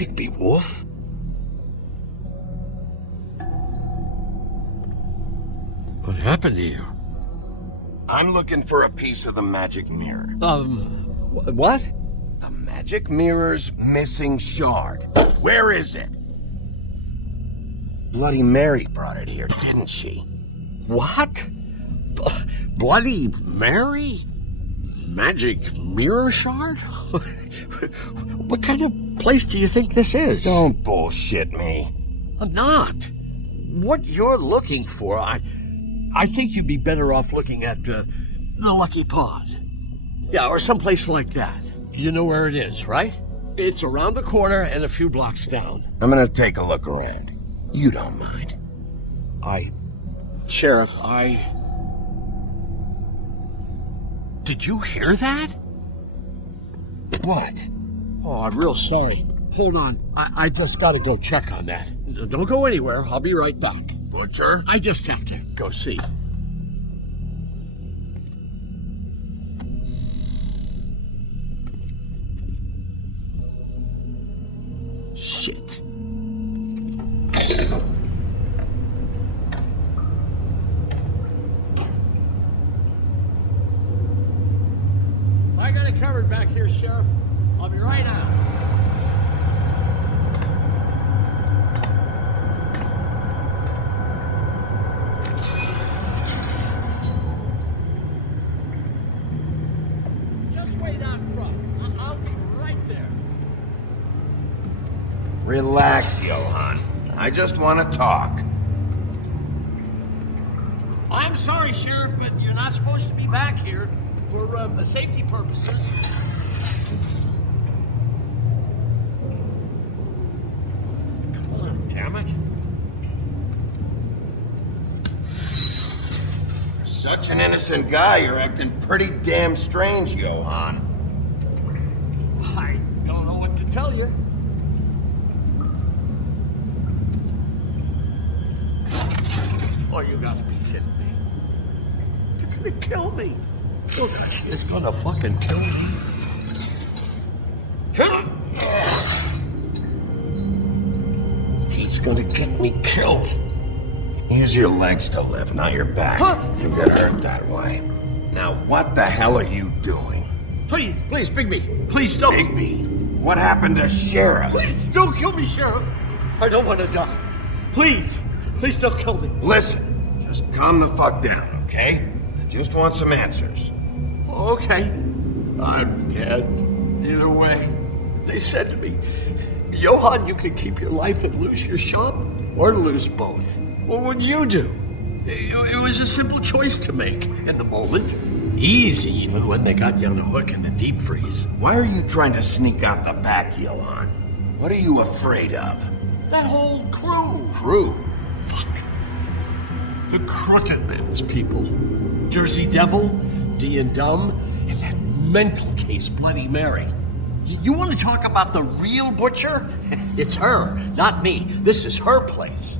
Bigby Wolf? What happened to you? I'm looking for a piece of the magic mirror. What? The magic mirror's missing shard. Where is it? Bloody Mary brought it here, didn't she? What? Bloody Mary? Magic mirror shard? What kind of place do you think this is? Don't bullshit me. I'm not. What you're looking for, I think you'd be better off looking at the Lucky Pond. Yeah, or someplace like that. You know where it is, right? It's around the corner and a few blocks down. I'm gonna take a look around. You don't mind. Sheriff, Did you hear that? What? Oh, I'm real sorry. Hold on. I just gotta go check on that. Don't go anywhere. I'll be right back. Butcher? I just have to go see. Shit. I got it covered back here, Sheriff. I'll be right out. Just wait out front. I'll be right there. Relax, Johann. I just want to talk. I'm sorry, Sheriff, but you're not supposed to be back here for safety purposes. Come on, damn it. For such an innocent guy, you're acting pretty damn strange, Johann. I don't know what to tell you. Oh, you gotta be kidding me. They're gonna kill me. Look, he's gonna fucking kill me. He's gonna get me killed. Use your legs to lift, not your back. You get hurt that way. Now, what the hell are you doing? Please, Bigby. Please don't. Bigby, what happened to Sheriff? Please don't kill me, Sheriff. I don't want to die. Please don't kill me. Listen, just calm the fuck down, okay? I just want some answers. Okay. I'm dead. Either way. They said to me, Johann, you can keep your life and lose your shop, or lose both. What would you do? It was a simple choice to make in the moment. Easy, even when they got you on a hook in the deep freeze. Why are you trying to sneak out the back, Johann? What are you afraid of? That whole crew. Crew? Fuck. The Crooked Man's people. Jersey Devil, D and Dumb, and that mental case, Bloody Mary. You want to talk about the real butcher? It's her, not me. This is her place.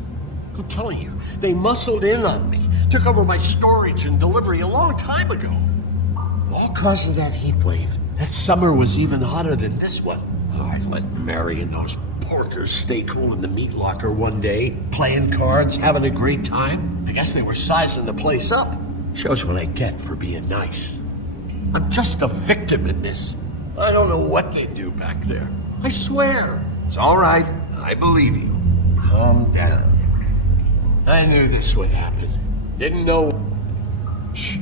I'm telling you, they muscled in on me, took over my storage and delivery a long time ago. All cause of that heat wave. That summer was even hotter than this one. Oh, I let Mary and those porkers stay cool in the meat locker one day, playing cards, having a great time. I guess they were sizing the place up. Shows what I get for being nice. I'm just a victim in this. I don't know what they do back there. I swear. It's all right. I believe you. Calm down. I knew this would happen. Didn't know. Shh.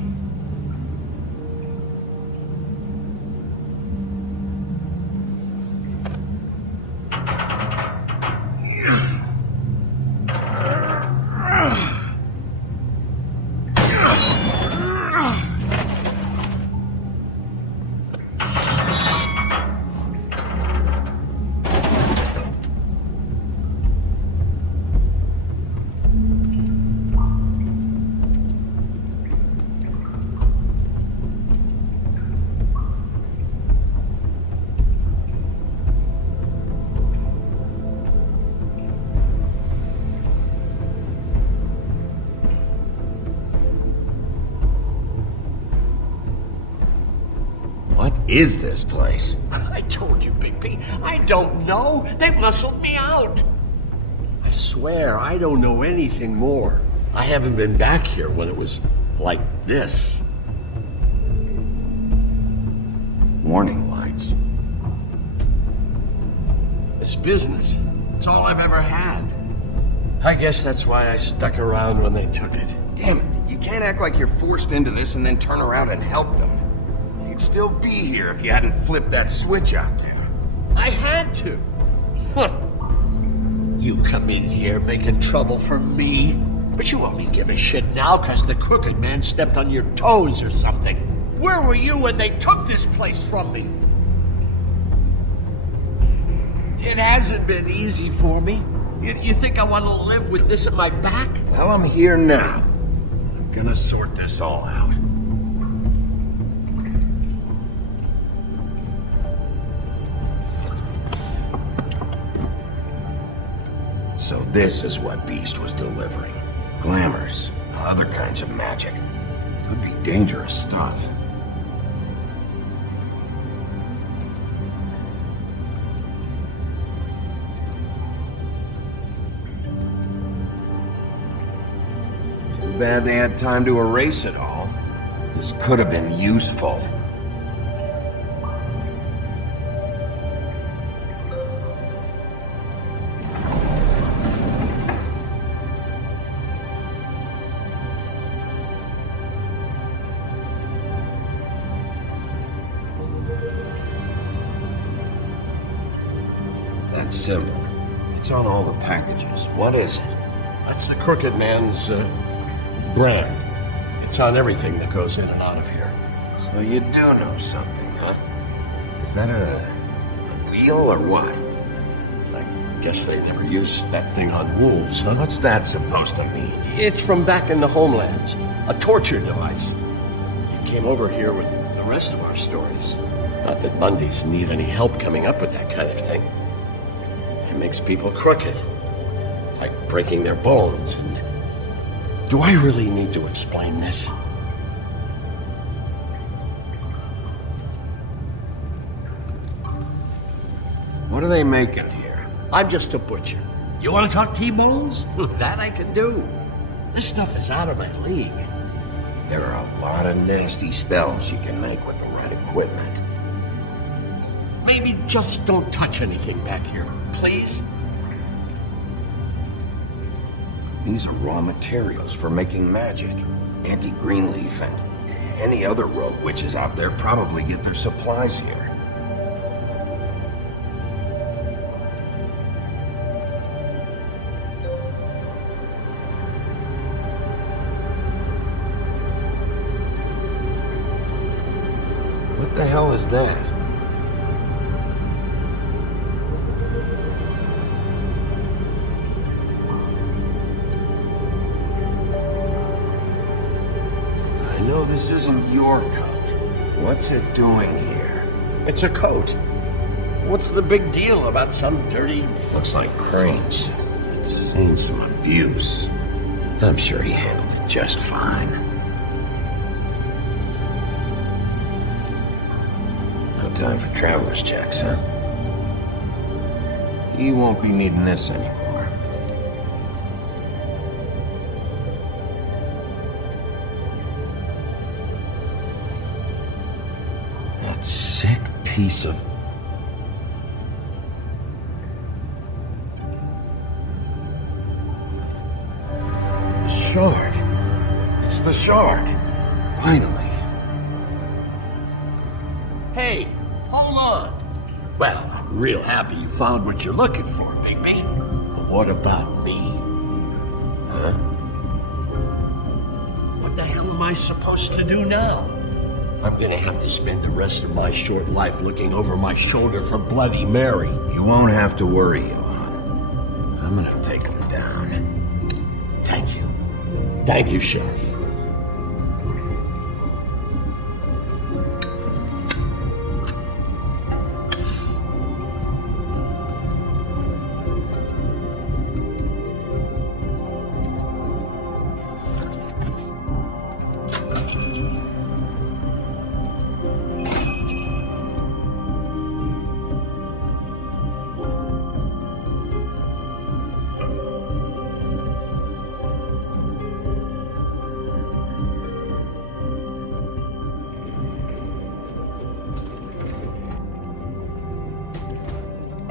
is this place? I told you, Bigby. I don't know. They muscled me out. I swear, I don't know anything more. I haven't been back here when it was like this. Warning lights. It's business. It's all I've ever had. I guess that's why I stuck around when they took it. Damn it, you can't act like you're forced into this and then turn around and help them. You'd still be here if you hadn't flipped that switch out there. I had to. You come in here making trouble for me, but you only give a shit now because the crooked man stepped on your toes or something. Where were you when they took this place from me? It hasn't been easy for me. You think I want to live with this at my back? Well, I'm here now. I'm gonna sort this all out. So this is what Beast was delivering. Glamours, other kinds of magic. Could be dangerous stuff. Too bad they had time to erase it all. This could have been useful. That symbol. It's on all the packages. What is it? That's the crooked man's brand. It's on everything that goes in and out of here. So you do know something, huh? Is that a wheel or what? I guess they never use that thing on wolves, huh? What's that supposed to mean? It's from back in the homelands. A torture device. It came over here with the rest of our stories. Not that Bundys need any help coming up with that kind of thing. It makes people crooked. Like breaking their bones and... Do I really need to explain this? What are they making here? I'm just a butcher. You want to talk T-bones? That I can do. This stuff is out of my league. There are a lot of nasty spells you can make with the right equipment. Maybe just don't touch anything back here, please? These are raw materials for making magic. Auntie Greenleaf and any other rogue witches out there probably get their supplies here. What the hell is that? I know this isn't your coat. What's it doing here? It's a coat. What's the big deal about some dirty... Looks like Crane's. It's seen some abuse. I'm sure he handled it just fine. No time for traveler's checks, huh? You won't be needing this anymore. That sick piece of... The shard. It's the shard. Finally. Hey, hold on. Well, I'm real happy you found what you're looking for, Bigby. But what about me? Huh? What the hell am I supposed to do now? I'm gonna have to spend the rest of my short life looking over my shoulder for Bloody Mary. You won't have to worry, Johan. I'm gonna take him down. Thank you. Thank you, Sheriff.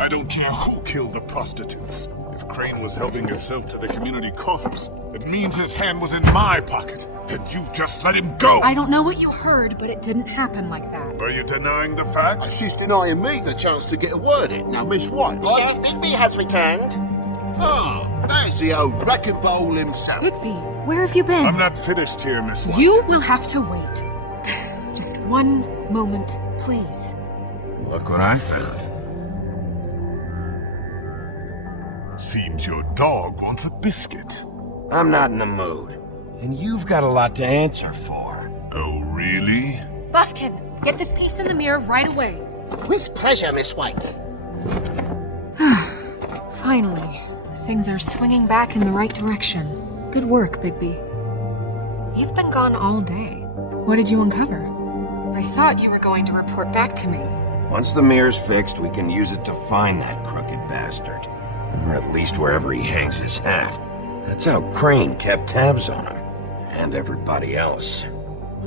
I don't care who killed the prostitutes. If Crane was helping himself to the community coffers, it means his hand was in my pocket, and you just let him go! I don't know what you heard, but it didn't happen like that. Are you denying the fact? She's denying me the chance to get a word in. Now, Miss White, Sheriff Bigby has returned. Ah, there's the old wrecking bowl himself. Bigby, where have you been? I'm not finished here, Miss White. You will have to wait. Just one moment, please. Look what I found. Seems your dog wants a biscuit. I'm not in the mood. And you've got a lot to answer for. Oh, really? Buffkin, get this piece in the mirror right away. With pleasure, Miss White. Finally, things are swinging back in the right direction. Good work, Bigby. You've been gone all day. What did you uncover? I thought you were going to report back to me. Once the mirror's fixed, we can use it to find that crooked bastard. Or at least wherever he hangs his hat. That's how Crane kept tabs on him. And everybody else.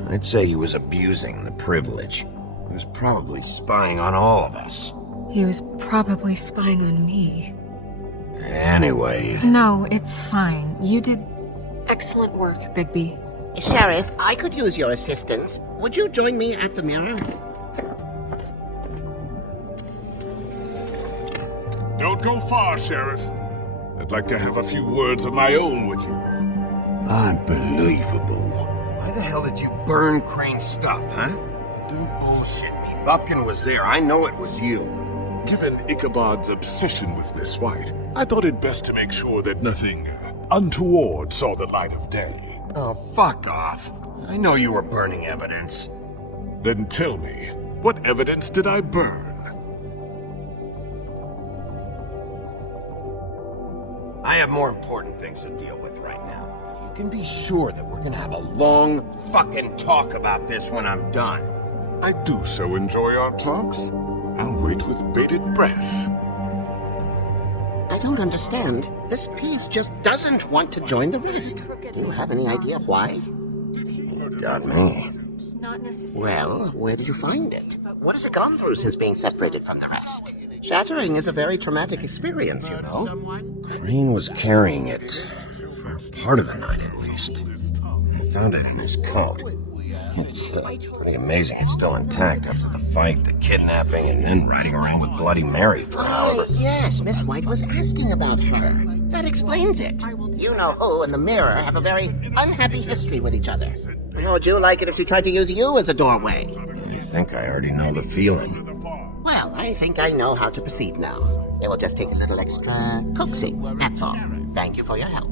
I'd say he was abusing the privilege. He was probably spying on all of us. He was probably spying on me. Anyway... No, it's fine. You did excellent work, Bigby. Sheriff, I could use your assistance. Would you join me at the mirror? Don't go far, Sheriff. I'd like to have a few words of my own with you. Unbelievable. Why the hell did you burn Crane's stuff, huh? Don't bullshit me. Buffkin was there. I know it was you. Given Ichabod's obsession with Miss White, I thought it best to make sure that nothing untoward saw the light of day. Oh, fuck off. I know you were burning evidence. Then tell me, what evidence did I burn? I have more important things to deal with right now. You can be sure that we're gonna have a long fucking talk about this when I'm done. I do so enjoy our talks. I'll wait with bated breath. I don't understand. This piece just doesn't want to join the rest. Do you have any idea why? You got me. Well, where did you find it? What has it gone through since being separated from the rest? Shattering is a very traumatic experience, you know. Crane was carrying it for part of the night, at least. I found it in his coat. It's pretty amazing it's still intact after the fight, the kidnapping, and then riding around with Bloody Mary for however. Yes, Miss White was asking about her. That explains it. You know who and the mirror have a very unhappy history with each other. How would you like it if she tried to use you as a doorway? I think I already know the feeling. Well, I think I know how to proceed now. It will just take a little extra coaxing, that's all. Thank you for your help.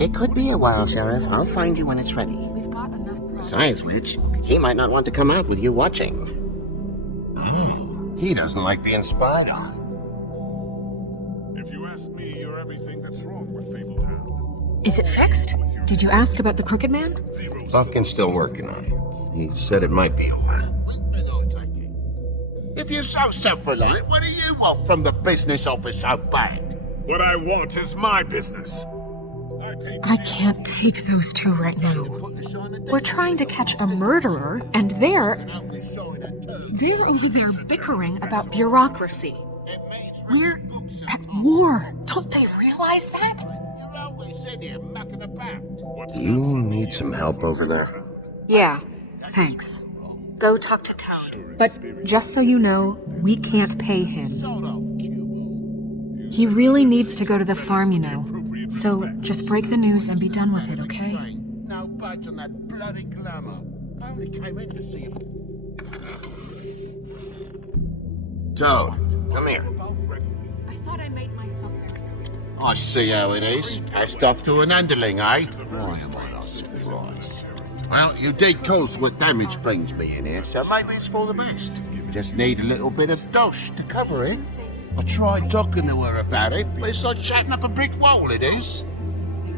It could be a while, Sheriff. I'll find you when it's ready. Besides which, he might not want to come out with you watching. Oh, he doesn't like being spied on. If you ask me, you're everything that's wrong with Fabletown. Is it fixed? Did you ask about the Crooked Man? Buffkin's still working on it. He said it might be a while. If you're so self-reliant, what do you want from the business office so bad? What I want is my business. I can't take those two right now. We're trying to catch a murderer, and they're over there bickering about bureaucracy. We're at war. Don't they realize that? Do you need some help over there? Yeah, thanks. Go talk to Toad. But just so you know, we can't pay him. He really needs to go to the farm, you know. So just break the news and be done with it, okay? No budge on that bloody glamour. I only came in to see him. Toad, come here. I thought I made myself very clear. I see how it is. Passed off to an underling, eh? Why am I not surprised? Well, you did cause what damage brings me in here, so maybe it's for the best. Just need a little bit of dosh to cover it. I tried talking to her about it, but it's like chatting up a brick wall, it is.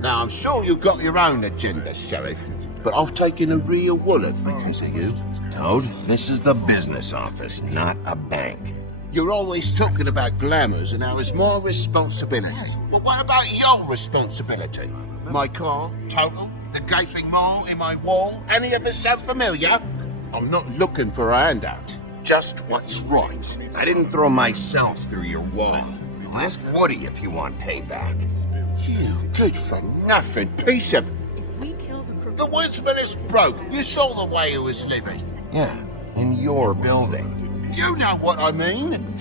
Now, I'm sure you've got your own agenda, Sheriff, but I've taken a real wallet because of you. Toad, this is the business office, not a bank. You're always talking about glamours and how it's my responsibility. Well, what about your responsibility? My car, total, the gaping mole in my wall, any of this sound familiar? I'm not looking for a handout. just what's right. I didn't throw myself through your wall. Ask Woody if you want payback. You good for nothing piece of... The woodsman is broke. You saw the way he was living. Yeah, in your building. You know what I mean.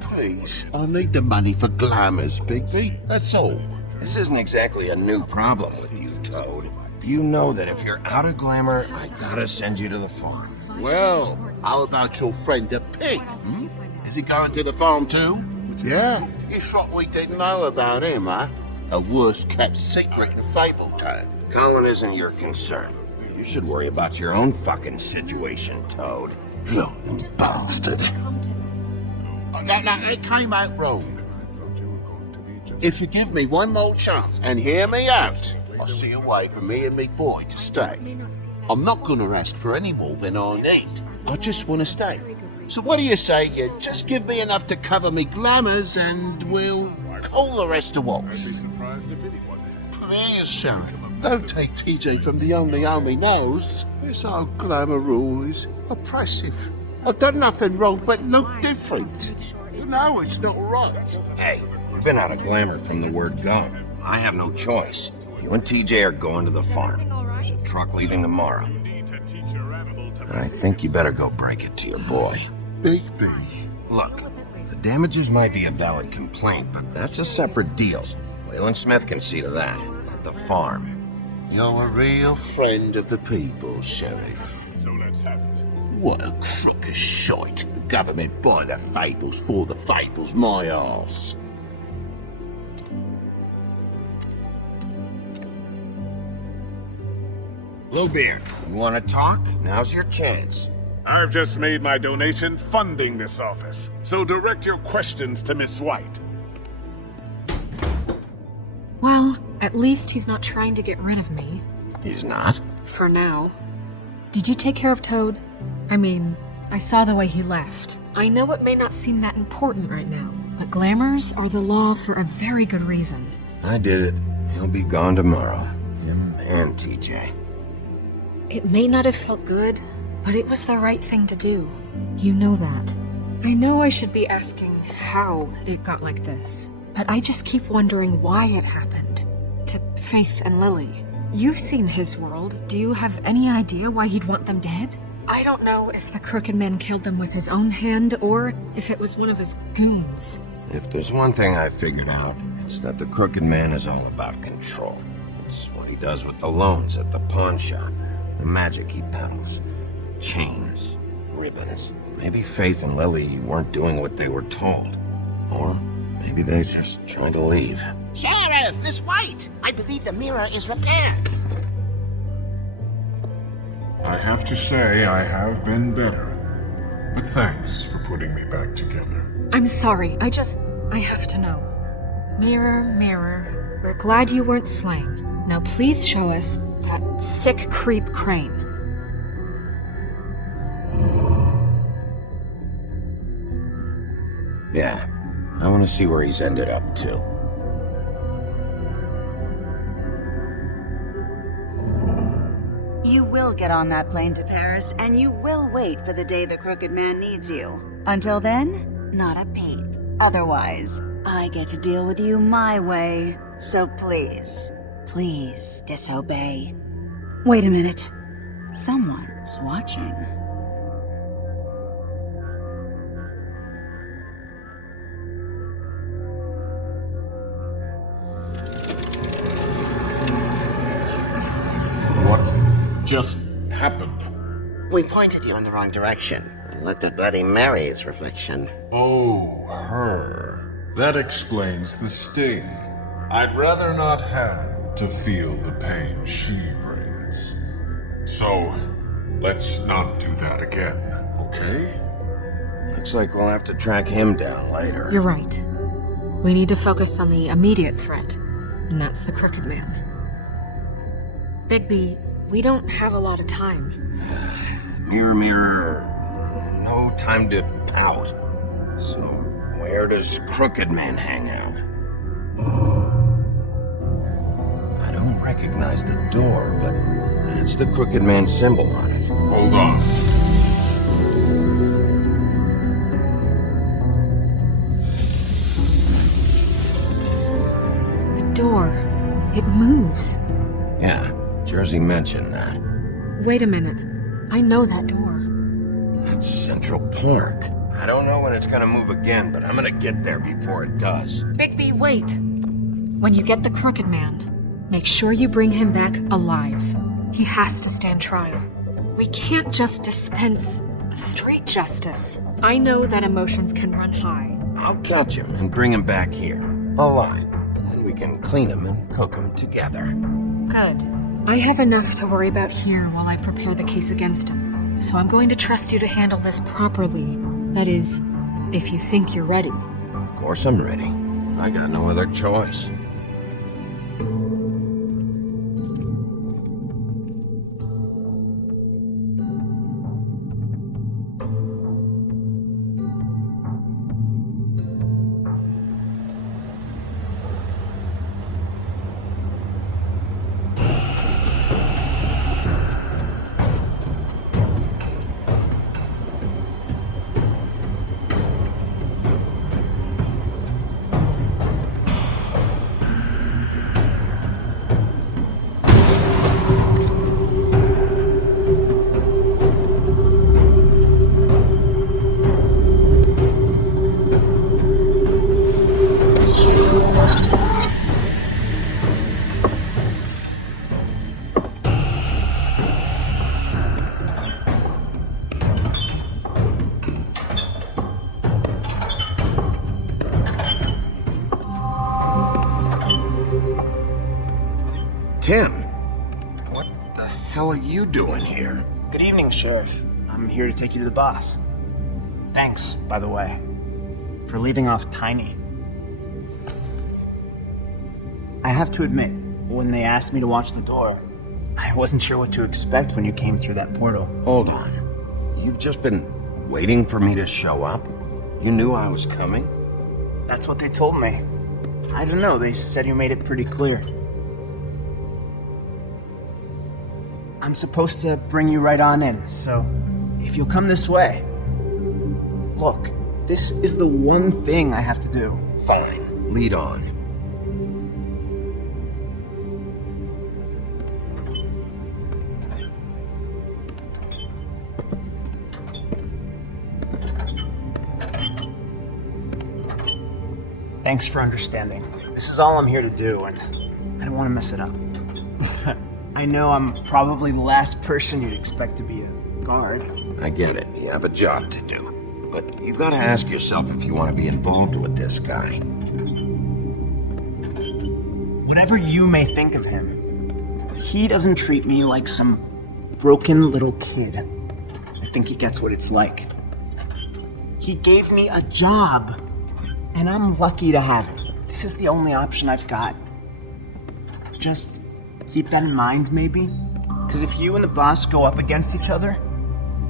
Please, I need the money for glamours, Bigby. That's all. This isn't exactly a new problem with you, Toad. You know that if you're out of glamour, I gotta send you to the farm. Well, how about your friend the pig? Is he going to the farm too? Yeah. It's what we didn't know about him, huh? A worst-kept secret in Fabletown. Colin isn't your concern. You should worry about your own fucking situation, Toad. You bastard. No, it came out wrong. If you give me one more chance and hear me out, I'll see a way for me and me boy to stay. I'm not gonna ask for any more than I need. I just want to stay. So what do you say you just give me enough to cover me glamours and we'll call the rest a wash? Please, Sheriff, don't take TJ from the only arm he knows. This old glamour rule is oppressive. I've done nothing wrong but look different. You know it's not right. Hey, we've been out of glamour from the word go. I have no choice. You and TJ are going to the farm. There's a truck leaving tomorrow. I think you better go break it to your boy. Bigby. Look, the damages might be a valid complaint, but that's a separate deal. Waylon Smith can see to that, at the farm. You're a real friend of the people, Sheriff. So let's have it. What a crook of shite. Government by the fables, for the fables, my arse. Bluebeard, you want to talk? Now's your chance. I've just made my donation funding this office, so direct your questions to Miss White. Well, at least he's not trying to get rid of me. He's not? For now. Did you take care of Toad? I mean, I saw the way he left. I know it may not seem that important right now, but glamours are the law for a very good reason. I did it. He'll be gone tomorrow. Him and TJ. It may not have felt good, but it was the right thing to do. You know that. I know I should be asking how it got like this, but I just keep wondering why it happened. To Faith and Lily. You've seen his world. Do you have any idea why he'd want them dead? I don't know if the Crooked Man killed them with his own hand, or if it was one of his goons. If there's one thing I figured out, it's that the Crooked Man is all about control. It's what he does with the loans at the pawn shop, the magic he peddles. Chains, ribbons. Maybe Faith and Lily weren't doing what they were told. Or maybe they're just trying to leave. Sheriff, Miss White! I believe the mirror is repaired. I have to say I have been better. But thanks for putting me back together. I'm sorry, I have to know. Mirror, mirror, we're glad you weren't slain. Now please show us that sick creep Crane. Yeah, I want to see where he's ended up, too. You will get on that plane to Paris, and you will wait for the day the Crooked Man needs you. Until then, not a peep. Otherwise, I get to deal with you my way. So please, please disobey. Wait a minute. Someone's watching. What just happened? We pointed you in the wrong direction and looked at Bloody Mary's reflection. Oh, her. That explains the sting. I'd rather not have to feel the pain she brings. So, let's not do that again, okay? Looks like we'll have to track him down later. You're right. We need to focus on the immediate threat, and that's the Crooked Man. Bigby, we don't have a lot of time. Mirror, mirror, no time to pout. So, where does Crooked Man hang out? I don't recognize the door, but it's the Crooked Man symbol on it. Hold on. door. It moves. Yeah, Jersey mentioned that. Wait a minute. I know that door. That's Central Park. I don't know when it's gonna move again, but I'm gonna get there before it does. Bigby, wait. When you get the Crooked Man, make sure you bring him back alive. He has to stand trial. We can't just dispense straight justice. I know that emotions can run high. I'll catch him and bring him back here, alive. Then we can clean him and cook him together. Good. I have enough to worry about here while I prepare the case against him. So I'm going to trust you to handle this properly. That is, if you think you're ready. Of course I'm ready. I got no other choice. Tim, what the hell are you doing here? Good evening, Sheriff. I'm here to take you to the boss. Thanks, by the way, for leaving off Tiny. I have to admit, when they asked me to watch the door, I wasn't sure what to expect when you came through that portal. Hold on. You've just been waiting for me to show up? You knew I was coming? That's what they told me. I don't know, they said you made it pretty clear. I'm supposed to bring you right on in, so if you'll come this way. Look, this is the one thing I have to do. Fine, lead on. Thanks for understanding. This is all I'm here to do, and I don't want to mess it up. I know I'm probably the last person you'd expect to be a guard. I get it. You have a job to do. But you gotta ask yourself if you want to be involved with this guy. Whatever you may think of him, he doesn't treat me like some broken little kid. I think he gets what it's like. He gave me a job, and I'm lucky to have it. This is the only option I've got. Just keep that in mind, maybe? Because if you and the boss go up against each other,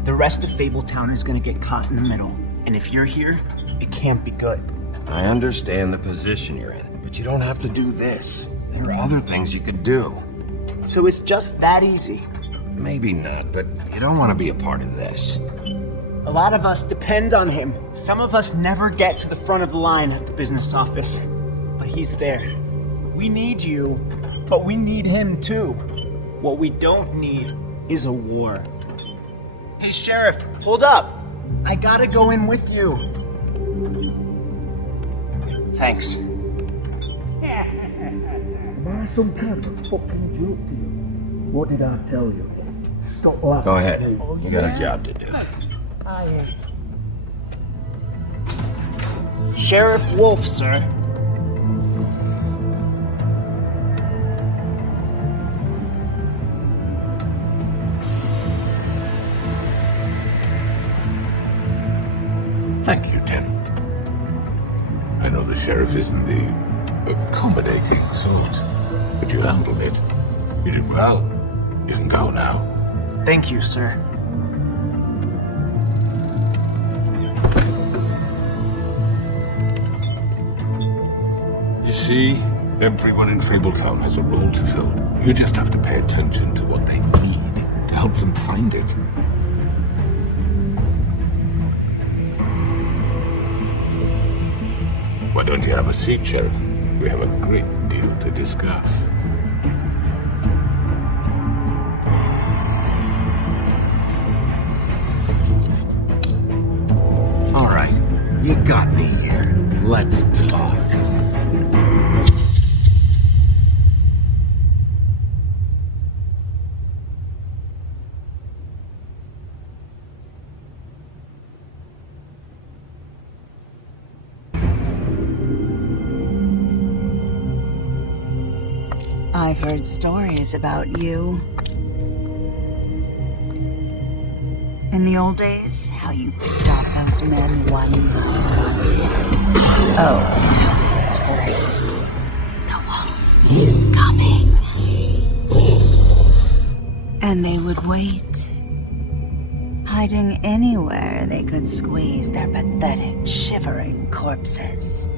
the rest of Fabletown is going to get caught in the middle. And if you're here, it can't be good. I understand the position you're in, but you don't have to do this. There are other things you could do. So it's just that easy? Maybe not, but you don't want to be a part of this. A lot of us depend on him. Some of us never get to the front of the line at the business office. But he's there. We need you, but we need him too. What we don't need is a war. Hey, Sheriff, hold up. I gotta go in with you. Thanks. Am I some kind of fucking joke to you? What did I tell you? Stop laughing. Go ahead. You got a job to do. Sheriff Wolf, sir. Thank you, Tim. I know the sheriff isn't the accommodating sort, but you handled it. You did well. You can go now. Thank you, sir. You see, everyone in Fabletown has a role to fill. You just have to pay attention to what they need to help them find it. Why don't you have a seat, Sheriff? We have a great deal to discuss. All right, you got me here. Let's talk. I've heard stories about you. In the old days, how you picked off those men one by one. Oh, how they screamed. The wolf is coming. And they would wait, hiding anywhere they could squeeze their pathetic, shivering corpses.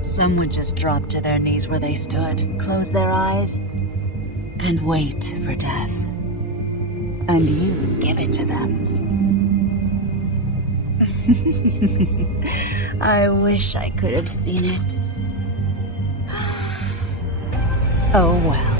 Some would just drop to their knees where they stood, close their eyes, and wait for death. And you'd give it to them. I wish I could have seen it. Oh well.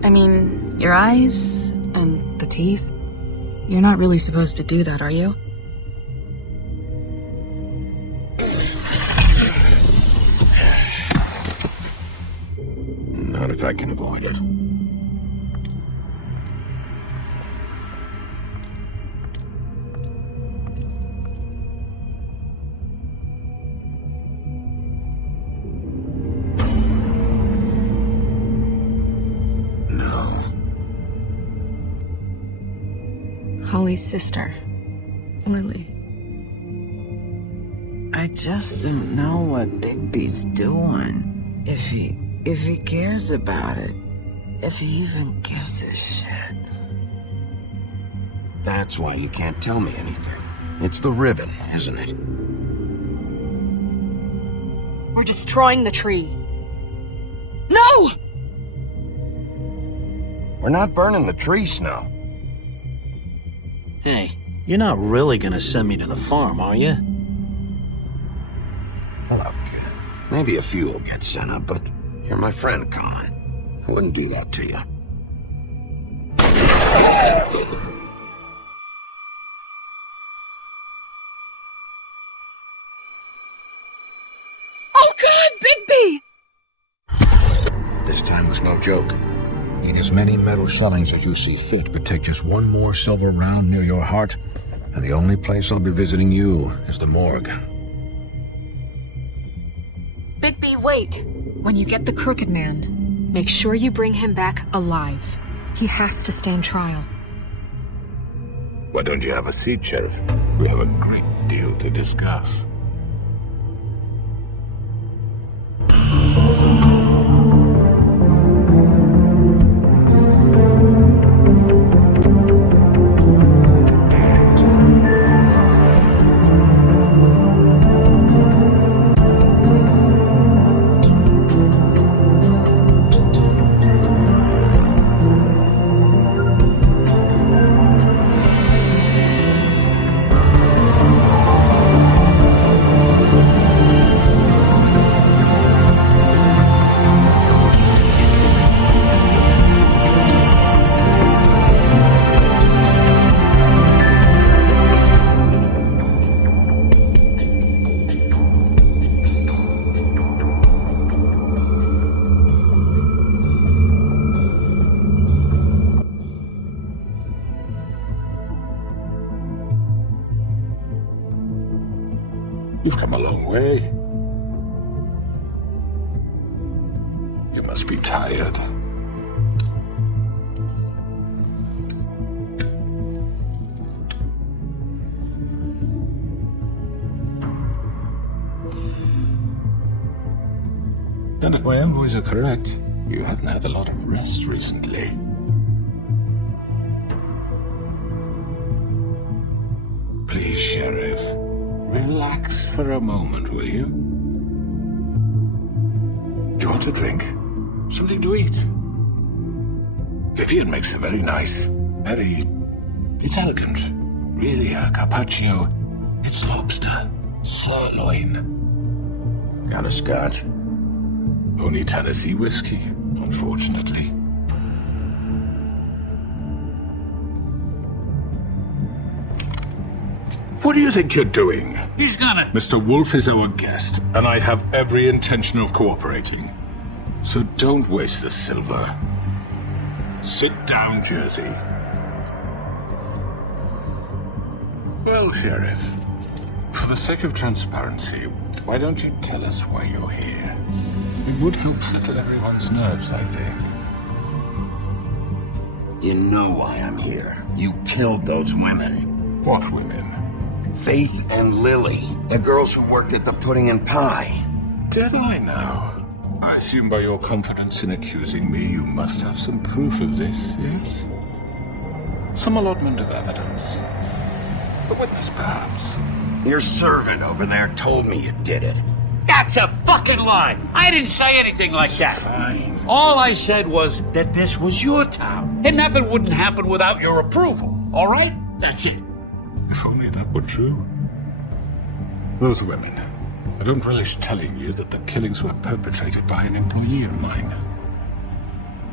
I mean, your eyes and the teeth. You're not really supposed to do that, are you? Not if I can avoid it. Holly's sister, Lily. I just don't know what Bigby's doing. If he cares about it. If he even gives a shit. That's why you can't tell me anything. It's the ribbon, isn't it? We're destroying the tree. No! We're not burning the tree, Snow. Hey, you're not really gonna send me to the farm, are you? Look, maybe a few will get sent up, but you're my friend, Colin. I wouldn't do that to you. Oh God, Bigby! This time was no joke. Eat as many metal shellings as you see fit, but take just one more silver round near your heart, and the only place I'll be visiting you is the morgue. Bigby, wait! When you get the Crooked Man, make sure you bring him back alive. He has to stand trial. Why don't you have a seat, Sheriff? We have a great deal to discuss. You've come a long way. You must be tired. And if my envoys are correct, you haven't had a lot of rest recently. Please, Sheriff, relax for a moment, will you? Do you want a drink? Something to eat? Vivian makes a very nice, it's elegant. Really, a carpaccio. It's lobster, sirloin. Got a scotch? Only Tennessee whiskey, unfortunately. What do you think you're doing? He's gonna... Mr. Wolf is our guest, and I have every intention of cooperating. So don't waste the silver. Sit down, Jersey. Well, Sheriff, for the sake of transparency, why don't you tell us why you're here? It would help settle everyone's nerves, I think. You know why I'm here. You killed those women. What women? Faith and Lily, the girls who worked at the Pudding and Pie. Did I now? I assume by your confidence in accusing me, you must have some proof of this, yes? Some allotment of evidence. A witness, perhaps. Your servant over there told me you did it. That's a fucking lie! I didn't say anything like that. Fine. All I said was that this was your town, and nothing wouldn't happen without your approval, all right? That's it. If only that were true. Those women. I don't relish telling you that the killings were perpetrated by an employee of mine.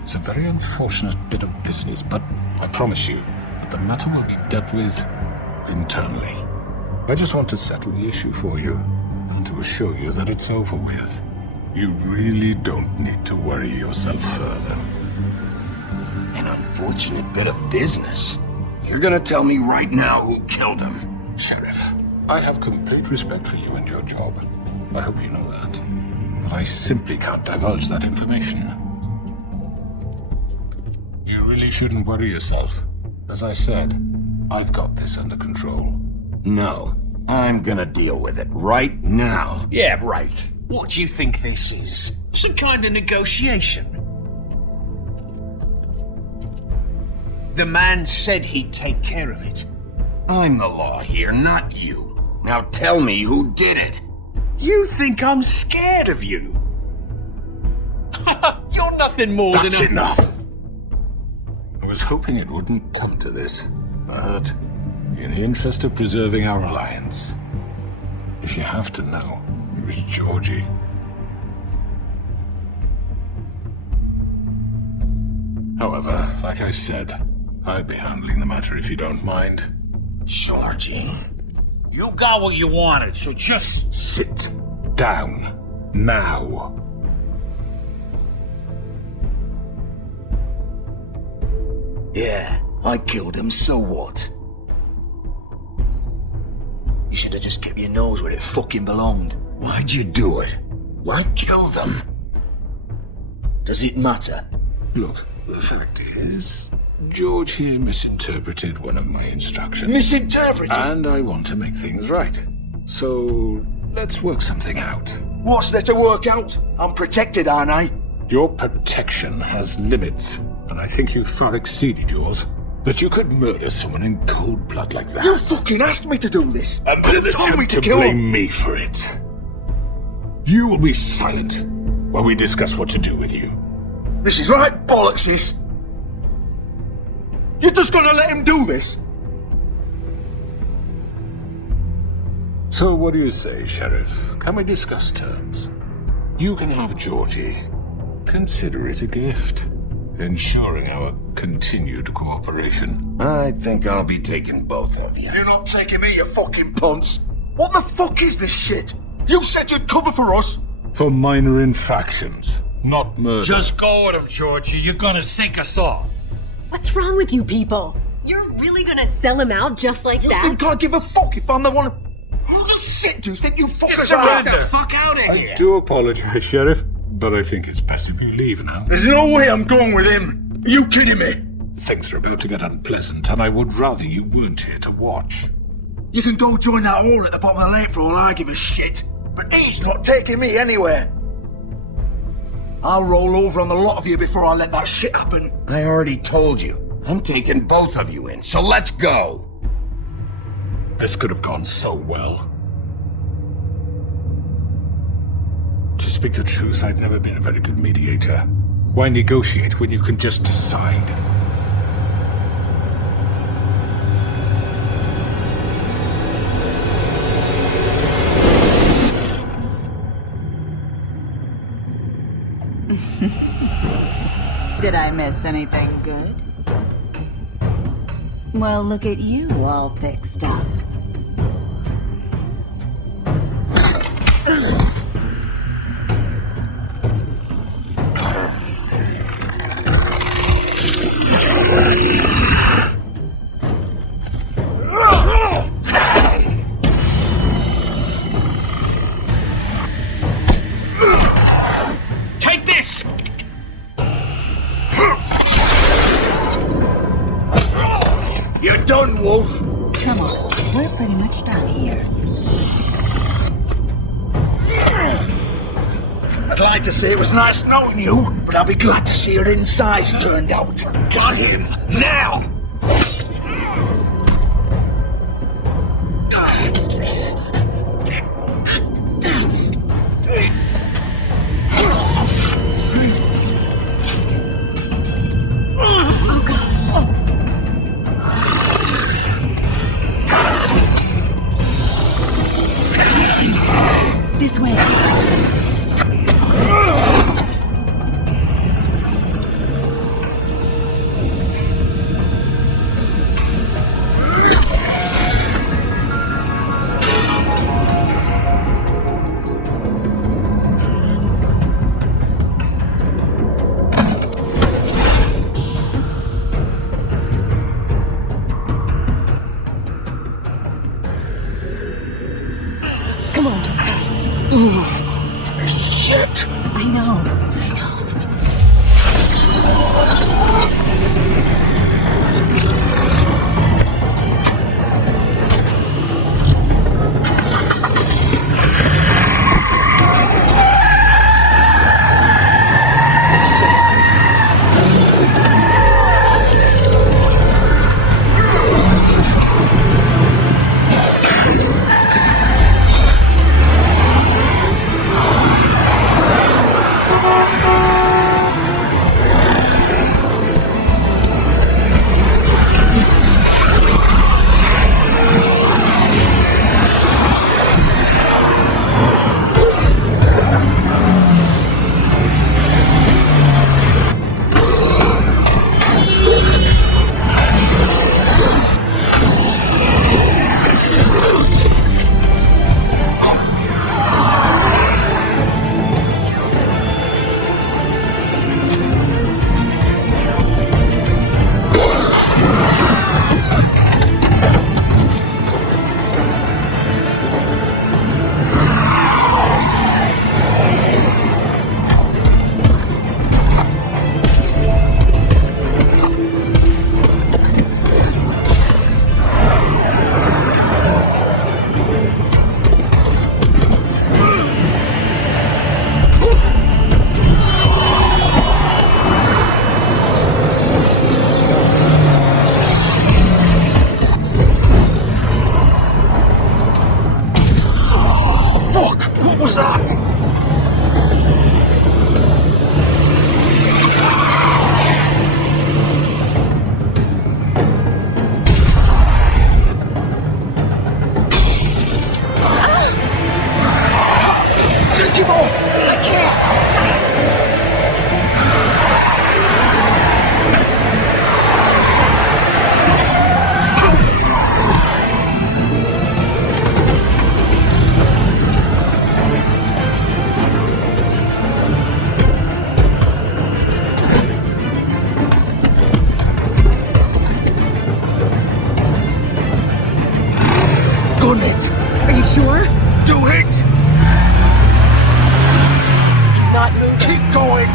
It's a very unfortunate bit of business, but I promise you that the matter will be dealt with internally. I just want to settle the issue for you, and to assure you that it's over with. You really don't need to worry yourself further. An unfortunate bit of business? You're gonna tell me right now who killed him? Sheriff, I have complete respect for you and your job. I hope you know that. But I simply can't divulge that information. You really shouldn't worry yourself. As I said, I've got this under control. No. I'm gonna deal with it right now. Yeah, right. What do you think this is? Some kind of negotiation? The man said he'd take care of it. I'm the law here, not you. Now tell me who did it. You think I'm scared of you? You're nothing more That's than a... enough! I was hoping it wouldn't come to this, but in the interest of preserving our alliance, if you have to know, it was Georgie. However, like I said, I'd be handling the matter if you don't mind. Georgie. You got what you wanted, so just... Sit down. Now. Yeah, I killed him, so what? You should have just kept your nose where it fucking belonged. Why'd you do it? Why kill them? Does it matter? Look, the fact is, George here misinterpreted one of my instructions. Misinterpreted? And I want to make things right. So, let's work something out. What's there to work out? I'm protected, aren't I? Your protection has limits, and I think you've far exceeded yours. That you could murder someone in cold blood like that. You fucking asked me to do this! And then You told me attempt to to kill blame him! me for it. You will be silent while we discuss what to do with you. This is right bollocks, this! You're just gonna let him do this? So what do you say, Sheriff? Can we discuss terms? You can have Georgie. Consider it a gift, ensuring our continued cooperation. I think I'll be taking both of you. You're not taking me, you fucking ponce! What the fuck is this shit? You said you'd cover for us! For minor infractions, not murder. Just go with him, Georgie. You're gonna sink us all. What's wrong with you people? You're really gonna sell him out just like You that? think I give a fuck if I'm the one... Who the shit do you think you fuckers are? Get the fuck out of here! I do apologize, Sheriff, but I think it's best if you leave now. There's no way I'm going with him! Are you kidding me? Things are about to get unpleasant, and I would rather you weren't here to watch. You can go join that hole at the bottom of the lake for all I give a shit. But he's not taking me anywhere. I'll roll over on the lot of you before I let that shit happen. I already told you. I'm taking both of you in, so let's go. This could have gone so well. To speak the truth, I've never been a very good mediator. Why negotiate when you can just decide? Did I miss anything good? Well, look at you all fixed up. Take this! You're done, Wolf. Come on, we're pretty much done here. I'd like to say it was nice knowing you, but I'll be glad to see your insides turned out. Got him! Now! This way. Come on, Shit! I know. sure? Do it! He's not moving. Keep going!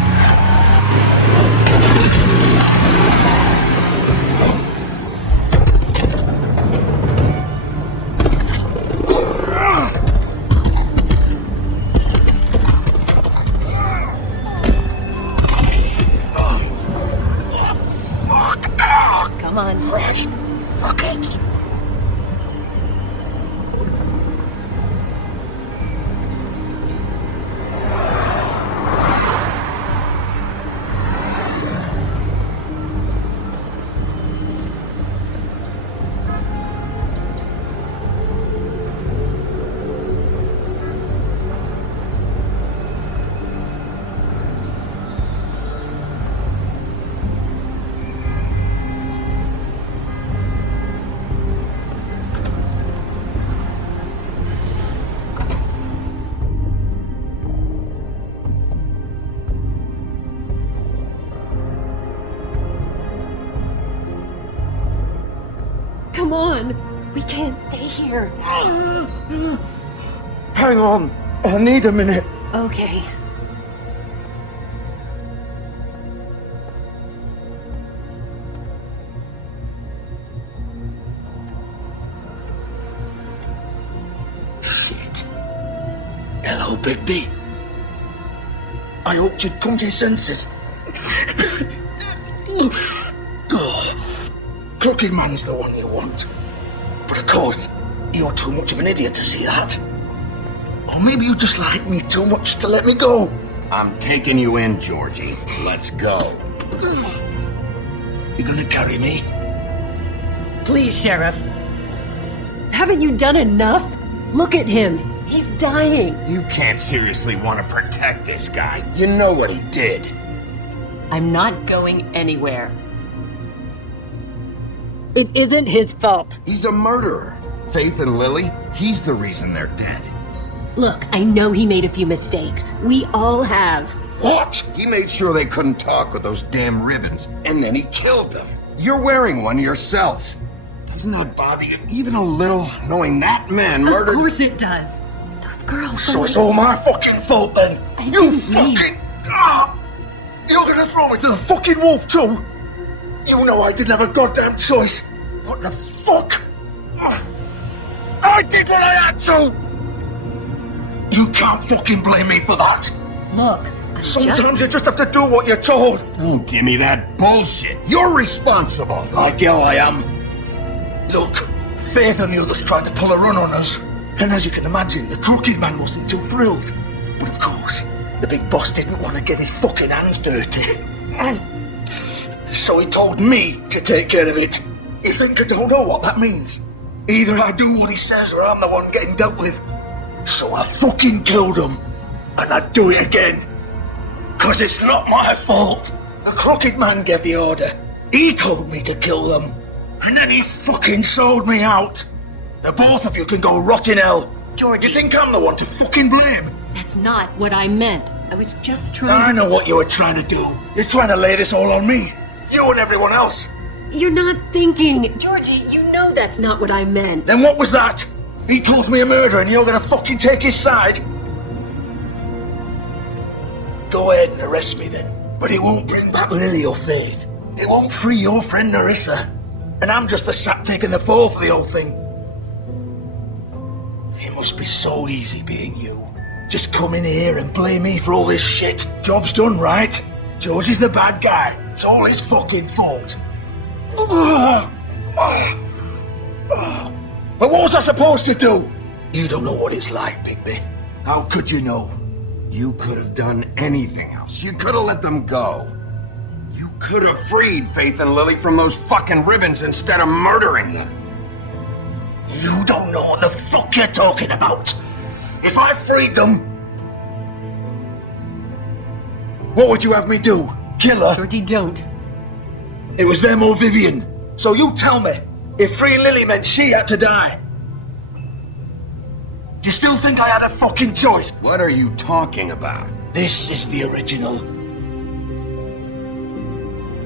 Come on. Right. Fuck it. Come on. We can't stay here. Hang on. I need a minute. Okay. Shit. Hello, Bigby. I hoped you'd come to your senses. Crooked Man's the one you want. But of course, you're too much of an idiot to see that. Or maybe you just like me too much to let me go. I'm taking you in, Georgie. Let's go. You gonna carry me? Please, Sheriff. Haven't you done enough? Look at him. He's dying. You can't seriously want to protect this guy. You know what he did. I'm not going anywhere. It isn't his fault. He's a murderer. Faith and Lily, he's the reason they're dead. Look, I know he made a few mistakes. We all have. What? He made sure they couldn't talk with those damn ribbons, and then he killed them. You're wearing one yourself. Doesn't that bother you even a little, knowing that man murdered... Of course it does. Those girls... So it's all my fucking fault then? You fucking... You're gonna throw me to the fucking wolf too? You know I didn't have a goddamn choice. What the fuck? I did what I had to! You can't fucking blame me for that. Look, sometimes you just have to do what you're told. Don't give me that bullshit. You're responsible. Like how I am. Look, Faith and the others tried to pull a run on us. And as you can imagine, the Crooked Man wasn't too thrilled. But of course, the big boss didn't want to get his fucking hands dirty. So he told me to take care of it. You think I don't know what that means? Either I do what he says or I'm the one getting dealt with. So I fucking killed him. And I'd do it again. 'Cause it's not my fault. The Crooked Man gave the order. He told me to kill them. And then he fucking sold me out. The both of you can go rot in hell. Georgie. You think I'm the one to fucking blame? That's not what I meant. I was just trying I know what you were trying to do. You're trying to lay this all on me. You and everyone else. You're not thinking. Georgie, you know that's not what I meant. Then what was that? He calls me a murderer and you're gonna fucking take his side? Go ahead and arrest me then. But it won't bring back Lily or Faith. It won't free your friend Narissa. And I'm just the sap taking the fall for the whole thing. It must be so easy being you. Just come in here and blame me for all this shit. Job's done, right? George is the bad guy. It's all his fucking fault. But what was I supposed to do? You don't know what it's like, Bigby. How could you know? You could have done anything else. You could have let them go. You could have freed Faith and Lily from those fucking ribbons instead of murdering them. You don't know what the fuck you're talking about. If I freed them... What would you have me do? Kill her? Georgie, don't. It was them or Vivian. So you tell me, if freeing Lily meant she had to die, do you still think I had a fucking choice? What are you talking about? This is the original.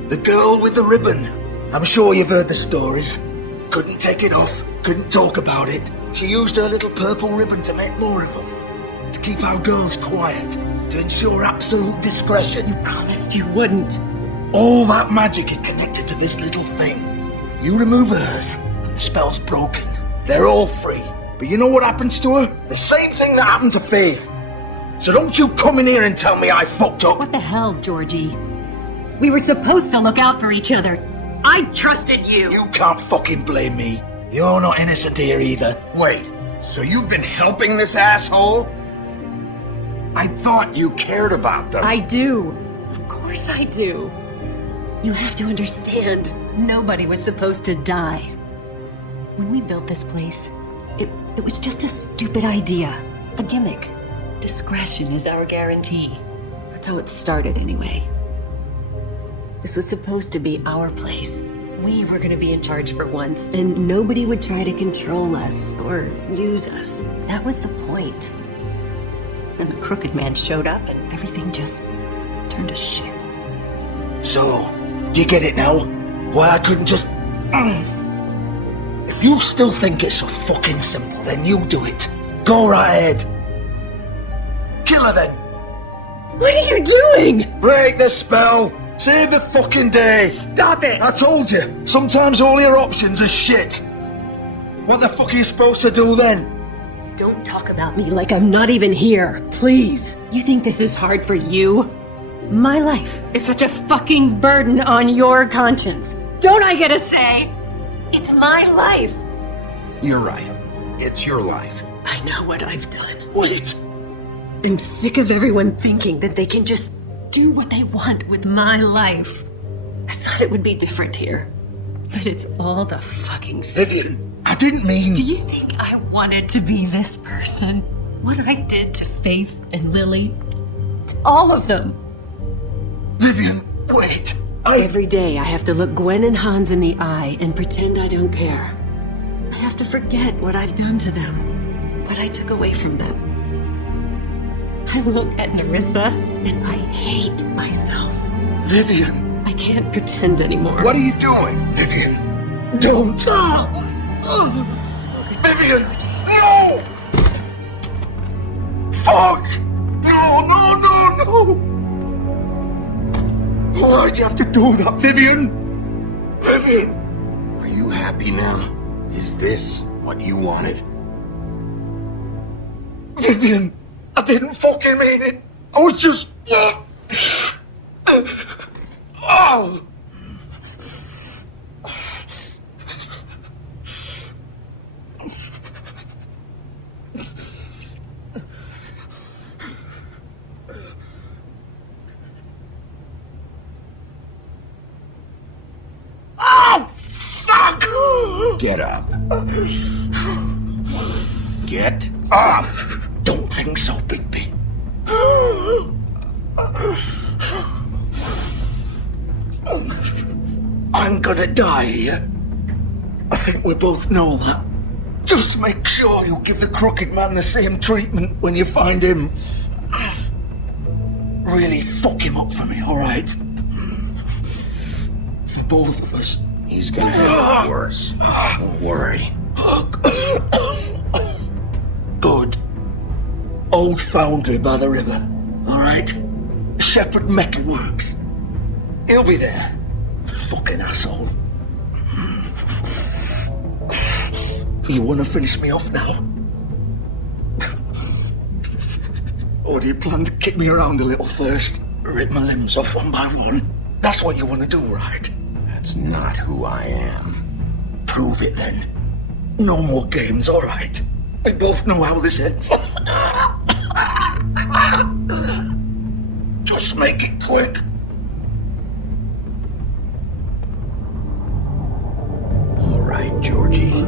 The girl with the ribbon. I'm sure you've heard the stories. Couldn't take it off, couldn't talk about it. She used her little purple ribbon to make more of them. To keep our girls quiet. To ensure absolute discretion. You promised you wouldn't. All that magic is connected to this little thing. You remove hers, and the spell's broken. They're all free. But you know what happens to her? The same thing that happened to Faith. So don't you come in here and tell me I fucked up. What the hell, Georgie? We were supposed to look out for each other. I trusted you. You can't fucking blame me. You're not innocent here either. Wait, so you've been helping this asshole? I thought you cared about them. I do. Of course I do. You have to understand, nobody was supposed to die. When we built this place, it was just a stupid idea. A gimmick. Discretion is our guarantee. That's how it started anyway. This was supposed to be our place. We were gonna be in charge for once, and nobody would try to control us or use us. That was the point. Then the crooked man showed up and everything just turned to shit. So, do you get it now? Why I couldn't just... If you still think it's so fucking simple, then you do it. Go right ahead. Kill her then. What are you doing? Break the spell. Save the fucking day. Stop it. I told you. Sometimes all your options are shit. What the fuck are you supposed to do then? Don't talk about me like I'm not even here, please. You think this is hard for you? My life is such a fucking burden on your conscience. Don't I get a say? It's my life. You're right. It's your life. I know what I've done. Wait. I'm sick of everyone thinking that they can just do what they want with my life. I thought it would be different here. But it's all the fucking same. Vivian, I didn't mean... Do you think I wanted to be this person? What I did to Faith and Lily? To all of them. Vivian, wait. Every day I have to look Gwen and Hans in the eye and pretend I don't care. I have to forget what I've done to them. What I took away from them. I look at Nerissa and I hate myself. Vivian. I can't pretend anymore. What are you doing? Vivian, don't. Vivian, no! Fuck! No! Why'd you have to do that, Vivian? Vivian! Are you happy now? Is this what you wanted? Vivian, I didn't fucking mean it. I was just... Oh! Oh, fuck! Get up. Get up! Don't think so, Bigby. I'm gonna die here. I think we both know that. Just make sure you give the crooked man the same treatment when you find him. Really fuck him up for me, alright? For both of us. He's gonna have it worse. Don't worry. Good. Old foundry by the river, alright? Shepherd Metalworks. He'll be there. Fucking asshole. You wanna finish me off now? Or do you plan to kick me around a little first? Rip my limbs off one by one? That's what you wanna do, right? That's not who I am. Prove it then. No more games, alright? We both know how this ends. Just make it quick. All right, Georgie.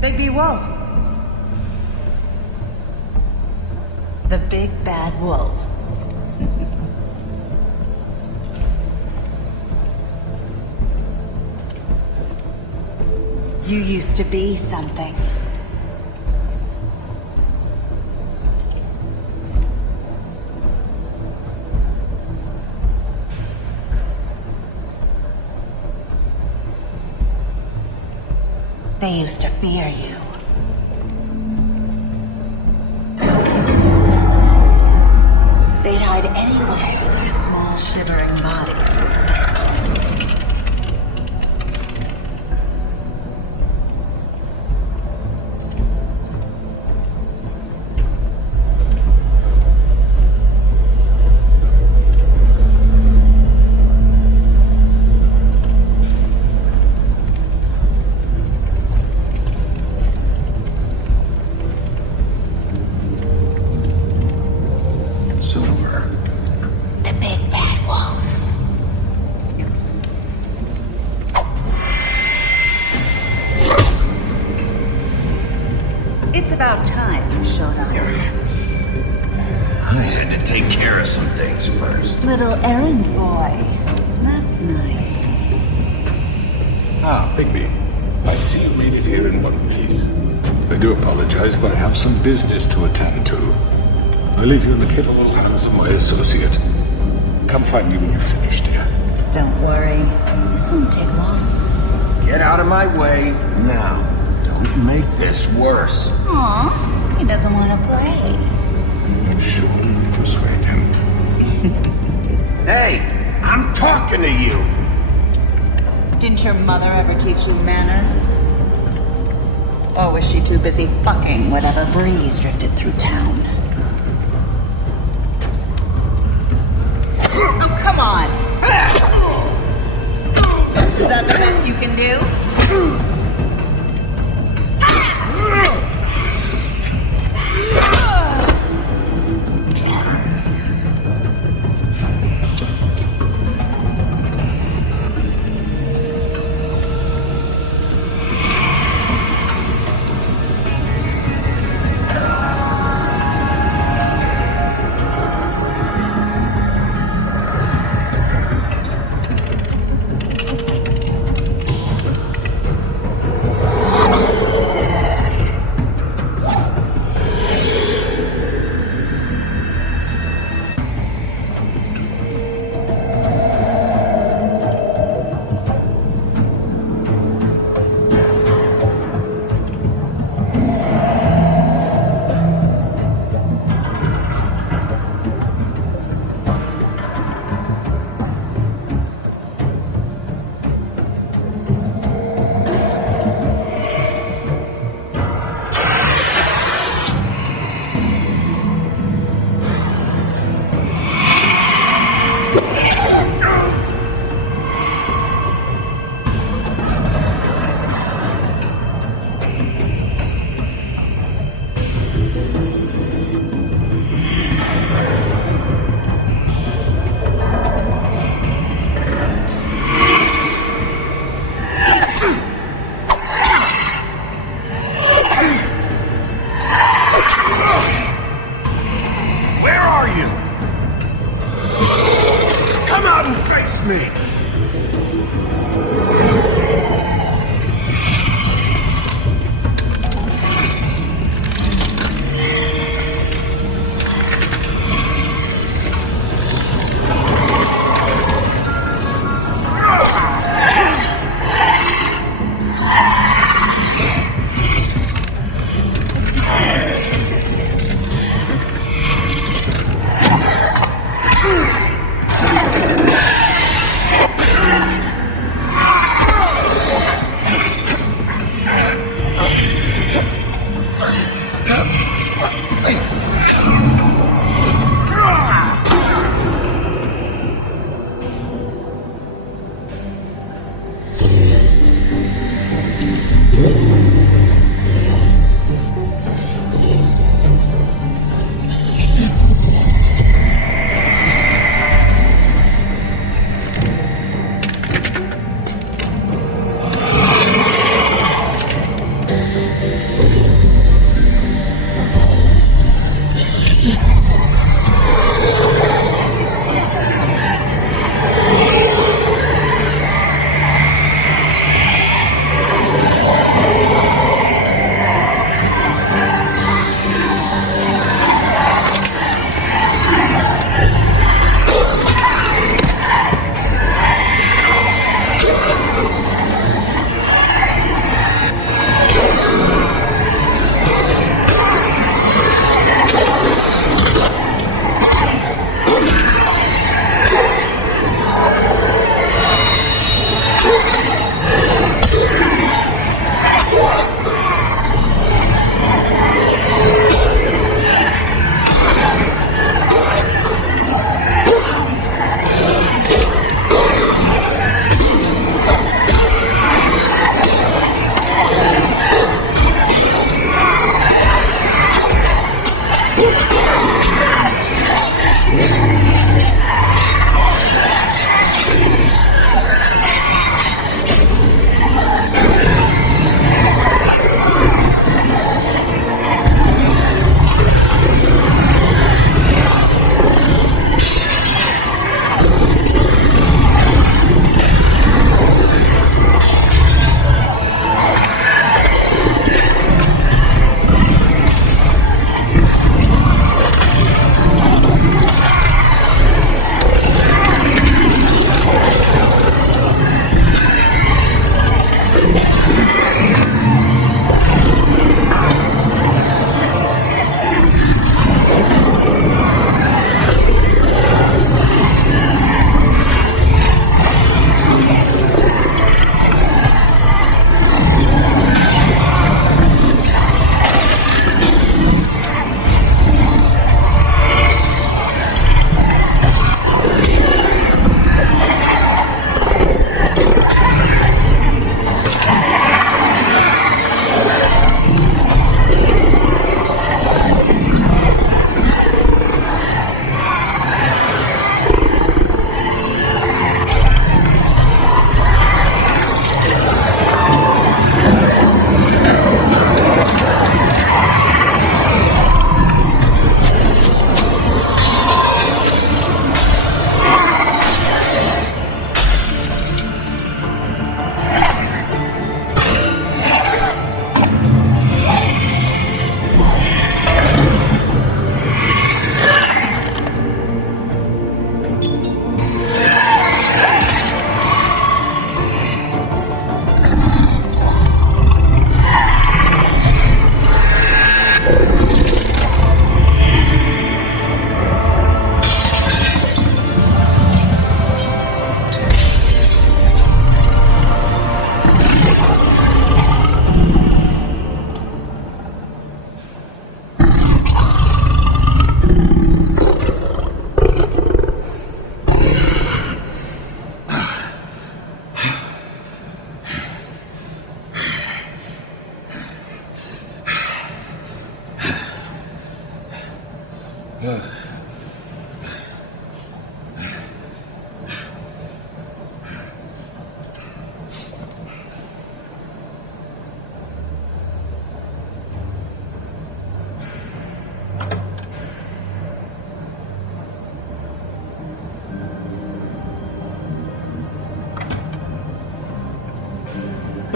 Bigby Wolf. The big bad wolf. You used to be something. They used to fear you. They'd hide anywhere their small shivering bodies would fit. Silver. The big bad wolf. It's about time you showed up. I had to take care of some things first. Little errand boy. That's nice. Ah, Bigby. I see you made it here in one piece. I do apologize, but I have some business to attend to. I leave you in the capable hands of my associate. Come find me when you've finished, dear. Don't worry. This won't take long. Get out of my way now. Don't make this worse. Aw, he doesn't want to play. I'm sure you persuade him. Hey, I'm talking to you. Didn't your mother ever teach you manners? Or was she too busy fucking whatever breeze drifted through town? Oh, come on! Is that the best you can do?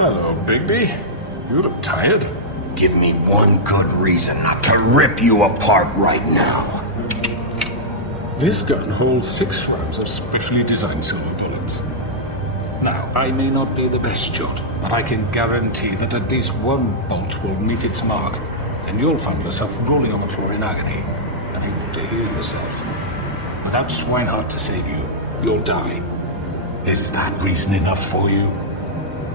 Hello, Bigby. You look tired. Give me one good reason not to rip you apart right now. This gun holds 6 rounds of specially designed silver bullets. Now, I may not be the best shot, but I can guarantee that at least one bolt will meet its mark, and you'll find yourself rolling on the floor in agony, unable to heal yourself. Without Swinehart to save you, you'll die. Is that reason enough for you?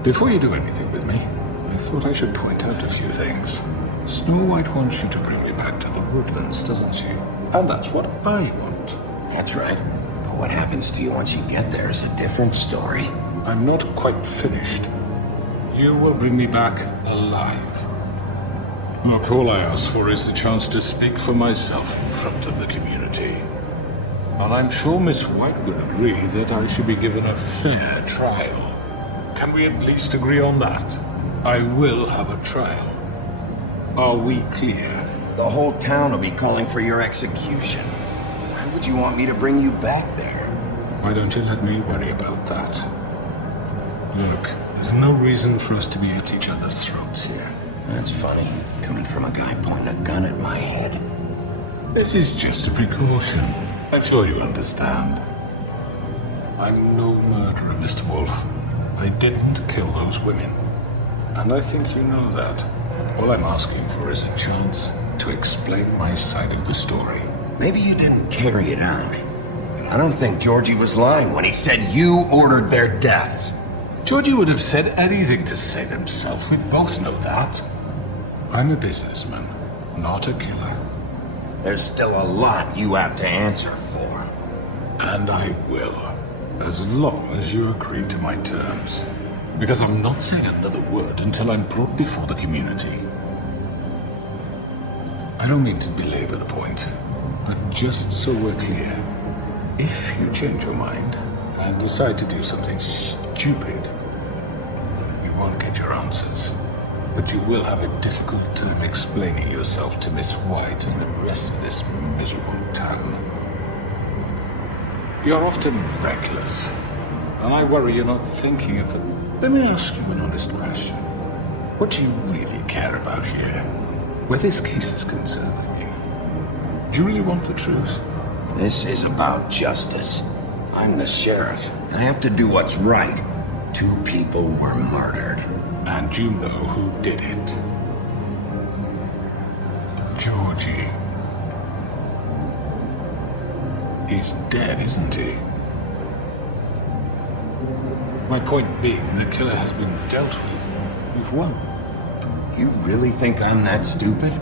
Before you do anything with me, I thought I should point out a few things. Snow White wants you to bring me back to the woodlands, doesn't she? And that's what I want. That's right. But what happens to you once you get there is a different story. I'm not quite finished. You will bring me back alive. Look, all I ask for is the chance to speak for myself in front of the community. And I'm sure Miss White will agree that I should be given a fair trial. Can we at least agree on that? I will have a trial. Are we clear? The whole town will be calling for your execution. Why would you want me to bring you back there? Why don't you let me worry about that? Look, there's no reason for us to be at each other's throats here. That's funny, coming from a guy pointing a gun at my head. This is just a precaution. I'm sure you understand. I'm no murderer, Mr. Wolf. I didn't kill those women. And I think you know that. All I'm asking for is a chance to explain my side of the story. Maybe you didn't carry it out, but I don't think Georgie was lying when he said you ordered their deaths. Georgie would have said anything to save himself. We both know that. I'm a businessman, not a killer. There's still a lot you have to answer for. And I will, as long as you agree to my terms. Because I'm not saying another word until I'm brought before the community. I don't mean to belabor the point, but just so we're clear, if you change your mind and decide to do something stupid, you won't get your answers. But you will have a difficult time explaining yourself to Miss White and the rest of this miserable town. You're often reckless, and I worry you're not thinking of the... Let me ask you an honest question. What do you really care about here? Where this case is concerning you? Do you really want the truth? This is about justice. I'm the sheriff. I have to do what's right. 2 people were murdered. And you know who did it. Georgie. He's dead, isn't he? My point being, the killer has been dealt with. We've won. You really think I'm that stupid?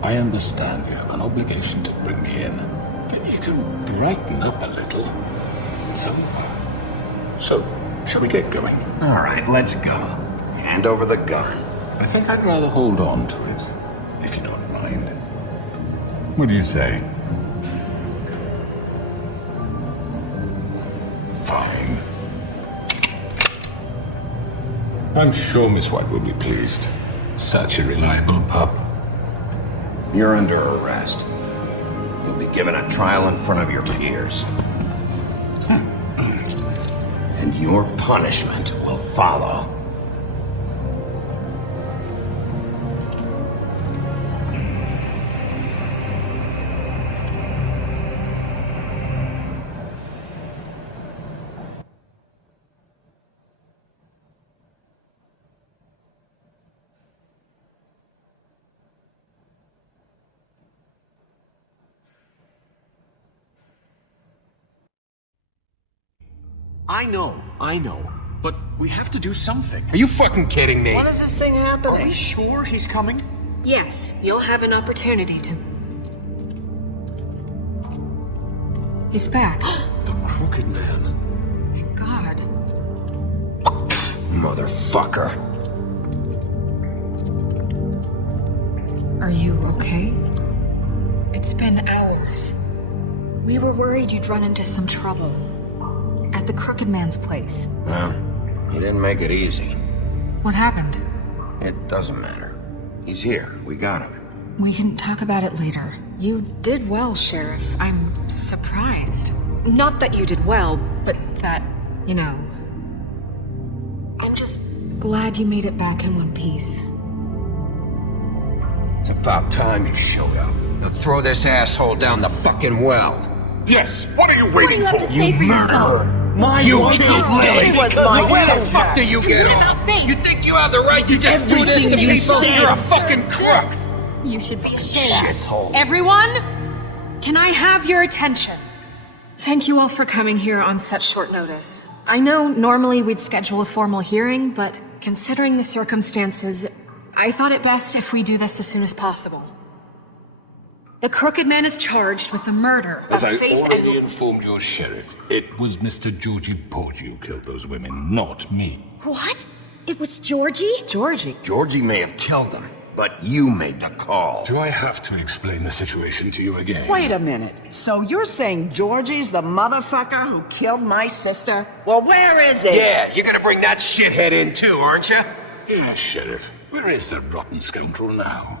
I understand you have an obligation to bring me in, but you can brighten up a little. It's over. So, shall we get going? All right, let's go. Hand over the gun. I think I'd rather hold on to it, if you don't mind. What do you say? Fine. I'm sure Miss White will be pleased. Such a reliable pup. You're under arrest. You'll be given a trial in front of your peers. And your punishment will follow. I know. But we have to do something. Are you fucking kidding me? When is this thing happening? Are we sure he's coming? Yes, you'll have an opportunity to... He's back. The Crooked Man. Thank God. Motherfucker. Are you okay? It's been hours. We were worried you'd run into some trouble. At the Crooked Man's place. Well, he didn't make it easy. What happened? It doesn't matter. He's here. We got him. We can talk about it later. You did well, Sheriff. I'm surprised. Not that you did well, but that, you know... I'm just glad you made it back in one piece. It's about time you showed up. Now throw this asshole down the fucking well. Yes, what are you waiting for? Say for yourself. You killed Lily! was my Where the sister. fuck do you get off? You think you have the right to just do this to people? You're a fucking crook! You should be ashamed. Asshole. Everyone, can I have your attention? Thank you all for coming here on such short notice. I know normally we'd schedule a formal hearing, but considering the circumstances, I thought it best if we do this as soon as possible. The Crooked Man is charged with the murder As of I Faith already and... informed your sheriff, it was Mr. Georgie Porgy who killed those women, not me. What? It was Georgie? Georgie? Georgie may have killed him, but you made the call. Do I have to explain the situation to you again? Wait a minute. So you're saying Georgie's the motherfucker who killed my sister? Well, where is he? Yeah, you're gonna bring that shithead in too, aren't you? Yes, Sheriff. Where is that rotten scoundrel now?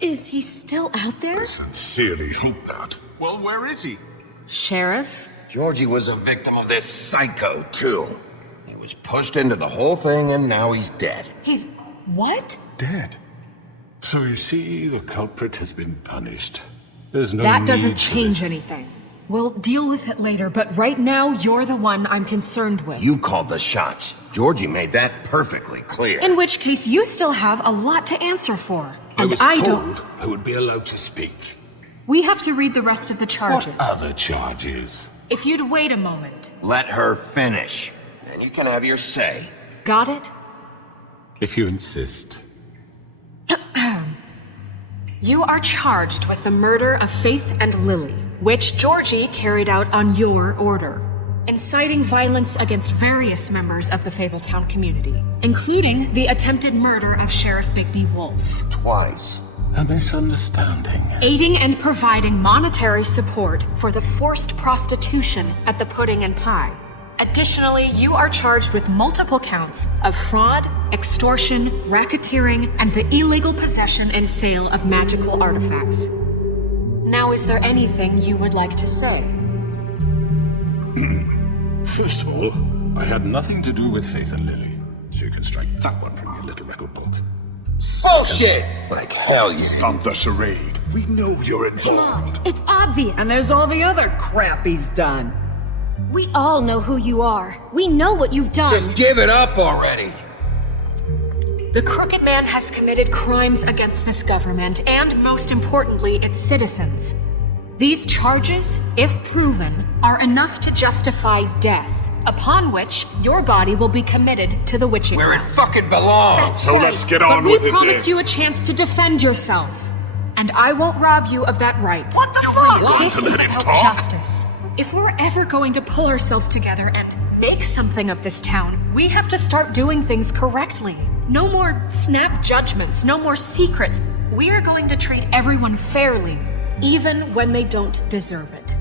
Is he still out there? I sincerely hope not. Well, where is he? Sheriff? Georgie was a victim of this psycho, too. He was pushed into the whole thing, and now he's dead. He's... what? Dead. So you see, the culprit has been punished. There's no That need doesn't for change this. anything. We'll deal with it later, but right now, you're the one I'm concerned with. You called the shots. Georgie made that perfectly clear. In which case, you still have a lot to answer for. I And was I told don't... I would be allowed to speak. We have to read the rest of the charges. What other charges? If you'd wait a moment. Let her finish. Then you can have your say. Got it? If you insist. You are charged with the murder of Faith and Lily, which Georgie carried out on your order, inciting violence against various members of the Fabletown community, including the attempted murder of Sheriff Bigby Wolf. Twice. A misunderstanding. Aiding and providing monetary support for the forced prostitution at the Pudding and Pie. Additionally, you are charged with multiple counts of fraud, extortion, racketeering, and the illegal possession and sale of magical artifacts. Now, is there anything you would like to say? First of all, I had nothing to do with Faith and Lily, so you can strike that one from your little record book. Bullshit! Like hell you Stop the charade. We know you're Come on, involved. it's obvious. And there's all the other crap he's done. We all know who you are. We know what you've done. Just give it up already. The Crooked Man has committed crimes against this government and, most importantly, its citizens. These charges, if proven, are enough to justify death, upon which your body will be committed to the witching Where it well. fucking belongs. That's So right. let's get But on we with it, promised then. you a chance to defend yourself, and I won't rob you of that right. What the fuck? This to is let him about talk? justice. If we're ever going to pull ourselves together and make something of this town, we have to start doing things correctly. No more snap judgments, no more secrets. We are going to treat everyone fairly, even when they don't deserve it.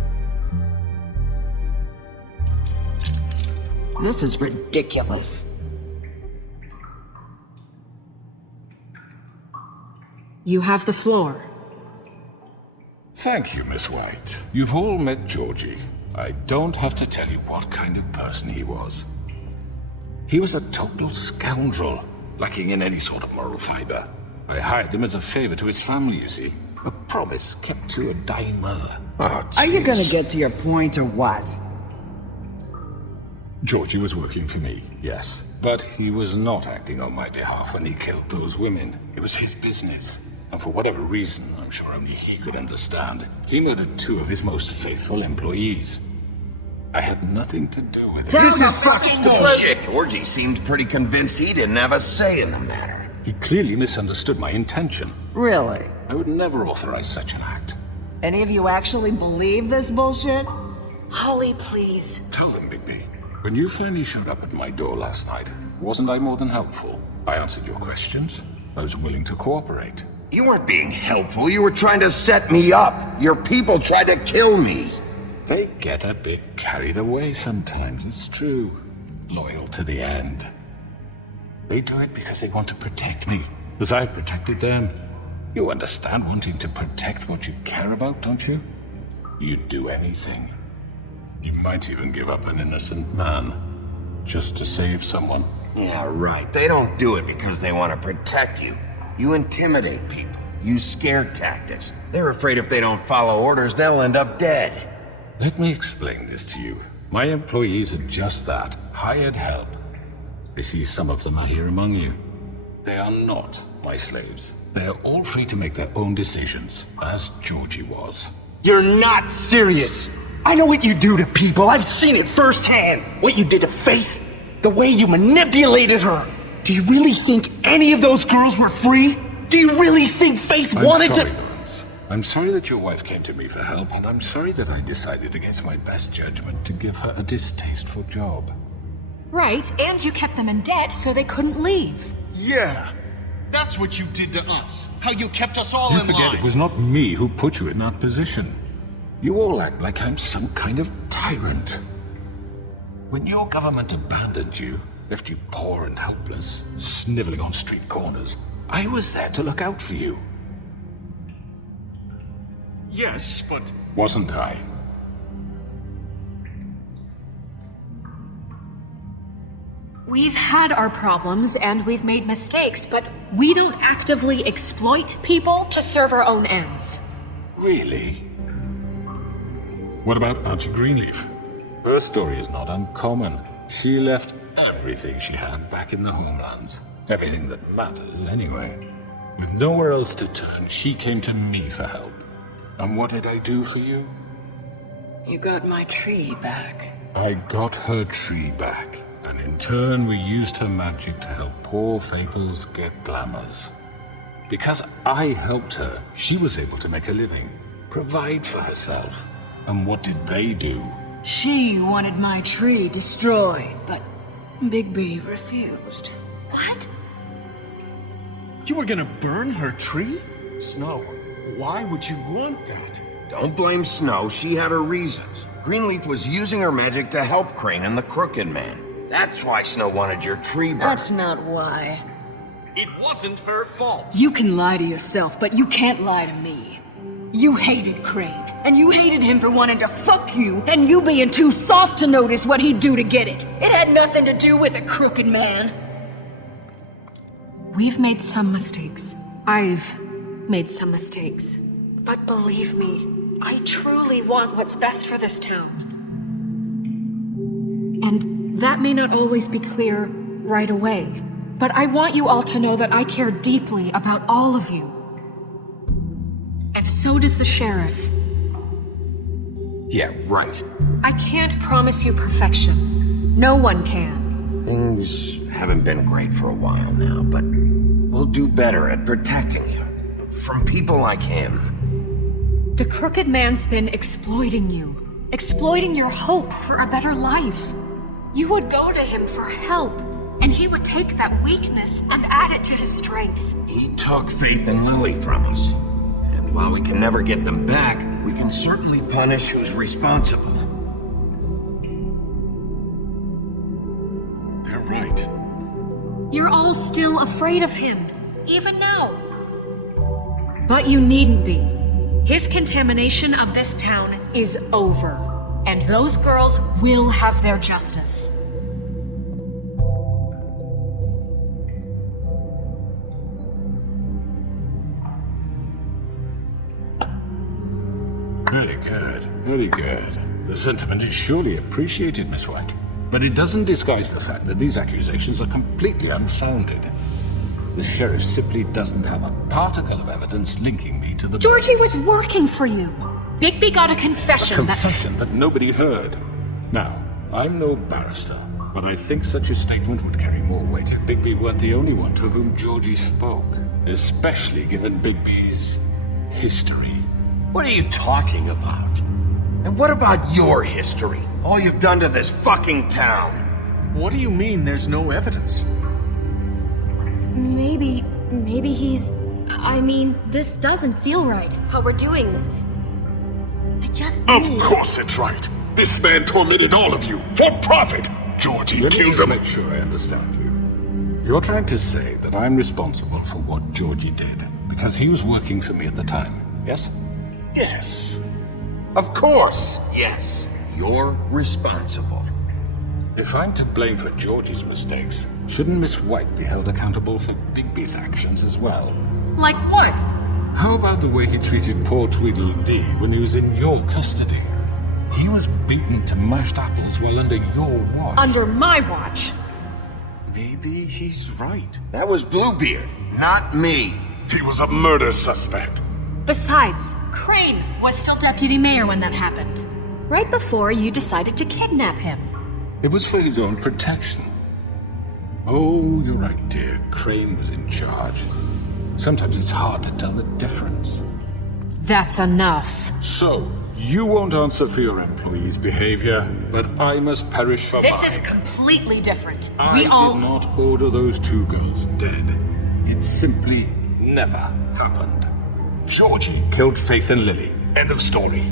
This is ridiculous. You have the floor. Thank you, Miss White. You've all met Georgie. I don't have to tell you what kind of person he was. He was a total scoundrel, lacking in any sort of moral fiber. I hired him as a favor to his family, you see. A promise kept to a dying mother. Oh, Are you gonna jeez. get to your point or what? Georgie was working for me, yes. But he was not acting on my behalf when he killed those women. It was his business. And for whatever reason, I'm sure only he could understand, he murdered 2 of his most faithful employees. I had nothing to do with it. This is fucking bullshit. Georgie seemed pretty convinced he didn't have a say in the matter. He clearly misunderstood my intention. Really? I would never authorize such an act. Any of you actually believe this bullshit? Holly, please. Tell them, Bigby. When you finally showed up at my door last night, wasn't I more than helpful? I answered your questions. I was willing to cooperate. You weren't being helpful. You were trying to set me up. Your people tried to kill me. They get a bit carried away sometimes, it's true. Loyal to the end. They do it because they want to protect me, as I protected them. You understand wanting to protect what you care about, don't you? You'd do anything. You might even give up an innocent man, just to save someone. Yeah, right. They don't do it because they want to protect you. You intimidate people. Use scare tactics. They're afraid if they don't follow orders, they'll end up dead. Let me explain this to you. My employees are just that, hired help. I see some of them are here among you. They are not my slaves. They are all free to make their own decisions, as Georgie was. You're not serious. I know what you do to people. I've seen it firsthand. What you did to Faith. The way you manipulated her. Do you really think any of those girls were free? Do you really think Faith wanted sorry, to... Barnes. I'm sorry that your wife came to me for help, and I'm sorry that I decided against my best judgment to give her a distasteful job. Right, and you kept them in debt so they couldn't leave. Yeah. That's what you did to us. How you kept us all You in forget line. it was not me who put you in that position. You all act like I'm some kind of tyrant. When your government abandoned you, Left you poor and helpless, sniveling on street corners. I was there to look out for you. Yes, but... Wasn't I? We've had our problems and we've made mistakes, but we don't actively exploit people to serve our own ends. Really? What about Auntie Greenleaf? Her story is not uncommon. She left everything she had back in the homelands. Everything that matters, anyway. With nowhere else to turn, she came to me for help. And what did I do for you? You got my tree back. I got her tree back. And in turn, we used her magic to help poor Fables get glamours. Because I helped her, she was able to make a living, provide for herself. And what did they do? She wanted my tree destroyed, but Bigby refused. What? You were gonna burn her tree? Snow, why would you want that? Don't blame Snow, she had her reasons. Greenleaf was using her magic to help Crane and the Crooked Man. That's why Snow wanted your tree burned. That's not why. It wasn't her fault. You can lie to yourself, but you can't lie to me. You hated Crane, and you hated him for wanting to fuck you, and you being too soft to notice what he'd do to get it. It had nothing to do with a Crooked Man. We've made some mistakes. I've made some mistakes. But believe me, I truly want what's best for this town. And that may not always be clear right away, but I want you all to know that I care deeply about all of you. And so does the sheriff. Yeah, right. I can't promise you perfection. No one can. Things haven't been great for a while now, but we'll do better at protecting you. From people like him. The Crooked Man's been exploiting you. Exploiting your hope for a better life. You would go to him for help, and he would take that weakness and add it to his strength. He took Faith and Lily from us. And while we can never get them back, we can certainly punish who's responsible. They're right. You're all still afraid of him, even now. But you needn't be. His contamination of this town is over, and those girls will have their justice. Very good, very good. The sentiment is surely appreciated, Miss White. But it doesn't disguise the fact that these accusations are completely unfounded. The sheriff simply doesn't have a particle of evidence linking me to the... Georgie was working for you. Bigby got a confession. A confession that nobody heard. Now, I'm no barrister, but I think such a statement would carry more weight if Bigby weren't the only one to whom Georgie spoke. Especially given Bigby's history. What are you talking about? And what about your history? All you've done to this fucking town? What do you mean there's no evidence? Maybe he's... I mean, this doesn't feel right, how we're doing this. I just Of course it's right. This man tormented all of you. For profit. Georgie killed him. Make sure I understand you. You're trying to say that I'm responsible for what Georgie did because he was working for me at the time, yes? Yes. Of course, yes. You're responsible. If I'm to blame for Georgie's mistakes, shouldn't Miss White be held accountable for Bigby's actions as well? Like what? How about the way he treated poor Tweedledee when he was in your custody? He was beaten to mashed apples while under your watch. Under my watch? Maybe he's right. That was Bluebeard, not me. He was a murder suspect. Besides, Crane was still deputy mayor when that happened. Right before you decided to kidnap him. It was for his own protection. Oh, you're right, dear. Crane was in charge. Sometimes it's hard to tell the difference. That's enough. So, you won't answer for your employees' behavior, but I must perish for This mine. is completely different. I did not order those two girls dead. It simply never happened. Georgie killed Faith and Lily. End of story.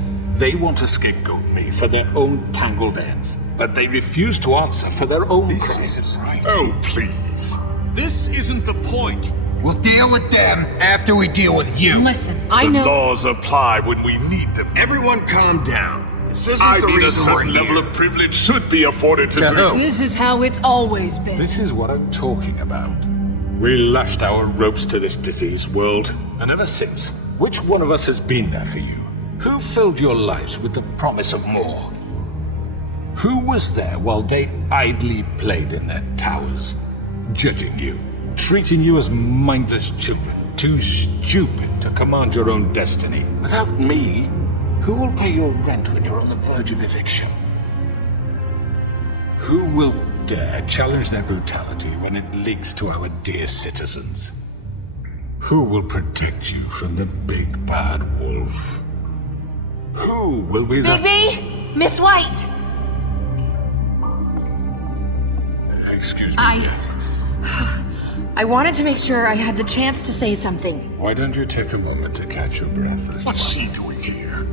They want to scapegoat me for their own tangled ends, but they refuse to answer for their own This crimes. isn't right. Oh, please. This isn't the point. We'll deal with them after we deal with you. Listen, I The know. laws apply when we need them. Everyone calm down. This isn't I the mean, a reason we're certain level here. of privilege should be afforded to To who? This is how it's always been. This is what I'm talking about. We lashed our ropes to this diseased world, and ever since, which one of us has been there for you? Who filled your lives with the promise of more? Who was there while they idly played in their towers, judging you, treating you as mindless children, too stupid to command your own destiny? Without me, who will pay your rent when you're on the verge of eviction? Who will dare challenge their brutality when it leaks to our dear citizens? Who will protect you from the big bad wolf? Who will be the... Bigby! Miss White! Excuse me. I wanted to make sure I had the chance to say something. Why don't you take a moment to catch your breath? What's she doing here?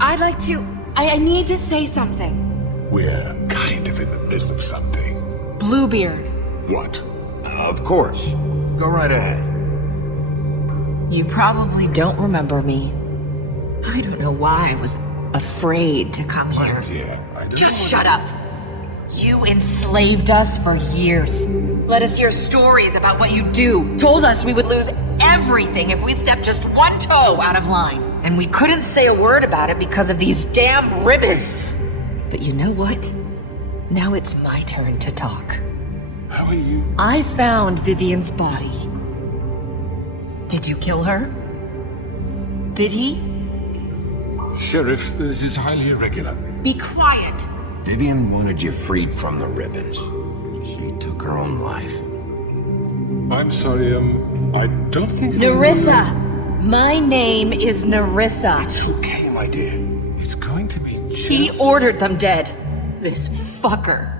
I'd like to... I need to say something. We're kind of in the middle of something. Bluebeard. What? Of course. Go right ahead. You probably don't remember me. I don't know why I was afraid to come here. Dear, I don't Just know shut up. You enslaved us for years. Let us hear stories about what you do. Told us we would lose everything if we stepped just one toe out of line. And we couldn't say a word about it because of these damn ribbons. But you know what? Now it's my turn to talk. How are you? I found Vivian's body. Did you kill her? Did he? Sheriff, this is highly irregular. Be quiet. Vivian wanted you freed from the ribbons. She took her own life. I'm sorry, I don't think... Nerissa! My name is Nerissa. It's okay, my dear. It's going to be just... He ordered them dead. This fucker.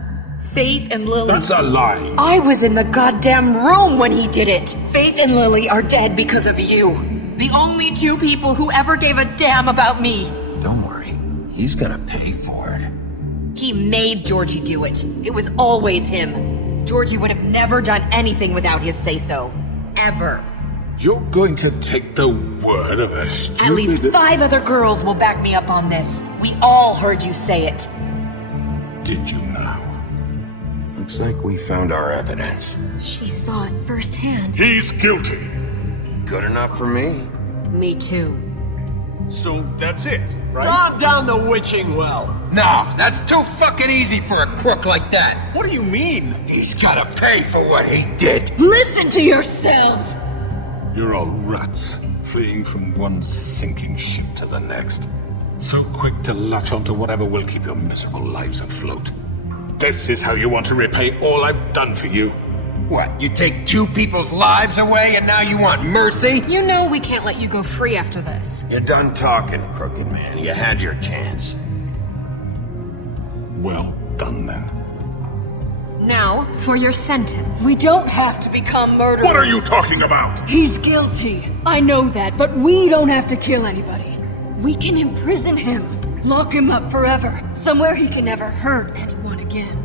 Faith and Lily. That's a lie. I was in the goddamn room when he did it. Faith and Lily are dead because of you. The only two people who ever gave a damn about me. Don't worry. He's gonna pay for it. He made Georgie do it. It was always him. Georgie would have never done anything without his say-so. Ever. You're going to take the word of a stupid... At least 5 other girls will back me up on this. We all heard you say it. Did you now? Looks like we found our evidence. She saw it firsthand. He's guilty. Good enough for me. Me too. So that's it, right? Draw down the witching well. No, that's too fucking easy for a crook like that. What do you mean? He's gotta pay for what he did. Listen to yourselves! You're all rats, fleeing from one sinking ship to the next. So quick to latch onto whatever will keep your miserable lives afloat. This is how you want to repay all I've done for you. What, you take 2 people's lives away and now you want mercy? You know we can't let you go free after this. You're done talking, crooked man. You had your chance. Well done, then. Now, for your sentence. We don't have to become murderers. What are you talking about? He's guilty. I know that, but we don't have to kill anybody. We can imprison him. Lock him up forever. Somewhere he can never hurt anyone again.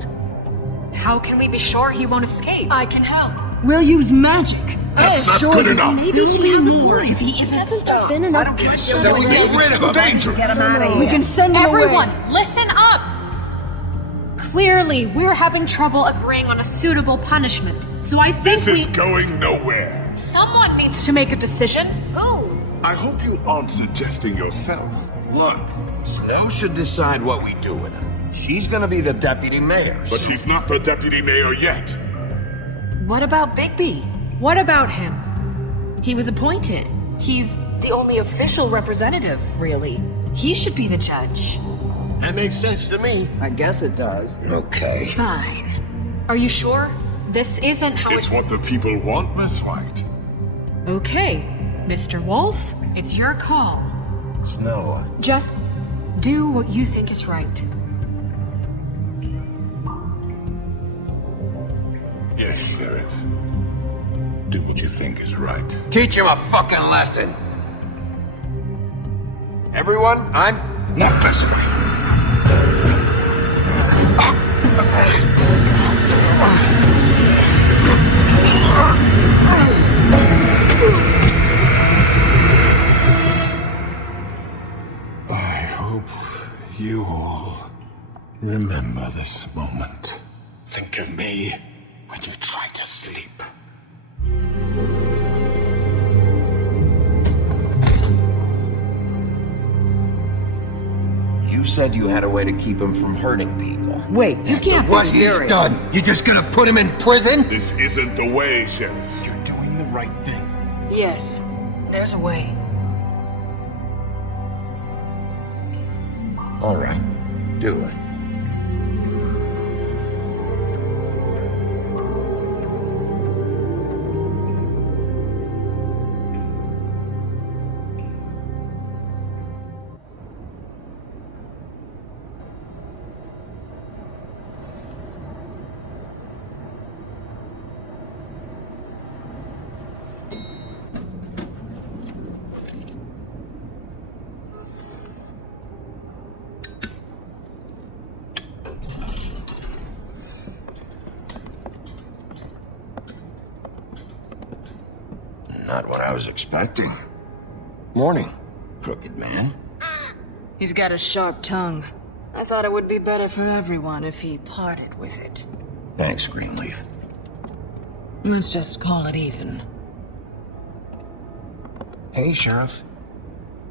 How can we be sure he won't escape? I can help. We'll use magic. That's not good enough. Maybe she has a point if he isn't stopped. Been enough So we get rid of him. Dangerous. Get him out of We can send him Everyone, away. listen up! Clearly, we're having trouble agreeing on a suitable punishment. So I think This is going nowhere. Someone needs to make a decision. Who? I hope you aren't suggesting yourself. Look, Snow should decide what we do with him. She's gonna be the deputy mayor. But she's not the deputy mayor yet. What about Bigby? What about him? He was appointed. He's the only official representative, really. He should be the judge. That makes sense to me. I guess it does. Okay. Fine. Are you sure? This isn't how It's what the people want, Miss White. Okay, Mr. Wolf, it's your call. Snow. Just do what you think is right. Yes, Sheriff. Do what you think is right. Teach him a fucking lesson. Everyone, I'm Not this way. I hope you all remember this moment. Think of me when you try to sleep. You said you had a way to keep him from hurting people. Wait, you can't be What serious. he's done? You're just gonna put him in prison? This isn't the way, Sheriff. You're doing the right thing. Yes, there's a way. All right, do it. Not what I was expecting. Morning, crooked man. He's got a sharp tongue. I thought it would be better for everyone if he parted with it. Thanks, Greenleaf. Let's just call it even. Hey, Sheriff.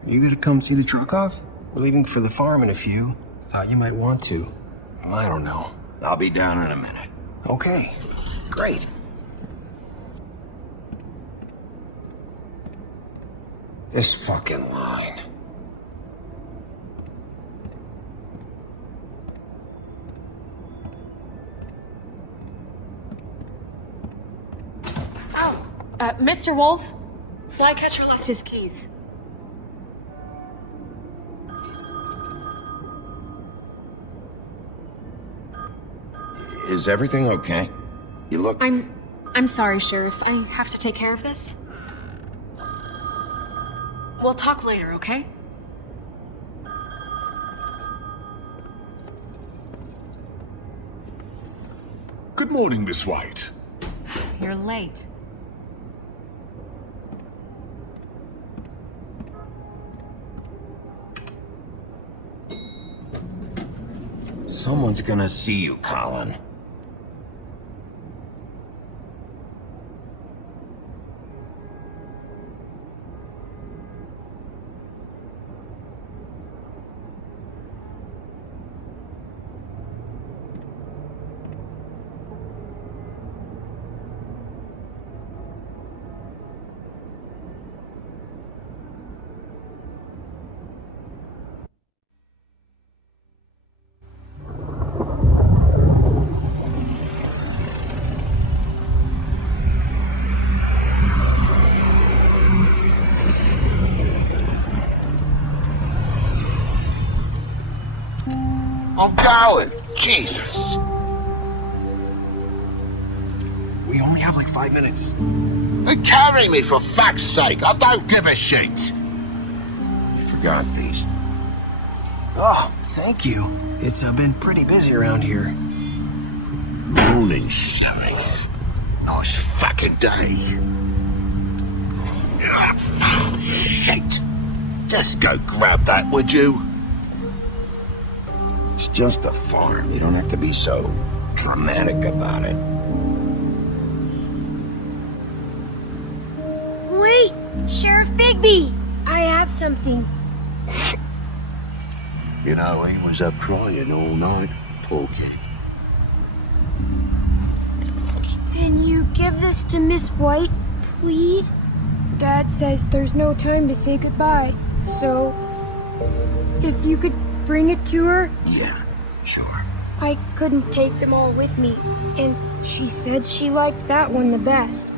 You gonna come see the truck off? We're leaving for the farm in a few. Thought you might want to. I don't know. I'll be down in a minute. Okay. Great. This fucking line. Mr. Wolf, Flycatcher left his keys. Is everything okay? You look... I'm sorry, Sheriff. I have to take care of this. We'll talk later, okay? Good morning, Miss White. You're late. Someone's gonna see you, Colin. I'm going! Jesus! We only have like 5 minutes. Carry me, for fuck's sake! I don't give a shit! You forgot these. Oh, thank you. It's been pretty busy around here. Morning, Sheriff. Nice fucking day. Shit! Just go grab that, would you? It's just a farm. You don't have to be so dramatic about it. Wait! Sheriff Bigby! I have something. You know, he was up crying all night, poor kid. Can you give this to Miss White, please? Dad says there's no time to say goodbye, so if you could bring it to her? Yeah, sure. I couldn't take them all with me, and she said she liked that one the best.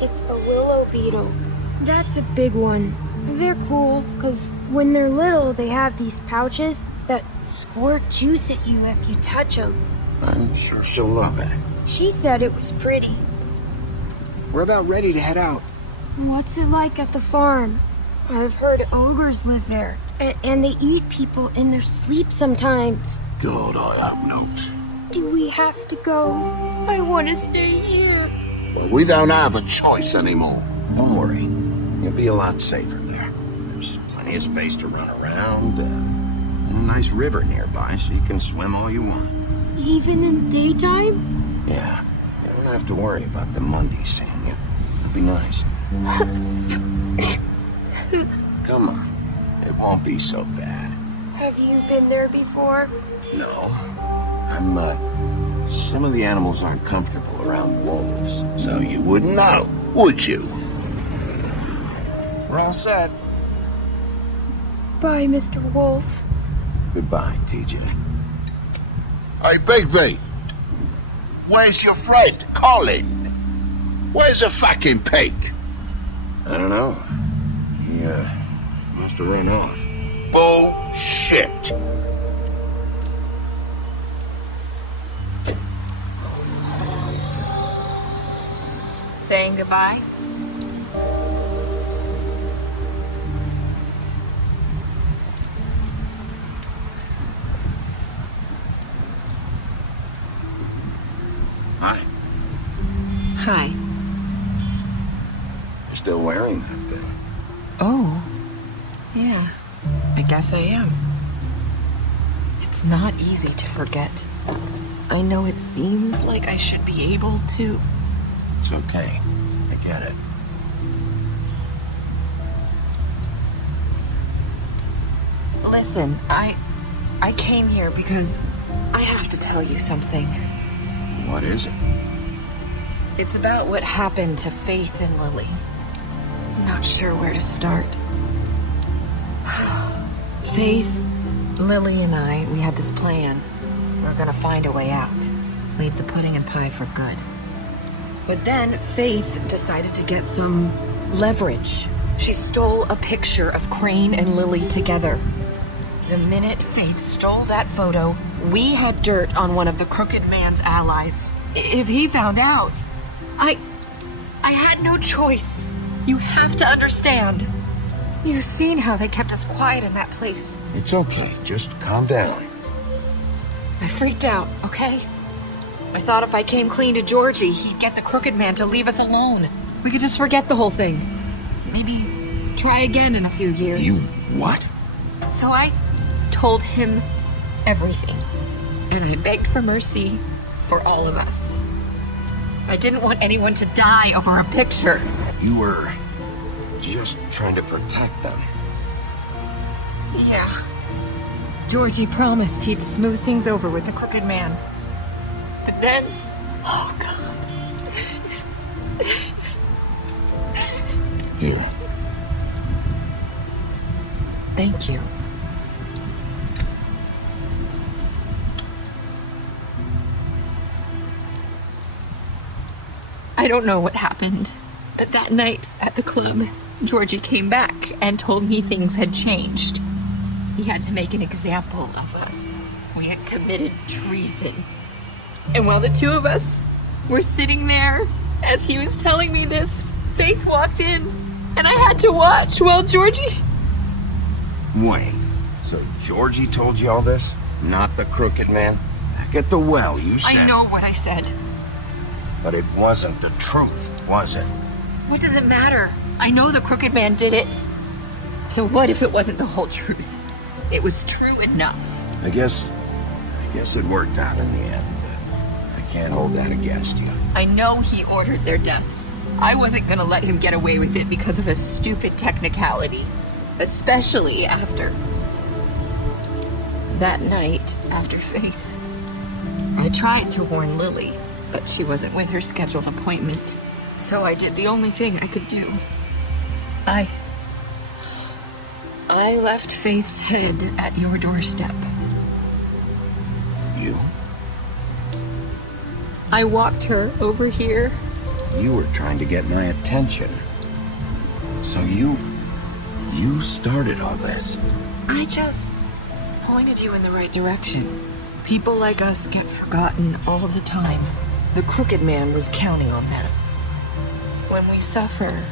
It's a willow beetle. That's a big one. They're cool, because when they're little, they have these pouches that squirt juice at you if you touch them. I'm sure she'll love it. She said it was pretty. We're about ready to head out. What's it like at the farm? I've heard ogres live there, and they eat people in their sleep sometimes. God, I hope not. Do we have to go? I want to stay here. We don't have a choice anymore. Don't worry. You'll be a lot safer there. There's plenty of space to run around, and a nice river nearby so you can swim all you want. Even in daytime? Yeah, you don't have to worry about the Monday seeing you. It'll be nice. Come on. It won't be so bad. Have you been there before? No. Some of the animals aren't comfortable around wolves. So you wouldn't know, would you? We're all set. Bye, Mr. Wolf. Goodbye, TJ. Hey, Bigby! Where's your friend, Colin? Where's the fucking pig? I don't know. He, must have run off. Bullshit! Saying goodbye? Hi. Hi. You're still wearing that thing. Oh. Yeah. I guess I am. It's not easy to forget. I know it seems like I should be able to. It's okay. I get it. Listen, I came here because I have to tell you something. What is it? It's about what happened to Faith and Lily. I'm not sure where to start. Faith, Lily, and I, we had this plan. We're gonna find a way out. Leave the pudding and pie for good. But then Faith decided to get some leverage. She stole a picture of Crane and Lily together. The minute Faith stole that photo, we had dirt on one of the Crooked Man's allies. If he found out, I had no choice. You have to understand. You've seen how they kept us quiet in that place. It's okay. Just calm down. I freaked out, okay? I thought if I came clean to Georgie, he'd get the Crooked Man to leave us alone. We could just forget the whole thing. Maybe try again in a few years. You what? So I told him everything. And I begged for mercy for all of us. I didn't want anyone to die over a picture. You were just trying to protect them. Yeah. Georgie promised he'd smooth things over with the Crooked Man. But then... Oh, God. Here. Thank you. I don't know what happened, but that night at the club, Georgie came back and told me things had changed. He had to make an example of us. We had committed treason. And while the two of us were sitting there, as he was telling me this, Faith walked in, and I had to watch while Georgie... Wait, so Georgie told you all this? Not the Crooked Man? Back at the well, you said... I know what I said. But it wasn't the truth, was it? What does it matter? I know the Crooked Man did it. So what if it wasn't the whole truth? It was true enough. I guess it worked out in the end. I can't hold that against you. I know he ordered their deaths. I wasn't gonna let him get away with it because of a stupid technicality. Especially after... that night after Faith. I tried to warn Lily, but she wasn't with her scheduled appointment. So I did the only thing I could do. I left Faith's head at your doorstep. You? I walked her over here. You were trying to get my attention. So you started all this. I just pointed you in the right direction. People like us get forgotten all the time. The Crooked Man was counting on that. When we suffer,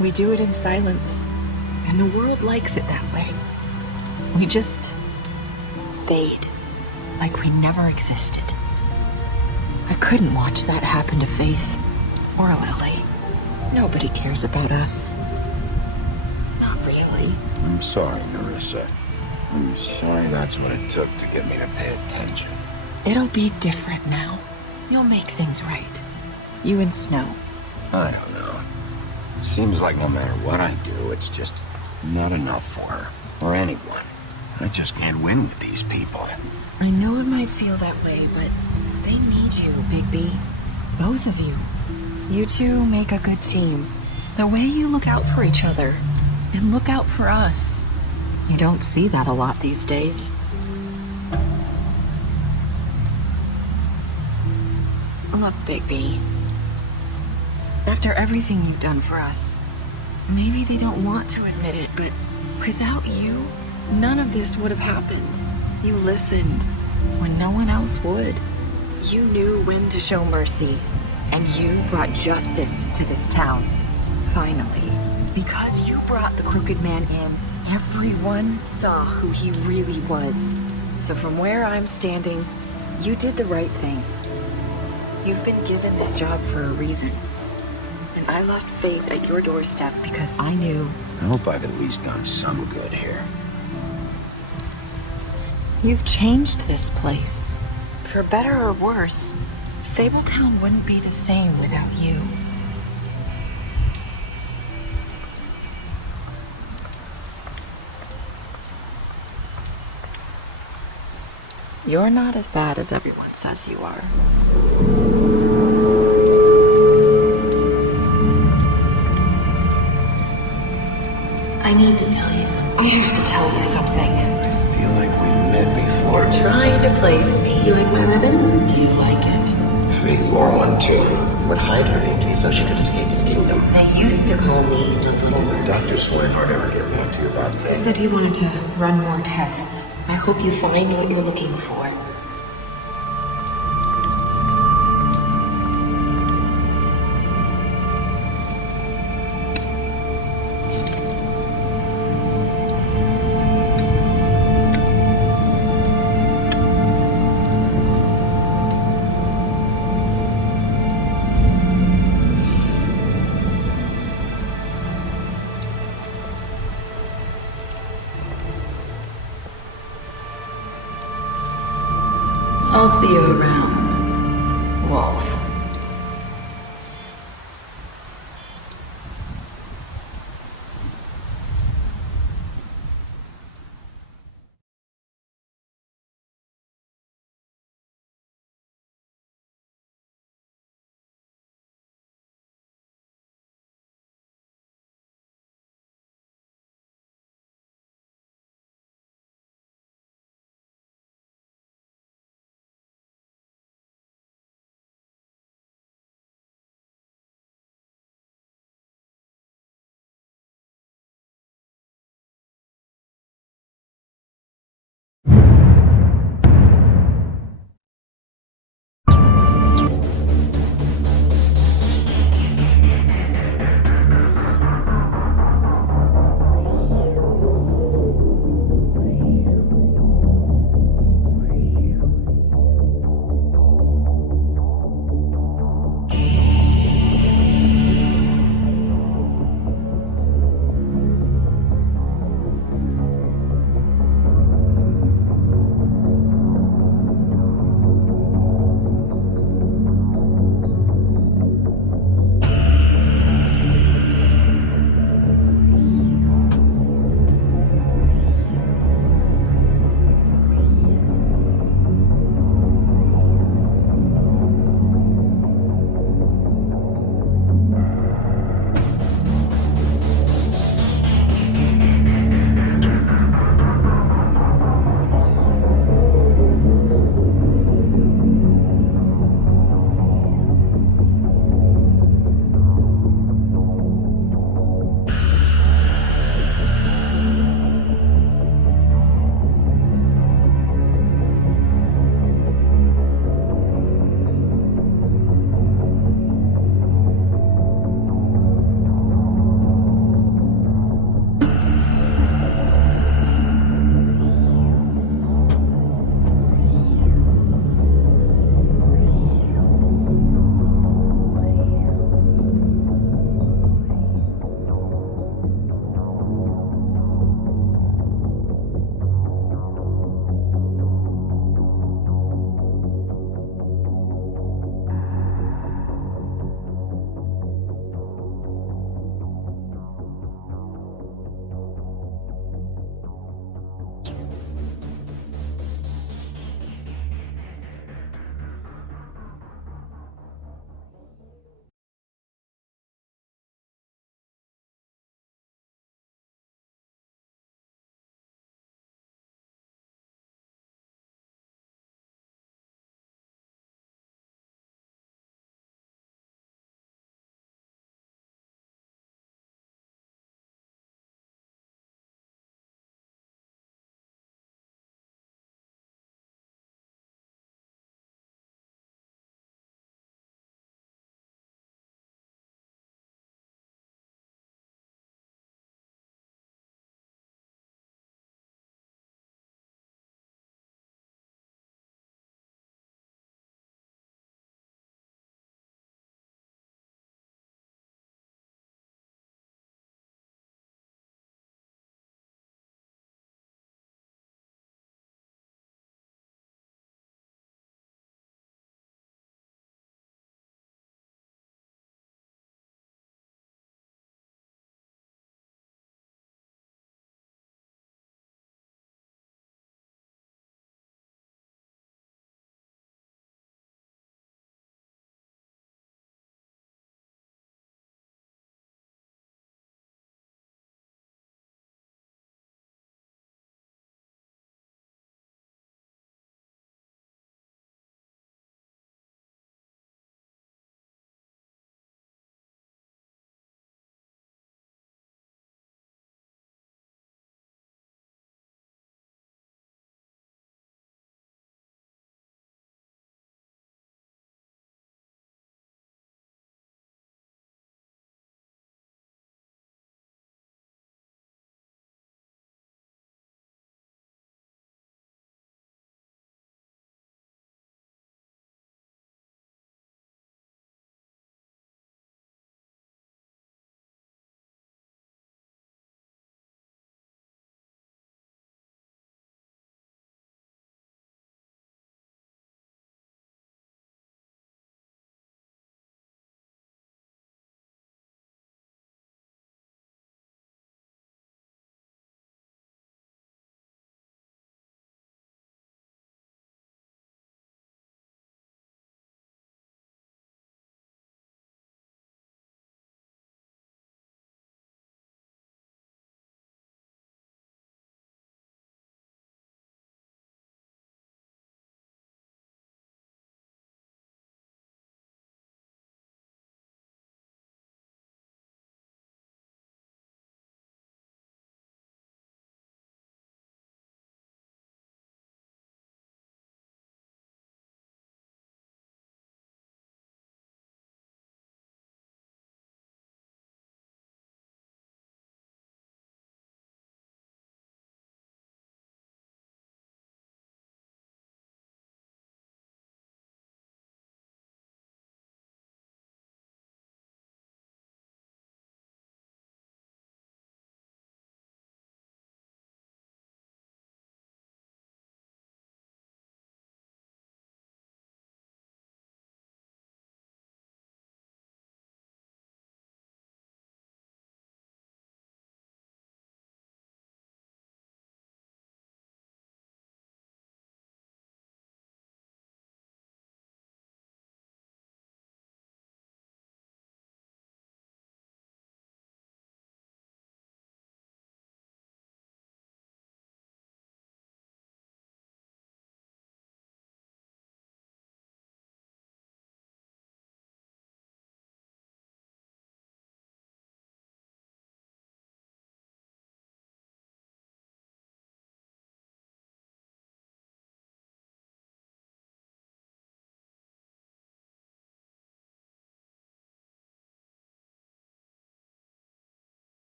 we do it in silence. And the world likes it that way. We just fade, like we never existed. I couldn't watch that happen to Faith or Lily. Nobody cares about us. Not really. I'm sorry, Narissa. I'm sorry that's what it took to get me to pay attention. It'll be different now. You'll make things right. You and Snow. I don't know. It seems like no matter what I do, it's just not enough for her. Or anyone. I just can't win with these people. I know it might feel that way, but they need you, Bigby. Both of you. You two make a good team. The way you look out for each other, and look out for us. You don't see that a lot these days. Look, Bigby. After everything you've done for us, maybe they don't want to admit it, but without you, none of this would have happened. You listened when no one else would. You knew when to show mercy, and you brought justice to this town. Finally. Because you brought the Crooked Man in, everyone saw who he really was. So from where I'm standing, you did the right thing. You've been given this job for a reason. And I left Faith at your doorstep because I knew. I hope I've at least done some good here. You've changed this place. For better or worse, Fabletown wouldn't be the same without you. You're not as bad as everyone says you are. I need to tell you something. I have to tell you something. I feel like we've met before. You're trying to place me. You like my ribbon? Do you like it? Faith wore one too. Would hide her beauty so she could escape his kingdom. They used to call me the Little Did Dr. Swinehart ever get back to you about He Faith? said he wanted to run more tests. I hope you find what you're looking for. I'll see you around.